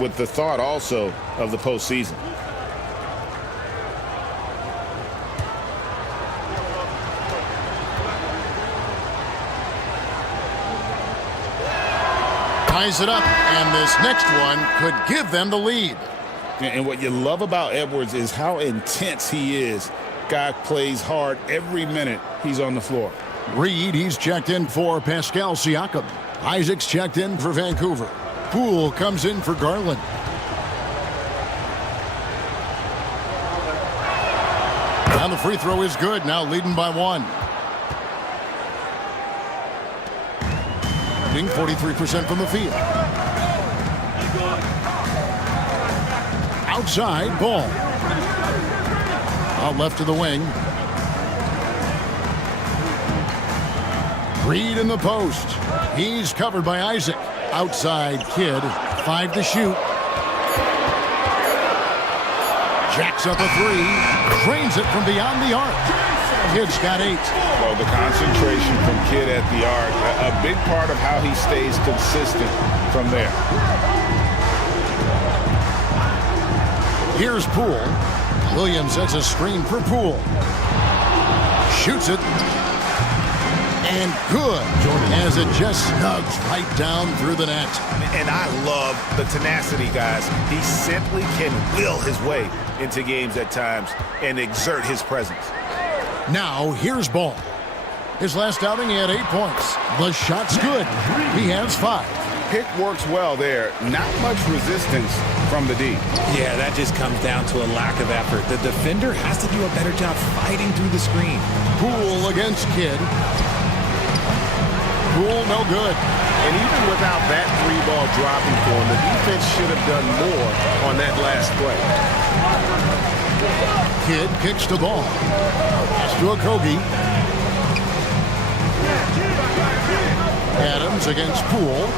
with the thought also of the postseason. Ties it up, and this next one could give them the lead. And what you love about Edwards is how intense he is. Guy plays hard every minute he's on the floor. Reed, he's checked in for Pascal Siakam. Isaac's checked in for Vancouver. Poole comes in for Garland. And the free throw is good, now leading by 1. 43% from the field. Outside, Ball. Out left to the wing. Reed in the post. He's covered by Isaac. Outside Kidd, 5 to shoot. Jacks up a 3, drains it from beyond the arc. Kidd's got 8. Well, the concentration from Kidd at the arc, a big part of how he stays consistent from there. Here's Poole. Williams sets a screen for Poole. Shoots it. And good, as it just snugs right down through the net. And I love the tenacity, guys. He simply can will his way into games at times and exert his presence. Now, here's Ball. His last outing, he had 8 points. The shot's good. He has 5. Pick works well there. Not much resistance from the D. Yeah, that just comes down to a lack of effort. The defender has to do a better job fighting through the screen. Poole against Kidd. Poole, no good. And even without that 3-ball dropping for him, the defense should have done more on that last play. Kidd kicks the ball. Pass to Okogie. Adams against Poole.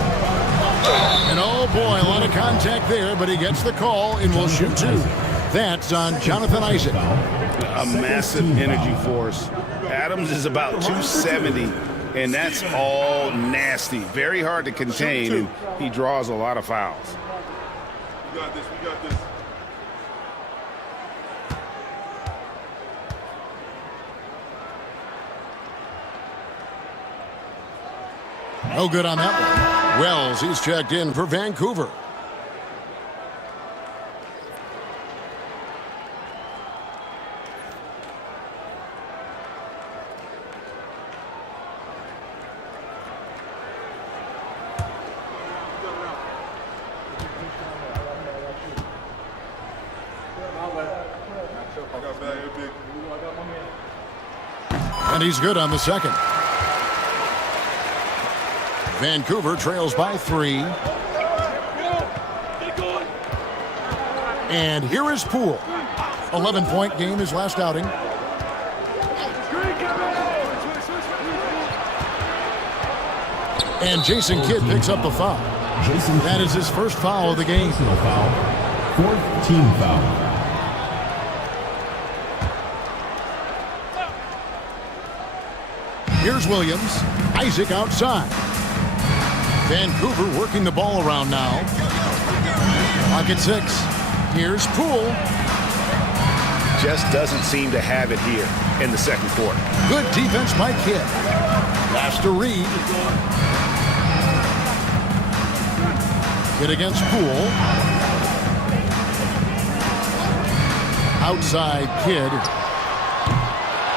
And oh boy, a lot of contact there, but he gets the call and will shoot 2. That's on Jonathan Isaac. A massive energy force. Adams is about 270. And that's all nasty. Very hard to contain, and he draws a lot of fouls. We got this, we got this. No good on that one. Wells, he's checked in for Vancouver. And he's good on the second. Vancouver trails by 3. And here is Poole. 11-point game his last outing. And Jason Kidd picks up the foul. That is his first foul of the game. Fourth team foul. Here's Williams. Isaac outside. Vancouver working the ball around now. Pocket 6. Here's Poole. Just doesn't seem to have it here in the second quarter. Good defense by Kidd. Pass to Reed. Kidd against Poole. Outside Kidd.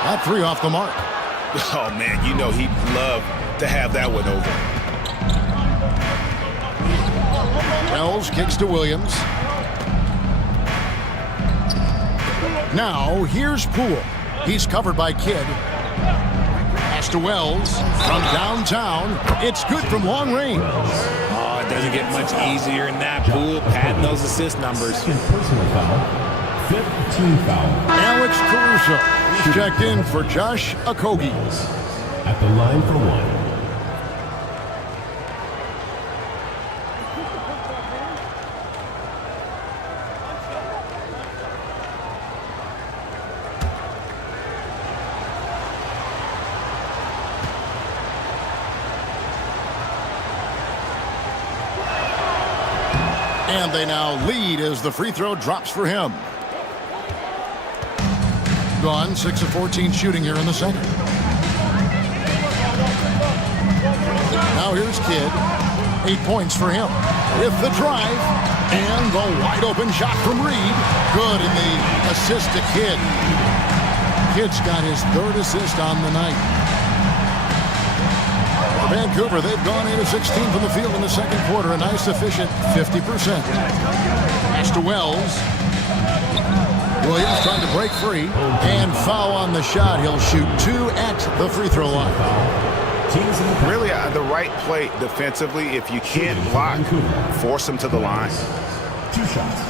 That 3 off the mark. Oh, man, you know he'd love to have that one over. Wells kicks to Williams. Now, here's Poole. He's covered by Kidd. Pass to Wells from downtown. It's good from long range. Oh, it doesn't get much easier than that. Poole padding those assist numbers. Personal foul. 15 foul. Alex Caruso. He's checked in for Josh Okogie. At the line for 1. And they now lead as the free throw drops for him. Gone, 6 of 14 shooting here in the second. Now here's Kidd. 8 points for him. With the drive and the wide open shot from Reed. Good in the assist to Kidd. Kidd's got his 3rd assist on the night. For Vancouver, they've gone 8 of 16 from the field in the second quarter. A nice efficient 50%. Pass to Wells. Williams trying to break free. And foul on the shot. He'll shoot 2 at the free throw line. Really the right play defensively. If you can't block, force him to the line. 2 shots.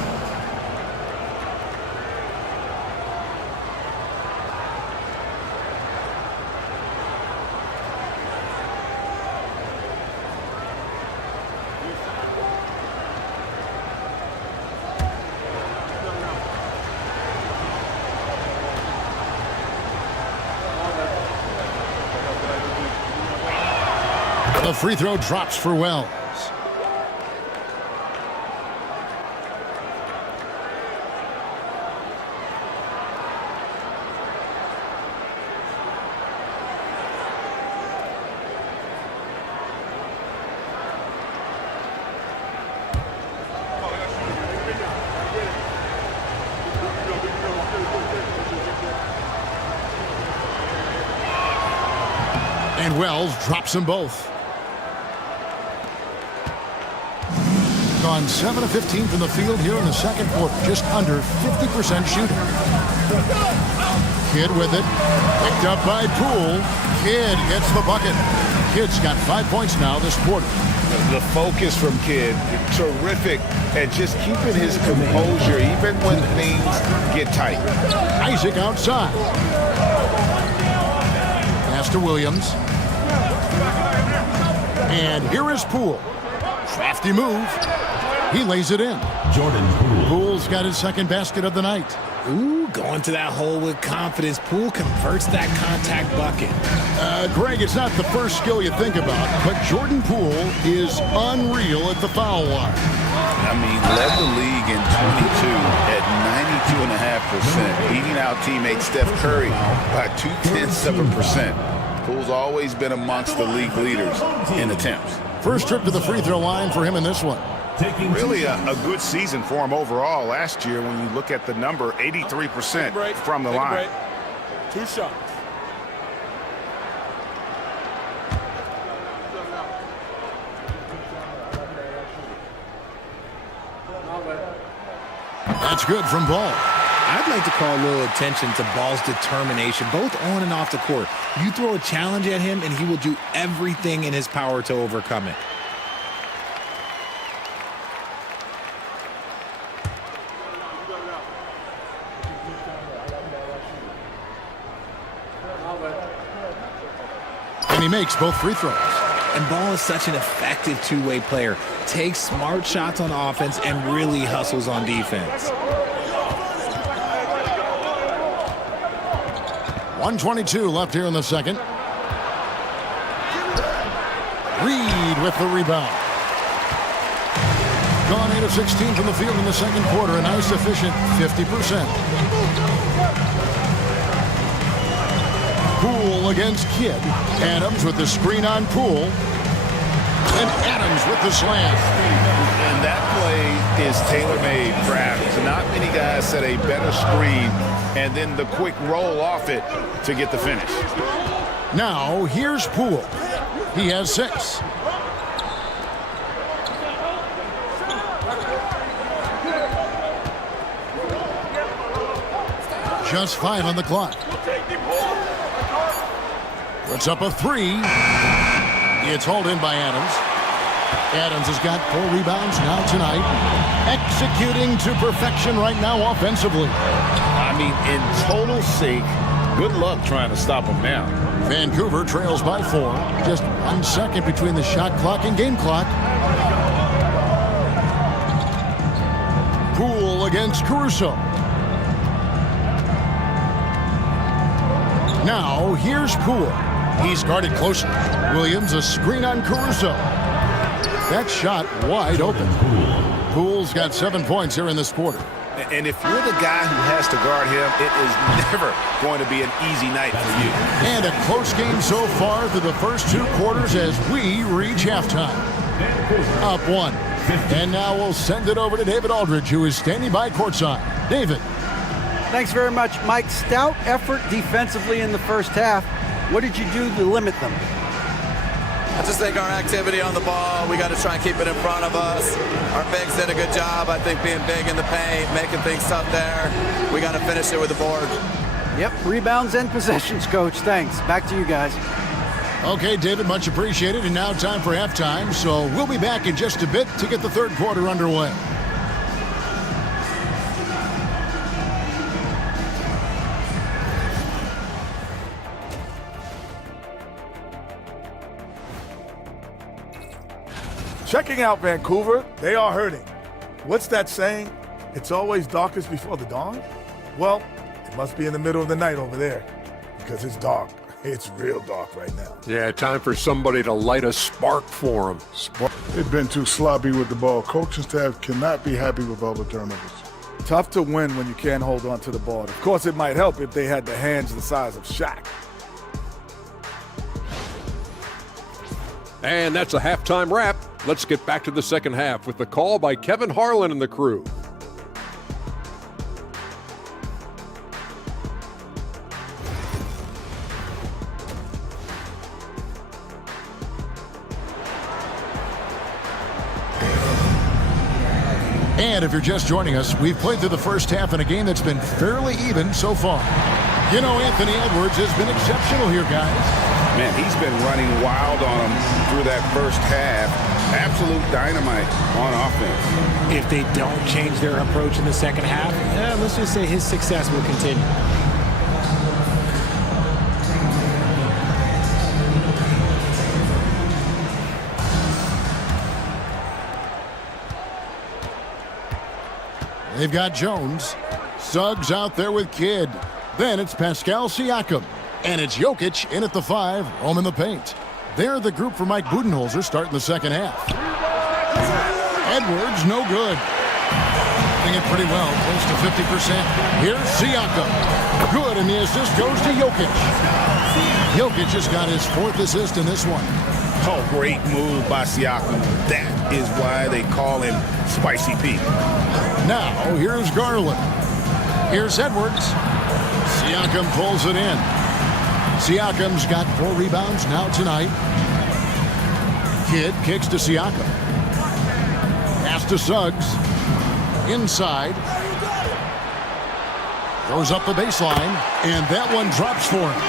The free throw drops for Wells. And Wells drops them both. Gone 7 of 15 from the field here in the second quarter. Just under 50% shooting. Kidd with it. Picked up by Poole. Kidd hits the bucket. Kidd's got 5 points now this quarter. The focus from Kidd, terrific at just keeping his composure even when things get tight. Isaac outside. Pass to Williams. And here is Poole. Crafty move. He lays it in. Jordan Poole. Poole's got his second basket of the night. Ooh, going to that hole with confidence. Poole converts that contact bucket. Greg, it's not the first skill you think about, but Jordan Poole is unreal at the foul line. I mean, led the league in 22 at 92.5%, beating out teammate Steph Curry by 0.2%. Poole's always been amongst the league leaders in attempts. First trip to the free throw line for him in this one. Really a good season for him overall last year when you look at the number, 83% from the line. 2 shots. That's good from Ball. I'd like to call a little attention to Ball's determination, both on and off the court. You throw a challenge at him, and he will do everything in his power to overcome it. And he makes both free throws. And Ball is such an effective two-way player. Takes smart shots on offense and really hustles on defense. 1:22 left here in the second. Reed with the rebound. Gone 8 of 16 from the field in the second quarter. A nice efficient 50%. Poole against Kidd. Adams with the screen on Poole. And Adams with the slam. And that play is tailor-made for Adams. Not many guys set a better screen and then the quick roll off it to get the finish. Now here's Poole. He has 6. Just 5 on the clock. Puts up a 3. It's hauled in by Adams. Adams has got 4 rebounds now tonight. Executing to perfection right now offensively. I mean, in total sync. Good luck trying to stop him now. Vancouver trails by 4. Just 1 second between the shot clock and game clock. Poole against Caruso. Now here's Poole. He's guarded closely. Williams a screen on Caruso. That shot wide open. Poole's got 7 points here in this quarter. And if you're the guy who has to guard him, it is never going to be an easy night for you. And a close game so far through the first 2 quarters as we reach halftime. Up 1. And now we'll send it over to David Aldridge, who is standing by courtside. David. Thanks very much, Mike. Stout effort defensively in the first half. What did you do to limit them? I just think our activity on the ball, we got to try and keep it in front of us. Our bigs did a good job, I think, being big in the paint, making things tough there. We got to finish it with the board. Yep, rebounds and possessions, Coach. Thanks. Back to you guys. Okay, David, much appreciated. And now time for halftime, so we'll be back in just a bit to get the third quarter underway. Checking out Vancouver, they are hurting. What's that saying? It's always darkest before the dawn? Well, it must be in the middle of the night over there because it's dark. It's real dark right now. Yeah, time for somebody to light a spark for him. They've been too sloppy with the ball. Coaching staff cannot be happy with all the turnovers. Tough to win when you can't hold on to the ball. Of course, it might help if they had the hands the size of Shaq. And that's a halftime wrap. Let's get back to the second half with the call by Kevin Harlan and the crew. And if you're just joining us, we've played through the first half in a game that's been fairly even so far. You know, Anthony Edwards has been exceptional here, guys. Man, he's been running wild on them through that first half. Absolute dynamite on offense. If they don't change their approach in the second half, let's just say his success will continue. They've got Jones. Suggs out there with Kidd. Then it's Pascal Siakam. And it's Jokic in at the 5, home in the paint. They're the group for Mike Budenholzer starting the second half. Edwards, no good. Doing it pretty well, close to 50%. Here's Siakam. Good, and the assist goes to Jokic. Jokic just got his 4th assist in this one. Oh, great move by Siakam. That is why they call him Spicy Pete. Now, here's Garland. Here's Edwards. Siakam pulls it in. Siakam's got 4 rebounds now tonight. Kidd kicks to Siakam. Pass to Suggs. Inside. Goes up the baseline, and that one drops for him.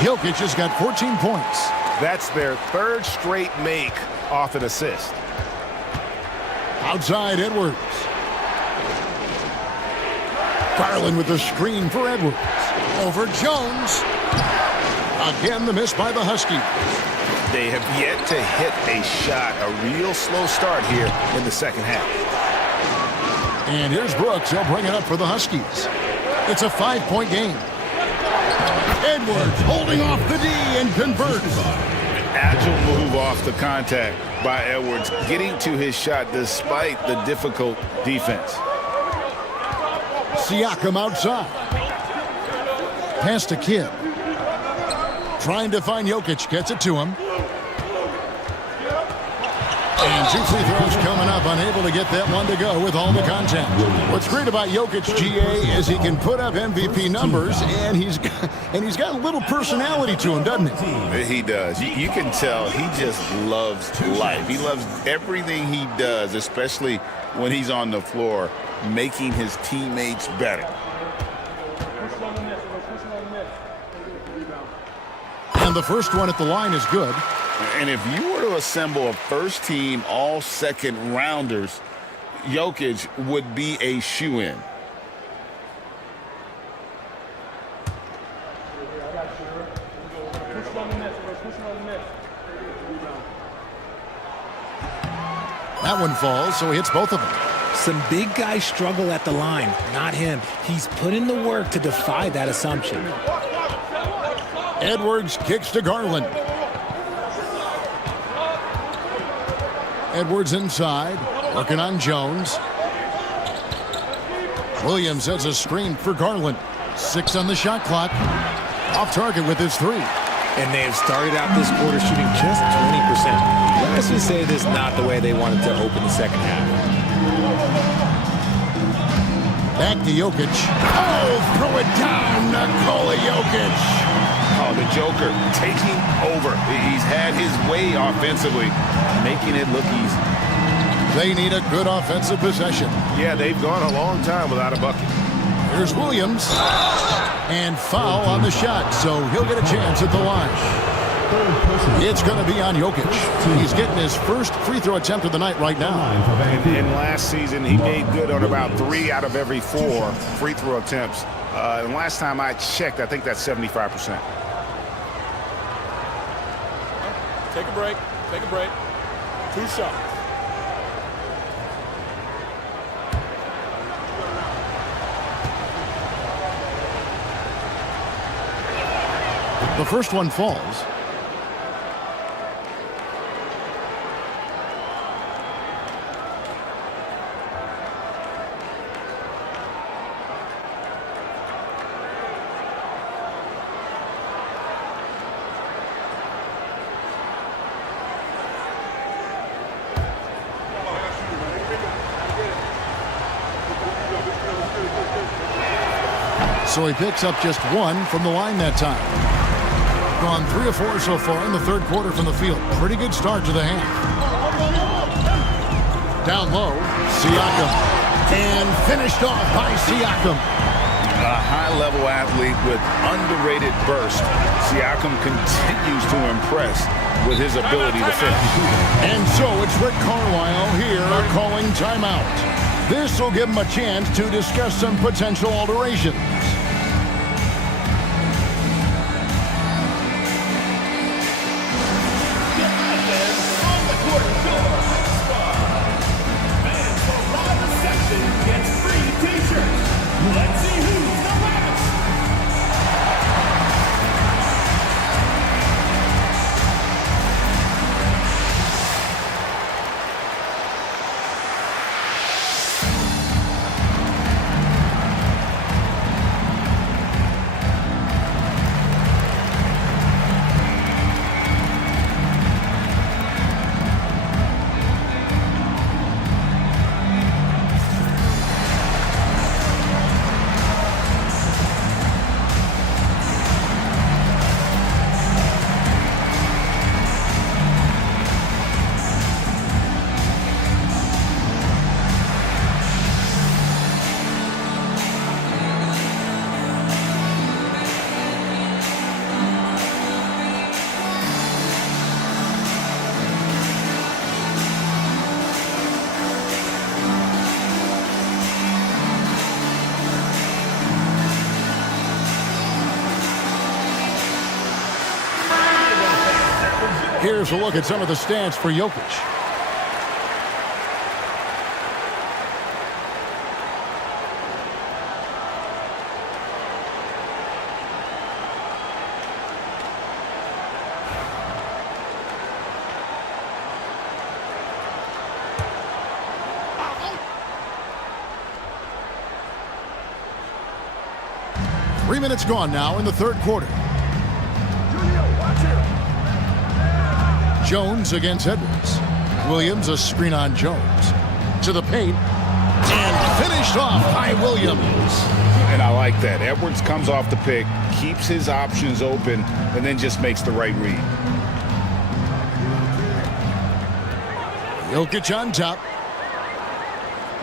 Jokic has got 14 points. That's their 3rd straight make off an assist. Outside Edwards. Garland with the screen for Edwards. Over Jones. Again, the miss by the Huskies. They have yet to hit a shot, a real slow start here in the second half. And here's Brooks. He'll bring it up for the Huskies. It's a 5-point game. Edwards holding off the D and converts. Agile move off the contact by Edwards, getting to his shot despite the difficult defense. Siakam outside. Pass to Kidd. Trying to find Jokic, gets it to him. And 2 free throws coming up, unable to get that one to go with all the contact. What's great about Jokic, GA, is he can put up MVP numbers, and he's got a little personality to him, doesn't he? He does. You can tell he just loves life. He loves everything he does, especially when he's on the floor, making his teammates better. And the first one at the line is good. And if you were to assemble a first-team all-second rounders, Jokic would be a shoo-in. That one falls, so he hits both of them. Some big guys struggle at the line, not him. He's put in the work to defy that assumption. Edwards kicks to Garland. Edwards inside, working on Jones. Williams has a screen for Garland. 6 on the shot clock. Off target with his 3. And they have started out this quarter shooting just 20%. Let's just say this is not the way they wanted to open the second half. Back to Jokic. Oh, throw it down, Nikola Jokic. Oh, the Joker taking over. He's had his way offensively, making it look easy. They need a good offensive possession. Yeah, they've gone a long time without a bucket. Here's Williams. And foul on the shot, so he'll get a chance at the line. It's going to be on Jokic. He's getting his first free throw attempt of the night right now. And last season, he made good on about 3 out of every 4 free throw attempts. And last time I checked, I think that's 75%. Take a break. Take a break. 2 shots. The first one falls. So he picks up just one from the line that time. Gone 3 of 4 so far in the third quarter from the field. Pretty good start to the half. Down low, Siakam. And finished off by Siakam. A high-level athlete with underrated burst. Siakam continues to impress with his ability to finish. And so it's Rick Carlisle here calling timeout. This will give him a chance to discuss some potential alterations. Let's see who's the loudest. Here's a look at some of the stats for Jokic. Three minutes gone now in the third quarter. Jones against Edwards. Williams, a screen on Jones. To the paint. And finished off by Williams. And I like that. Edwards comes off the pick, keeps his options open, and then just makes the right read. Jokic on top.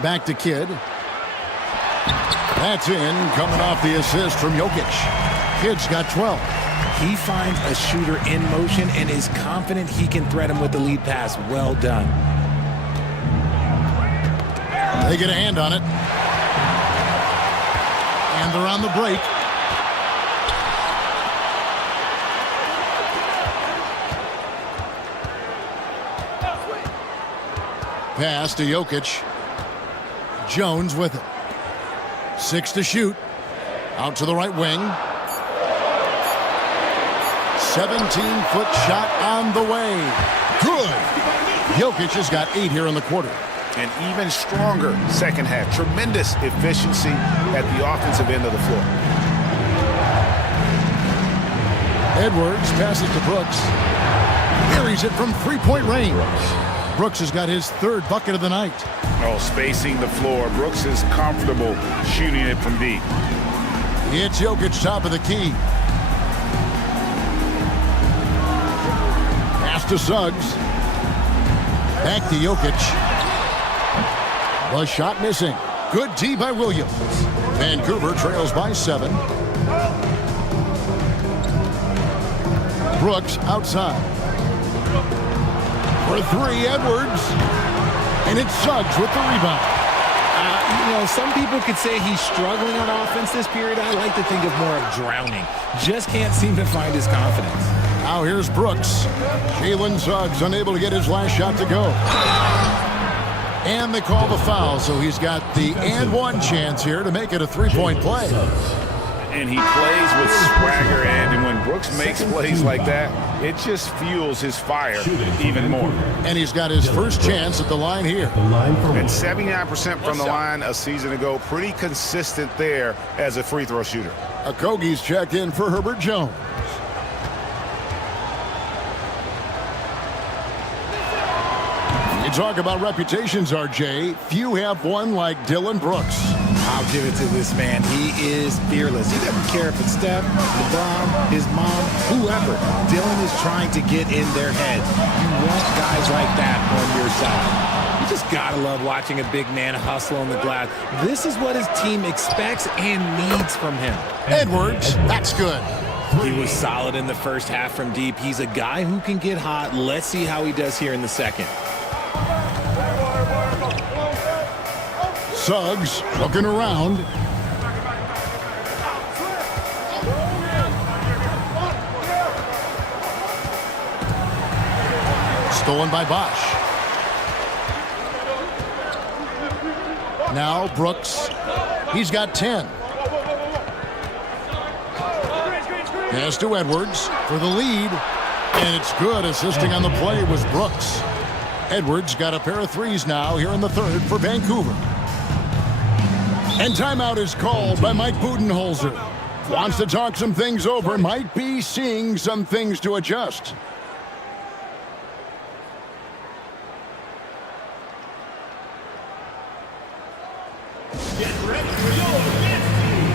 Back to Kidd. That's in, coming off the assist from Jokic. Kidd's got 12. He finds a shooter in motion and is confident he can thread him with the lead pass. Well done. They get a hand on it. And they're on the break. Pass to Jokic. Jones with it. 6 to shoot. Out to the right wing. 17-foot shot on the way. Good. Jokic has got 8 here in the quarter. An even stronger second half. Tremendous efficiency at the offensive end of the floor. Edwards passes to Brooks. Carries it from three-point range. Brooks has got his third bucket of the night. Oh, spacing the floor. Brooks is comfortable shooting it from deep. It's Jokic top of the key. Pass to Suggs. Back to Jokic. The shot missing. Good D by Williams. Vancouver trails by 7. Brooks outside. For 3, Edwards. And it's Suggs with the rebound. Some people could say he's struggling on offense this period. I like to think of more of drowning. Just can't seem to find his confidence. Now here's Brooks. Jalen Suggs unable to get his last shot to go. And they call the foul, so he's got the and one chance here to make it a 3-point play. And he plays with swagger, and when Brooks makes plays like that, it just fuels his fire even more. And he's got his first chance at the line here. And 79% from the line a season ago. Pretty consistent there as a free throw shooter. Okogie's checked in for Herbert Jones. You talk about reputations, RJ. Few have one like Dylan Brooks. I'll give it to this man. He is fearless. He doesn't care if it's Steph, LeBron, his mom, whoever. Dylan is trying to get in their head. You want guys like that on your side. You just gotta love watching a big man hustle on the glass. This is what his team expects and needs from him. Edwards, that's good. He was solid in the first half from deep. He's a guy who can get hot. Let's see how he does here in the second. Suggs looking around. Stolen by Bosch. Now Brooks. He's got 10. Pass to Edwards for the lead. And it's good. Assisting on the play was Brooks. Edwards got a pair of threes now here in the third for Vancouver. And timeout is called by Mike Budenholzer. Wants to talk some things over. Might be seeing some things to adjust. Get ready for your dance team.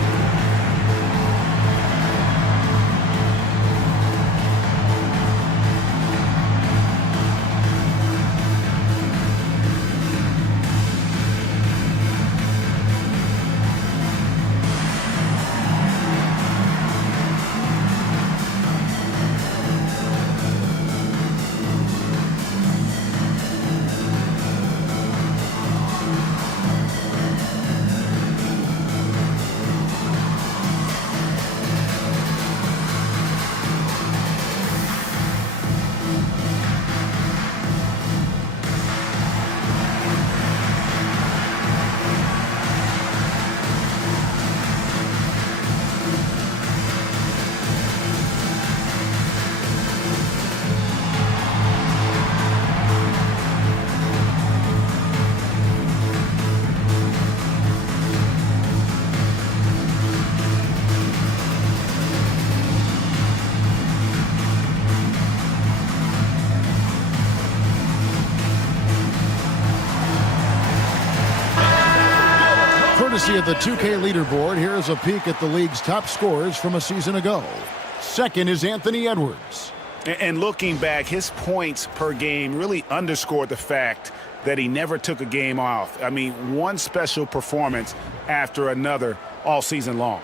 Courtesy of the 2K leaderboard, here's a peek at the league's top scorers from a season ago. Second is Anthony Edwards. And looking back, his points per game really underscored the fact that he never took a game off. I mean, one special performance after another all season long.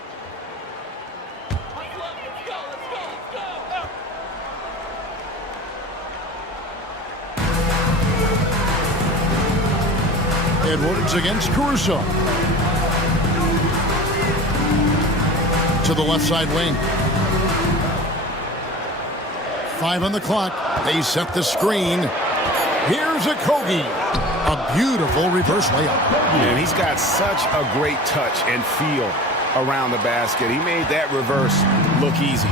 Edwards against Caruso. To the left side wing. 5 on the clock. They set the screen. Here's Okogie. A beautiful reverse layup. And he's got such a great touch and feel around the basket. He made that reverse look easy.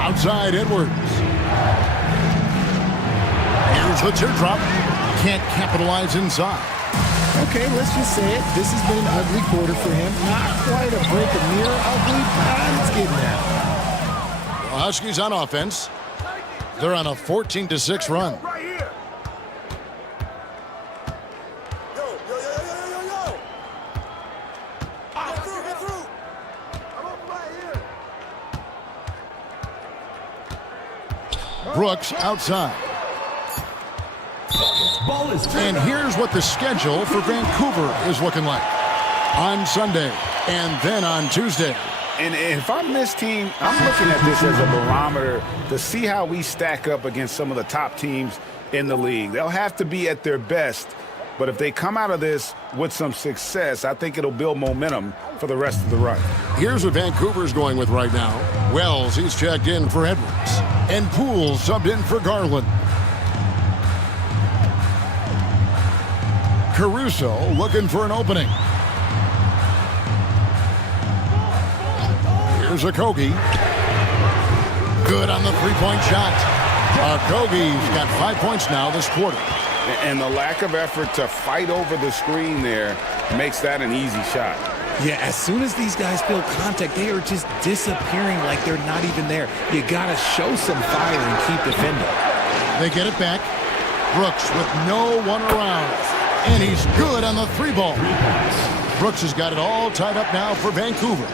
Outside Edwards. Here's the teardrop. Can't capitalize inside. Okay, let's just say it. This has been an ugly quarter for him. Not quite a break of mirror ugly, but it's getting there. The Huskies on offense. They're on a 14-6 run. Brooks outside. And here's what the schedule for Vancouver is looking like. On Sunday and then on Tuesday. And if I'm this team, I'm looking at this as a barometer to see how we stack up against some of the top teams in the league. They'll have to be at their best, but if they come out of this with some success, I think it'll build momentum for the rest of the run. Here's what Vancouver's going with right now. Wells, he's checked in for Edwards. And Poole subbed in for Garland. Caruso looking for an opening. Here's Okogie. Good on the three-point shot. Okogie's got 5 points now this quarter. And the lack of effort to fight over the screen there makes that an easy shot. Yeah, as soon as these guys feel contact, they are just disappearing like they're not even there. You got to show some fire and keep defending. They get it back. Brooks with no one around. And he's good on the three ball. Brooks has got it all tied up now for Vancouver.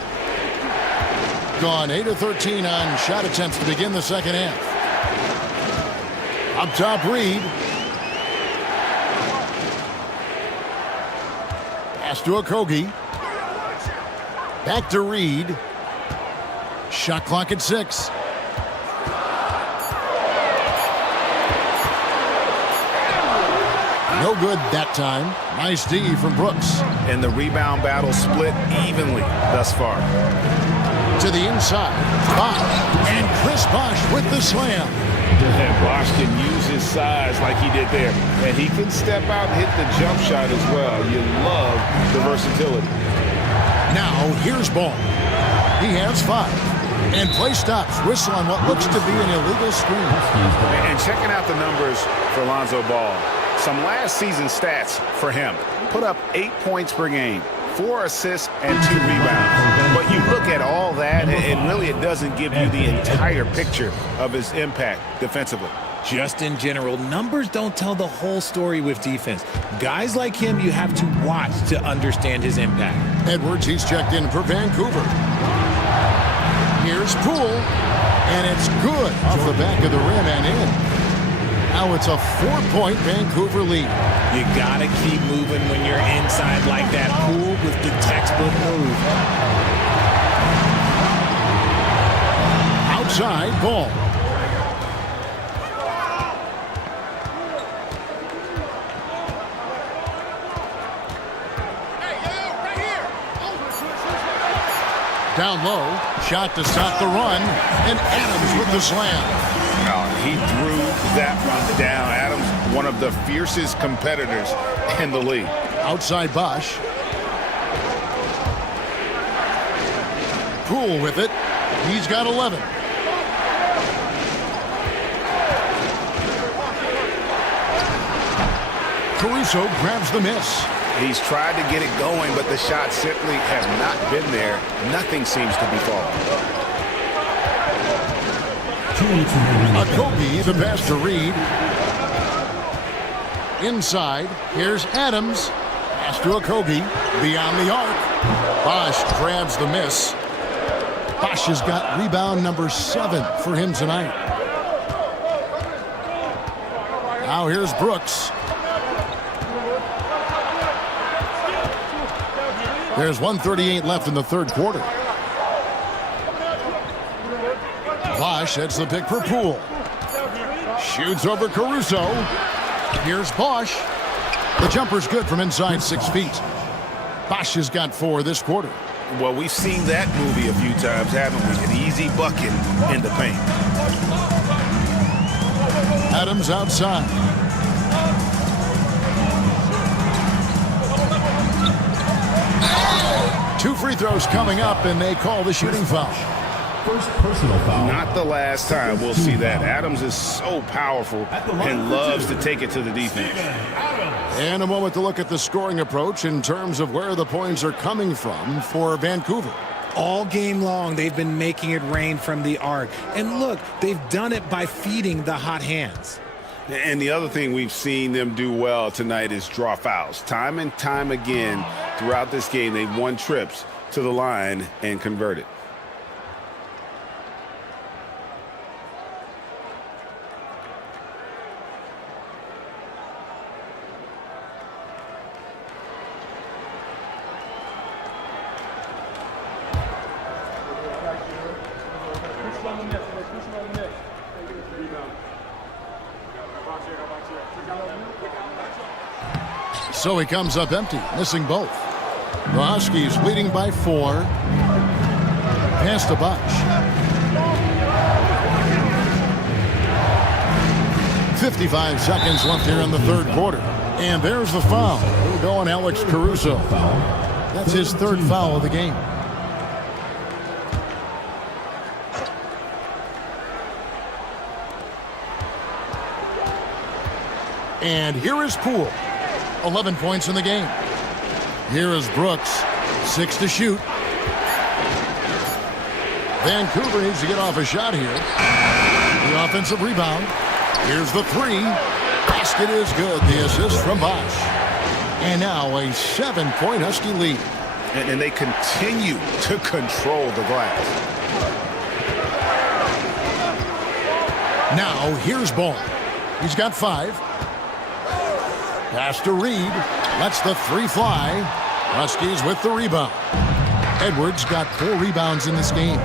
Gone 8 of 13 on shot attempts to begin the second half. Up top, Reed. Pass to Okogie. Back to Reed. Shot clock at 6. No good that time. Nice D from Brooks. And the rebound battle split evenly thus far. To the inside. Bosh. And Chris Bosh with the slam. And Bosh can use his size like he did there. And he can step out and hit the jump shot as well. You love the versatility. Now here's Ball. He has 5. And play stops. Whistle on what looks to be an illegal screen. And checking out the numbers for Lonzo Ball. Some last season stats for him. Put up 8 points per game, 4 assists, and 2 rebounds. But you look at all that, and really it doesn't give you the entire picture of his impact defensively. Just in general, numbers don't tell the whole story with defense. Guys like him, you have to watch to understand his impact. Edwards, he's checked in for Vancouver. Here's Poole, and it's good off the back of the rim and in. Now it's a 4-point Vancouver lead. You gotta keep moving when you're inside like that. Poole with the textbook move. Outside, Ball. Down low, shot to stop the run, and Adams with the slam. He threw that one down. Adams, one of the fiercest competitors in the league. Outside Bosh. Poole with it. He's got 11. Caruso grabs the miss. He's tried to get it going, but the shots simply have not been there. Nothing seems to be falling. Okogie, the pass to Reed. Inside, here's Adams. Pass to Okogie, beyond the arc. Bosh grabs the miss. Bosh has got rebound number 7 for him tonight. Now here's Brooks. There's 1:38 left in the third quarter. Bosh heads the pick for Poole. Shoots over Caruso. Here's Bosh. The jumper's good from inside 6 feet. Bosh has got 4 this quarter. Well, we've seen that movie a few times, haven't we? An easy bucket in the paint. Adams outside. Two free throws coming up, and they call the shooting foul. First personal foul. Not the last time we'll see that. Adams is so powerful and loves to take it to the defense. And a moment to look at the scoring approach in terms of where the points are coming from for Vancouver. All game long, they've been making it rain from the arc. And look, they've done it by feeding the hot hands. And the other thing we've seen them do well tonight is draw fouls. Time and time again throughout this game, they've won trips to the line and converted. So he comes up empty, missing both. The Huskies leading by 4. Pass to Bosh. 55 seconds left here in the third quarter. And there's the foul. We'll go on Alex Caruso. That's his third foul of the game. And here is Poole. 11 points in the game. Here is Brooks. 6 to shoot. Vancouver needs to get off a shot here. The offensive rebound. Here's the three. Basket is good. The assist from Bosch. And now a 7-point Husky lead. And they continue to control the glass. Now here's Ball. He's got 5. Pass to Reed. Lets the three fly. Huskies with the rebound. Edwards got 4 rebounds in this game.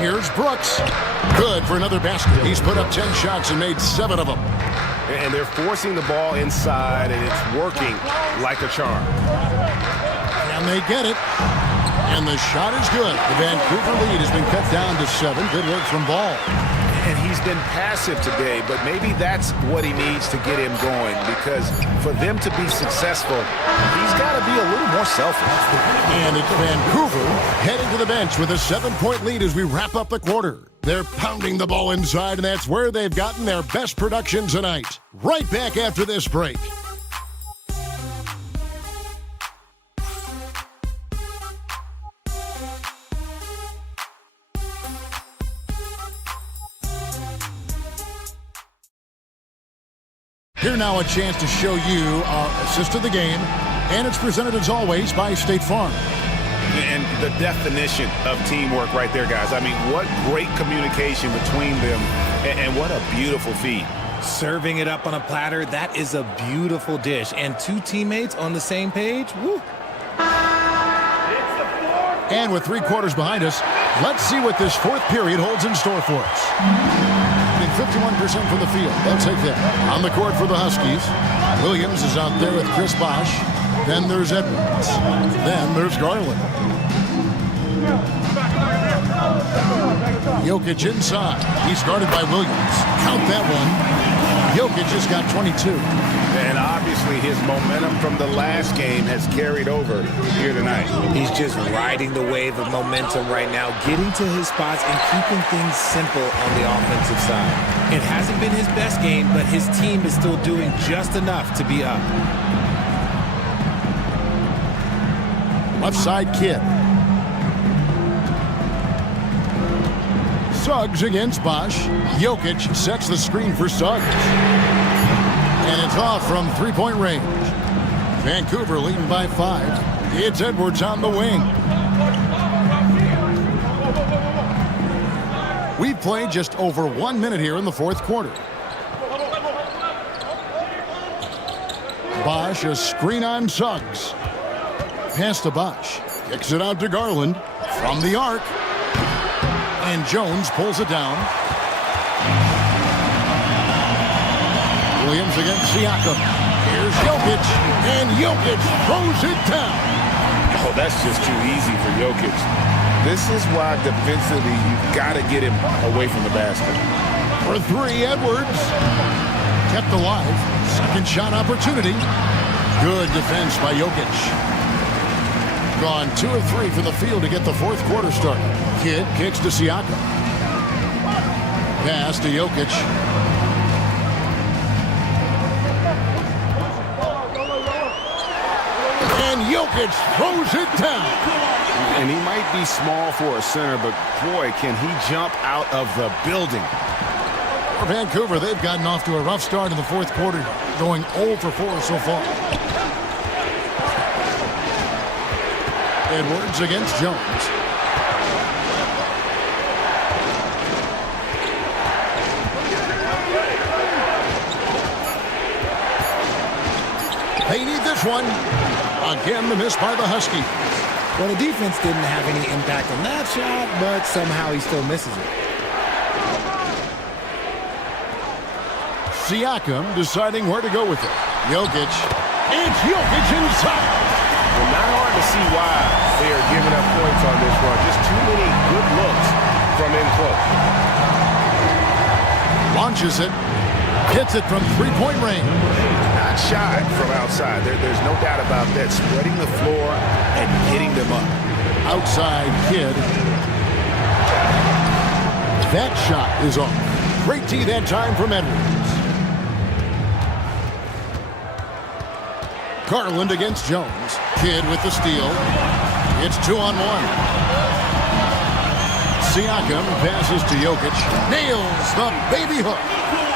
Here's Brooks. Good for another basket. He's put up 10 shots and made 7 of them. And they're forcing the ball inside, and it's working like a charm. And they get it. And the shot is good. The Vancouver lead has been cut down to 7. Good work from Ball. And he's been passive today, but maybe that's what he needs to get him going, because for them to be successful, he's got to be a little more selfish. And it's Vancouver heading to the bench with a 7-point lead as we wrap up the quarter. They're pounding the ball inside, and that's where they've gotten their best production tonight. Right back after this break. Here now a chance to show you our assist of the game, and it's presented as always by State Farm. And the definition of teamwork right there, guys. I mean, what great communication between them, and what a beautiful feed. Serving it up on a platter, that is a beautiful dish. And 2 teammates on the same page, woo. And with 3 quarters behind us, let's see what this 4th period holds in store for us. 51% from the field. They'll take that. On the court for the Huskies, Williams is out there with Chris Bosch. Then there's Edwards. Then there's Garland. Jokic inside. He's guarded by Williams. Count that one. Jokic just got 22. And obviously his momentum from the last game has carried over here tonight. He's just riding the wave of momentum right now, getting to his spots and keeping things simple on the offensive side. It hasn't been his best game, but his team is still doing just enough to be up. Left side Kidd. Suggs against Bosch. Jokic sets the screen for Suggs. And it's off from 3-point range. Vancouver leading by 5. It's Edwards on the wing. We've played just over 1 minute here in the 4th quarter. Bosch, a screen on Suggs. Pass to Bosch. Kicks it out to Garland from the arc. And Jones pulls it down. Williams against Siakam. Here's Jokic. And Jokic throws it down. Oh, that's just too easy for Jokic. This is why defensively you've got to get him away from the basket. For 3, Edwards. Kept alive. Second shot opportunity. Good defense by Jokic. Gone 2 of 3 from the field to get the 4th quarter started. Kidd kicks to Siakam. Pass to Jokic. And Jokic throws it down. And he might be small for a center, but boy, can he jump out of the building. For Vancouver, they've gotten off to a rough start in the 4th quarter, going 0 for 4 so far. Edwards against Jones. They need this one. Again, the miss by the Husky. Well, the defense didn't have any impact on that shot, but somehow he still misses it. Siakam deciding where to go with it. Jokic. It's Jokic inside. Well, not hard to see why they are giving up points on this run. Just too many good looks from in close. Launches it. Hits it from 3-point range. Not shy from outside. There's no doubt about that. Spreading the floor and hitting them up. Outside Kidd. That shot is off. Great tee that time from Edwards. Garland against Jones. Kidd with the steal. It's 2-on-1. Siakam passes to Jokic. Nails the baby hook.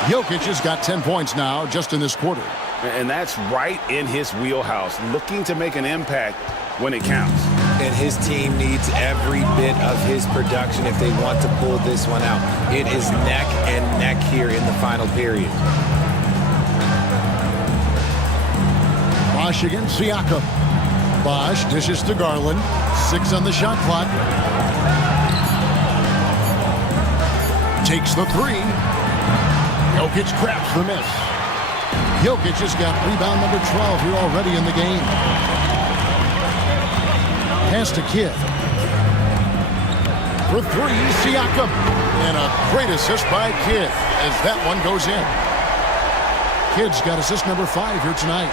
Jokic has got 10 points now just in this quarter. And that's right in his wheelhouse, looking to make an impact when it counts. And his team needs every bit of his production if they want to pull this one out. It is neck and neck here in the final period. Bosh against Siakam. Bosh dishes to Garland. 6 on the shot clock. Takes the 3. Jokic craps the miss. Jokic has got rebound number 12 here already in the game. Pass to Kidd. For 3, Siakam. And a great assist by Kidd as that one goes in. Kidd's got assist number 5 here tonight.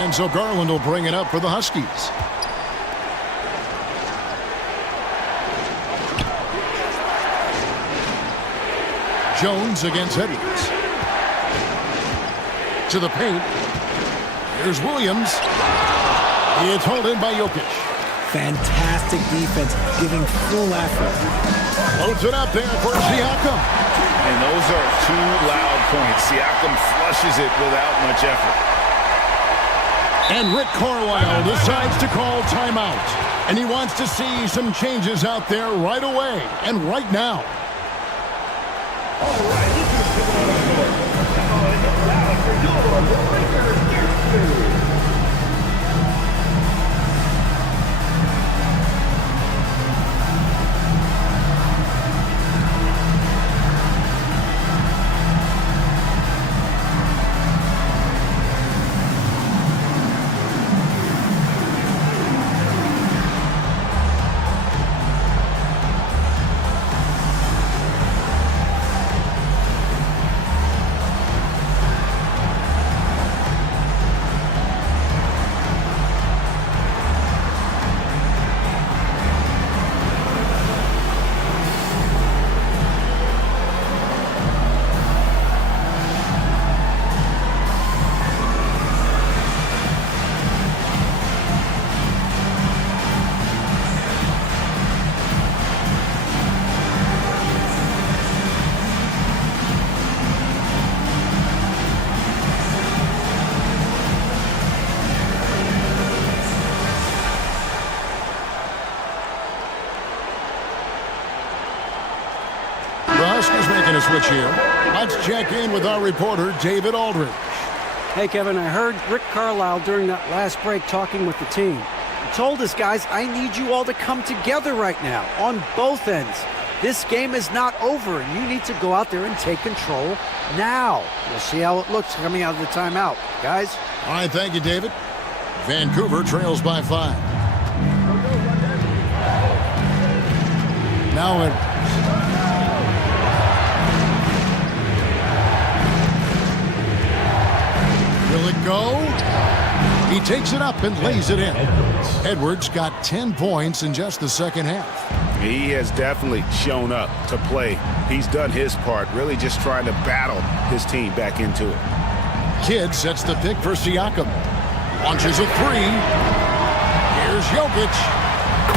And so Garland will bring it up for the Huskies. Jones against Edwards. To the paint. Here's Williams. It's hauled in by Jokic. Fantastic defense, giving full effort. Loads it up there for Siakam. And those are 2 loud points. Siakam flushes it without much effort. And Rick Carlisle decides to call timeout. And he wants to see some changes out there right away and right now. Huskies making a switch here. Let's check in with our reporter, David Aldridge. Hey, Kevin, I heard Rick Carlisle during that last break talking with the team. He told his guys, I need you all to come together right now on both ends. This game is not over, and you need to go out there and take control now. We'll see how it looks coming out of the timeout. Guys? All right, thank you, David. Vancouver trails by 5. Now Edwards. Will it go? He takes it up and lays it in. Edwards got 10 points in just the second half. He has definitely shown up to play. He's done his part, really just trying to battle his team back into it. Kidd sets the pick for Siakam. Launches a 3. Here's Jokic.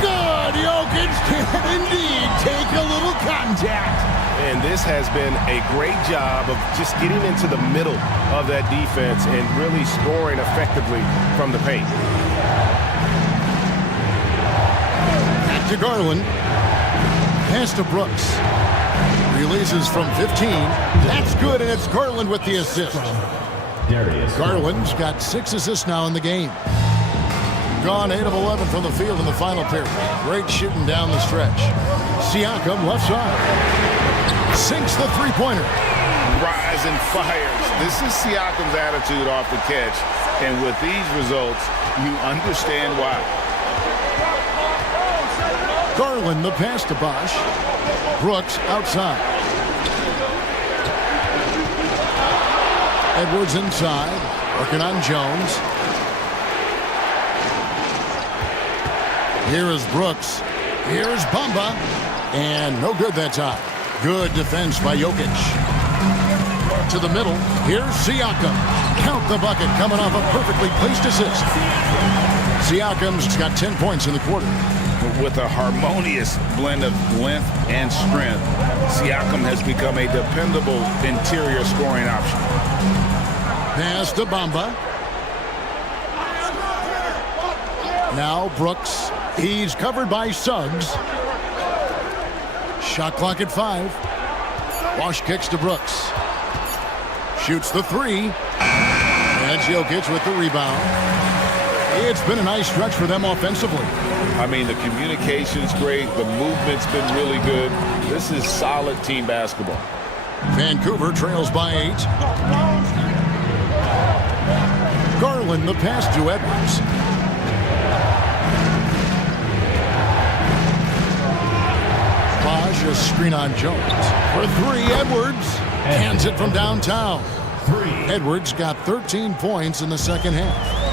Good! Jokic can indeed take a little contact. And this has been a great job of just getting into the middle of that defense and really scoring effectively from the paint. Back to Garland. Pass to Brooks. Releases from 15. That's good, and it's Garland with the assist. Garland's got 6 assists now in the game. Gone 8 of 11 from the field in the final period. Great shooting down the stretch. Siakam left side. Sinks the three-pointer. Rise and fires. This is Siakam's attitude off the catch. And with these results, you understand why. Garland the pass to Bosh. Brooks outside. Edwards inside. Working on Jones. Here is Brooks. Here's Bamba. And no good that time. Good defense by Jokic. To the middle. Here's Siakam. Count the bucket coming off a perfectly placed assist. Siakam's got 10 points in the quarter. With a harmonious blend of length and strength, Siakam has become a dependable interior scoring option. Pass to Bamba. Now Brooks. He's covered by Suggs. Shot clock at 5. Wash kicks to Brooks. Shoots the 3. And Jokic with the rebound. It's been a nice stretch for them offensively. I mean, the communication's great. The movement's been really good. This is solid team basketball. Vancouver trails by 8. Garland the pass to Edwards. Bosch a screen on Jones. For 3, Edwards. Hands it from downtown. Edwards got 13 points in the second half.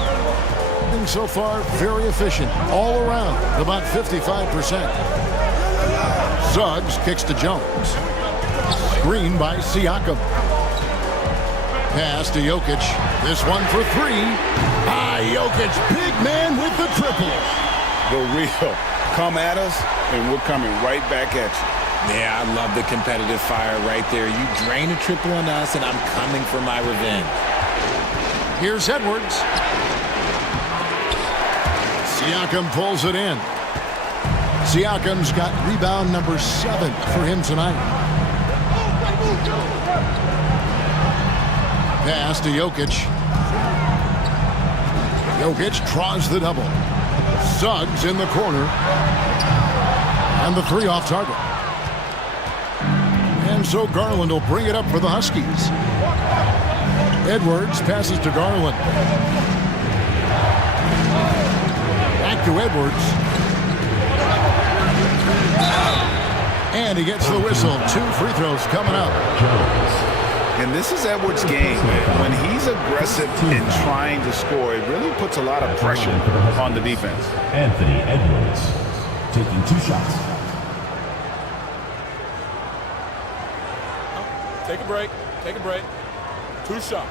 So far, very efficient all around, about 55%. Suggs kicks to Jones. Screen by Siakam. Pass to Jokic. This one for 3. Jokic, big man with the triple. The real. Come at us, and we're coming right back at you. Yeah, I love the competitive fire right there. You drain a triple on us, and I'm coming for my revenge. Here's Edwards. Siakam pulls it in. Siakam's got rebound number 7 for him tonight. Pass to Jokic. Jokic draws the double. Suggs in the corner. And the 3 off target. And so Garland will bring it up for the Huskies. Edwards passes to Garland. Back to Edwards. And he gets the whistle. 2 free throws coming up. And this is Edwards' game, man. When he's aggressive in trying to score, it really puts a lot of pressure on the defense. Anthony Edwards taking 2 shots. Take a break. Take a break. 2 shots.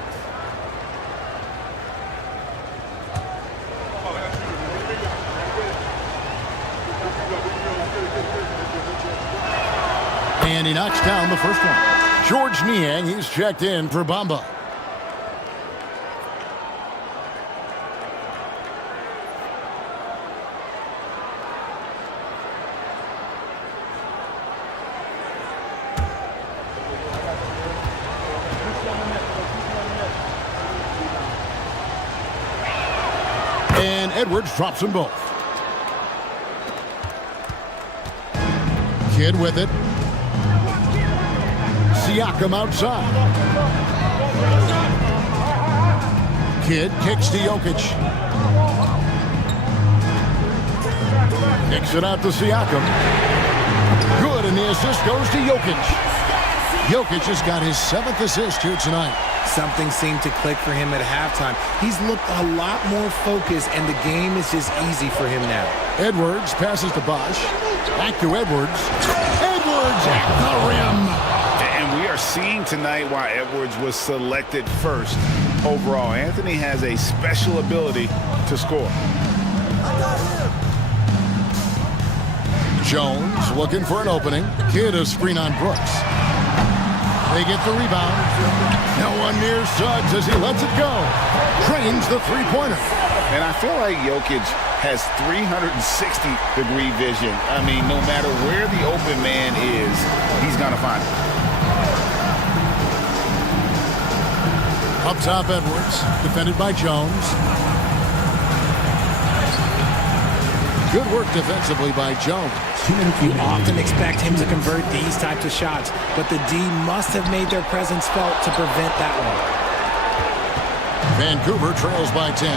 And he knocks down the first one. George Niang, he's checked in for Bamba. And Edwards drops them both. Kidd with it. Siakam outside. Kidd kicks to Jokic. Kicks it out to Siakam. Good, and the assist goes to Jokic. Jokic has got his 7th assist here tonight. Something seemed to click for him at halftime. He's looked a lot more focused, and the game is just easy for him now. Edwards passes to Bosch. Back to Edwards. Edwards at the rim. And we are seeing tonight why Edwards was selected first overall. Anthony has a special ability to score. Jones looking for an opening. Kidd a screen on Brooks. They get the rebound. No one near Suggs as he lets it go. Drains the 3-pointer. And I feel like Jokic has 360-degree vision. I mean, no matter where the open man is, he's going to find it. Up top, Edwards, defended by Jones. Good work defensively by Jones. You often expect him to convert these types of shots, but the D must have made their presence felt to prevent that one. Vancouver trails by 10.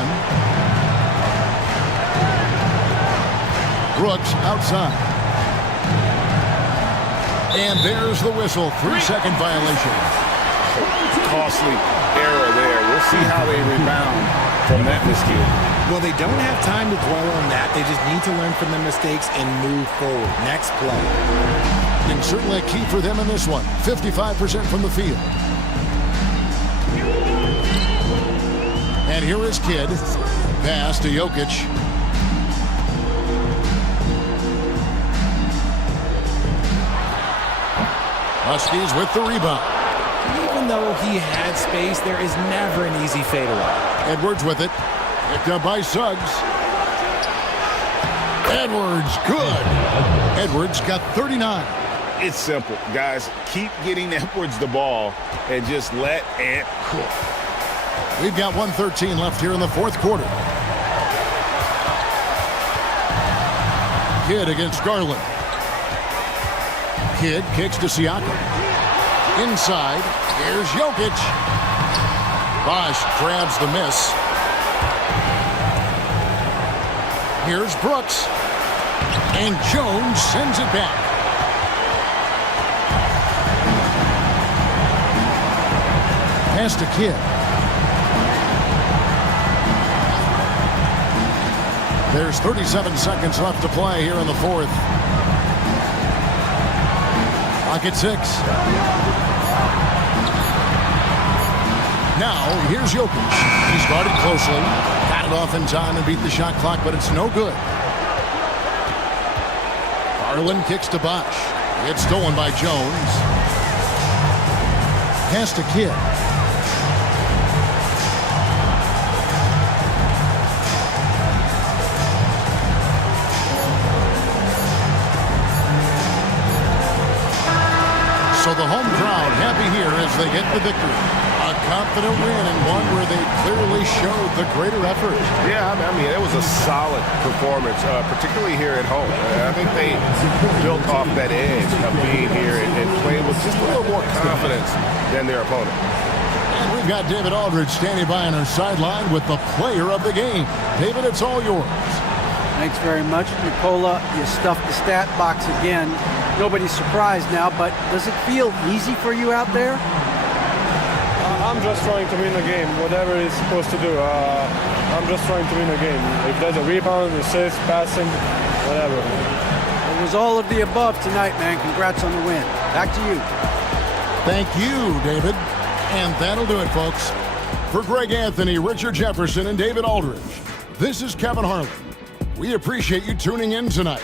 Brooks outside. And there's the whistle. 3-second violation. Costly error there. We'll see how they rebound from that miscue. Well, they don't have time to dwell on that. They just need to learn from their mistakes and move forward. Next play. And certainly a key for them in this one. 55% from the field. And here is Kidd. Pass to Jokic. Huskies with the rebound. Even though he had space, there is never an easy fadeaway. Edwards with it. Picked up by Suggs. Edwards, good. Edwards got 39. It's simple, guys. Keep getting Edwards the ball and just let it cook. We've got 1:13 left here in the fourth quarter. Kidd against Garland. Kidd kicks to Siakam. Inside, here's Jokic. Bosch grabs the miss. Here's Brooks. And Jones sends it back. Pass to Kidd. There's 37 seconds left to play here in the fourth. Clock at 6. Now, here's Jokic. He's guarded closely. Got it off in time and beat the shot clock, but it's no good. Garland kicks to Bosch. It's stolen by Jones. Pass to Kidd. So the home crowd happy here as they get the victory. A confident win and one where they clearly showed the greater effort. Yeah, I mean, it was a solid performance, particularly here at home. I think they built off that edge of being here and playing with just a little more confidence than their opponent. And we've got David Aldridge standing by on our sideline with the player of the game. David, it's all yours. Thanks very much, Nicola. You stuffed the stat box again. Nobody's surprised now, but does it feel easy for you out there? I'm just trying to win the game, whatever it's supposed to do. I'm just trying to win the game. If there's a rebound, assist, passing, whatever. It was all of the above tonight, man. Congrats on the win. Back to you. Thank you, David. And that'll do it, folks. For Greg Anthony, Richard Jefferson, and David Aldridge, this is Kevin Harlan. We appreciate you tuning in tonight.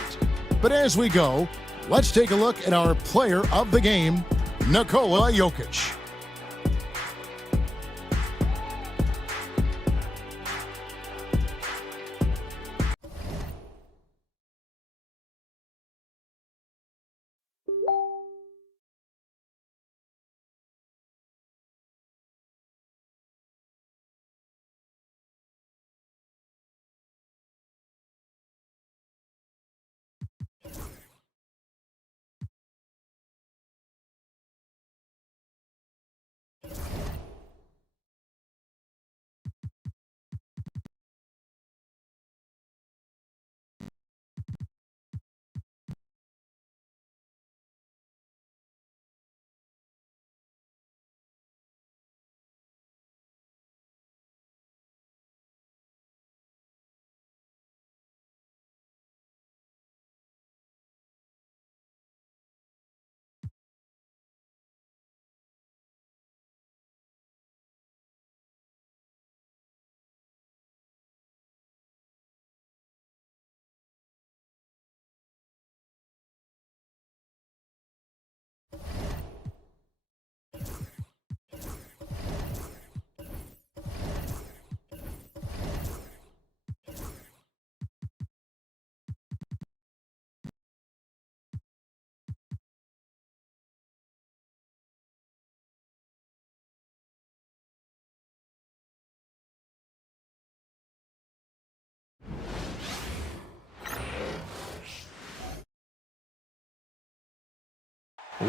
But as we go, let's take a look at our player of the game, Nikola Jokic.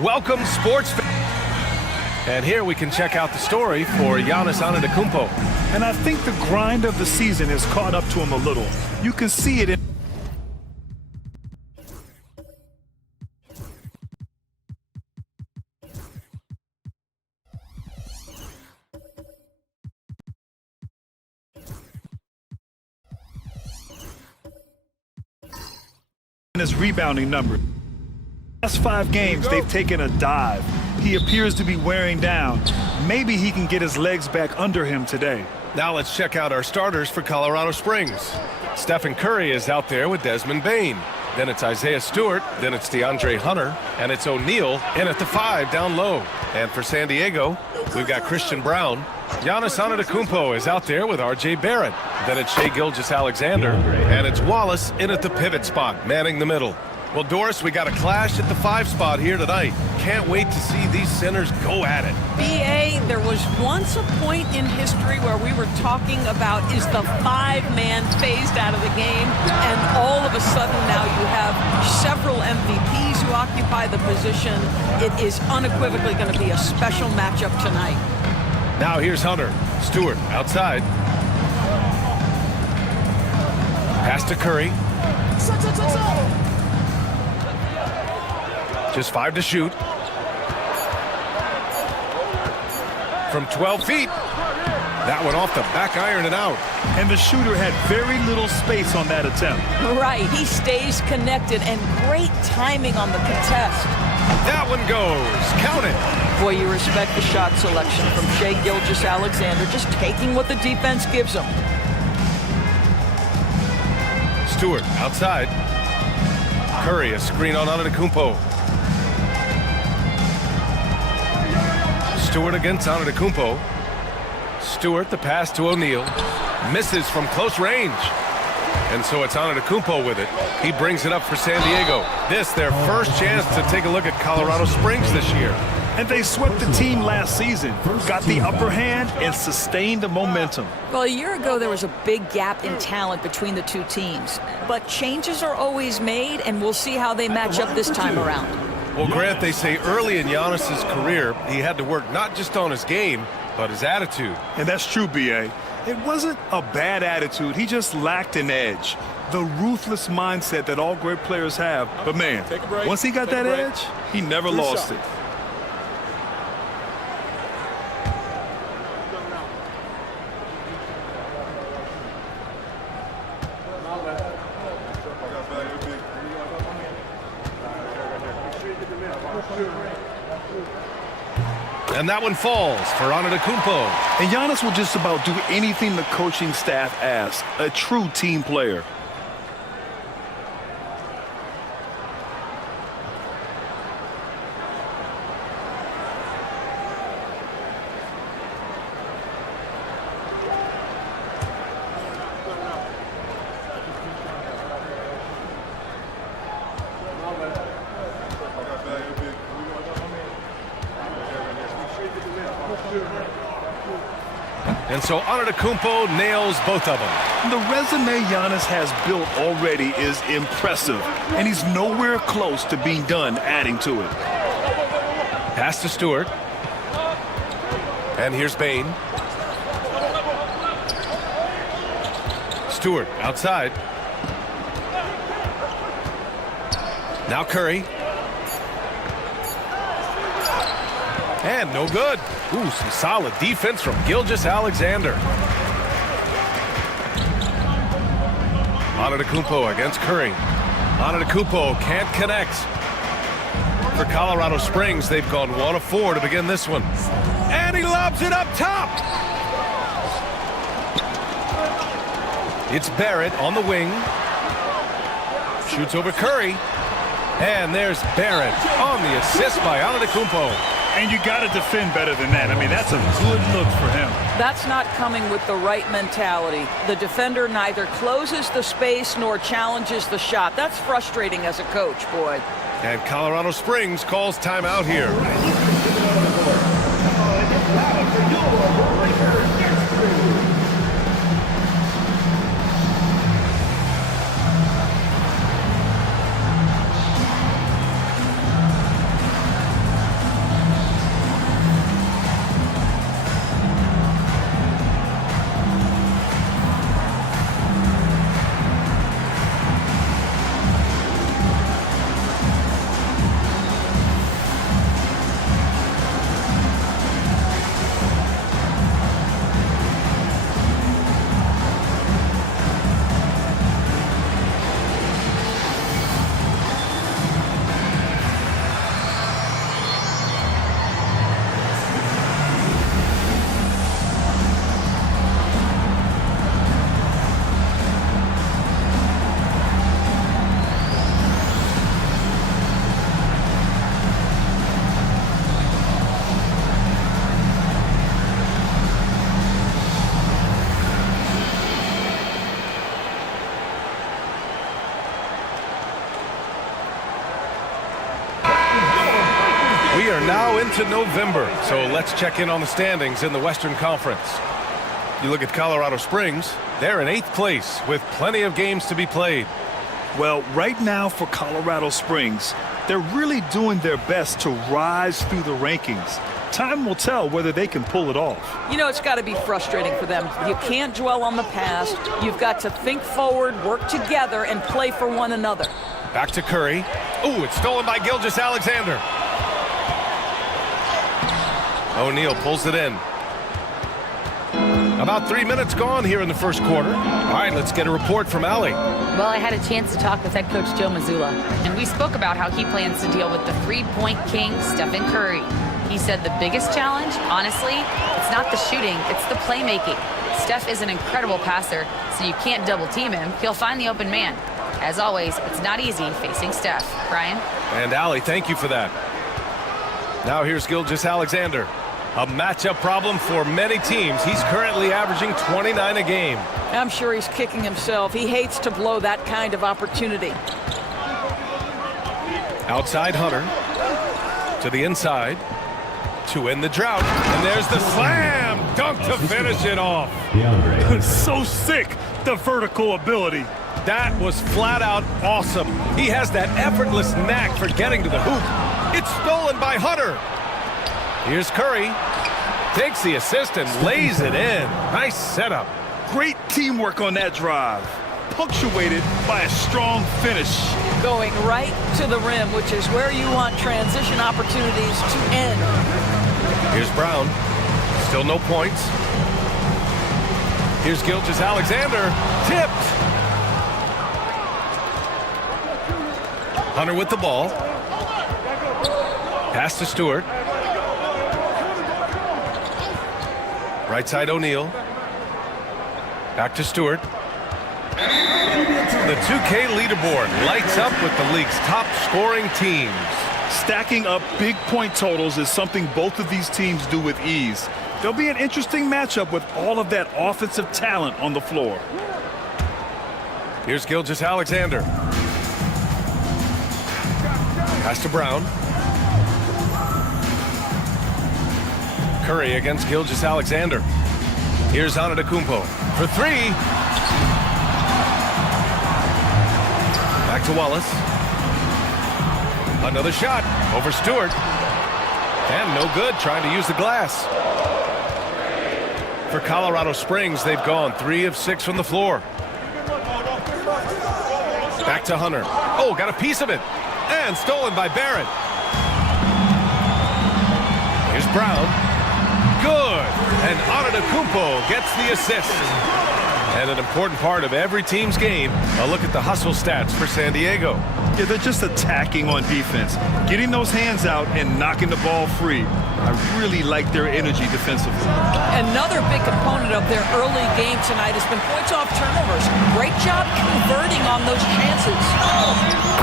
Welcome, sports fans. And here we can check out the story for Giannis Antetokounmpo. And I think the grind of the season has caught up to him a little. You can see it in his rebounding number. Last 5 games, they've taken a dive. He appears to be wearing down. Maybe he can get his legs back under him today. Now let's check out our starters for Colorado Springs. Stephen Curry is out there with Desmond Bain. Then it's Isaiah Stewart. Then it's DeAndre Hunter. And it's O'Neal in at the 5 down low. And for San Diego, we've got Christian Brown. Giannis Antetokounmpo is out there with R.J. Barrett. Then it's Shai Gilgeous-Alexander. And it's Wallace in at the pivot spot, manning the middle. Well, Doris, we got a clash at the 5 spot here tonight. Can't wait to see these centers go at it. BA, there was once a point in history where we were talking about, is the 5-man phased out of the game? And all of a sudden now you have several MVPs who occupy the position. It is unequivocally going to be a special matchup tonight. Now here's Hunter. Stewart outside. Pass to Curry. Just 5 to shoot. From 12 feet. That one off the back iron and out. And the shooter had very little space on that attempt. Right, he stays connected, and great timing on the contest. That one goes. Count it. Boy, you respect the shot selection from Shai Gilgeous-Alexander, just taking what the defense gives him. Stewart outside. Curry, a screen on Antetokounmpo. Stewart against Antetokounmpo. Stewart, the pass to O'Neal. Misses from close range. And so it's Antetokounmpo with it. He brings it up for San Diego. This, their first chance to take a look at Colorado Springs this year. And they swept the team last season, got the upper hand, and sustained the momentum. Well, a year ago, there was a big gap in talent between the two teams. But changes are always made, and we'll see how they match up this time around. Well, Grant, they say early in Giannis's career, he had to work not just on his game, but his attitude. And that's true, B.A. It wasn't a bad attitude. He just lacked an edge. The ruthless mindset that all great players have. But, man, once he got that edge, he never lost it. And that one falls for Antetokounmpo. And Giannis will just about do anything the coaching staff asks. A true team player. And so Antetokounmpo nails both of them. The resume Giannis has built already is impressive, and he's nowhere close to being done adding to it. Pass to Stewart. And here's Bain. Stewart outside. Now Curry. And no good. Ooh, some solid defense from Gilgeous-Alexander. Antetokounmpo against Curry. Antetokounmpo can't connect. For Colorado Springs, they've gone 1 of 4 to begin this one. And he lobs it up top. It's Barrett on the wing. Shoots over Curry. And there's Barrett on the assist by Antetokounmpo. And you got to defend better than that. I mean, that's a good look for him. That's not coming with the right mentality. The defender neither closes the space nor challenges the shot. That's frustrating as a coach, boy. And Colorado Springs calls timeout here. are now into November, so let's check in on the standings in the Western Conference. You look at Colorado Springs, they're in 8th place with plenty of games to be played. Well, right now for Colorado Springs, they're really doing their best to rise through the rankings. Time will tell whether they can pull it off. You know, it's got to be frustrating for them. You can't dwell on the past. You've got to think forward, work together, and play for one another. Back to Curry. Ooh, it's stolen by Gilgeous-Alexander. O'Neal pulls it in. About 3 minutes gone here in the first quarter. All right, let's get a report from Allie. Well, I had a chance to talk with head coach Joe Mazzulla, and we spoke about how he plans to deal with the three-point king, Stephen Curry. He said the biggest challenge, honestly, it's not the shooting, it's the playmaking. Steph is an incredible passer, so you can't double-team him. He'll find the open man. As always, it's not easy facing Steph. Brian? And Allie, thank you for that. Now here's Gilgeous-Alexander. A matchup problem for many teams. He's currently averaging 29 a game. I'm sure he's kicking himself. He hates to blow that kind of opportunity. Outside Hunter. To the inside. To end the drought. And there's the slam dunk to finish it off. So sick, the vertical ability. That was flat out awesome. He has that effortless knack for getting to the hoop. It's stolen by Hunter. Here's Curry. Takes the assist and lays it in. Nice setup. Great teamwork on that drive. Punctuated by a strong finish. Going right to the rim, which is where you want transition opportunities to end. Here's Brown. Still no points. Here's Gilgeous-Alexander. Tipped. Hunter with the ball. Pass to Stewart. Right side O'Neal. Back to Stewart. The 2K leaderboard lights up with the league's top scoring teams. Stacking up big point totals is something both of these teams do with ease. There'll be an interesting matchup with all of that offensive talent on the floor. Here's Gilgeous-Alexander. Pass to Brown. Curry against Gilgeous-Alexander. Here's Antetokounmpo for three. Back to Wallace. Another shot over Stewart. And no good, trying to use the glass. For Colorado Springs, they've gone 3 of 6 from the floor. Back to Hunter. Oh, got a piece of it. And stolen by Barrett. Here's Brown. Good. And Antetokounmpo gets the assist. And an important part of every team's game, a look at the hustle stats for San Diego. Yeah, they're just attacking on defense, getting those hands out and knocking the ball free. I really like their energy defensively. Another big component of their early game tonight has been points off turnovers. Great job converting on those chances.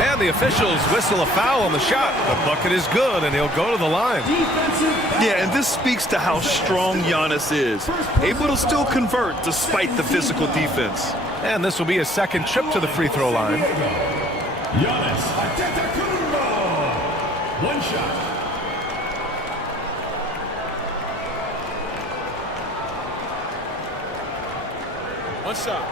And the officials whistle a foul on the shot. The bucket is good, and he'll go to the line. Yeah, and this speaks to how strong Giannis is. Able to still convert despite the physical defense. And this will be his second trip to the free throw line. Giannis Antetokounmpo. One shot. One shot.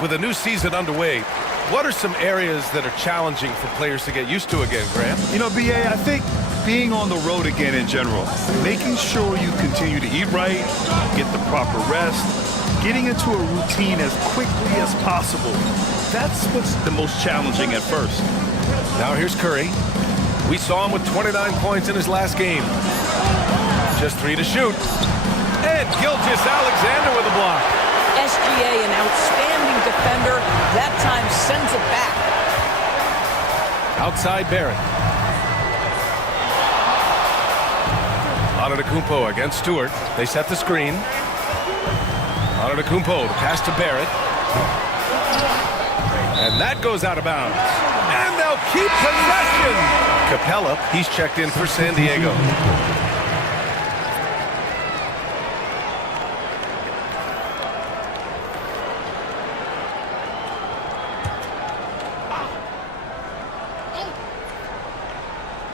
With a new season underway, what are some areas that are challenging for players to get used to again, Grant? You know, B.A., I think being on the road again in general, making sure you continue to eat right, get the proper rest, getting into a routine as quickly as possible. That's what's the most challenging at first. Now here's Curry. We saw him with 29 points in his last game. Just 3 to shoot. And Gilgeous-Alexander with a block. SGA, an outstanding defender, that time sends it back. Outside Barrett. Antetokounmpo against Stewart. They set the screen. Antetokounmpo, the pass to Barrett. And that goes out of bounds. And they'll Diego keep possession. Capella, he's checked in for San Diego.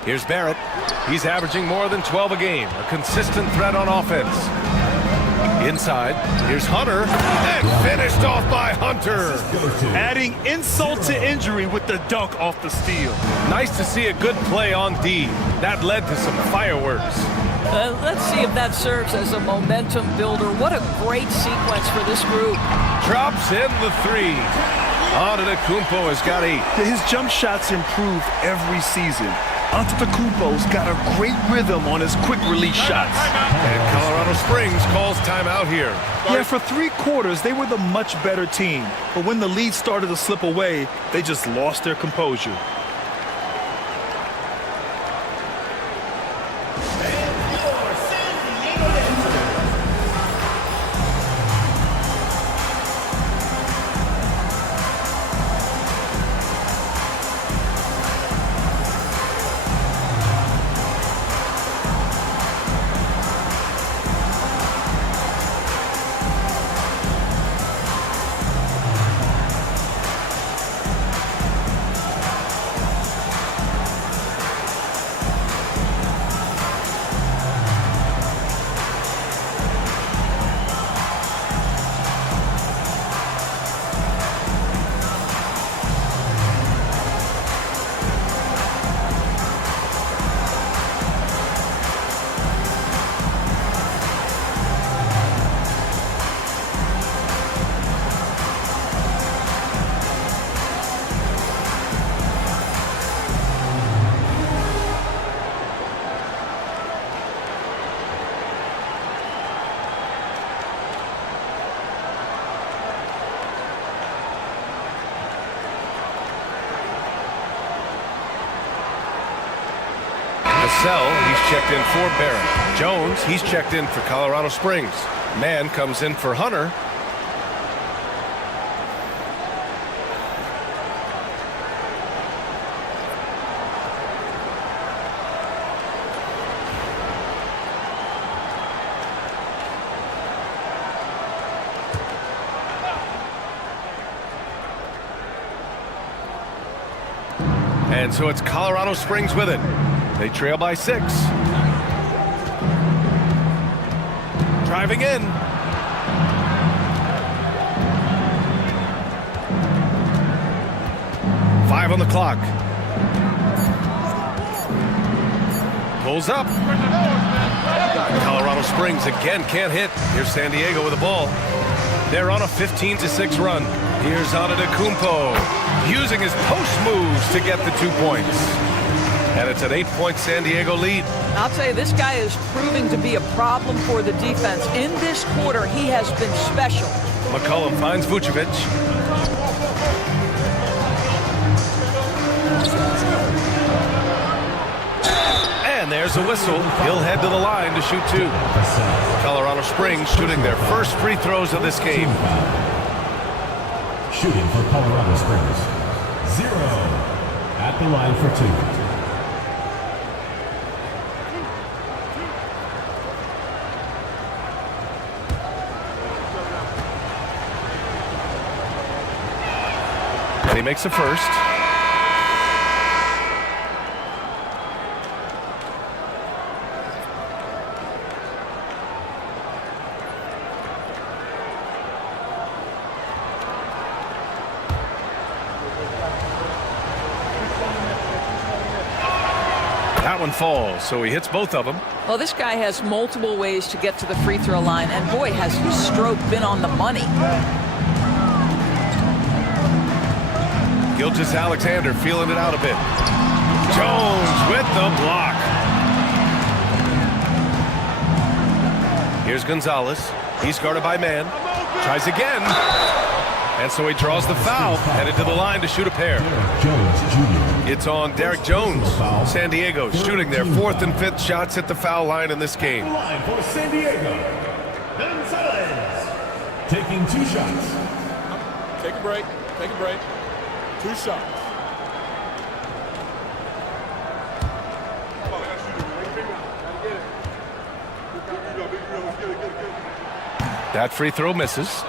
Here's Barrett. He's averaging more than 12 a game. A consistent threat on offense. Inside, here's Hunter. And finished off by Hunter. Adding insult to injury with the dunk off the steal. Nice to see a good play on D. That led to some fireworks. Let's see if that serves as a momentum builder. What a great sequence for this group. Drops in the three. Antetokounmpo has got 8. His jump shots improve every season. Antetokounmpo's got a great rhythm on his quick release shots. And Colorado Springs calls timeout here. Yeah, for 3 quarters, they were the much better team. But when the lead started to slip away, they just lost their composure. He's checked in for Barrett. Jones, he's checked in for Colorado Springs. Mann comes in for Hunter. And so it's Colorado Springs with it. They trail by 6. Driving in. Five on the clock. Pulls up. Colorado Springs again can't hit. Here's San Diego with the ball. They're on a 15-6 run. Here's Antetokounmpo using his post moves to get the 2 points. And it's an 8-point San Diego lead. I'll tell you, this guy is proving to be a problem for the defense. In this quarter, he has been special. McCollum finds Vucevic. And there's a whistle. He'll head to the line to shoot 2. Colorado Springs shooting their first free throws of this game. Shooting for Colorado Springs. 0 at the line for 2. And he makes the first. That one falls, so he hits both of them. Well, this guy has multiple ways to get to the free throw line, and boy, has his stroke been on the money. Gilgeous-Alexander feeling it out a bit. Jones with the block. Here's Gonzalez. He's guarded by Mann. Tries again. And so he draws the foul, headed to the line to shoot a pair. Jones Jr. It's on Derek Jones. San Diego shooting their 4th and 5th shots at the foul line in this game. The line for San Diego. Gonzalez taking 2 shots. Take a break. Take a break. 2 shots. That free throw misses.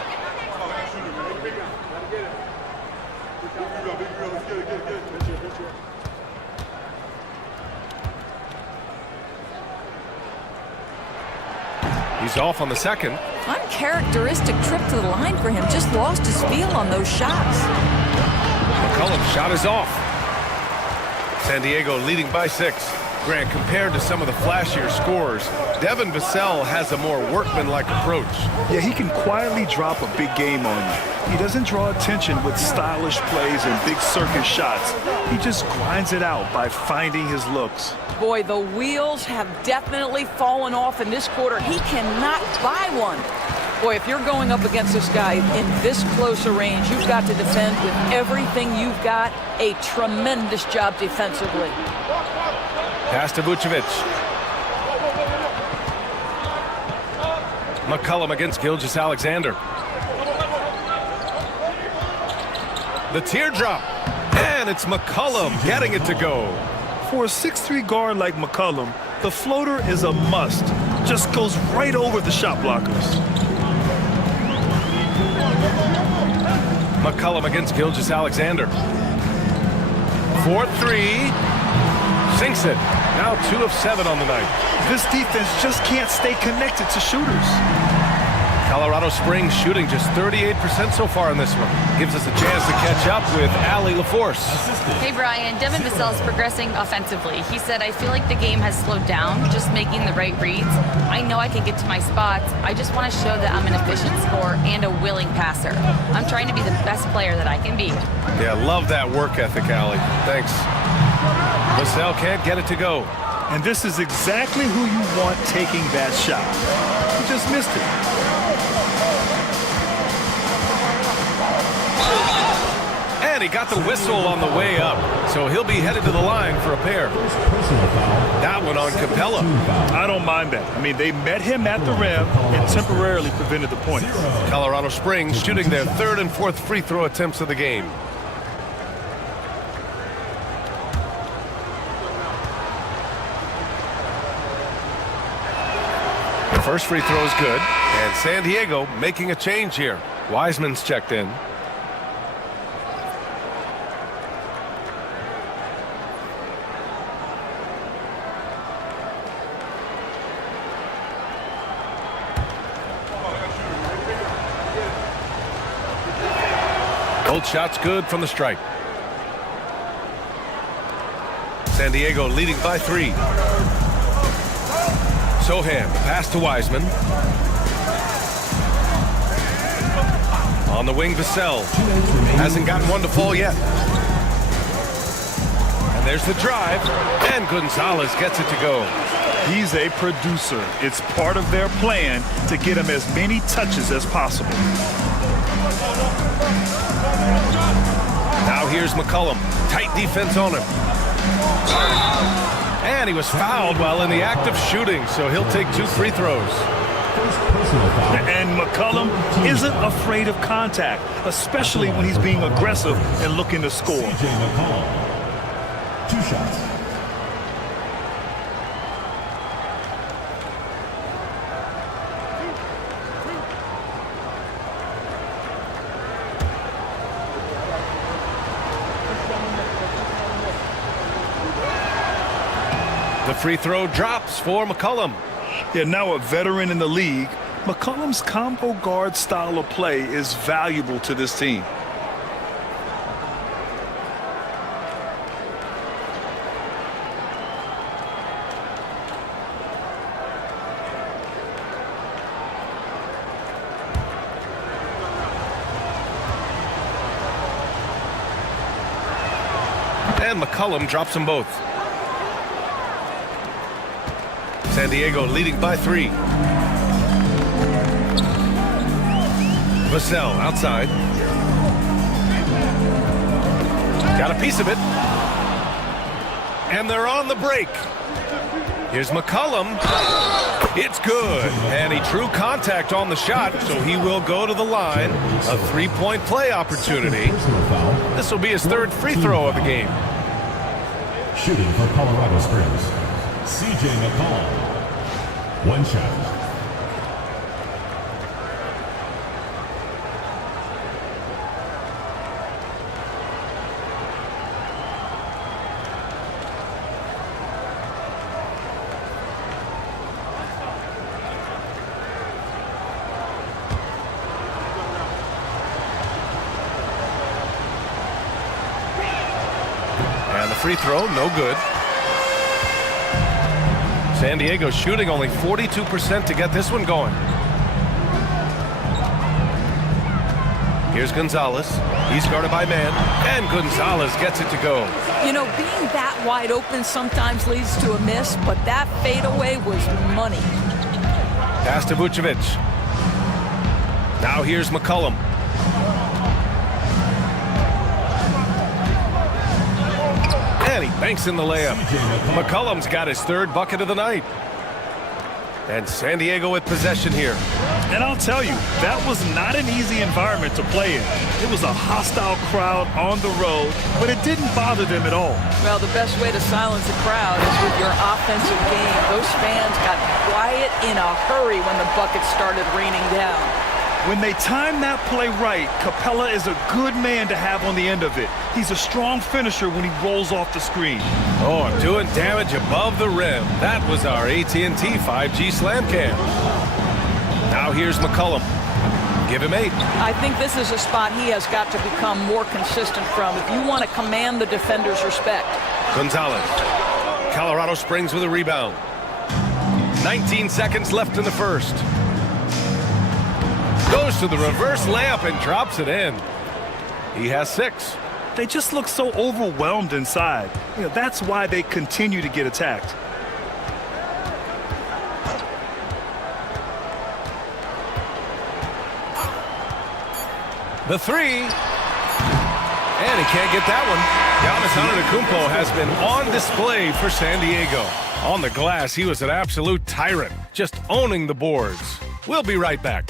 He's off on the second. Uncharacteristic trip to the line for him. Just lost his feel on those shots. McCollum's shot is off. San Diego leading by 6. Grant, compared to some of the flashier scorers, Devin Vassell has a more workmanlike approach. Yeah, he can quietly drop a big game on you. He doesn't draw attention with stylish plays and big circus shots. He just grinds it out by finding his looks. Boy, the wheels have definitely fallen off in this quarter. He cannot buy one. Boy, if you're going up against this guy in this close a range, you've got to defend with everything you've got. A tremendous job defensively. Pass to Vucevic. McCollum against Gilgeous-Alexander. The teardrop. And it's McCollum getting it to go. For a 6'3" guard like McCollum, the floater is a must. Just goes right over the shot blockers. McCollum against Gilgeous-Alexander. 4-3. Sinks it. Now 2 of 7 on the night. This defense just can't stay connected to shooters. Colorado Springs shooting just 38% so far in this one. Gives us a chance to catch up with Allie LaForce. Hey, Brian. Devin Vassell is progressing offensively. He said, I feel like the game has slowed down, just making the right reads. I know I can get to my spots. I just want to show that I'm an efficient scorer and a willing passer. I'm trying to be the best player that I can be. Yeah, love that work ethic, Allie. Thanks. Vassell can't get it to go. And this is exactly who you want taking that shot. He just missed it. And he got the whistle on the way up, so he'll be headed to the line for a pair. That one on Capella. I don't mind that. I mean, they met him at the rim and temporarily prevented the points. Colorado Springs shooting their 3rd and 4th free throw attempts of the game. The first free throw is good, and San Diego making a change here. Wiseman's checked in. Both shots good from the stripe. San Diego leading by 3. Sohan, pass to Wiseman. On the wing, Vassell. Hasn't gotten one to fall yet. And there's the drive, and Gonzalez gets it to go. He's a producer. It's part of their plan to get him as many touches as possible. Now here's McCollum. Tight defense on him. And he was fouled while in the act of shooting, so he'll take 2 free throws. And McCollum isn't afraid of contact, especially when he's being aggressive and looking to score. CJ McCollum. 2 shots. The free throw drops for McCollum. Yeah, now a veteran in the league, McCollum's combo guard style of play is valuable to this team. And McCollum drops them both. San Diego leading by 3. Vassell outside. Got a piece of it. And they're on the break. Here's McCollum. It's good. And he drew contact on the shot, so he will go to the line. A 3-point play opportunity. This will be his 3rd free throw of the game. Shooting for Colorado Springs, CJ McCollum. 1 shot. free throw, no good. San Diego shooting only 42% to get this one going. Here's Gonzalez. He's guarded by man, and Gonzalez gets it to go. You know, being that wide open sometimes leads to a miss, but that fadeaway was money. Pass to Vucevic. Now here's McCollum. And he banks in the layup. McCollum's got his third bucket of the night. And San Diego with possession here. And I'll tell you, that was not an easy environment to play in. It was a hostile crowd on the road, but it didn't bother them at all. Well, the best way to silence a crowd is with your offensive game. Those fans got quiet in a hurry when the buckets started raining down. When they time that play right, Capella is a good man to have on the end of it. He's a strong finisher when he rolls off the screen. Oh, doing damage above the rim. That was our AT&T 5G slam cam. Now here's McCollum. Give him 8. I think this is a spot he has got to become more consistent from if you want to command the defender's respect. Gonzalez. Colorado Springs with a rebound. 19 seconds left in the first. Goes to the reverse layup and drops it in. He has 6. They just look so overwhelmed inside. You know, that's why they continue to get attacked. The 3. And he can't get that one. Giannis Antetokounmpo has been on display for San Diego. On the glass, he was an absolute tyrant, just owning the boards. We'll be right back.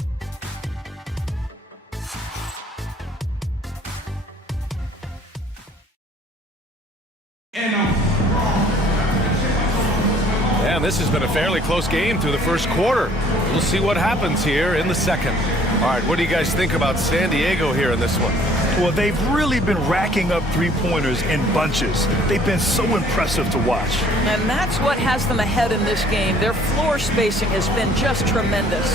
And this has been a fairly close game through the first quarter. We'll see what happens here in the second. All right, what do you guys think about San Diego here in this one? Well, they've really been racking up three-pointers in bunches. They've been so impressive to watch. And that's what has them ahead in this game. Their floor spacing has been just tremendous.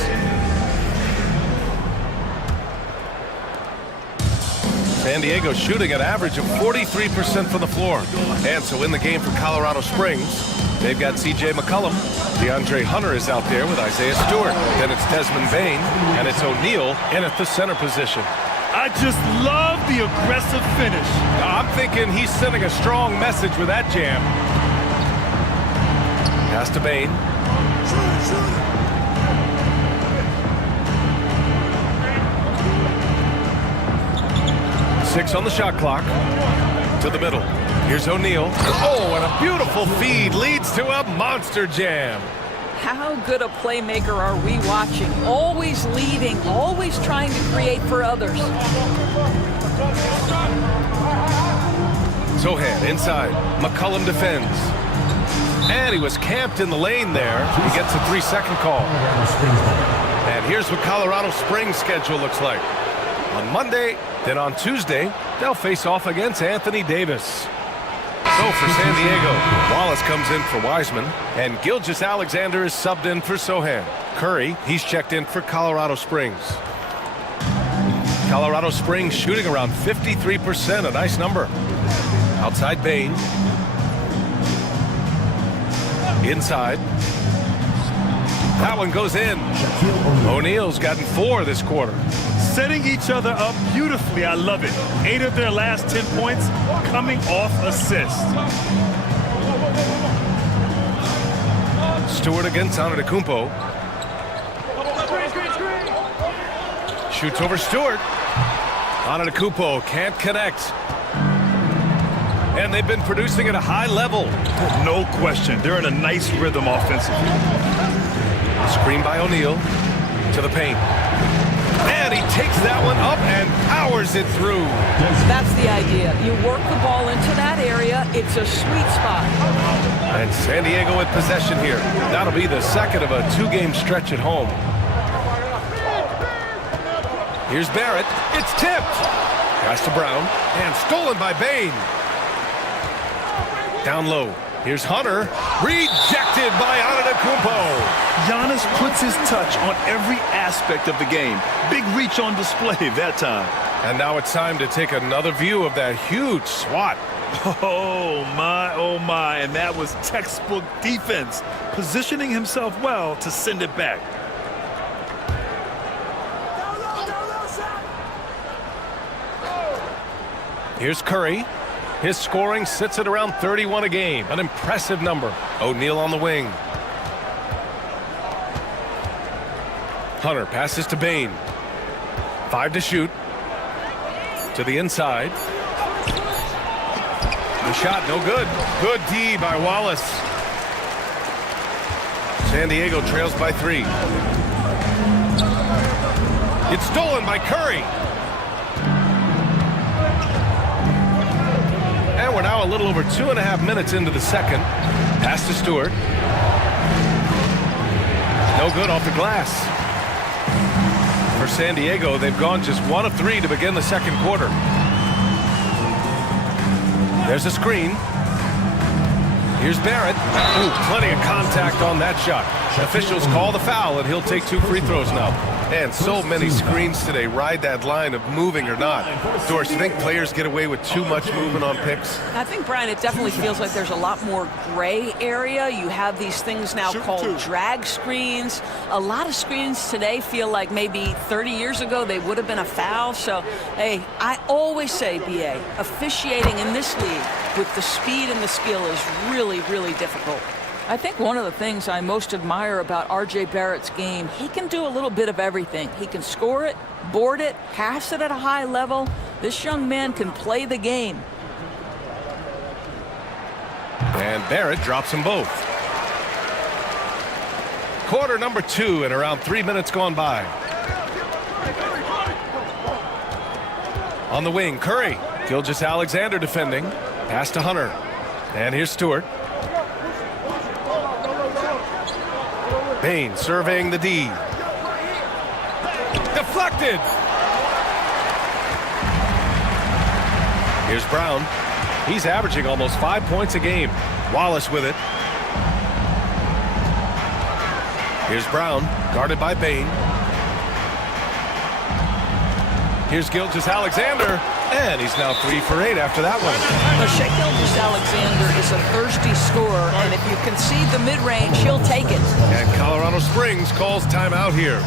San Diego shooting an average of 43% from the floor. And so in the game for Colorado Springs, they've got C.J. McCollum. DeAndre Hunter is out there with Isaiah Stewart. Then it's Desmond Bane, and it's O'Neal in at the center position. I just love the aggressive finish. I'm thinking he's sending a strong message with that jam. Pass to Bane. 6 on the shot clock. To the middle. Here's O'Neal. Oh, and a beautiful feed leads to a monster jam. How good a playmaker are we watching? Always leading, always trying to create for others. Sohan inside. McCollum defends. And he was camped in the lane there. He gets a 3-second call. And here's what Colorado Springs' schedule looks like. On Monday, then on Tuesday, they'll face off against Anthony Davis. So for San Diego, Wallace comes in for Wiseman, and Gilgeous-Alexander is subbed in for Sohan. Curry, he's checked in for Colorado Springs. Colorado Springs shooting around 53%, a nice number. Outside Bane. Inside. That one goes in. O'Neal's gotten 4 this quarter. Setting each other up beautifully. I love it. 8 of their last 10 points coming off assists. Stewart against Antetokounmpo. Shoots over Stewart. Antetokounmpo can't connect. And they've been producing at a high level. No question. They're in a nice rhythm offensively. Screen by O'Neal to the paint. And he takes that one up and powers it through. That's the idea. You work the ball into that area. It's a sweet spot. And San Diego with possession here. That'll be the second of a 2-game stretch at home. Here's Barrett. It's tipped. Pass to Brown. And stolen by Bane. Down low. Here's Hunter. Rejected by Antetokounmpo. Giannis puts his touch on every aspect of the game. Big reach on display that time. And now it's time to take another view of that huge swat. Oh my, and that was textbook defense, positioning himself well to send it back. Here's Curry. His scoring sits at around 31 a game, an impressive number. O'Neal on the wing. Hunter passes to Bain. 5 to shoot. To the inside. The shot, no good. Good D by Wallace. San Diego trails by 3. It's stolen by Curry. And we're now a little over 2.5 minutes into the second. Pass to Stewart. No good off the glass. For San Diego, they've gone just 1 of 3 to begin the second quarter. There's a screen. Here's Barrett. Ooh, plenty of contact on that shot. Officials call the foul, and he'll take 2 free throws now. And so many screens today ride that line of moving or not. Doris, you think players get away with too much movement on picks? I think, Brian, it definitely feels like there's a lot more gray area. You have these things now called drag screens. A lot of screens today feel like maybe 30 years ago they would have been a foul. So, hey, I always say, BA, officiating in this league with the speed and the skill is really, really difficult. I think one of the things I most admire about R.J. Barrett's game, he can do a little bit of everything. He can score it, board it, pass it at a high level. This young man can play the game. And Barrett drops them both. Quarter number 2 and around 3 minutes gone by. On the wing, Curry. Gilgeous-Alexander defending. Pass to Hunter. And here's Stewart. Bain surveying the D. Deflected. Here's Brown. He's averaging almost 5 points a game. Wallace with it. Here's Brown, guarded by Bain. Here's Gilgeous-Alexander, and he's now 3 for 8 after that one. Shai Gilgeous-Alexander is a thirsty scorer, and if you concede the mid-range, he'll take it. And Colorado Springs calls timeout here.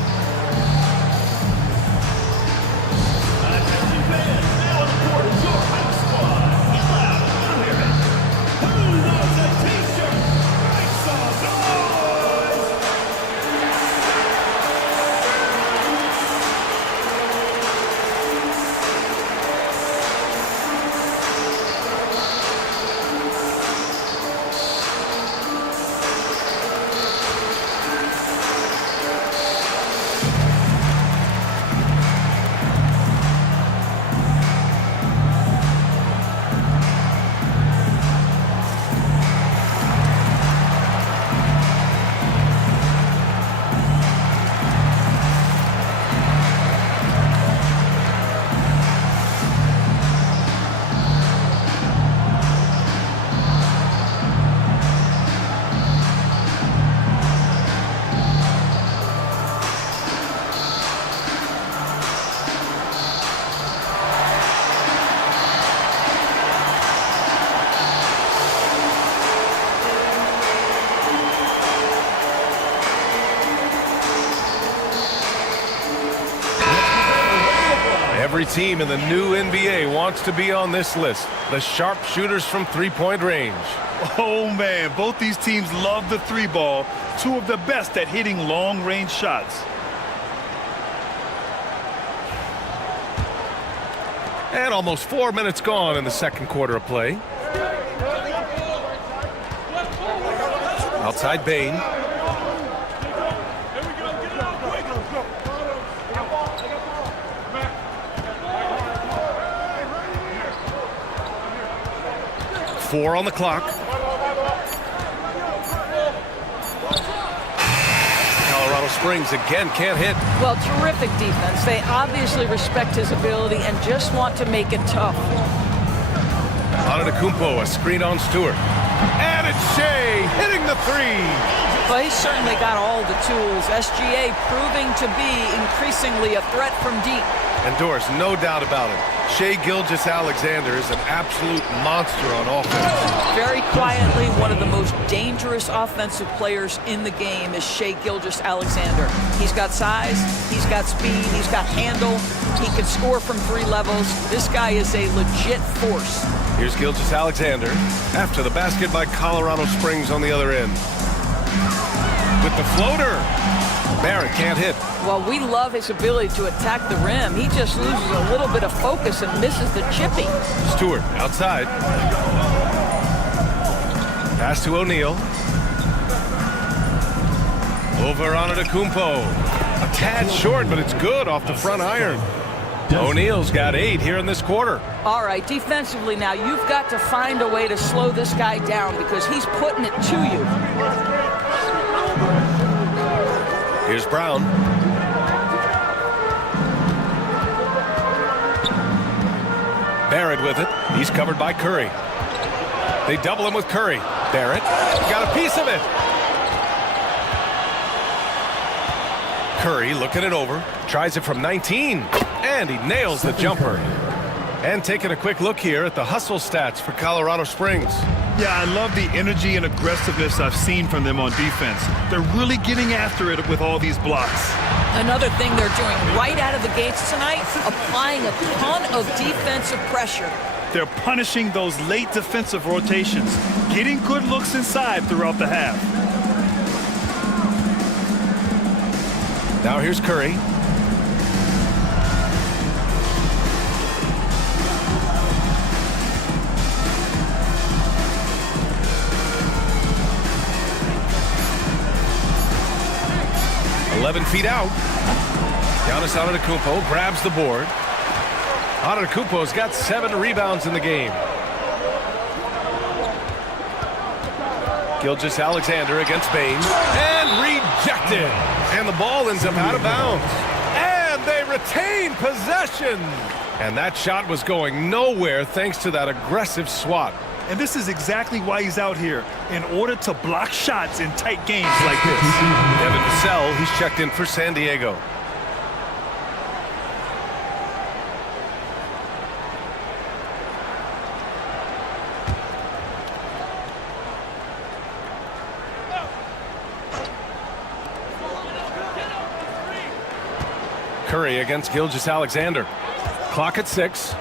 Every team in the new NBA wants to be on this list. The sharpshooters from three-point range. Oh, man, both these teams love the 3-ball. 2 of the best at hitting long-range shots. And almost 4 minutes gone in the second quarter of play. Outside Bain. Four on the clock. Colorado Springs again can't hit. Well, terrific defense. They obviously respect his ability and just want to make it tough. Antetokounmpo, a screen on Stewart. And it's Shai hitting the 3. Well, he's certainly got all the tools. SGA proving to be increasingly a threat from deep. And Doris, no doubt about it, Shai Gilgeous-Alexander is an absolute monster on offense. Very quietly, one of the most dangerous offensive players in the game is Shai Gilgeous-Alexander. He's got size, he's got speed, he's got handle, he can score from 3 levels. This guy is a legit force. Here's Gilgeous-Alexander after the basket by Colorado Springs on the other end. With the floater. Barrett can't hit. Well, we love his ability to attack the rim. He just loses a little bit of focus and misses the chippy. Stewart outside. Pass to O'Neal. Over on Antetokounmpo. A tad short, but it's good off the front iron. O'Neal's got 8 here in this quarter. All right, defensively now, you've got to find a way to slow this guy down because he's putting it to you. Here's Brown. Barrett with it. He's covered by Curry. They double him with Curry. Barrett got a piece of it. Curry looking it over. Tries it from 19. And he nails the jumper. And taking a quick look here at the hustle stats for Colorado Springs. Yeah, I love the energy and aggressiveness I've seen from them on defense. They're really getting after it with all these blocks. Another thing they're doing right out of the gates tonight, applying a ton of defensive pressure. They're punishing those late defensive rotations, getting good looks inside throughout the half. Now here's Curry. .11 feet out. Giannis Antetokounmpo grabs the board. Antetokounmpo's got 7 rebounds in the game. Gilgeous-Alexander against Bain. And rejected. And the ball ends up out of bounds. And they retain possession. And that shot was going nowhere thanks to that aggressive swat. And this is exactly why he's out here, in order to block shots in tight games like this. Devin Vassell, he's checked in for San Diego. Curry against Gilgeous-Alexander. Clock at 6.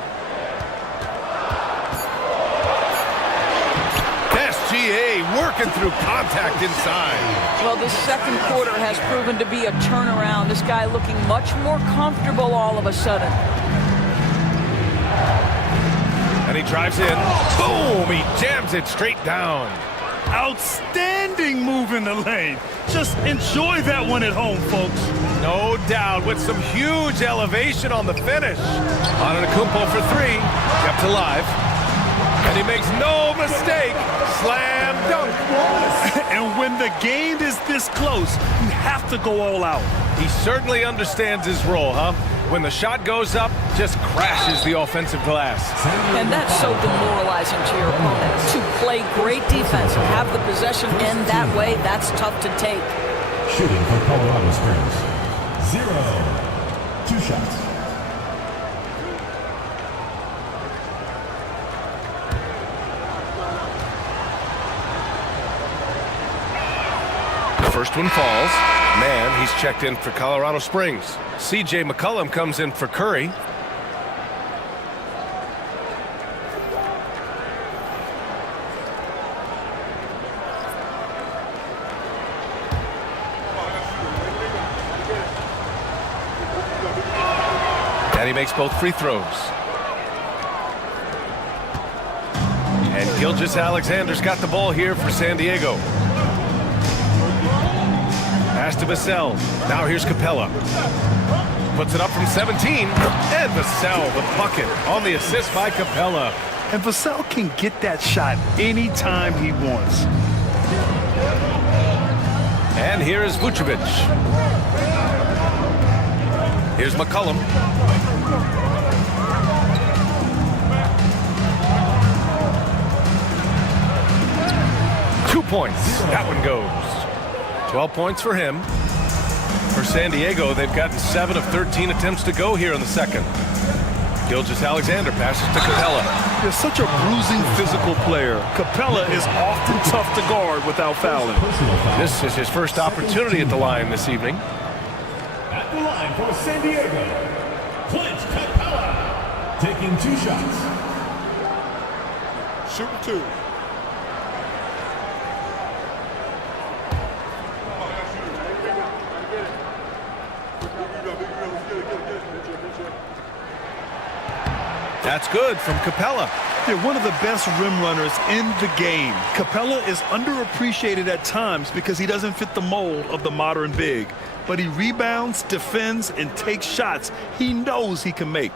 SGA working through contact inside. Well, this second quarter has proven to be a turnaround. This guy looking much more comfortable all of a sudden. And he drives in. Boom! He jams it straight down. Outstanding move in the lane. Just enjoy that one at home, folks. No doubt, with some huge elevation on the finish. Antetokounmpo for 3, kept alive. And he makes no mistake. Slam dunk. And when the game is this close, you have to go all out. He certainly understands his role, huh? When the shot goes up, just crashes the offensive glass. And that's so demoralizing to your opponent. To play great defense and have the possession end that way, that's tough to take. Shooting for Colorado Springs. 0. 2 shots. First one falls. Man, he's checked in for Colorado Springs. C.J. McCollum comes in for Curry. And he makes both free throws. And Gilgeous-Alexander's got the ball here for San Diego. Pass to Vassell. Now here's Capella. Puts it up from 17. And Vassell, the bucket on the assist by Capella. And Vassell can get that shot anytime he wants. And here is Vucevic. Here's McCollum. Two points. That one goes. 12 points for him. For San Diego, they've gotten 7 of 13 attempts to go here in the second. Gilgeous-Alexander passes to Capella. He's such a bruising physical player. Capella is often tough to guard without fouling. This is his first opportunity at the line this evening. At the line for San Diego, Clint Capella, taking 2 shots. Shooting 2. That's good from Capella. They're one of the best rim runners in the game. Capella is underappreciated at times because he doesn't fit the mold of the modern big. But he rebounds, defends, and takes shots he knows he can make.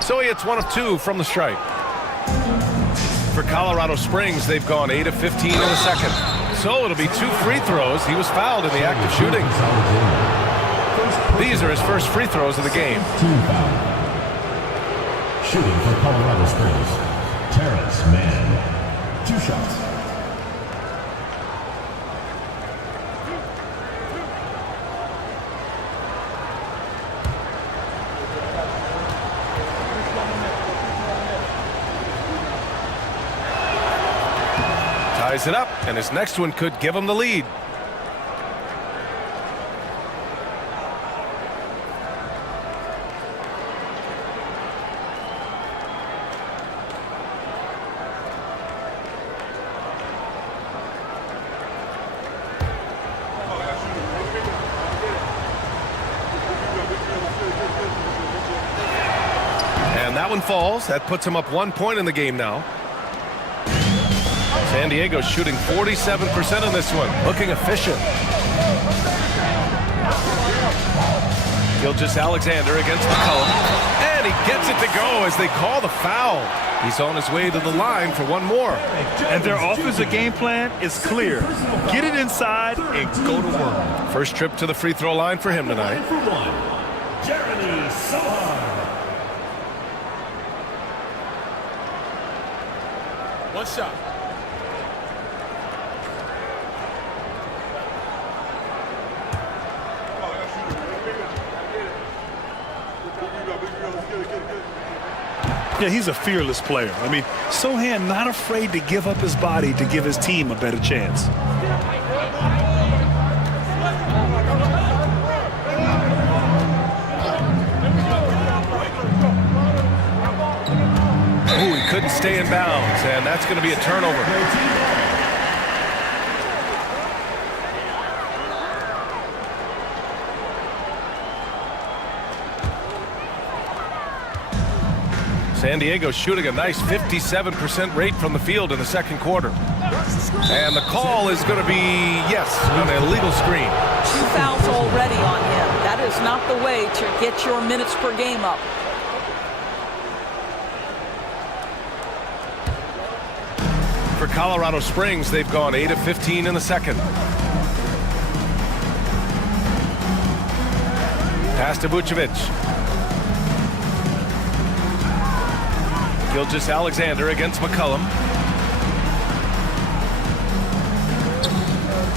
So he hits 1 of 2 from the stripe. For Colorado Springs, they've gone 8 of 15 in the second. So it'll be 2 free throws. He was fouled in the act of shooting. These are his first free throws of the game. Team foul. Shooting for Colorado Springs, Terrence Mann. 2 shots. Ties it up, and his next one could give him the lead. That one falls. That puts him up 1 point in the game now. San Diego shooting 47% in this one, looking efficient. Gilgeous-Alexander against McCollum, and he gets it to go as they call the foul. He's on his way to the line for 1 more. And their offensive game plan is clear. Get it inside and go to work. First trip to the free throw line for him tonight. Jeremy Sohan. 1 shot. Yeah, he's a fearless player. I mean, Sohan not afraid to give up his body to give his team a better chance. Ooh, he couldn't stay in bounds, and that's going to be a turnover. San Diego shooting a nice 57% rate from the field in the second quarter. And the call is going to be, yes, an illegal screen. 2 fouls already on him. That is not the way to get your minutes per game up. For Colorado Springs, they've gone 8 of 15 in the second. Pass to Vucevic. Gilgeous-Alexander against McCollum.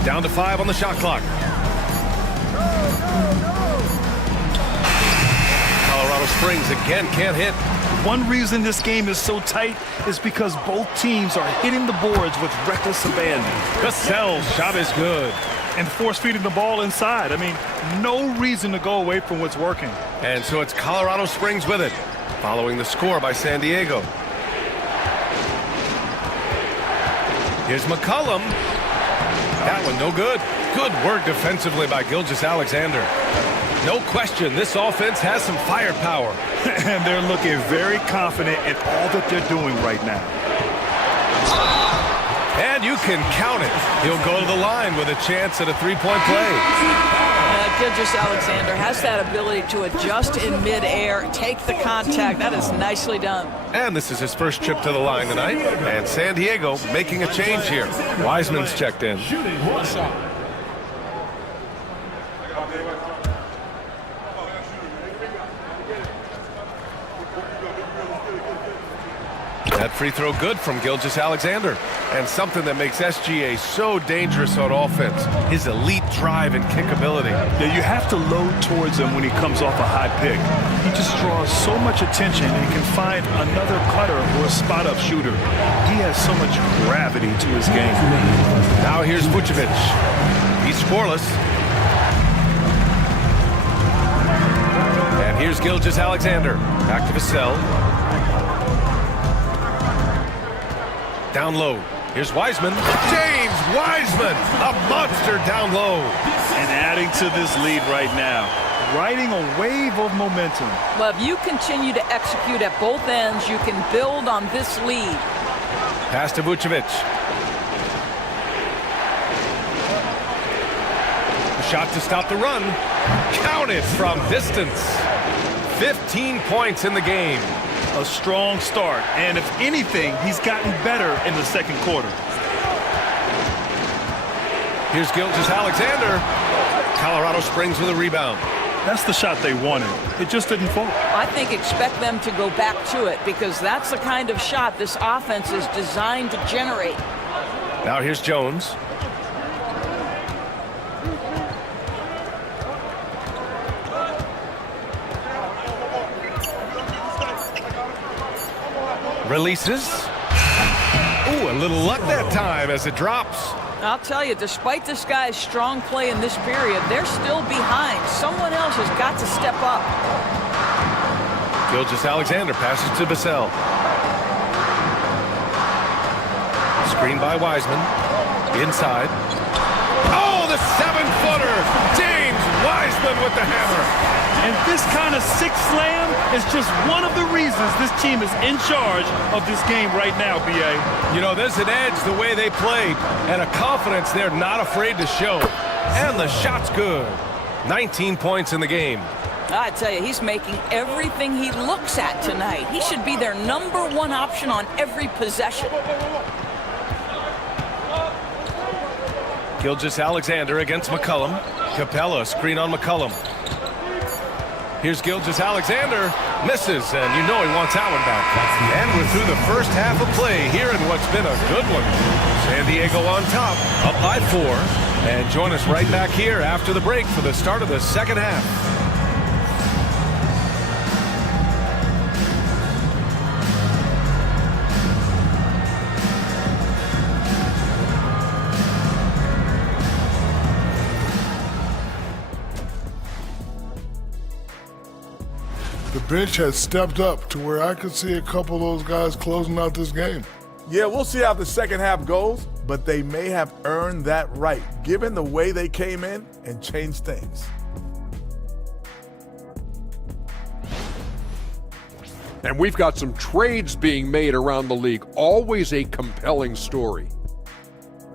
Down to 5 on the shot clock. Colorado Springs again can't hit. One reason this game is so tight is because both teams are hitting the boards with reckless abandon. Cassell's shot is good. And force-feeding the ball inside. I mean, no reason to go away from what's working. And so it's Colorado Springs with it, following the score by San Diego. Here's McCollum. That one no good. Good work defensively by Gilgeous-Alexander. No question, this offense has some firepower. And they're looking very confident in all that they're doing right now. And you can count it. He'll go to the line with a chance at a three-point play. Gilgeous-Alexander has that ability to adjust in midair, take the contact. That is nicely done. And this is his first trip to the line tonight. And San Diego making a change here. Wiseman's checked in. That free throw good from Gilgeous-Alexander. And something that makes SGA so dangerous on offense, his elite drive and kick ability. Yeah, you have to load towards him when he comes off a high pick. He just draws so much attention and can find another cutter or a spot-up shooter. He has so much gravity to his game. Now here's Vucevic. He's scoreless. And here's Gilgeous-Alexander. Back to Vassell. Down low. Here's Wiseman. James Wiseman, a monster down low. And adding to this lead right now, riding a wave of momentum. Well, if you continue to execute at both ends, you can build on this lead. Pass to Vucevic. The shot to stop the run. Counted from distance. 15 points in the game. A strong start, and if anything, he's gotten better in the second quarter. Here's Gilgeous-Alexander. Colorado Springs with a rebound. That's the shot they wanted. It just didn't fall. I think expect them to go back to it because that's the kind of shot this offense is designed to generate. Now here's Jones. Releases. Ooh, a little luck that time as it drops. I'll tell you, despite this guy's strong play in this period, they're still behind. Someone else has got to step up. Gilgeous-Alexander passes to Vassell. Screen by Wiseman. Inside. Oh, the 7-footer! James Wiseman with the hammer. And this kind of six slam is just one of the reasons this team is in charge of this game right now, B.A. You know, there's an edge the way they played and a confidence they're not afraid to show. And the shot's good. 19 points in the game. I tell you, he's making everything he looks at tonight. He should be their #1 option on every possession. Gilgeous-Alexander against McCollum. Capella screen on McCollum. Here's Gilgeous-Alexander. Misses, and you know he wants that one back. And we're through the first half of play here in what's been a good one. San Diego on top, up by 4. And join us right back here after the break for the start of the second half. The bench has stepped up to where I could see a couple of those guys closing out this game. Yeah, we'll see how the second half goes, but they may have earned that right, given the way they came in and changed things. And we've got some trades being made around the league. Always a compelling story.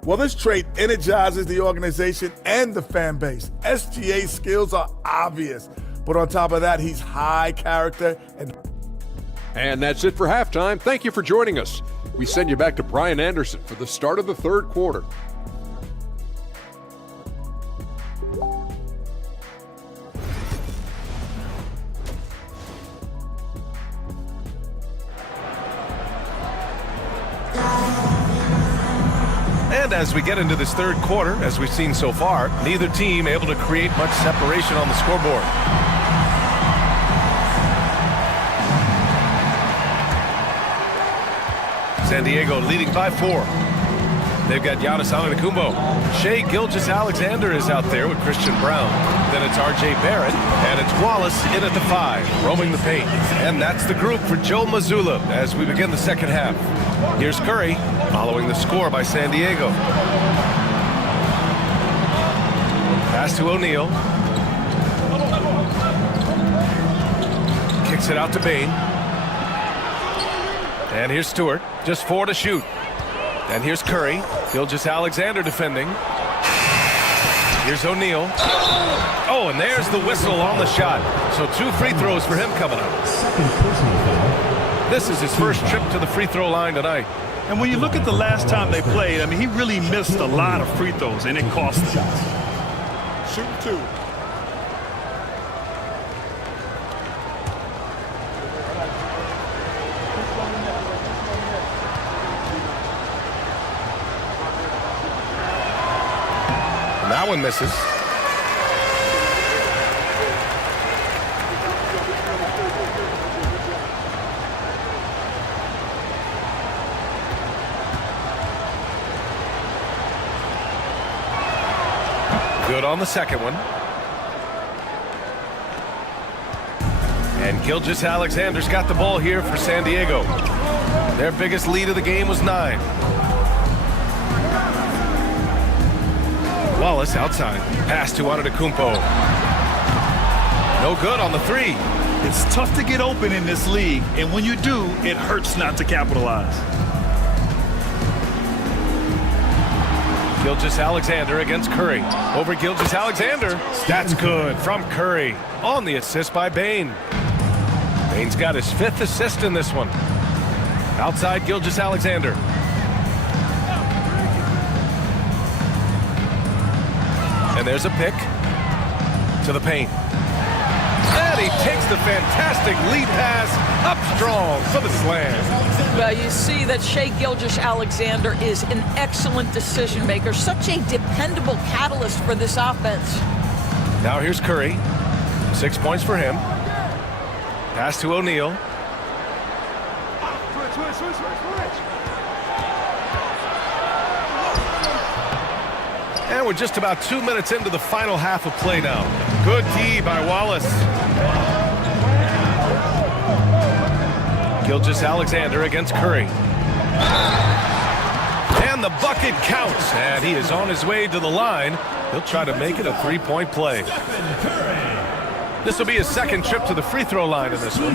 Well, this trade energizes the organization and the fan base. SGA's skills are obvious, but on top of that, he's high character. And that's it for halftime. Thank you for joining us. We send you back to Brian Anderson for the start of the third quarter. And as we get into this third quarter, as we've seen so far, neither team able to create much separation on the scoreboard. San Diego leading by 4. They've got Giannis Antetokounmpo. Shai Gilgeous-Alexander is out there with Christian Brown. Then it's R.J. Barrett, and it's Wallace in at the 5, roaming the paint. And that's the group for Joe Mazzulla as we begin the second half. Here's Curry, following the score by San Diego. Pass to O'Neal. Kicks it out to Bane. And here's Stewart, just 4 to shoot. And here's Curry, Gilgeous-Alexander defending. Here's O'Neal. Oh, and there's the whistle on the shot. So 2 free throws for him coming up. This is his first trip to the free throw line tonight. And when you look at the last time they played, I mean, he really missed a lot of free throws, and it cost him. Shoot 2. That one misses. Good on the second one. And Gilgeous-Alexander's got the ball here for San Diego. Their biggest lead of the game was 9. Wallace outside. Pass to Antetokounmpo. No good on the 3. It's tough to get open in this league, and when you do, it hurts not to capitalize. Gilgeous-Alexander against Curry. Over Gilgeous-Alexander. That's good from Curry. On the assist by Bane. Bane's got his 5th assist in this one. Outside Gilgeous-Alexander. And there's a pick to the paint. And he takes the fantastic lead pass up strong for the slam. Well, you see that Shai Gilgeous-Alexander is an excellent decision maker, such a dependable catalyst for this offense. Now here's Curry. 6 points for him. Pass to O'Neal. And we're just about 2 minutes into the final half of play now. Good D by Wallace. Gilgeous-Alexander against Curry. And the bucket counts. And he is on his way to the line. He'll try to make it a 3-point play. This will be his second trip to the free throw line in this one.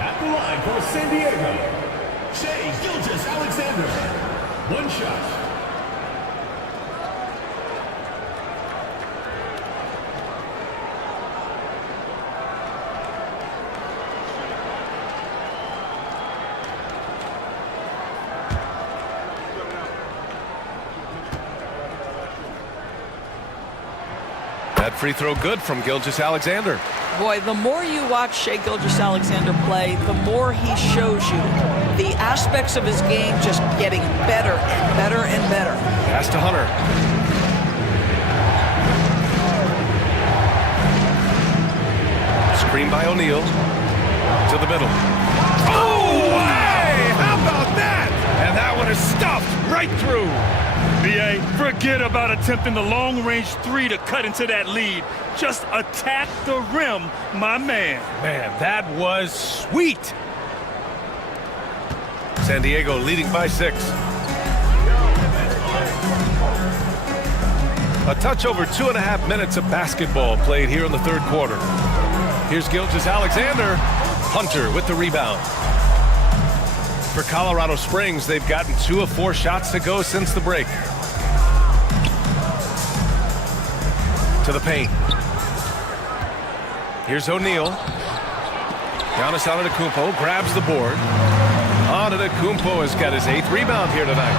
At the line for San Diego, Shai Gilgeous-Alexander. One shot. That free throw good from Gilgeous-Alexander. Boy, the more you watch Shai Gilgeous-Alexander play, the more he shows you the aspects of his game just getting better and better and better. Pass to Hunter. Screen by O'Neal. To the middle. Oh, hey! How about that? And that one is stuffed right through. B.A., forget about attempting the long-range 3 to cut into that lead. Just attack the rim, my man. Man, that was sweet. San Diego leading by 6. A touch over 2.5 minutes of basketball played here in the third quarter. Here's Gilgeous-Alexander. Hunter with the rebound. For Colorado Springs, they've gotten 2 of 4 shots to go since the break. To the paint. Here's O'Neal. Giannis Antetokounmpo grabs the board. Antetokounmpo has got his 8th rebound here tonight.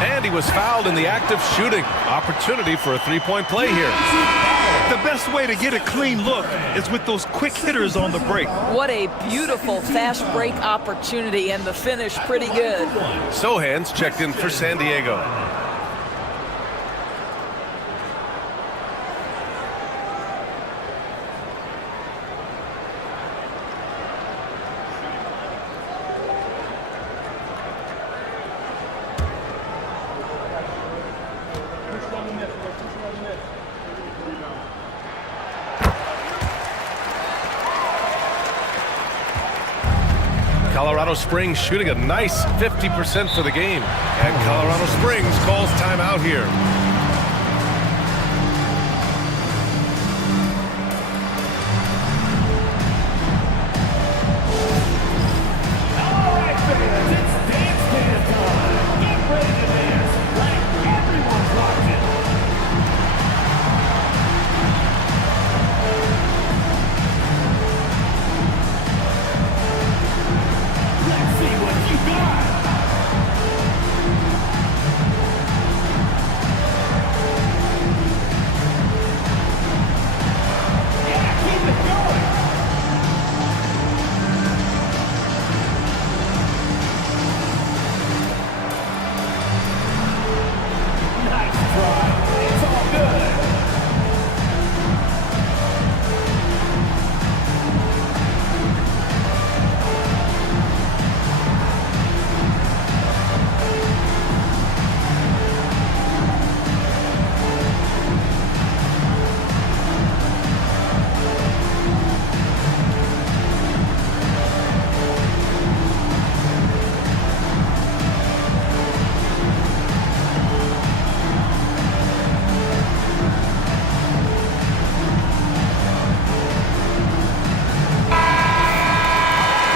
And he was fouled in the act of shooting. Opportunity for a 3-point play here. The best way to get a clean look is with those quick hitters on the break. What a beautiful fast break opportunity, and the finish pretty good. Sohan's checked in for San Diego. Colorado Springs shooting a nice 50% for the game. And Colorado Springs calls timeout here. All right, fans, it's dance time. Get ready to dance like everyone's watching. Let's see what you got.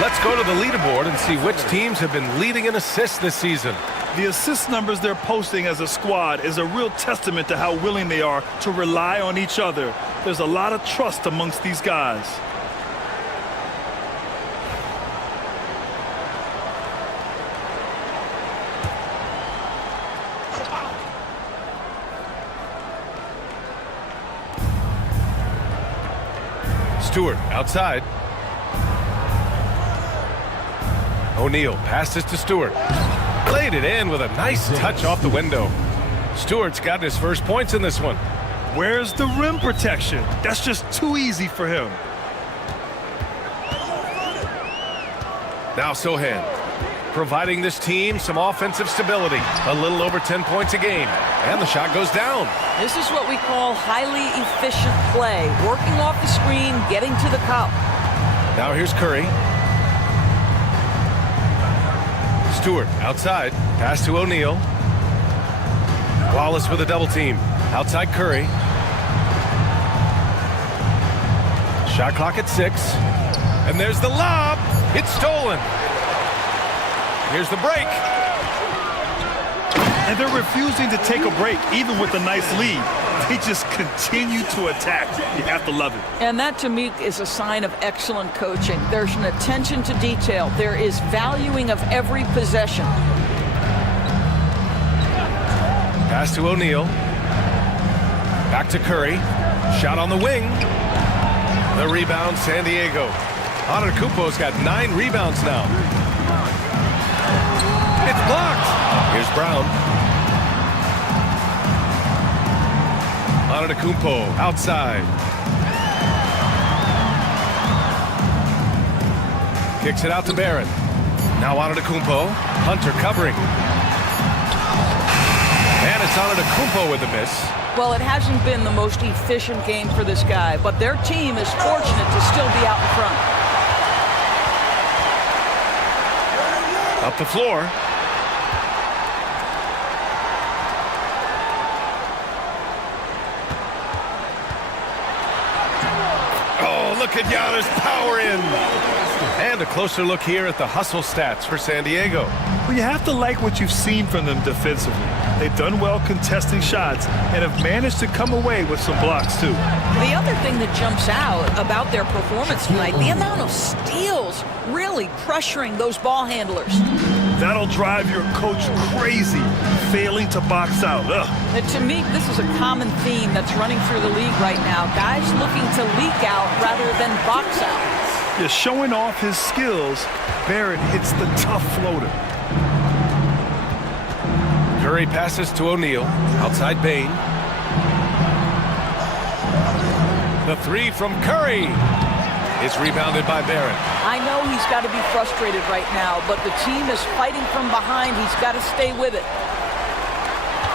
Let's go to the leaderboard and see which teams have been leading in assists this season. The assist numbers they're posting as a squad is a real testament to how willing they are to rely on each other. There's a lot of trust amongst these guys. Stewart outside. O'Neal passes to Stewart. Laid it in with a nice touch off the window. Stewart's got his first points in this one. Where's the rim protection? That's just too easy for him. Now Sohan, providing this team some offensive stability. A little over 10 points a game. And the shot goes down. This is what we call highly efficient play. Working off the screen, getting to the cup. Now here's Curry. Stewart outside. Pass to O'Neal. Wallace with a double team. Outside Curry. Shot clock at 6. And there's the lob. It's stolen. Here's the break. And they're refusing to take a break, even with a nice lead. They just continue to attack. You have to love it. And that, to me, is a sign of excellent coaching. There's an attention to detail. There is valuing of every possession. Pass to O'Neal. Back to Curry. Shot on the wing. The rebound, San Diego. Antetokounmpo's got 9 rebounds now. It's blocked. Here's Brown. Antetokounmpo outside. Kicks it out to Barrett. Now Antetokounmpo. Hunter covering. And it's Antetokounmpo with a miss. Well, it hasn't been the most efficient game for this guy, but their team is fortunate to still be out in front. Up the floor. Oh, look at Giannis power in. And a closer look here at the hustle stats for San Diego. Well, you have to like what you've seen from them defensively. They've done well contesting shots and have managed to come away with some blocks, too. The other thing that jumps out about their performance tonight, the amount of steals, really pressuring those ball handlers. That'll drive your coach crazy, failing to box out. And to me, this is a common theme that's running through the league right now. Guys looking to leak out rather than box out. Yeah, showing off his skills, Barrett hits the tough floater. Curry passes to O'Neal. Outside Bain. The 3 from Curry is rebounded by Barrett. I know he's got to be frustrated right now, but the team is fighting from behind. He's got to stay with it.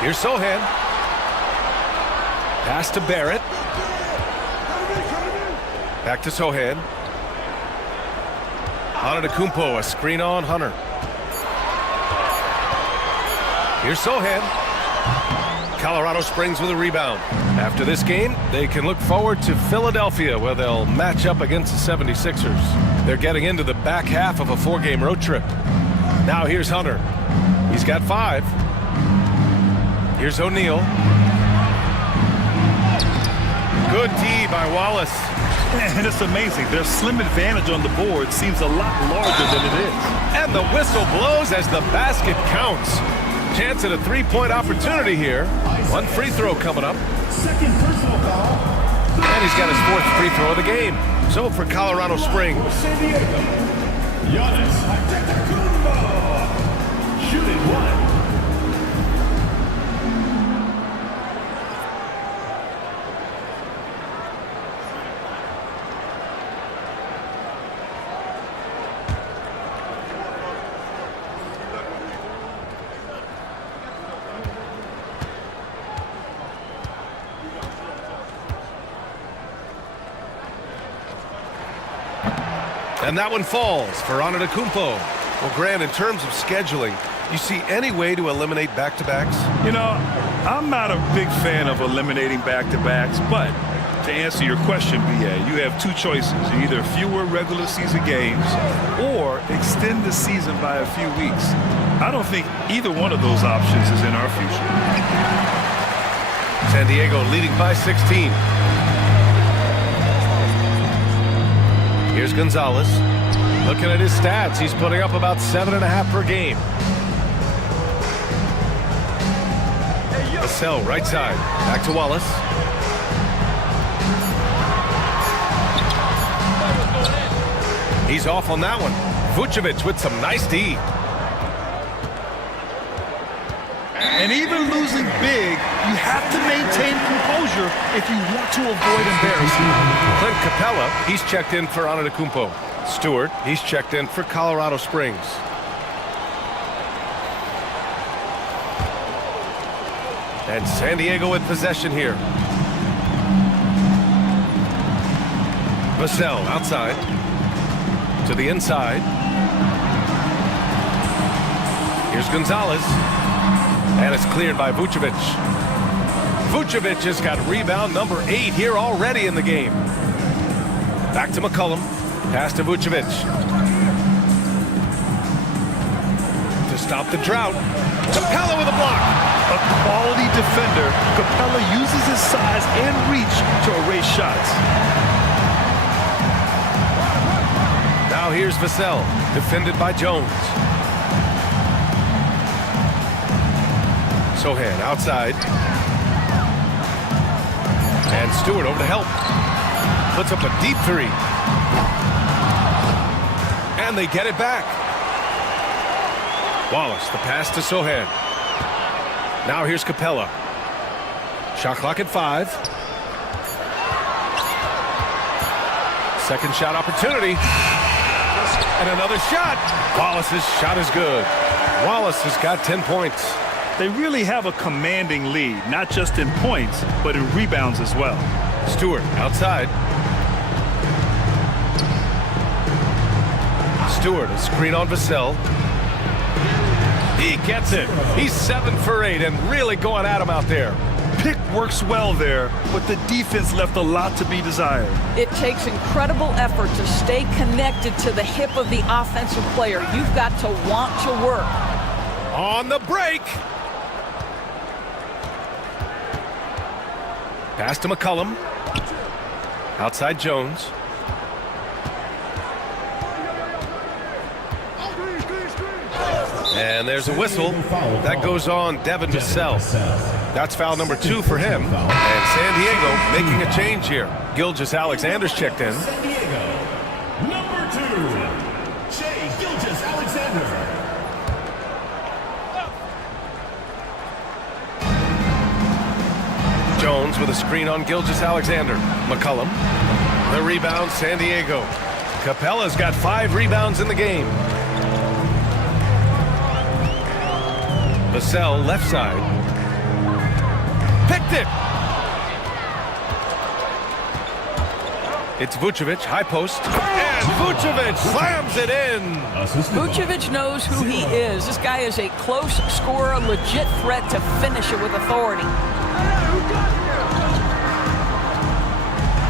Here's Sohan. Pass to Barrett. Back to Sohan. Antetokounmpo, a screen on Hunter. Here's Sohan. Colorado Springs with a rebound. After this game, they can look forward to Philadelphia, where they'll match up against the 76ers. They're getting into the back half of a 4-game road trip. Now here's Hunter. He's got 5. Here's O'Neal. Good D by Wallace. And it's amazing. Their slim advantage on the board seems a lot larger than it is. And the whistle blows as the basket counts. Chance at a 3-point opportunity here. 1 free throw coming up. Second personal foul. And he's got his 4th free throw of the game. So for Colorado Springs. San Diego, Giannis Antetokounmpo, shooting 1. And that one falls for Antetokounmpo. Well, Grant, in terms of scheduling, you see any way to eliminate back-to-backs? You know, I'm not a big fan of eliminating back-to-backs, but To answer your question, BA, you have two choices. Either fewer regular season games or extend the season by a few weeks. I don't think either one of those options is in our future. San Diego leading by 16. Here's Gonzalez. Looking at his stats, he's putting up about 7.5 per game. Vassell, right side. Back to Wallace. He's off on that one. Vucevic with some nice D. And even losing big, you have to maintain composure if you want to avoid embarrassment. Clint Capella, he's checked in for Antetokounmpo. Stewart, he's checked in for Colorado Springs. And San Diego with possession here. Vassell outside. To the inside. Here's Gonzalez. And it's cleared by Vucevic. Vucevic has got rebound number 8 here already in the game. Back to McCollum. Pass to Vucevic. To stop the drought. Capella with a block. A quality defender, Capella uses his size and reach to erase shots. Now here's Vassell, defended by Jones. Sohan outside. And Stewart over to help. Puts up a deep 3. And they get it back. Wallace, the pass to Sohan. Now here's Capella. Shot clock at 5. Second shot opportunity. And another shot. Wallace's shot is good. Wallace has got 10 points. They really have a commanding lead, not just in points, but in rebounds as well. Stewart outside. Stewart, a screen on Vassell. He gets it. He's 7 for 8 and really going at him out there. Pick works well there, but the defense left a lot to be desired. It takes incredible effort to stay connected to the hip of the offensive player. You've got to want to work. On the break. Pass to McCollum. Outside Jones. And there's a whistle. That goes on Devin Vassell. That's foul number 2 for him. And San Diego making a change here. Gilgeous-Alexander's checked in. San Diego, number 2, Shai Gilgeous-Alexander. Jones with a screen on Gilgeous-Alexander. McCollum. The rebound, San Diego. Capella's got 5 rebounds in the game. Vassell, left side. Picked it! It's Vucevic, high post. And Vucevic slams it in! Vucevic knows who he is. This guy is a close scorer, legit threat to finish it with authority.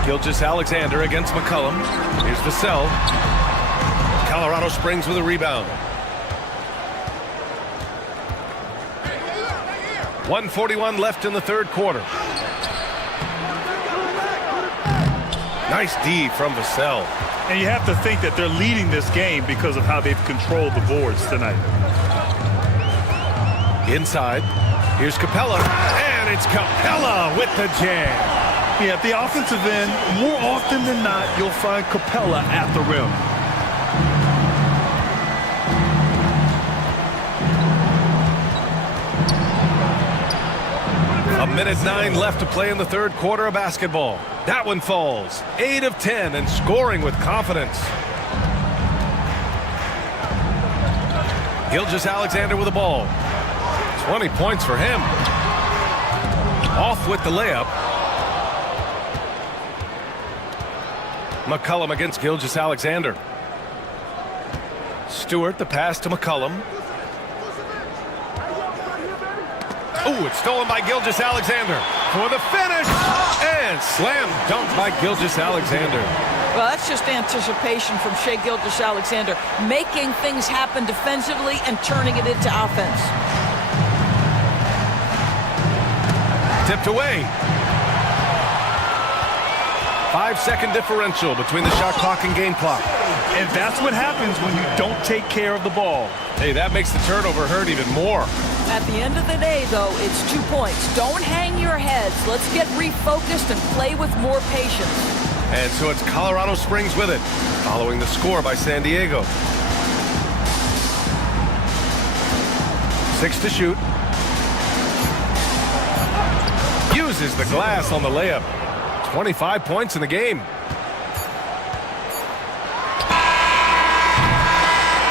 Gilgeous-Alexander against McCollum. Here's Vassell. Colorado Springs with a rebound. 1:41 left in the third quarter. Nice D from Vassell. And you have to think that they're leading this game because of how they've controlled the boards tonight. Inside. Here's Capella. And it's Capella with the jam. Yeah, at the offensive end, more often than not, you'll find Capella at the rim. A minute 9 left to play in the third quarter of basketball. That one falls. 8 of 10 and scoring with confidence. Gilgeous-Alexander with the ball. 20 points for him. Off with the layup. McCollum against Gilgeous-Alexander. Stewart, the pass to McCollum. Oh, it's stolen by Gilgeous-Alexander for the finish. And slam dunk by Gilgeous-Alexander. Well, that's just anticipation from Shai Gilgeous-Alexander, making things happen defensively and turning it into offense. Tipped away. 5-second differential between the shot clock and game clock. And that's what happens when you don't take care of the ball. Hey, that makes the turnover hurt even more. At the end of the day, though, it's 2 points. Don't hang your heads. Let's get refocused and play with more patience. And so it's Colorado Springs with it, following the score by San Diego. 6 to shoot. Uses the glass on the layup. 25 points in the game.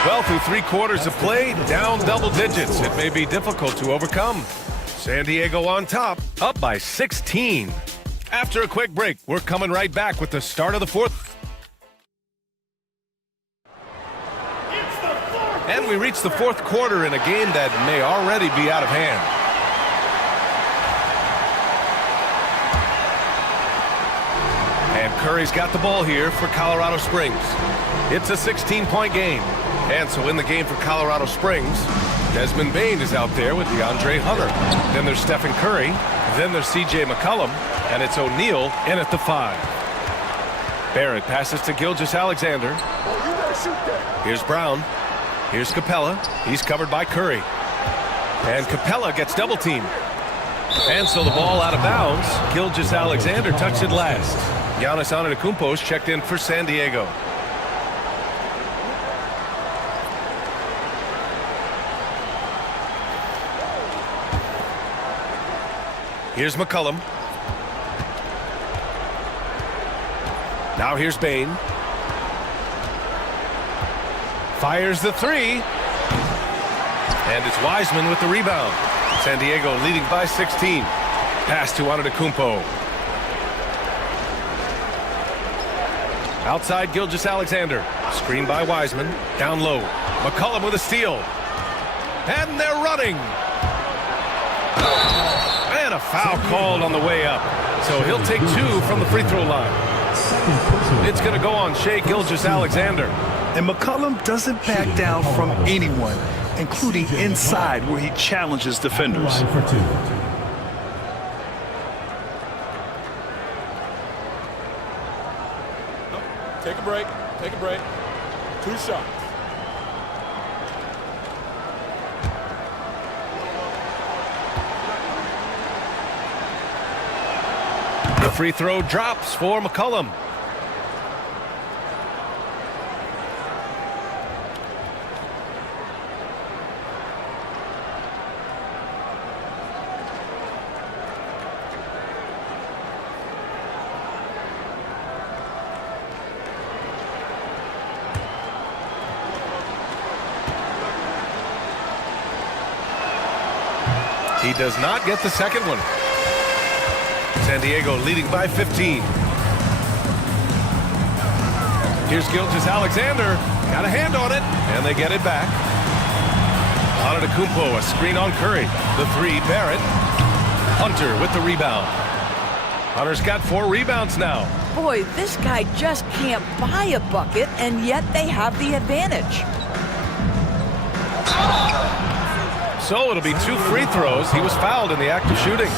Well, through 3 quarters of play, down double digits. It may be difficult to overcome. San Diego on top, up by 16. After a quick break, we're coming right back with the start of the fourth. And we reach the fourth quarter in a game that may already be out of hand. And Curry's got the ball here for Colorado Springs. It's a 16-point game. And so in the game for Colorado Springs, Desmond Bane is out there with DeAndre Hunter. Then there's Stephen Curry. Then there's C.J. McCollum. And it's O'Neal in at the 5. Barrett passes to Gilgeous-Alexander. Here's Brown. Here's Capella. He's covered by Curry. And Capella gets double teamed. And so the ball out of bounds. Gilgeous-Alexander touched it last. Giannis Antetokounmpo's checked in for San Diego. Here's McCollum. Now here's Bane. Fires the 3. And it's Wiseman with the rebound. San Diego leading by 16. Pass to Antetokounmpo. Outside Gilgeous-Alexander. Screen by Wiseman. Down low. McCollum with a steal. And they're running. And a foul called on the way up. So he'll take 2 from the free throw line. It's going to go on Shai Gilgeous-Alexander. And McCollum doesn't back down from anyone, including inside where he challenges defenders. Take a break. Take a break. 2 shots. The free throw drops for McCollum. He does not get the second one. San Diego leading by 15. Here's Gilgeous-Alexander. Got a hand on it, and they get it back. Antetokounmpo, a screen on Curry. The 3, Barrett. Hunter with the rebound. Hunter's got 4 rebounds now. Boy, this guy just can't buy a bucket, and yet they have the advantage. So it'll be 2 free throws. He was fouled in the act of shooting.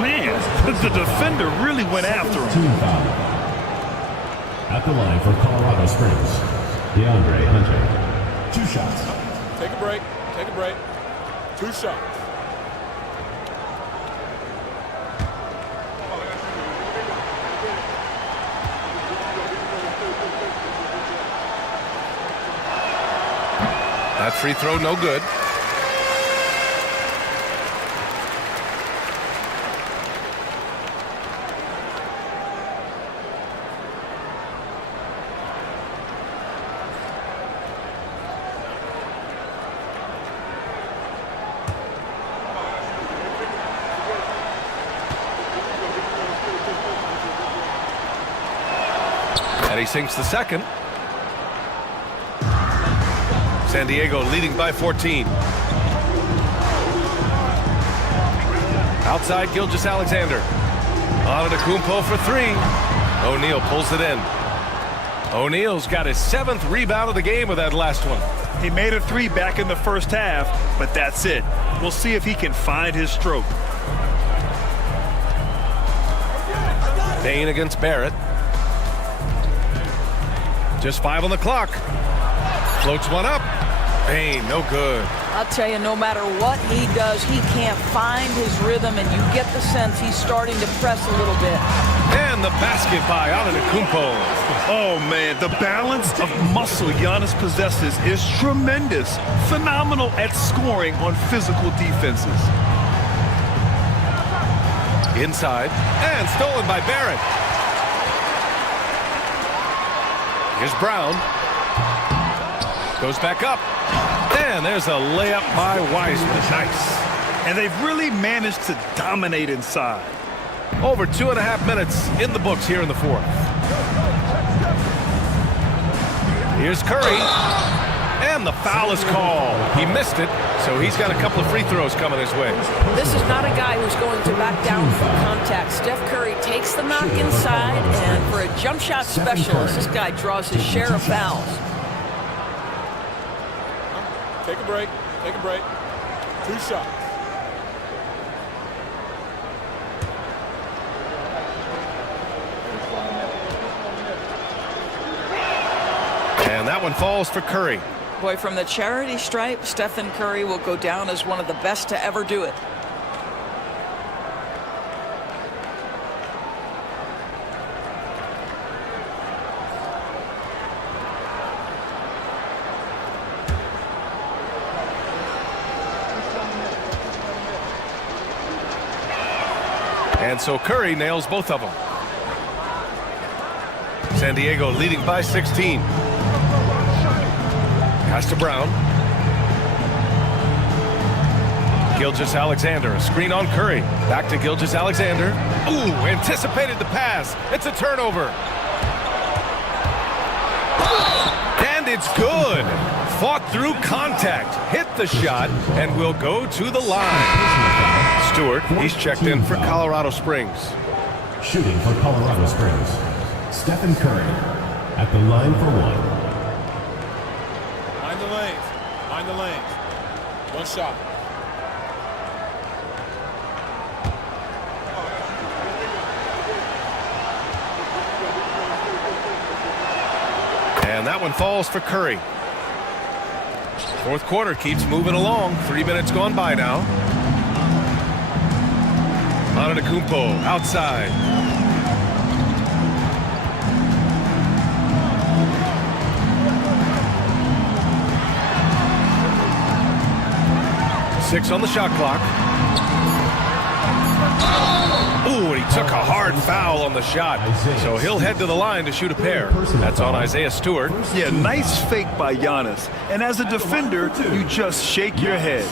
Man, the defender really went after him. Team foul. At the line for Colorado Springs, DeAndre Hunter. 2 shots. Take a break. Take a break. 2 shots. That free throw no good. And he sinks the second. San Diego leading by 14. Outside Gilgeous-Alexander. Antetokounmpo for three. O'Neal pulls it in. O'Neal's got his 7th rebound of the game with that last one. He made a three back in the first half, but that's it. We'll see if he can find his stroke. Bane against Barrett. Just 5 on the clock. Floats one up. Bane, no good. I'll tell you, no matter what he does, he can't find his rhythm, and you get the sense he's starting to press a little bit. And the basket by Antetokounmpo. Oh, man, the balance of muscle Giannis possesses is tremendous. Phenomenal at scoring on physical defenses. Inside, and stolen by Barrett. Here's Brown. Goes back up. And there's a layup by Wiseman. Nice. And they've really managed to dominate inside. Over 2.5 minutes in the books here in the fourth. Here's Curry. And the foul is called. He missed it, so he's got a couple of free throws coming his way. This is not a guy who's going to back down from contact. Steph Curry takes the knock inside, and for a jump shot specialist, this guy draws his share of fouls. Take a break. Take a break. 2 shots. And that one falls for Curry. Boy, from the charity stripe, Stephen Curry will go down as one of the best to ever do it. And so Curry nails both of them. San Diego leading by 16. Pass to Brown. Gilgeous-Alexander, a screen on Curry. Back to Gilgeous-Alexander. Ooh, anticipated the pass. It's a turnover. And it's good. Fought through contact, hit the shot, and will go to the line. Stewart, he's checked in for Colorado Springs. Shooting for Colorado Springs, Stephen Curry at the line for one. Mind the lanes. Mind the lanes. 1 shot. And that one falls for Curry. Fourth quarter keeps moving along. 3 minutes gone by now. Antetokounmpo outside. Six on the shot clock. Ooh, and he took a hard foul on the shot. So he'll head to the line to shoot a pair. That's on Isaiah Stewart. Yeah, nice fake by Giannis. And as a defender, you just shake your head.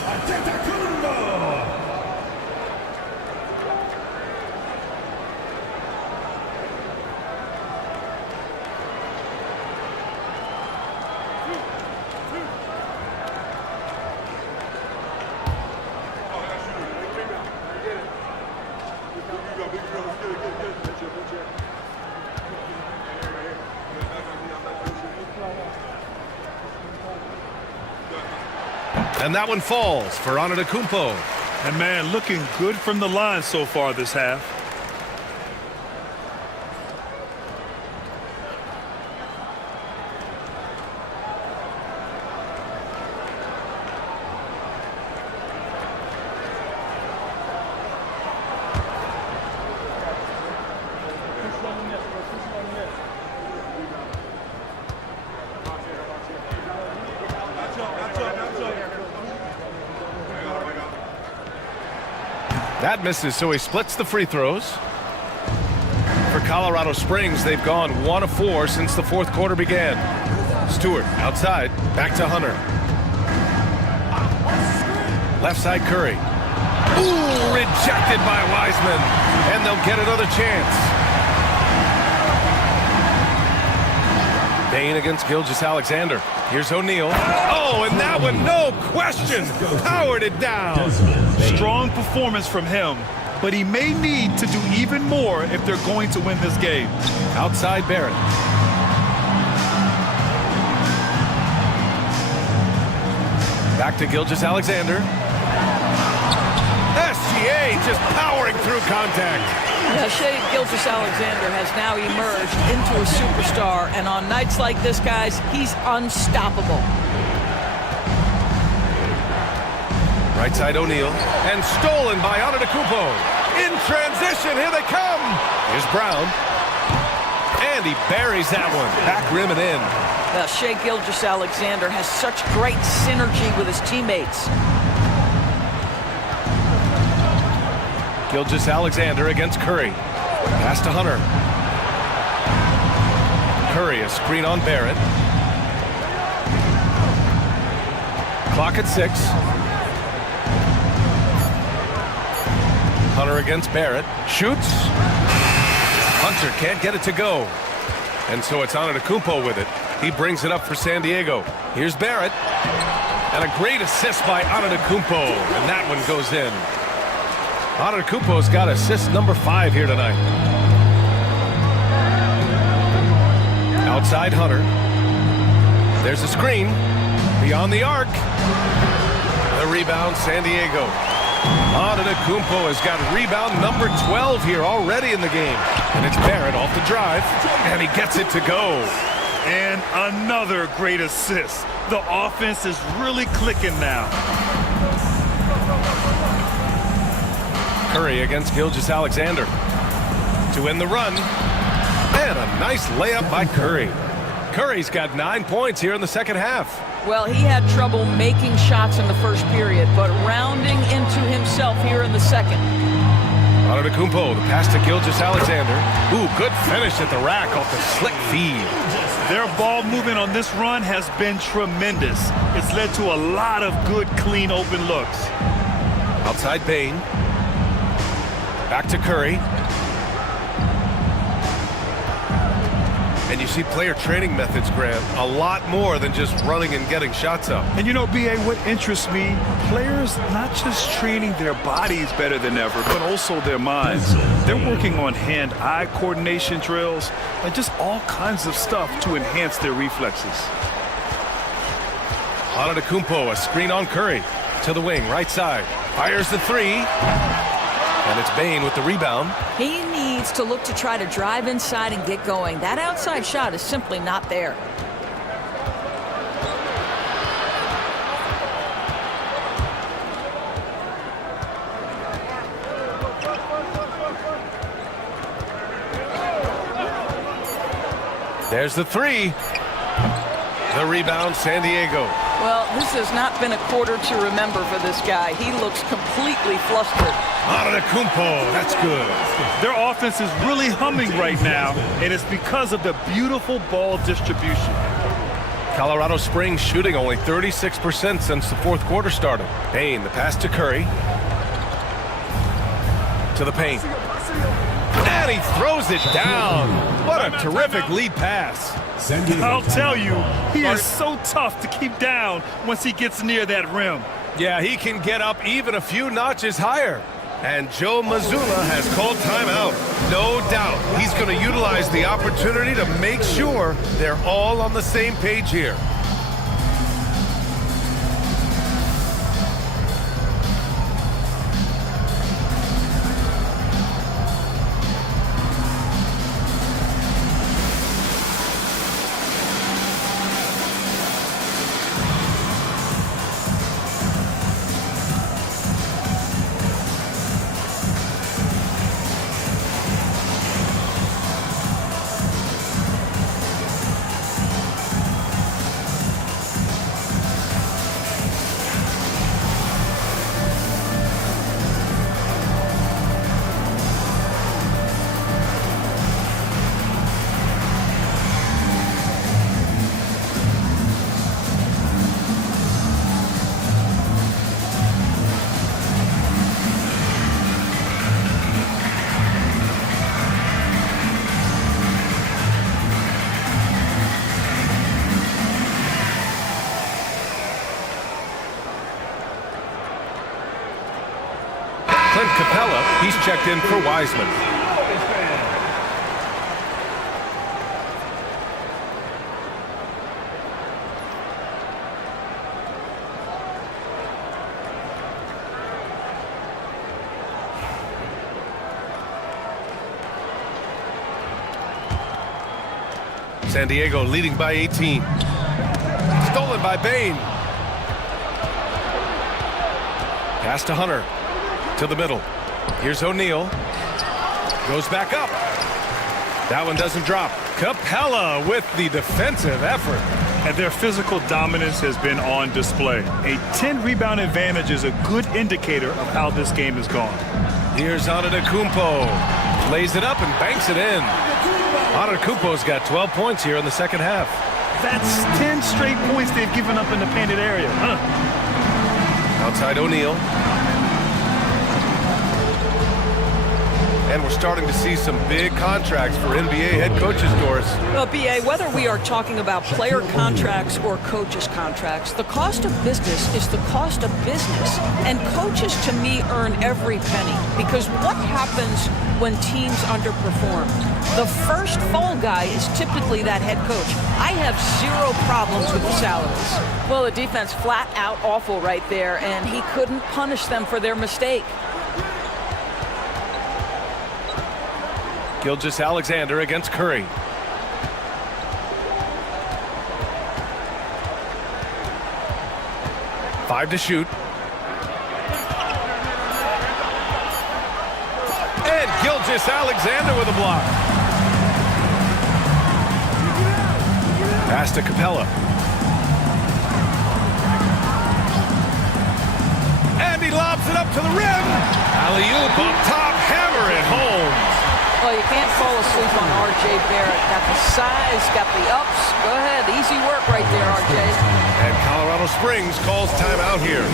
And that one falls for Antetokounmpo. And man, looking good from the line so far this half. That misses, so he splits the free throws. For Colorado Springs, they've gone 1 of 4 since the fourth quarter began. Stewart outside, back to Hunter. Left side Curry. Ooh, rejected by Wiseman. And they'll get another chance. Bane against Gilgeous-Alexander. Here's O'Neal. Oh, and that one, no question, powered it down. Strong performance from him, but he may need to do even more if they're going to win this game. Outside Barrett. Back to Gilgeous-Alexander. SGA just powering through contact. Yeah, Shea Gilgeous-Alexander has now emerged into a superstar, and on nights like this, guys, he's unstoppable. Right side O'Neal, and stolen by Antetokounmpo. In transition, here they come. Here's Brown, and he buries that one. Back rim and in. Shea Gilgeous-Alexander has such great synergy with his teammates. Gilgeous-Alexander against Curry. Pass to Hunter. Curry, a screen on Barrett. Clock at 6. Hunter against Barrett. Shoots. Hunter can't get it to go. And so it's Antetokounmpo with it. He brings it up for San Diego. Here's Barrett. And a great assist by Antetokounmpo. And that one goes in. Antetokounmpo's got assist number 5 here tonight. Outside Hunter. There's a screen. Beyond the arc. The rebound, San Diego. Antetokounmpo has got rebound number 12 here already in the game. And it's Barrett off the drive. And he gets it to go. And another great assist. The offense is really clicking now. Curry against Gilgeous-Alexander to win the run. And a nice layup by Curry. Curry's got 9 points here in the second half. Well, he had trouble making shots in the first period, but rounding into himself here in the second. Antetokounmpo, the pass to Gilgeous-Alexander. Ooh, good finish at the rack off the slick feed. Their ball movement on this run has been tremendous. It's led to a lot of good, clean, open looks. Outside Bain. Back to Curry. And you see player training methods, Grant, a lot more than just running and getting shots up. And you know, B.A., what interests me, players not just training their bodies better than ever, but also their minds. They're working on hand-eye coordination drills and just all kinds of stuff to enhance their reflexes. Antetokounmpo, a screen on Curry. To the wing, right side. Fires the 3. And it's Bain with the rebound. He needs to look to try to drive inside and get going. That outside shot is simply not there. There's the 3. The rebound, San Diego. Well, this has not been a quarter to remember for this guy. He looks completely flustered. Antetokounmpo, that's good. Their offense is really humming right now, and it's because of the beautiful ball distribution. Colorado Springs shooting only 36% since the fourth quarter started. Bain, the pass to Curry. To the paint. And he throws it down. What a terrific lead pass. I'll tell you, he is so tough to keep down once he gets near that rim. Yeah, he can get up even a few notches higher. And Joe Mazzulla has called timeout. No doubt he's going to utilize the opportunity to make sure they're all on the same page here. Clint Capella, he's checked in for Wiseman. San Diego leading by 18. Stolen by Bain. Pass to Hunter. To the middle. Here's O'Neal. Goes back up. That one doesn't drop. Capella with the defensive effort. And their physical dominance has been on display. A 10-rebound advantage is a good indicator of how this game has gone. Here's Antetokounmpo. Lays it up and banks it in. Antetokounmpo's got 12 points here in the second half. That's 10 straight points they've given up in the painted area. Outside O'Neal. And we're starting to see some big contracts for NBA head coaches, Doris. Well, B.A., whether we are talking about player contracts or coaches' contracts, the cost of business is the cost of business. And coaches, to me, earn every penny. Because what happens when teams underperform? The first fall guy is typically that head coach. I have zero problems with the salaries. Well, the defense flat out awful right there, and he couldn't punish them for their mistake. Gilgeous-Alexander against Curry. Five to shoot. And Gilgeous-Alexander with a block. Pass to Capella. And he lobs it up to the rim. Alley-oop up top, hammer it home. Well, you can't fall asleep on R.J. Barrett. Got the size, got the ups. Go ahead, easy work right there, R.J. And Colorado Springs calls timeout here.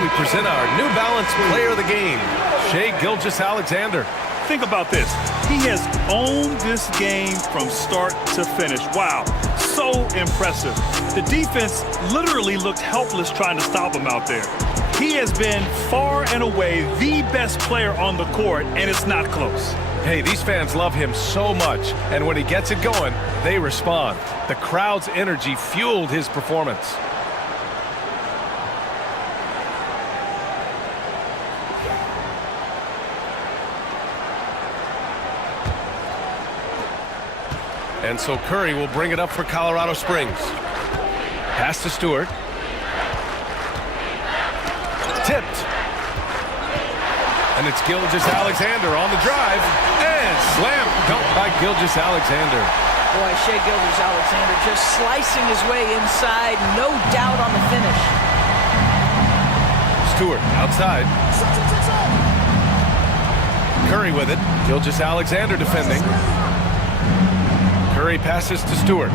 We present our New Balance player of the game, Shai Gilgeous-Alexander. Think about this. He has owned this game from start to finish. Wow, so impressive. The defense literally looked helpless trying to stop him out there. He has been far and away the best player on the court, and it's not close. Hey, these fans love him so much, and when he gets it going, they respond. The crowd's energy fueled his performance. And so Curry will bring it up for Colorado Springs. Pass to Stewart. Tipped. And it's Gilgeous-Alexander on the drive. And slam dunk by Gilgeous-Alexander. Boy, Shai Gilgeous-Alexander just slicing his way inside. No doubt on the finish. Stewart outside. Curry with it. Gilgeous-Alexander defending. Curry passes to Stewart.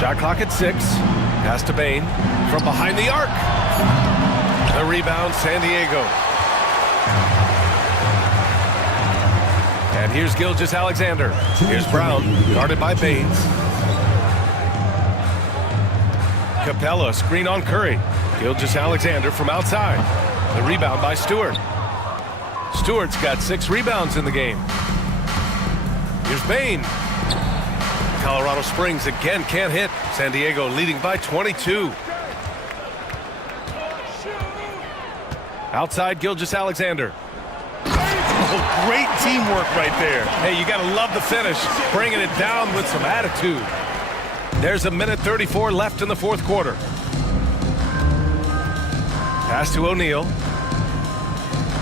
Shot clock at 6. Pass to Bain from behind the arc. The rebound, San Diego. And here's Gilgeous-Alexander. Here's Brown, guarded by Baines. Capella, screen on Curry. Gilgeous-Alexander from outside. The rebound by Stewart. Stewart's got 6 rebounds in the game. Here's Bain. Colorado Springs again can't hit. San Diego leading by 22. Outside, Gilgeous-Alexander. Oh, great teamwork right there. Hey, you got to love the finish. Bringing it down with some attitude. There's 1:34 left in the fourth quarter. Pass to O'Neal.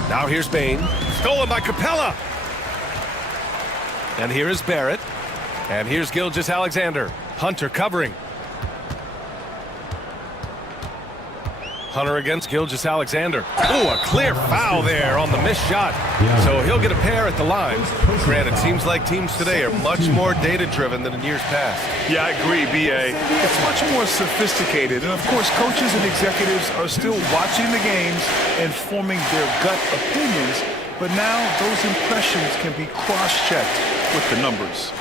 Now here's Bain. Stolen by Capella. And here is Barrett. And here's Gilgeous-Alexander. Hunter covering. Hunter against Gilgeous-Alexander. Oh, a clear foul there on the missed shot. So he'll get a pair at the line. Granted, it seems like teams today are much more data-driven than in years past. Yeah, I agree, B.A. It's much more sophisticated. And, of course, coaches and executives are still watching the games and forming their gut opinions. But now those impressions can be cross-checked with the numbers.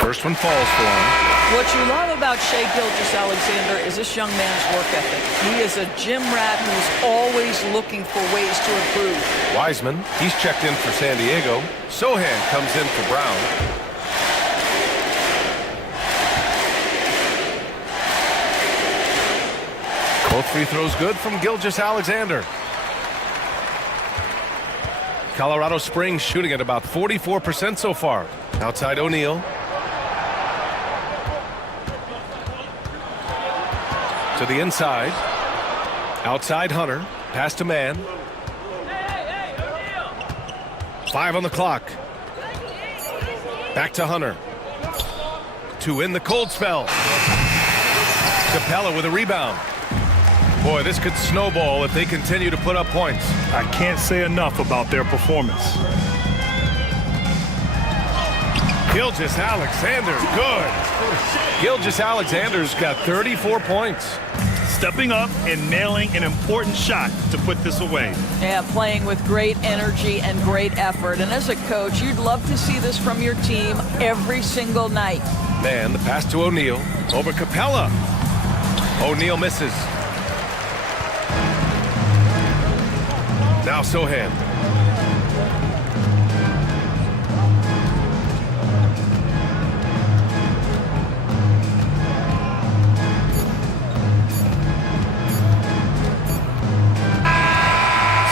First one falls for him. What you love about Shai Gilgeous-Alexander is this young man's work ethic. He is a gym rat who's always looking for ways to improve. Wiseman, he's checked in for San Diego. Sohan comes in for Brown. Both free throws good from Gilgeous-Alexander. Colorado Springs shooting at about 44% so far. Outside O'Neal. To the inside. Outside Hunter. Pass to Mann. 5 on the clock. Back to Hunter. 2 in the cold spell. Capella with a rebound. Boy, this could snowball if they continue to put up points. I can't say enough about their performance. Gilgeous-Alexander, good. Gilgeous-Alexander's got 34 points. Stepping up and nailing an important shot to put this away. Yeah, playing with great energy and great effort. And as a coach, you'd love to see this from your team every single night. Man, the pass to O'Neal. Over Capella. O'Neal misses. Now Sohan.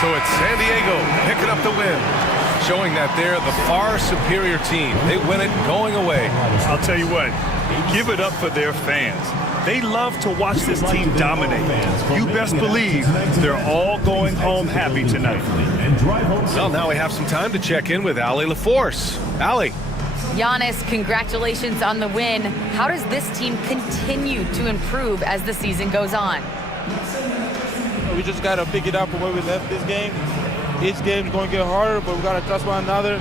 So it's San Diego picking up the win, showing that they're the far superior team. They win it going away. I'll tell you what, give it up for their fans. They love to watch this team dominate. You best believe they're all going home happy tonight. Well, now we have some time to check in with Allie LaForce. Allie. Giannis, congratulations on the win. How does this team continue to improve as the season goes on? We just got to pick it up from where we left this game. Each game is going to get harder, but we got to trust one another,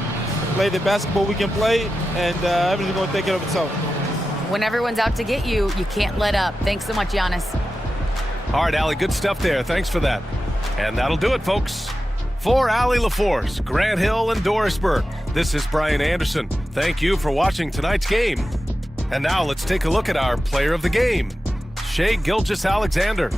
play the basketball we can play, and everything's going to take care of itself. When everyone's out to get you, you can't let up. Thanks so much, Giannis. All right, Allie, good stuff there. Thanks for that. And that'll do it, folks. For Allie LaForce, Grant Hill, and Dorisburg, this is Brian Anderson. Thank you for watching tonight's game. And now let's take a look at our player of the game, Shai Gilgeous-Alexander.